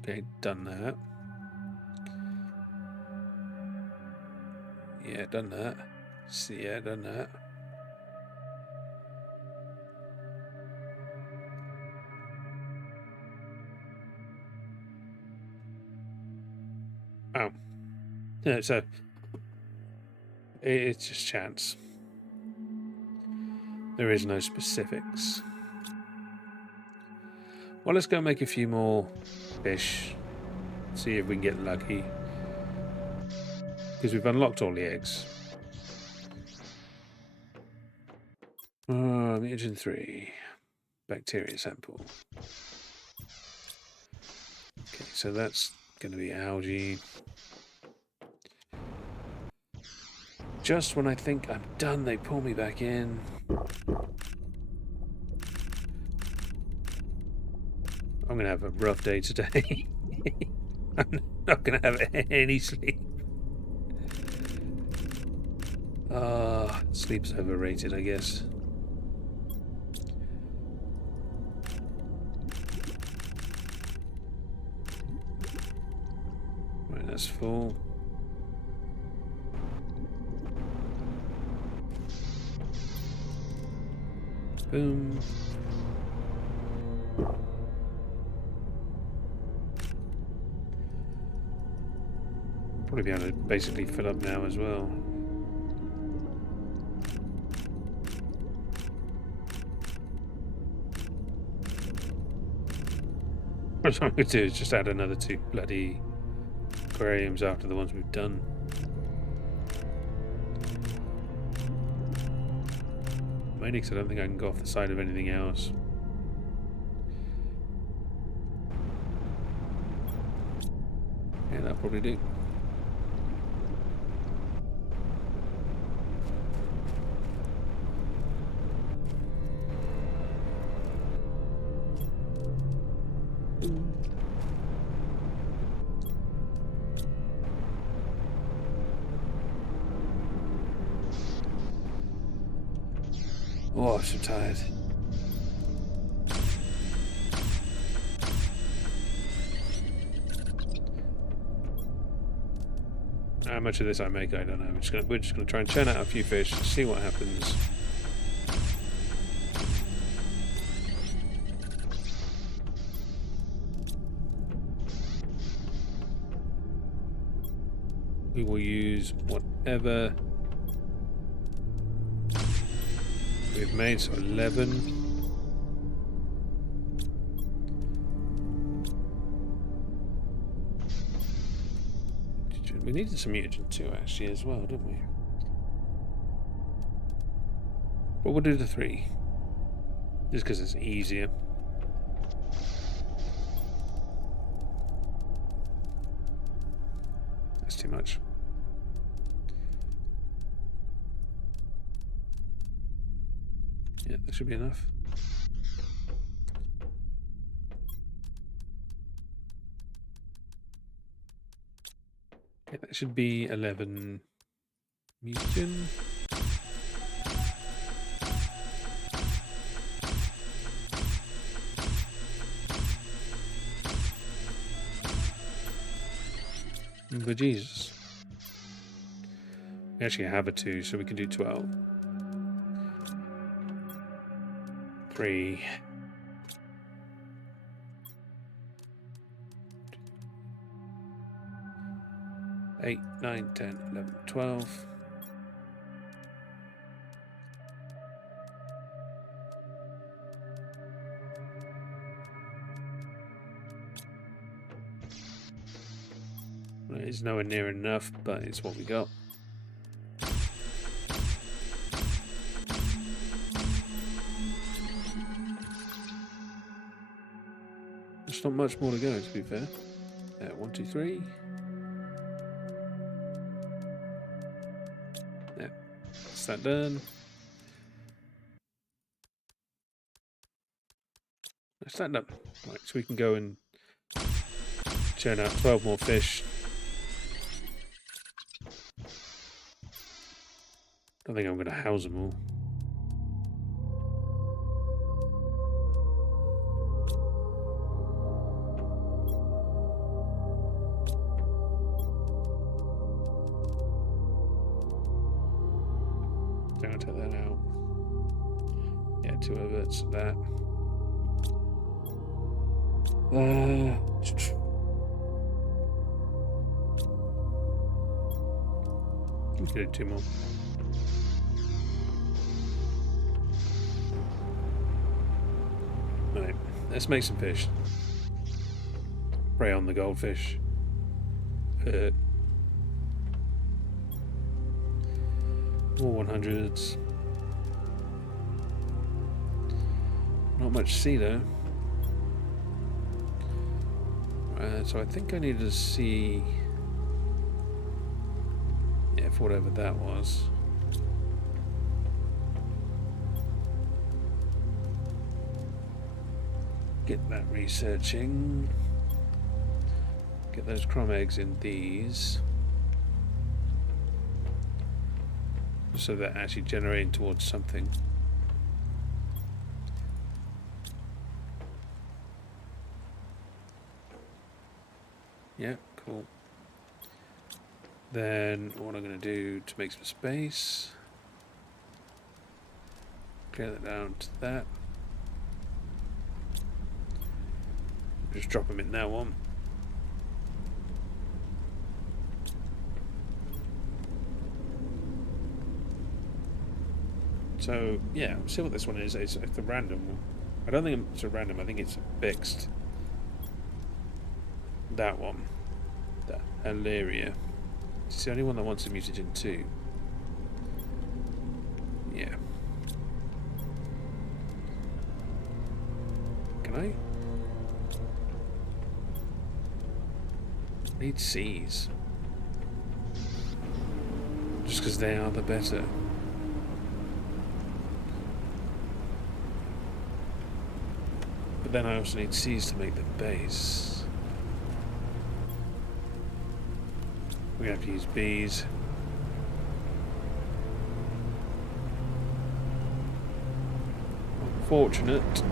Okay, done that. Yeah, done that. See, yeah, done that. Oh. Yeah, so it's just chance. There is no specifics. Well, let's go make a few more fish. See if we can get lucky. Because we've unlocked all the eggs. Mutagen 3. Bacteria sample. Okay, so that's going to be algae. Just when I think I'm done, they pull me back in. I'm going to have a rough day today. I'm not going to have any sleep. Sleep's overrated, I guess. Right, that's full. Boom. Probably be able to basically fill up now as well. What I'm going to do is just add another 2 bloody aquariums after the ones we've done. Mainly because I don't think I can go off the side of anything else. Yeah, that'll probably do. Oh, I'm so tired. How much of this I make, I don't know. We're just gonna try and churn out a few fish, see what happens. We will use whatever we've made, so 11. We needed some mutagen too, actually, as well, didn't we? But we'll do the 3. Just because it's easier. That's too much. Yeah, that should be enough. Yeah, that should be 11 mutagen. But Jesus. We actually have a 2, so we can do 12. 3. 8, 9, 10, 11, 12. It's nowhere near enough, but it's what we got. There's not much more to go, to be fair. 1, 2, 3. Yeah, that's that done. That's that done. Right, so we can go and churn out 12 more fish. I don't think I'm going to house them all. Don't take that out. Yeah, 2 overts of that. We could do 2 more. Right, let's make some fish. Prey on the goldfish. More 100s. Not much C though. So I think I need to see. Yeah, for whatever that was. Get that researching. Get those crom eggs in these. So they're actually generating towards something. Yeah, cool. Then what I'm going to do to make some space, clear that down to that. Just drop them in that one. So yeah, see what this one is. It's a random. I don't think it's a random. I think it's a fixed. That one, that Aleria. It's the only one that wants a mutagen too. Yeah. Can I? Need C's. Just because they are the better. But then I also need C's to make the base. We're going to have to use B's. Unfortunate.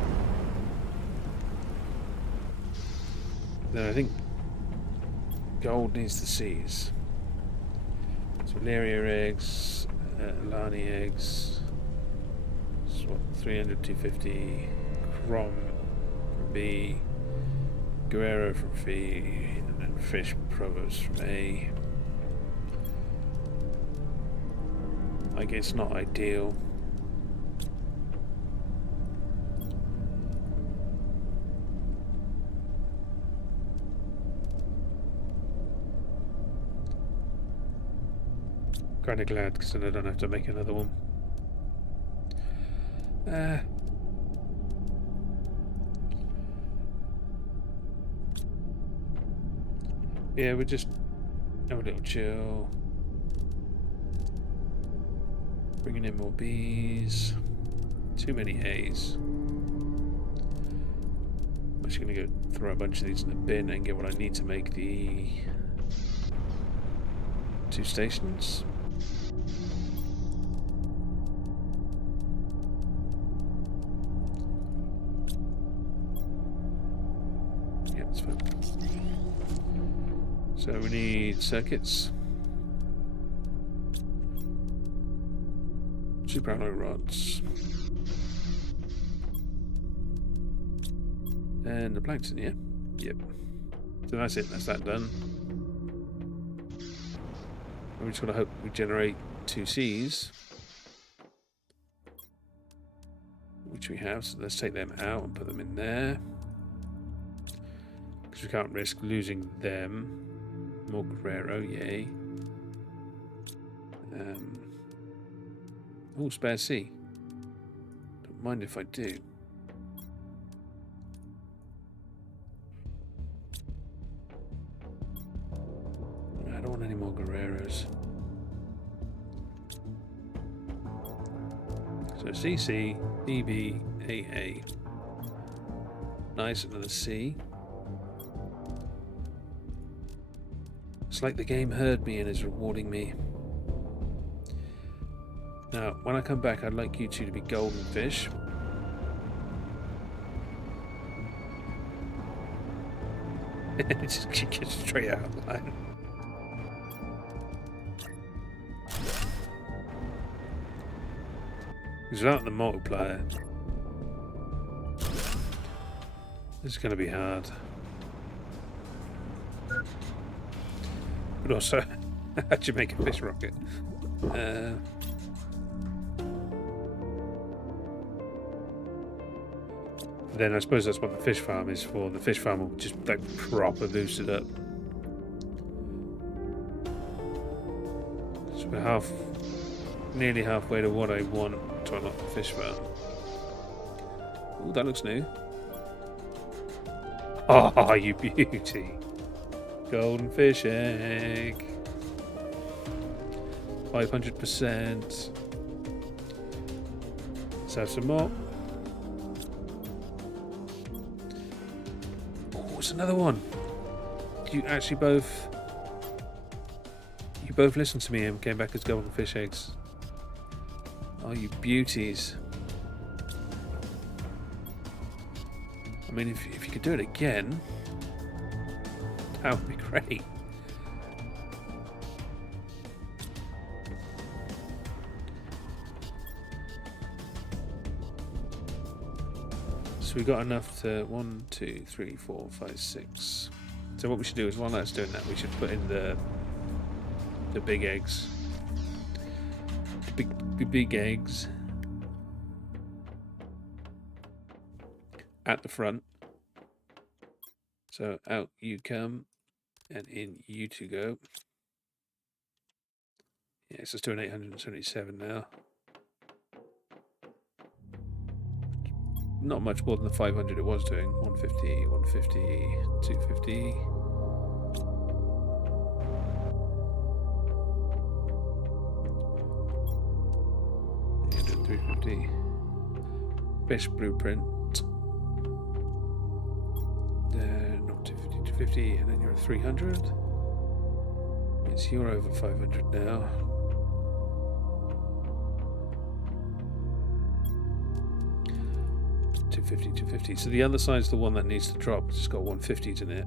Then I think gold needs the C's. So Valeria eggs, Lani eggs. So what, 300, 250. Crom from B. Guerrero from B. And then Fish Provost from A. Like, it's not ideal. Kind of glad, because then I don't have to make another one. Yeah, we'll just have a little chill. Bringing in more bees. Too many A's. I'm actually going to go throw a bunch of these in the bin and get what I need to make the 2 stations. Yeah, that's fine. So we need circuits. Super alloy rods. And the plankton, yeah? Yep. So that's it, that's that done. We just gotta hope we generate 2 C's. Which we have, so let's take them out and put them in there. Because we can't risk losing them. More Guerrero, yay. Oh, spare C. Don't mind if I do. I don't want any more Guerreros. So CC, BB, AA. Nice, another C. It's like the game heard me and is rewarding me. Now, when I come back, I'd like you two to be golden fish. Just get straight out of line. Without the multiplier, this is going to be hard. But also, how'd you make a fish rocket? Then I suppose that's what the fish farm is for. The fish farm will just like proper boost it up. So we're nearly halfway to what I want to unlock the fish farm. Oh, that looks new. Oh, you beauty. Golden fish egg. 500%. Let's have some more. What's another one? You actually both listened to me and came back as golden fish eggs. Oh, you beauties. I mean, if you could do it again, that would be great. So we got enough to 1, 2, 3, 4, 5, 6. So what we should do is while that's doing that, we should put in the big eggs. Big eggs at the front. So out you come, and in you two go. Yeah, it's just doing 877 now. Not much more than the 500 it was doing. 150, 150, 250. Yeah, doing 350. Fish blueprint. Then not 250, 250, and then you're at 300. Yes, you're over 500 now. $250. So the other side's the one that needs to drop. It's got 150s in it.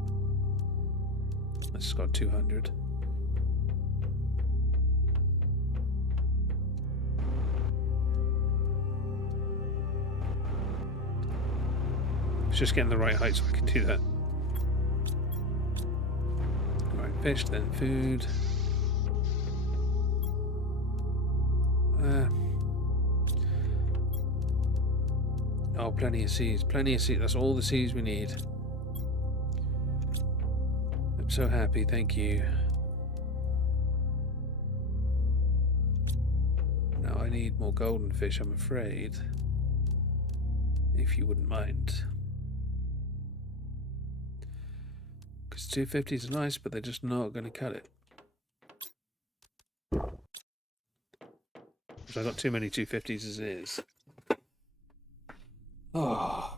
It's got 200. It's just getting the right height so I can do that. Right, fish, then food. Oh, plenty of seeds. Plenty of seeds. That's all the seeds we need. I'm so happy. Thank you. more golden fish, I'm afraid. If you wouldn't mind. Because 250s are nice, but they're just not going to cut it. So I've got too many 250s as it is. Oh.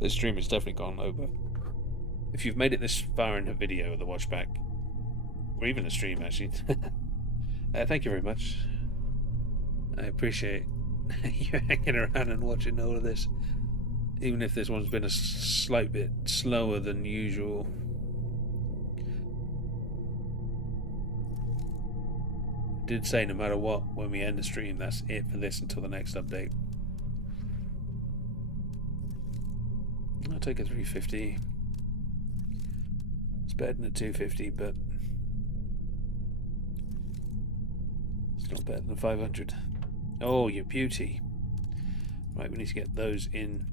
This stream has definitely gone over. If you've made it this far in a video or the watchback, or even a stream actually, thank you very much. I appreciate you hanging around and watching all of this. Even if this one's been a slight bit slower than usual. I did say no matter what, when we end the stream, that's it for this until the next update. I'll take a 350. It's better than a 250, but it's not better than a 500. Oh, you beauty. Right, we need to get those in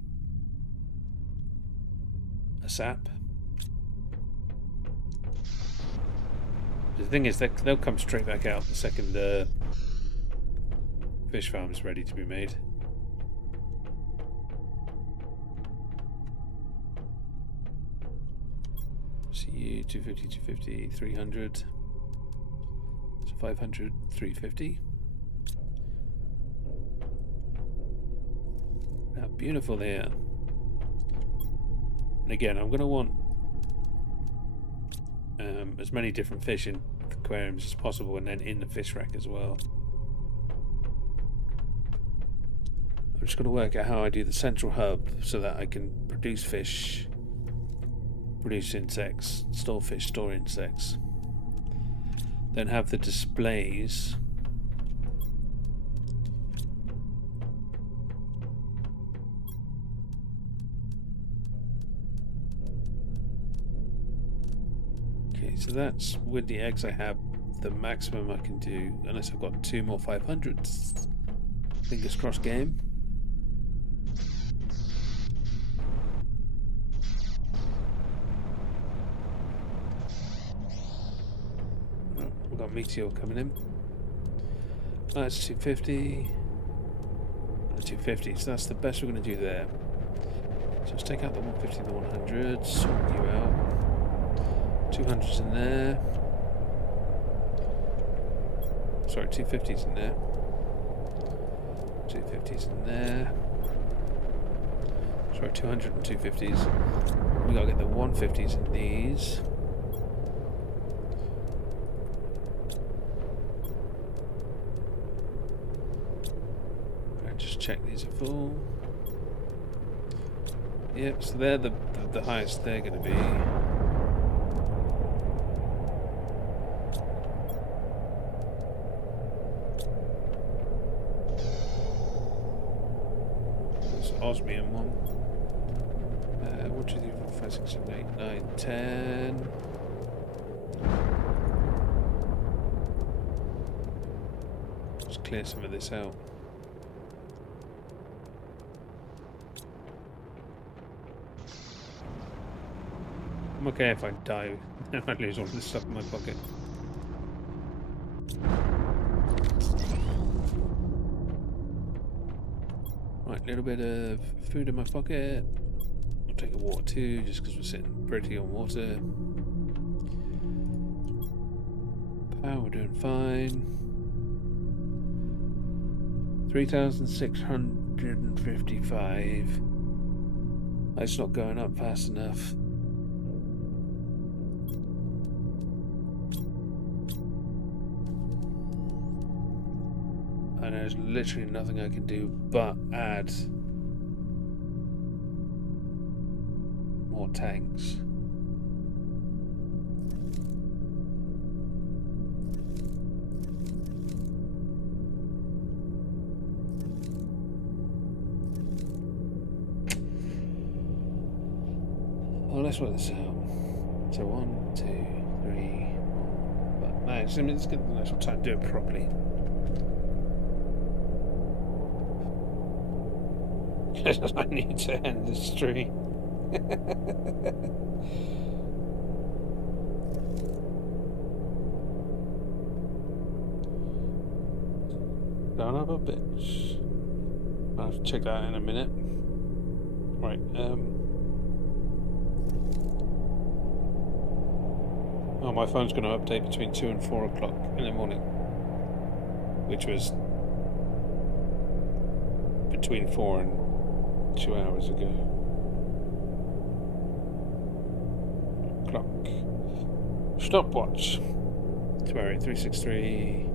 a sap. The thing is, they'll come straight back out the second fish farm is ready to be made. CU 250, 250, 300. So 500, 350. How beautiful they are. And again, I'm going to want as many different fish in aquariums as possible, and then in the fish rack as well. I'm just going to work out how I do the central hub so that I can produce fish, produce insects, store fish, store insects, then have the displays. So that's, with the eggs I have, the maximum I can do, unless I've got 2 more 500s. Fingers crossed game. Oh, we've got Meteor coming in. Oh, that's 250. 250, so that's the best we're going to do there. So let's take out the 150 and the 100, sort you out. 200s in there. Sorry, 250s in there. 250s in there. Sorry, 200 and 250s. We gotta get the 150s in these. Right, just check these are full. Yep, so they're the highest they're gonna be. Osmium one. 1, 2, 3, 4, 5, 6, 7, 8, 9, 10. Let's clear some of this out. I'm okay if I die and I lose all this stuff in my pocket. Right, a little bit of food in my pocket. I'll take a water too, just because we're sitting pretty on water. Power, we're doing fine. 3,655. It's not going up fast enough. And there's literally nothing I can do but add more tanks. Well, let's work this out. So 1, 2, 3, 4. But nice. I mean, let's get the actual time to do it properly. I need to end the stream. Son of a bitch. I'll have to check that out in a minute. Right, oh, my phone's going to update between 2 and 4 o'clock in the morning, which was between 4 and 2 hours ago. Clock. Stopwatch. Sorry, 363.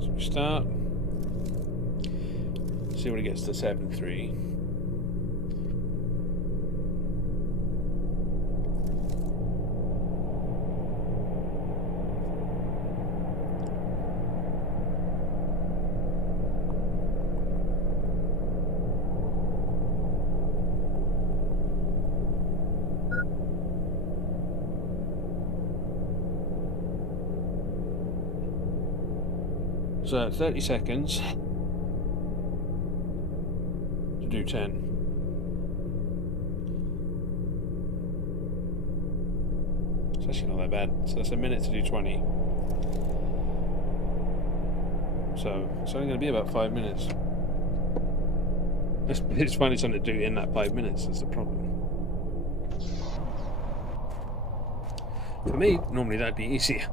So we start. See when it gets to 7.3. So 30 seconds to do 10. It's actually not that bad. So that's a minute to do 20. So it's only going to be about 5 minutes. It's finding something to do in that 5 minutes. That's the problem. For me, normally that'd be easier.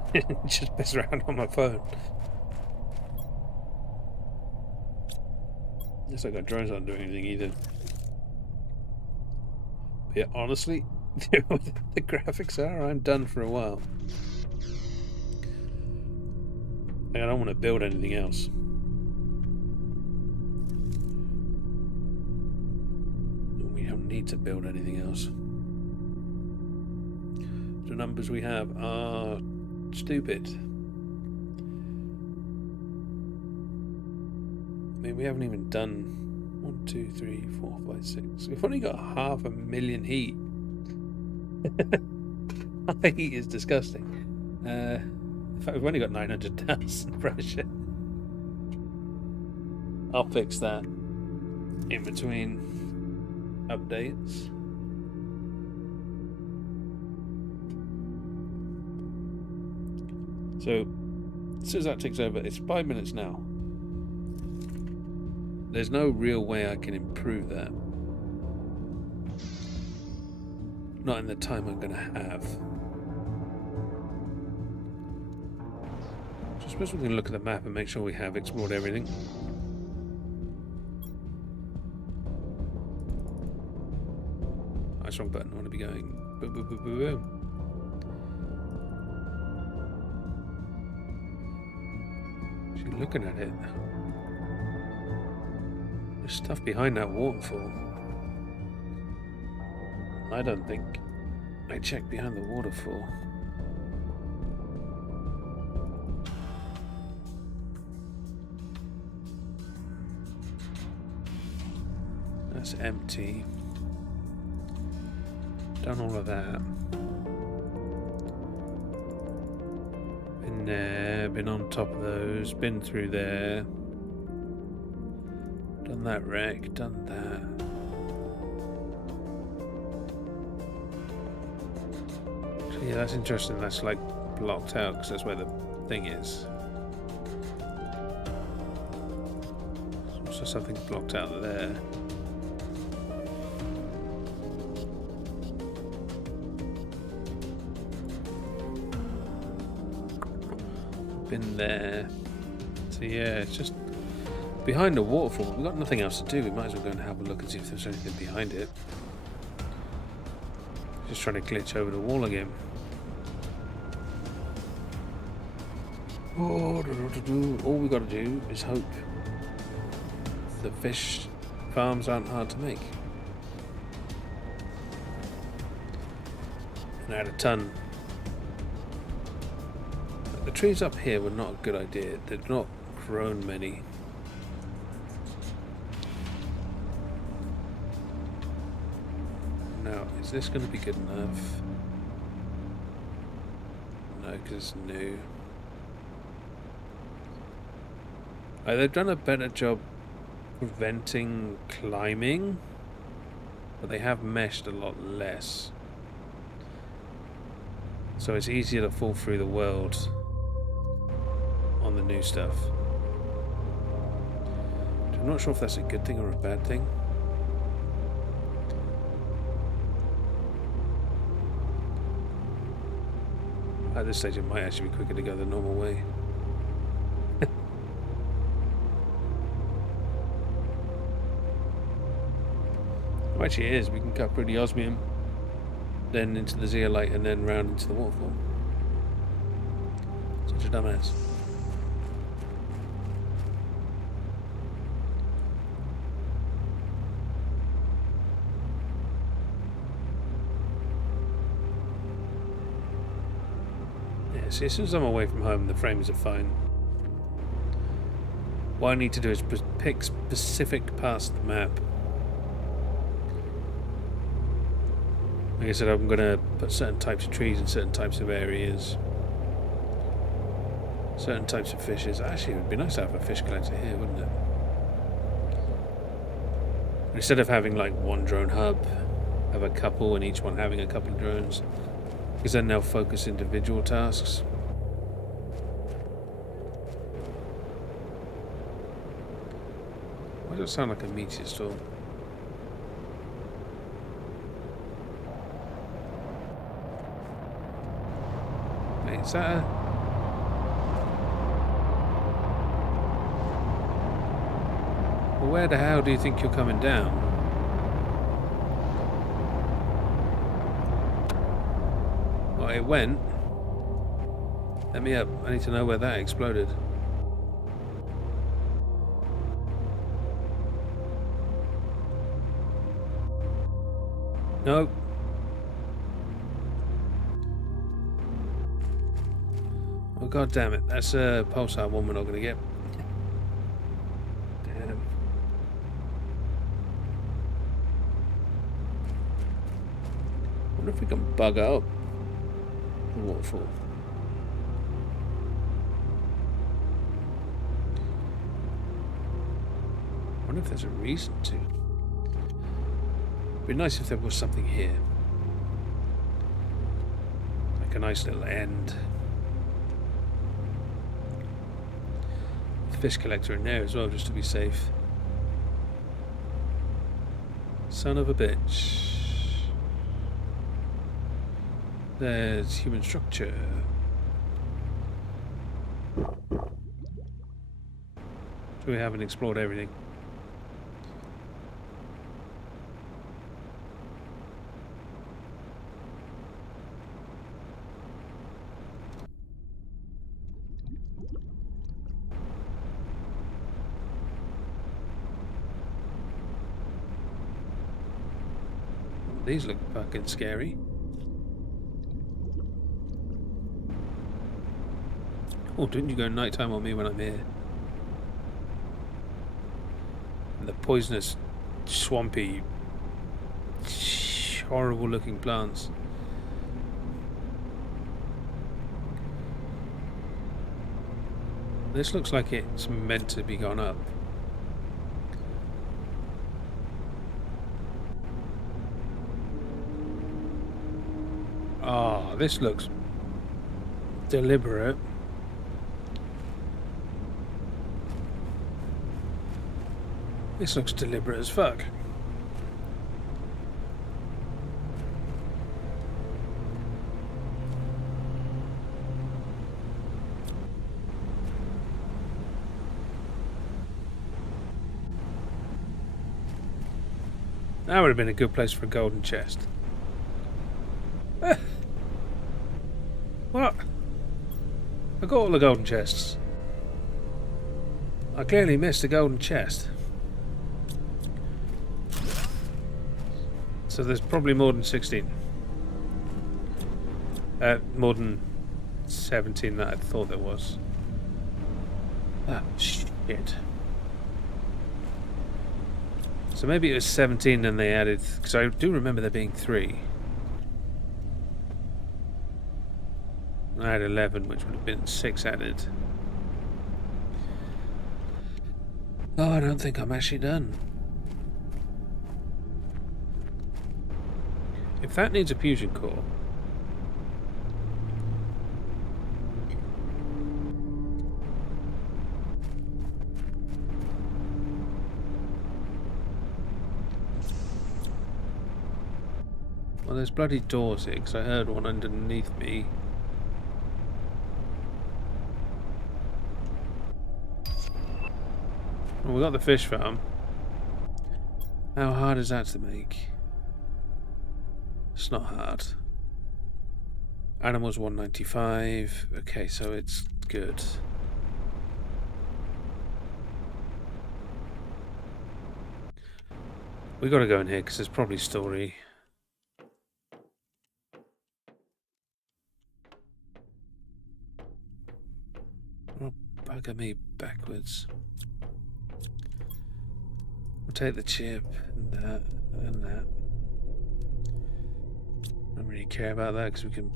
Just mess around on my phone. Guess I got drones aren't doing anything either. But yeah, honestly, the graphics are, I'm done for a while. Like, I don't want to build anything else. We don't need to build anything else. The numbers we have are stupid. I mean, we haven't even done 1, 2, 3, 4, 5, 6. We've only got 500,000 heat. High heat is disgusting. In fact, we've only got 900,000 pressure. I'll fix that in between updates. So, as soon as that takes over, it's 5 minutes now. There's no real way I can improve that. Not in the time I'm going to have. So I suppose we can look at the map and make sure we have explored everything. Nice, wrong button. I want to be going boom, boom, boom, boom, boom. Actually looking at it. There's stuff behind that waterfall. I don't think I checked behind the waterfall. That's empty. Done all of that. Been there, been on top of those, been through there. Done that wreck, done that. So yeah, that's interesting. That's like blocked out because that's where the thing is. So something blocked out there. Been there. So yeah, it's just behind the waterfall. We've got nothing else to do. We might as well go and have a look and see if there's anything behind it. Just trying to glitch over the wall again. All we got to do is hope the fish farms aren't hard to make. And add a ton. The trees up here were not a good idea. They've not grown many. Now, is this going to be good enough? No, because it's new. They've done a better job preventing climbing. but they have meshed a lot less. So it's easier to fall through the world on the new stuff. I'm not sure if that's a good thing or a bad thing. At this stage, it might actually be quicker to go the normal way. Well, actually, it is. We can cut through the osmium, then into the zeolite, and then round into the waterfall. Such a dumbass. See, as soon as I'm away from home, the frames are fine. What I need to do is pick specific parts of the map. Like I said, I'm going to put certain types of trees in certain types of areas. Certain types of fishes. Actually, it would be nice to have a fish collector here, wouldn't it? Instead of having like one drone hub, have a couple and each one having a couple of drones. Because then they'll focus individual tasks. Why does it sound like a meteor storm? Wait, is that a... Well, where the hell do you think you're coming down? It went. Let me up. I need to know where that exploded. Nope. Oh god damn it. That's a pulsar one we're not gonna get. Damn. I wonder if we can bug up. Waterfall. I wonder if there's a reason to. It'd be nice if there was something here. Like a nice little end. Fish collector in there as well, just to be safe. Son of a bitch. There's human structure. So we haven't explored everything. These look fucking scary. Oh, didn't you go nighttime on me when I'm here? And the poisonous, swampy, horrible looking plants. This looks like it's meant to be gone up. Ah, this looks deliberate. This looks deliberate as fuck. That would have been a good place for a golden chest. What? I got all the golden chests. I clearly missed a golden chest. So there's probably more than 16. More than 17 that I thought there was. Ah, shit. So maybe it was 17 and they added... Because I do remember there being 3. I had 11, which would have been 6 added. Oh, I don't think I'm actually done. If that needs a fusion core... Well, there's bloody doors here, because I heard one underneath me. Well, we got the fish farm. How hard is that to make? It's not hard. Animals 195. Okay, so it's good. We gotta go in here because there's probably story. Oh, bugger me backwards. We'll take the chip and that and that. I don't really care about that because we're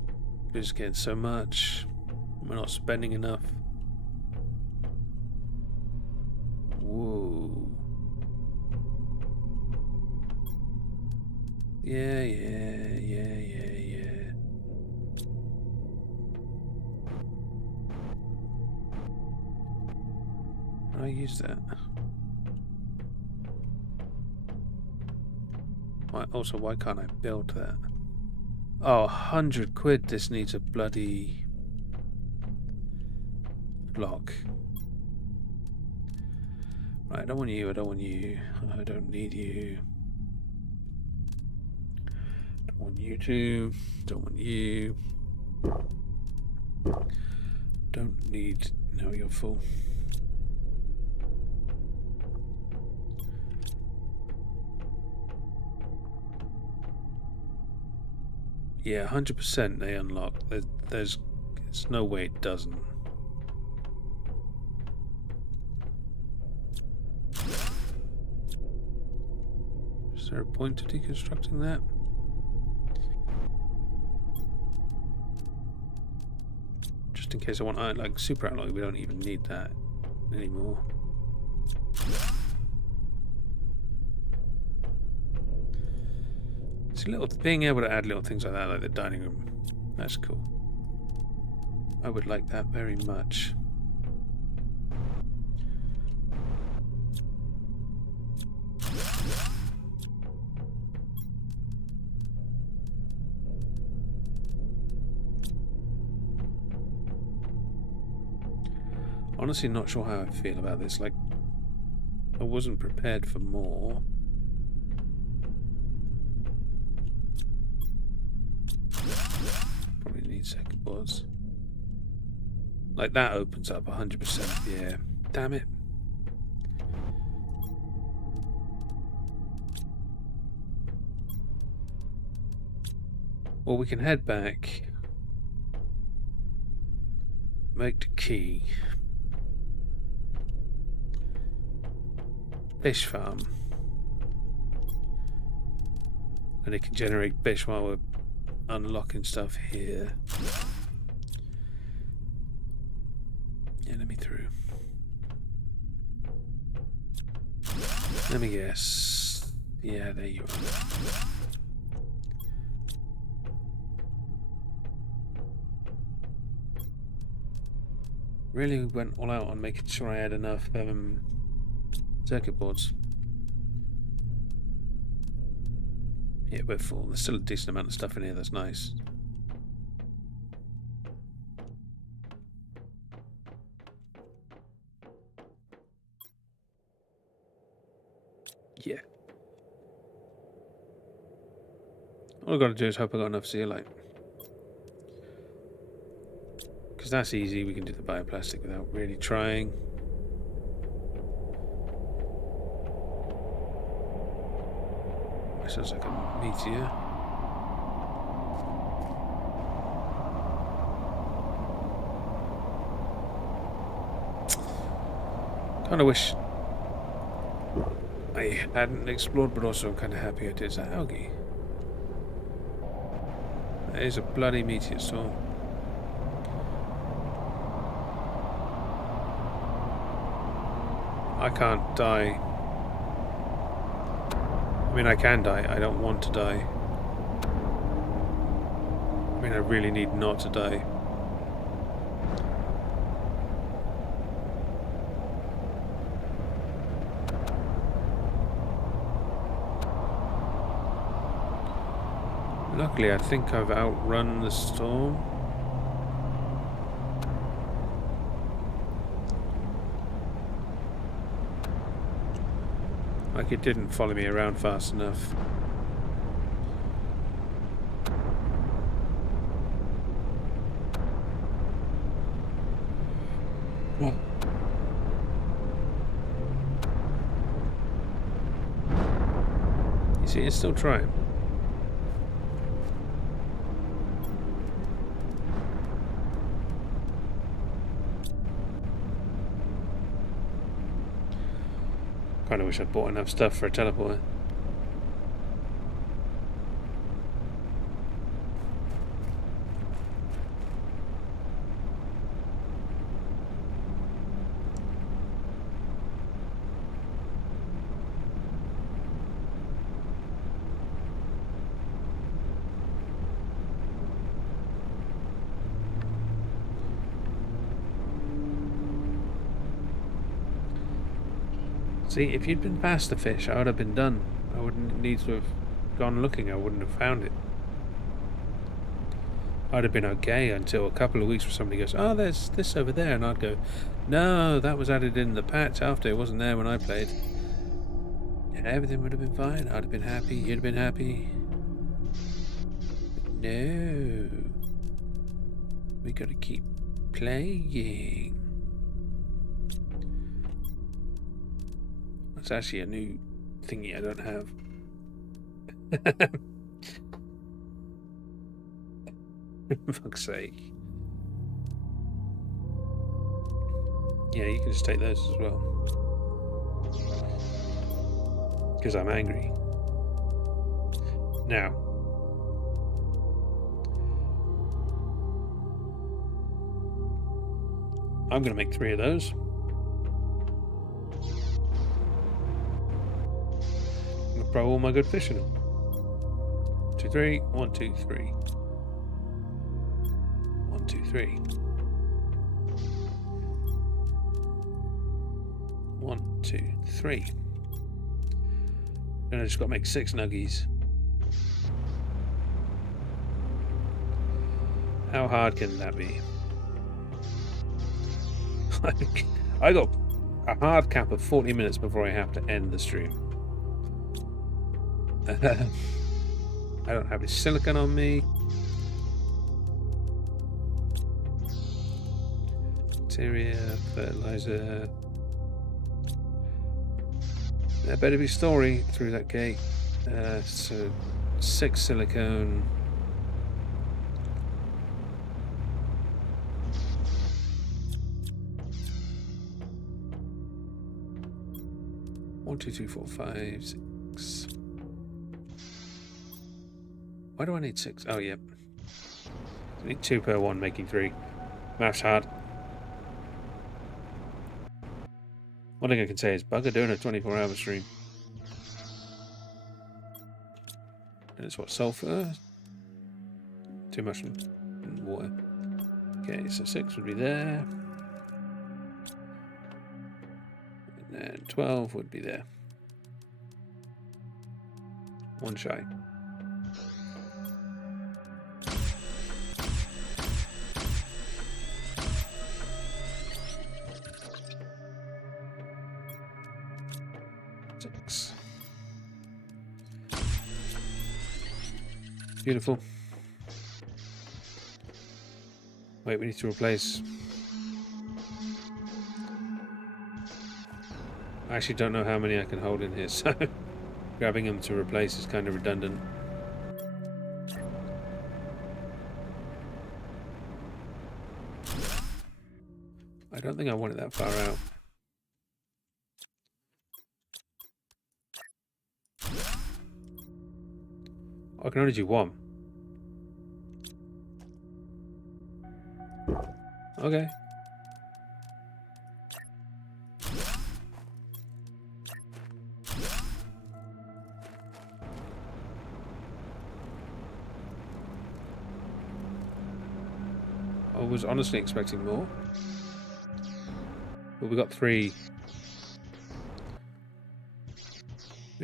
just getting so much. We're not spending enough. Whoa. Yeah. Can I use that? Also, why can't I build that? Oh, 100 quid. This needs a bloody lock. Right, I don't want you. I don't need you. Don't want you to. Don't want you. Don't need... No, you're full. Yeah, 100% they unlock. There's no way it doesn't. Is there a point to deconstructing that? Just in case I want like super alloy, we don't even need that anymore. Being able to add little things like that, like the dining room, that's cool. I would like that very much. Honestly, not sure how I feel about this. Like, I wasn't prepared for more. Probably need second boards. Like, that opens up 100%. Yeah. Damn it. Well, we can head back. Make the key. Fish farm. And it can generate fish while we're unlocking stuff here. Yeah, let me through. Let me guess. Yeah, there you are. Really went all out on making sure I had enough circuit boards. Yeah, we're full. There's still a decent amount of stuff in here that's nice. Yeah. All I've got to do is hope I got enough zeolite. Because that's easy, we can do the bioplastic without really trying. Sounds like a meteor. Kind of wish I hadn't explored, but also I'm kind of happy I did. Is that algae? That is a bloody meteor storm. I can't die. I mean, I can die. I don't want to die. I mean, I really need not to die. Luckily, I think I've outrun the storm. Like it didn't follow me around fast enough. Well. You see, it's still trying. Kinda wish I'd bought enough stuff for a teleporter. See, if you'd been past the fish, I would have been done. I wouldn't need to have gone looking. I wouldn't have found it. I'd have been okay until a couple of weeks where somebody goes, oh, there's this over there. And I'd go, no, that was added in the patch after. It wasn't there when I played. And everything would have been fine. I'd have been happy. You'd have been happy. But no. We gotta keep playing. It's actually a new thingy I don't have. For fuck's sake. Yeah, you can just take those as well. Because I'm angry. Now. I'm going to make 3 of those. Throw all my good fish in them. 2, 3. 1, 2, 3. 1, 2, 3. 1, 2, 3. And I just got to make 6 nuggies. How hard can that be? I got a hard cap of 40 minutes before I have to end the stream. I don't have any silicon on me. Bacteria, fertilizer. There better be story through that gate. So 6 silicone. One, 2, 3, 4, 5, 6. Why do I need 6? Oh, yep. I need 2 per 1, making 3. Math's hard. One thing I can say is bugger doing a 24-hour stream. And it's what, sulfur? Too much water. Okay, so 6 would be there. And then 12 would be there. 1 shy. Beautiful. Wait, we need to replace. I actually don't know how many I can hold in here, so grabbing them to replace is kind of redundant. I don't think I want it that far out. I can only do 1. Okay. was honestly expecting more. But we got three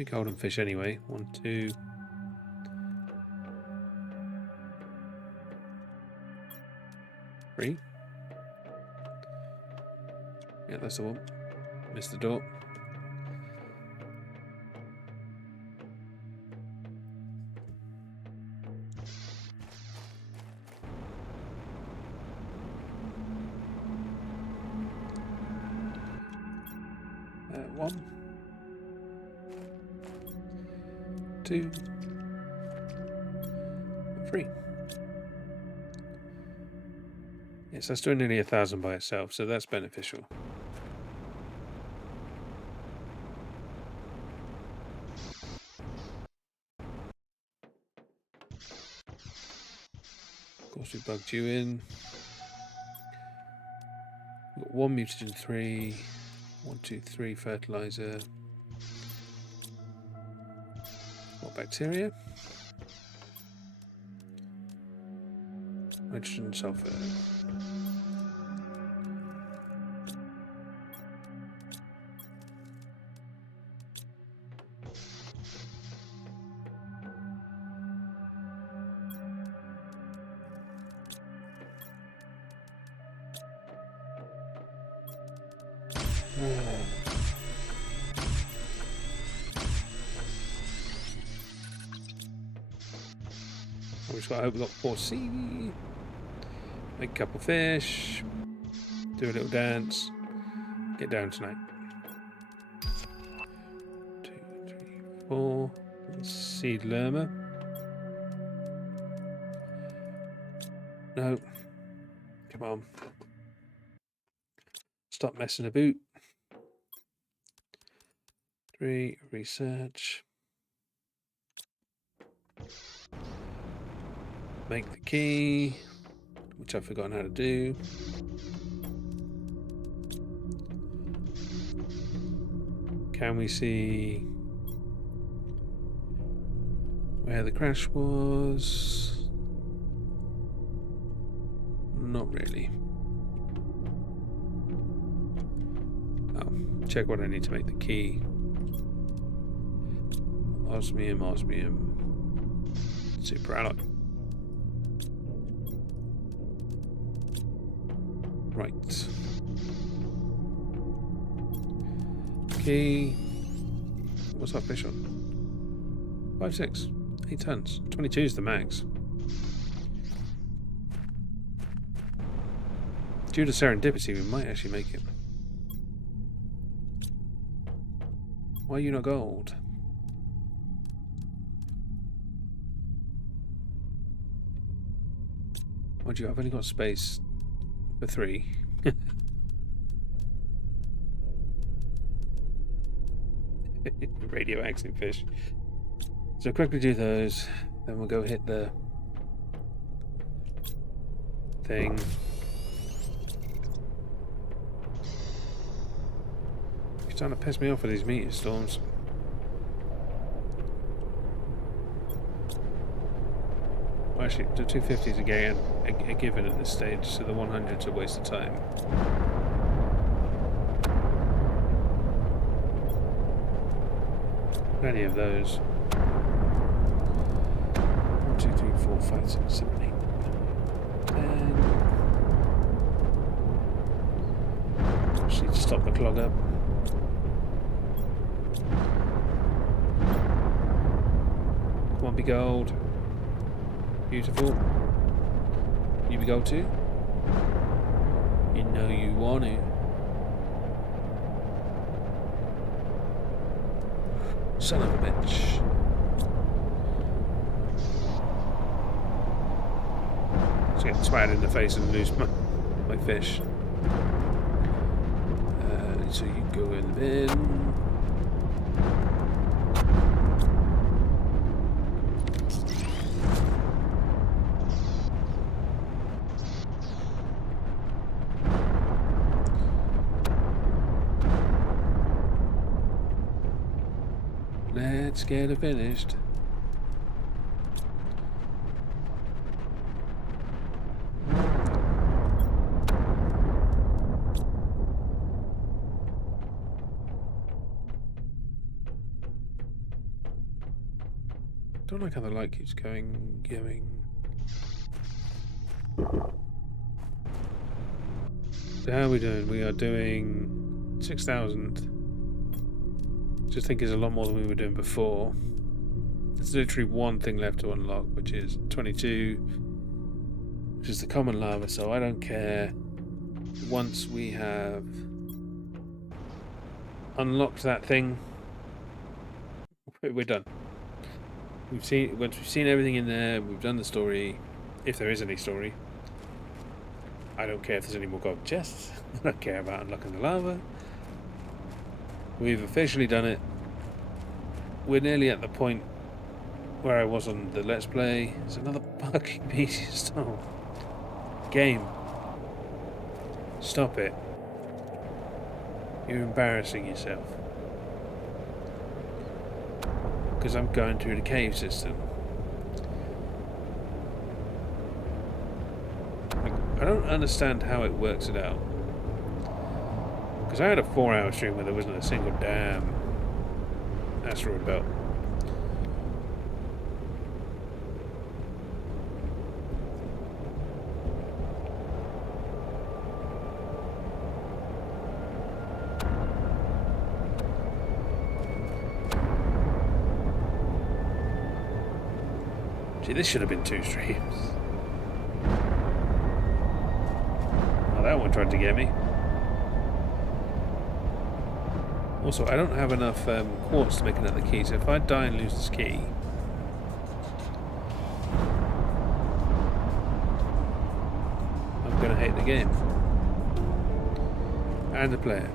golden fish anyway. 1, 2. Three. Yeah, that's the one. Missed the door. One. 2. 3. Yes, that's doing nearly 1,000 by itself, so that's beneficial. Of course, we bugged you in. We've got 1 mutagen 3. 1, 2, 3 fertilizer. What bacteria? Nitrogen, sulfur. I hope we got 4 sea. Make a couple fish. Do a little dance. Get down tonight. 2, 3, 4. Seed lerma. No. Come on. Stop messing about. 3. Research. Make the key, which I've forgotten how to do. Can we see where the crash was? Not really. Oh, check what I need to make the key. Osmium, superalloy. Right. Key. What's our fish on? 5, 6, 8 tons. 22 is the max. Due to serendipity, we might actually make it. Why are you not gold? Mind you, I've only got space for 3. Radioactive fish. So quickly do those, then we'll go hit the thing. You're starting to piss me off with these meteor storms. Well, actually, the 250s again are given at this stage, so the 100's a waste of time. Plenty of those. 1, 2, 3, 4, 5, 6, 7, 8, 10. Just need to stop the clog up. Come on, be gold. Beautiful. You be gold too? You know you want it. Son of a bitch. Let's get spattered in the face and lose my fish. So you go in the bin. Let's get it finished. Don't like how the light keeps going. So how are we doing? We are doing 6,000. Which I think is a lot more than we were doing before. There's literally one thing left to unlock, which is 22, which is the common lava, so I don't care. Once we have unlocked that thing, we're done. Once we've seen everything in there, we've done the story, if there is any story. I don't care if there's any more gold chests. I don't care about unlocking the lava. We've officially done it. We're nearly at the point where I was on the Let's Play. There's another fucking piece. Oh. Game. Stop it. You're embarrassing yourself. Because I'm going through the cave system. I don't understand how it works it out. Because I had a 4-hour stream where there wasn't a single damn asteroid belt. See, this should have been 2 streams. Oh, that one tried to get me. Also, I don't have enough quartz to make another key, so if I die and lose this key... I'm going to hate the game. And the player.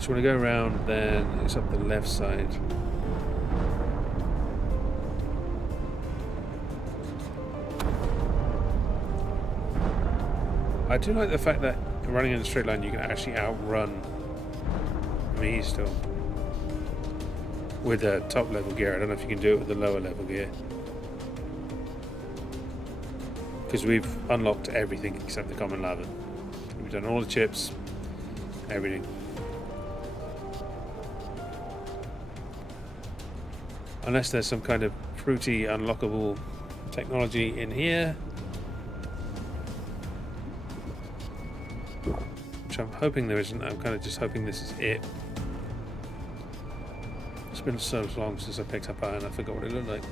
So when I go around, then it's up the left side. I do like the fact that running in a straight line you can actually outrun me still. With the top level gear. I don't know if you can do it with the lower level gear. Because we've unlocked everything except the common lava. We've done all the chips, everything. Unless there's some kind of fruity unlockable technology in here. Which I'm hoping there isn't. I'm kind of just hoping this is it. It's been so long since I picked up iron, I forgot what it looked like.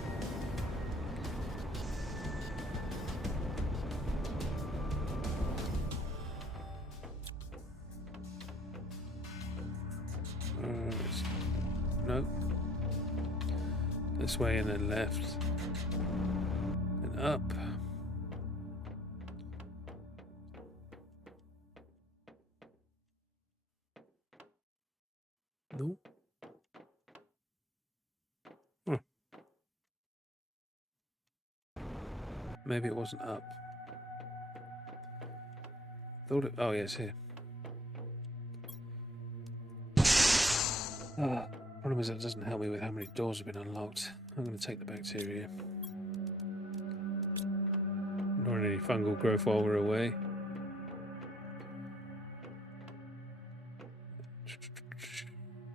No. This way and then left. And up. No. Huh. Maybe it wasn't up. Thought it. Oh, yes, here. Problem is, that doesn't help me with how many doors have been unlocked. I'm going to take the bacteria. Nor any fungal growth while we're away.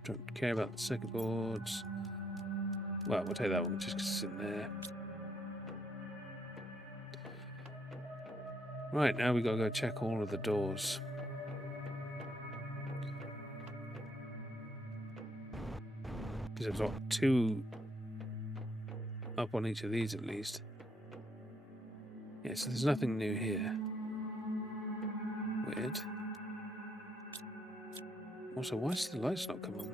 Don't care about the circuit boards. Well, we'll take that one just because it's in there. Right, now we've got to go check all of the doors. Because there's what, 2 up on each of these at least. Yeah, so there's nothing new here. Weird. Also, why does the lights not come on?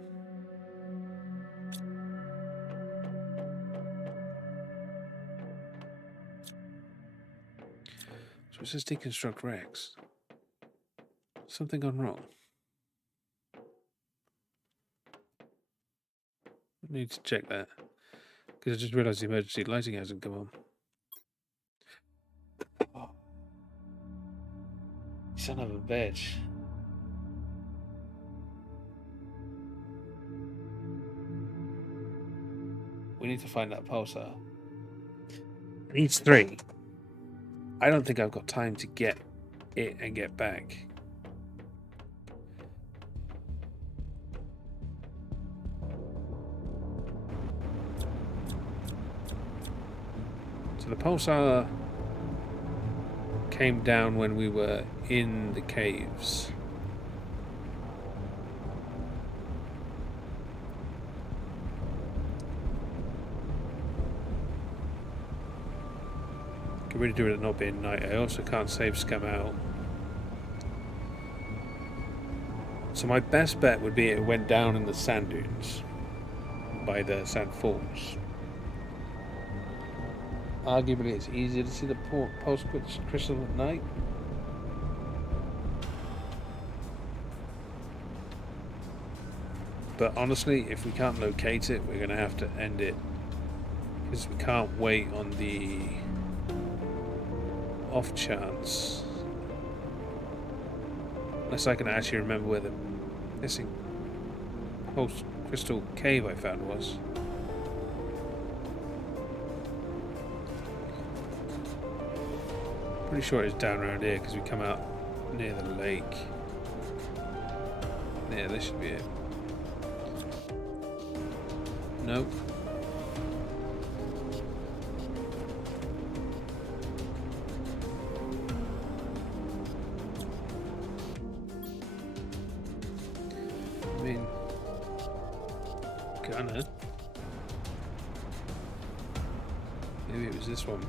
So it says deconstruct Rex. Something gone wrong. I need to check that. Because I just realised the emergency lighting hasn't come on. Oh. Son of a bitch. We need to find that pulsar. It needs 3. I don't think I've got time to get it and get back. the pulsar came down when we were in the caves. Can really do with it not being night. I also can't save scum out. So my best bet would be it went down in the sand dunes by the sand falls. Arguably it's easier to see the pulse crystal at night. But honestly, if we can't locate it, we're going to have to end it. Because we can't wait on the off chance. Unless I can actually remember where the missing pulse crystal cave I found was. Pretty sure it's down around here because we come out near the lake. Yeah, this should be it. Nope. I mean, kinda. Maybe it was this one.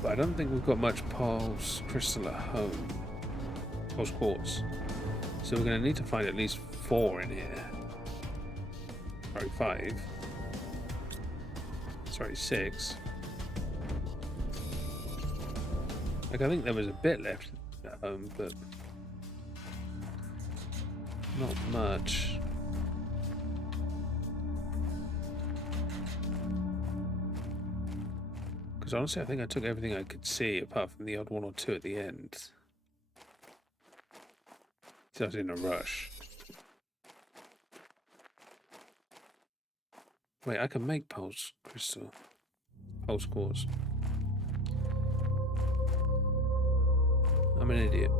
But I don't think we've got much pulse crystal at home. Pulse quartz. So we're going to need to find at least 4 in here. Sorry, 5. Sorry, 6. Like, I think there was a bit left at home, but not much. Because honestly, I think I took everything I could see, apart from the odd 1 or 2 at the end. So I was in a rush. Wait, I can make pulse crystal. Pulse quartz. I'm an idiot.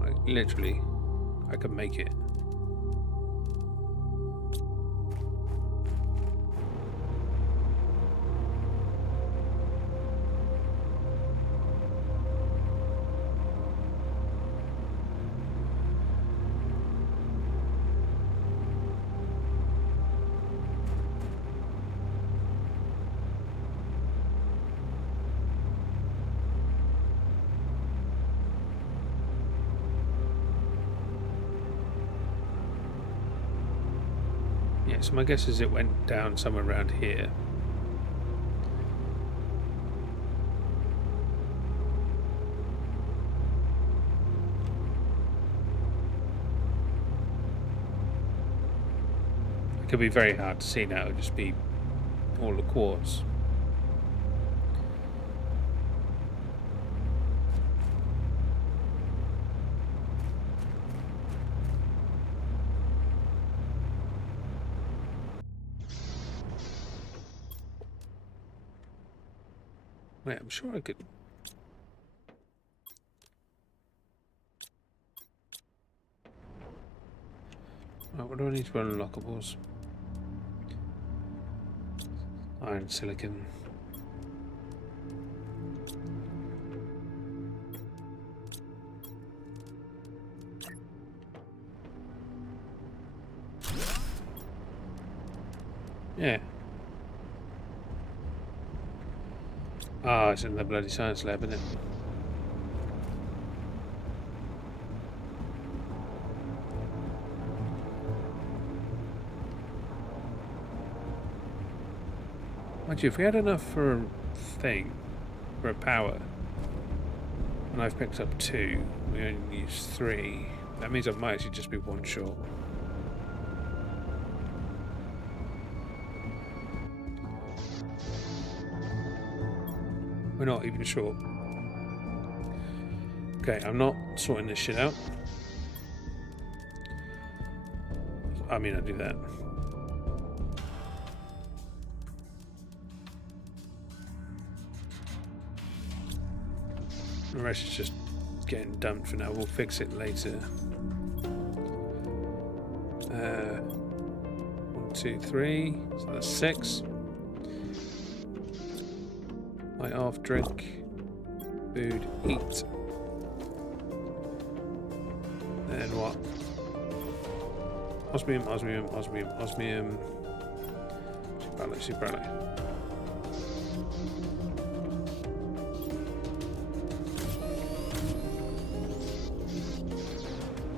Like, literally, I can make it. So my guess is it went down somewhere around here. It could be very hard to see now, it'll just be all the quartz. Wait, I'm sure I could. Right, what do I need for unlockables? Iron, silicon. Yeah. Ah, it's in the bloody science lab, isn't it? Mind you, if we had enough for a thing, for a power, and I've picked up 2, we only used 3, that means I might actually just be 1 short. We're not even sure. Okay, I'm not sorting this shit out. I mean, I do that. The rest is just getting dumped for now. We'll fix it later. 1, 2, 3. So that's 6. Light off, drink, food, eat. Then what? Osmium, osmium, osmium, osmium. Super, super.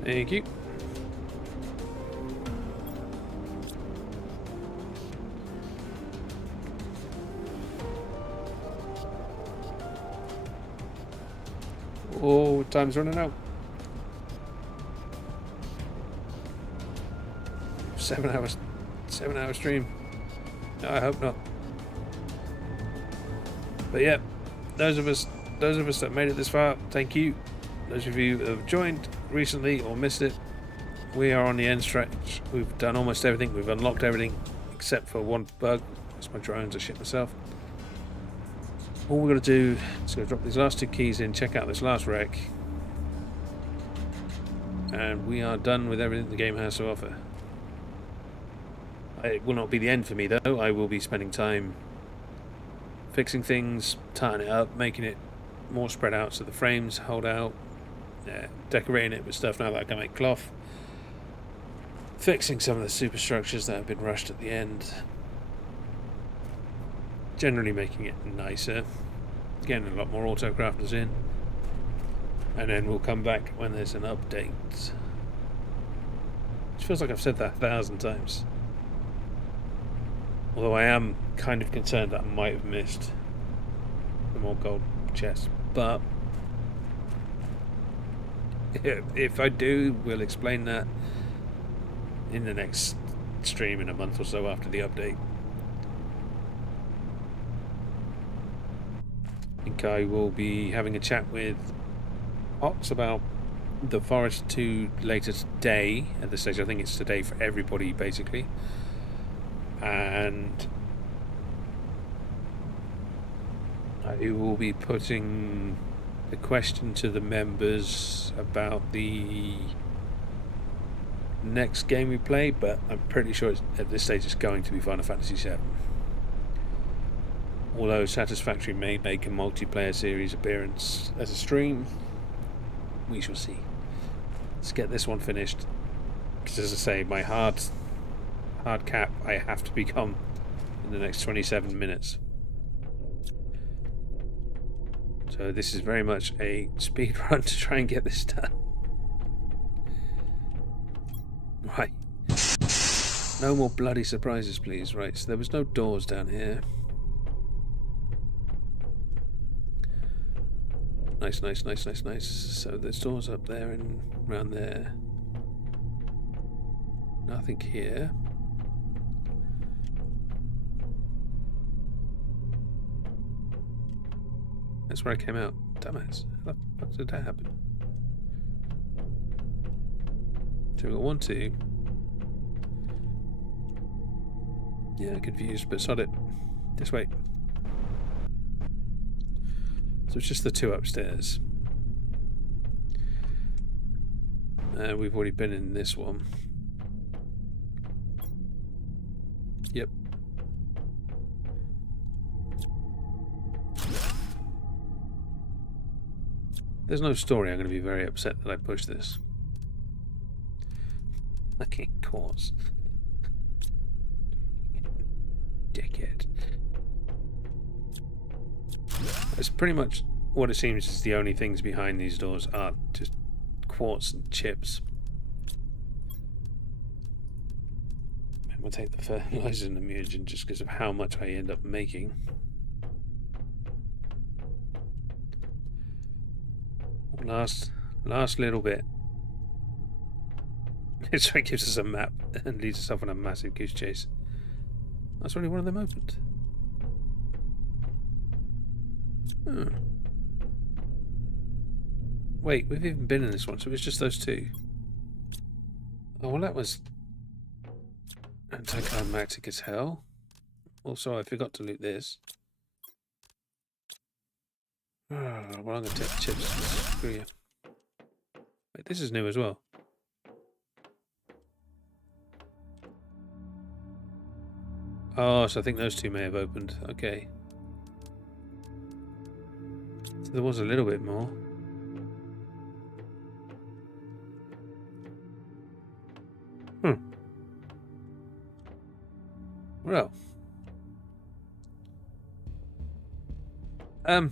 Thank you. Oh, time's running out. 7 hours. 7-hour stream. No, I hope not. But yeah, those of us that made it this far, thank you. Those of you that have joined recently or missed it, we are on the end stretch. We've done almost everything. We've unlocked everything except for one bug. That's my drones. I shit myself. All we're going to do is go drop these last 2 keys in, check out this last wreck, and we are done with everything the game has to offer. It will not be the end for me though. I will be spending time fixing things, tightening it up, making it more spread out so the frames hold out, decorating it with stuff now that I can make cloth, fixing some of the superstructures that have been rushed at the end, generally making it nicer, getting a lot more autocrafters in, and then we'll come back when there's an update. It feels like I've said that 1,000 times. Although I am kind of concerned that I might have missed the more gold chests. But if I do, we'll explain that in the next stream in a month or so after the update. I think I will be having a chat with Ox about the Forest 2 later today. At this stage, I think it's today for everybody, basically. And I will be putting the question to the members about the next game we play, but I'm pretty sure at this stage it's going to be Final Fantasy VII. Although Satisfactory may make a multiplayer series appearance as a stream, we shall see. Let's get this one finished, because as I say, my hard cap I have to become in the next 27 minutes. So this is very much a speed run to try and get this done. Right. No more bloody surprises, please. Right, so there was no doors down here. Nice, nice, nice, nice, nice. So there's doors up there and around there. Nothing here. That's where I came out. Dumbass. How the fuck did that happen? So we got 1, 2. Yeah, confused, but sod it. Just wait. So it's just the 2 upstairs. We've already been in this one. Yep. There's no story. I'm going to be very upset that I pushed this. Okay, quartz. Dickhead. It's pretty much what it seems is the only things behind these doors are just quartz and chips. I'm going to take the fertilizer and the mutagen just because of how much I end up making. Last little bit. It so gives us a map and leads us off on a massive goose chase. That's only one of them opened. Oh. Wait, we've even been in this one, so it was just those 2. Oh, well, that was anticlimactic as hell. Also, I forgot to loot this. Oh, well, I'm going to take the chips. Screw you. Wait, this is new as well. Oh, so I think those two may have opened. Okay. So there was a little bit more. Well. I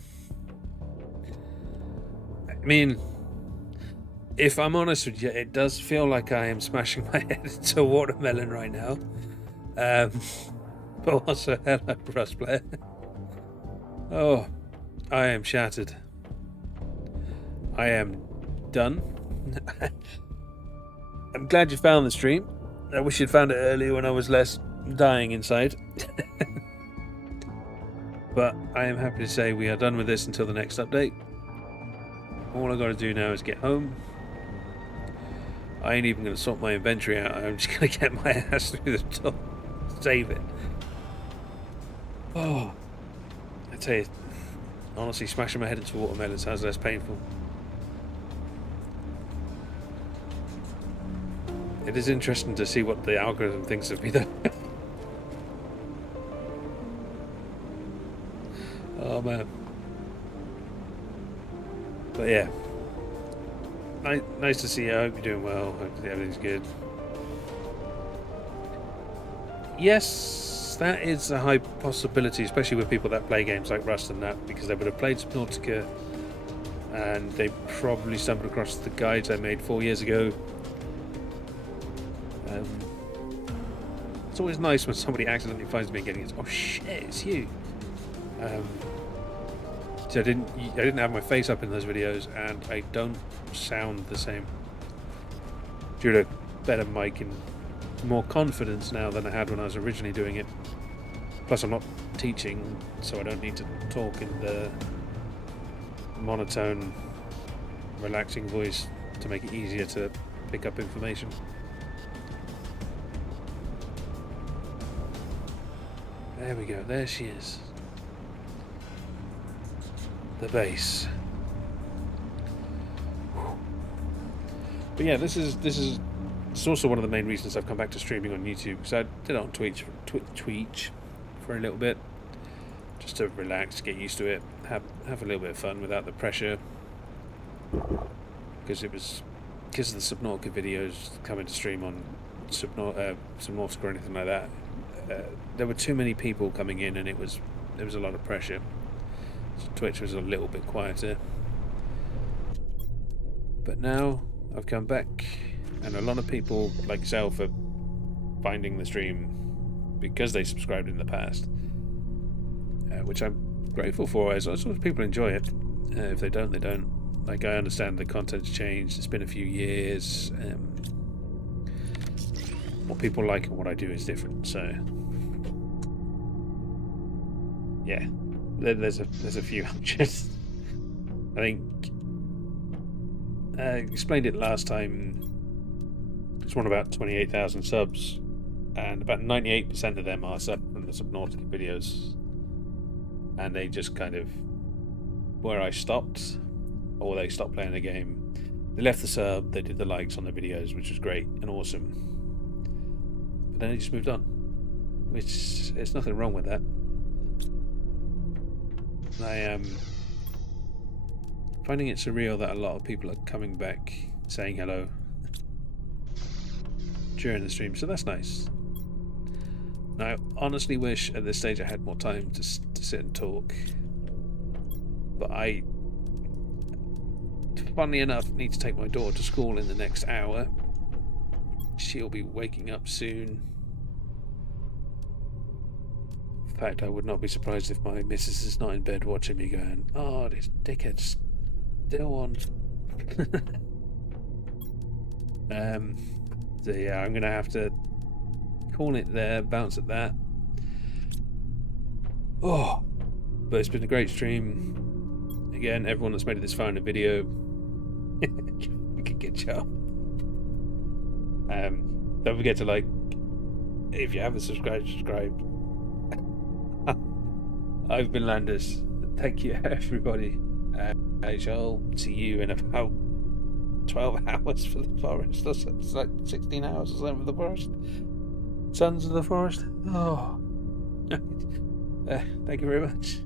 mean, if I'm honest with you, it does feel like I am smashing my head into a watermelon right now. But also, hello, Rust player. Oh, I am shattered. I am done. I'm glad you found the stream. I wish you'd found it earlier when I was less dying inside. But I am happy to say we are done with this until the next update. All I've got to do now is get home. I ain't even going to sort my inventory out. I'm just going to get my ass through the top. Save it. Oh, I tell you, honestly, smashing my head into watermelon sounds less painful. It is interesting to see what the algorithm thinks of me, though. Oh man. But yeah, nice to see you. I hope you're doing well. Hope everything's good. Yes, that is a high possibility, especially with people that play games like Rust and that, because they would have played Subnautica and they probably stumbled across the guides I made 4 years ago. It's always nice when somebody accidentally finds me and getting it. Oh shit, it's you. So I didn't have my face up in those videos, and I don't sound the same due to better mic and more confidence now than I had when I was originally doing it. Plus, I'm not teaching, so I don't need to talk in the monotone, relaxing voice to make it easier to pick up information. There we go. There she is. The base. But yeah, this is it's also one of the main reasons I've come back to streaming on YouTube, because I did it on Twitch for a little bit, just to relax, get used to it, have a little bit of fun without the pressure. Because of the Subnautica videos coming to stream on Subnautica or anything like that, there were too many people coming in, and there was a lot of pressure. So Twitch was a little bit quieter. But now I've come back, and a lot of people like yourself are finding the stream because they subscribed in the past, which I'm grateful for. As long as people enjoy it. If they don't, they don't. Like, I understand the content's changed. It's been a few years. What people like and what I do is different. So yeah, there's a few hundreds. I think I explained it last time. It's one about 28,000 subs, and about 98% of them are sub from the Subnautica videos, and they just kind of where I stopped, or they stopped playing the game. They left the sub, they did the likes on the videos, which was great and awesome, but then they just moved on, which there's nothing wrong with that. I am finding it surreal that a lot of people are coming back saying hello during the stream, so that's nice. Now, I honestly wish at this stage I had more time to sit and talk, but I, funnily enough, need to take my daughter to school in the next hour. She'll be waking up soon. In fact, I would not be surprised if my missus is not in bed watching me going, oh, this dickhead's still on. So yeah, I'm gonna have to call it there, bounce at that. Oh, but it's been a great stream. Again, everyone that's made it this far in the video, good job. Don't forget to like, if you haven't subscribed, subscribe. I've been Landis. Thank you, everybody. I shall see you in about 12 hours for the forest. It's like 16 hours or something for the forest. Sons of the Forest. Oh. Thank you very much.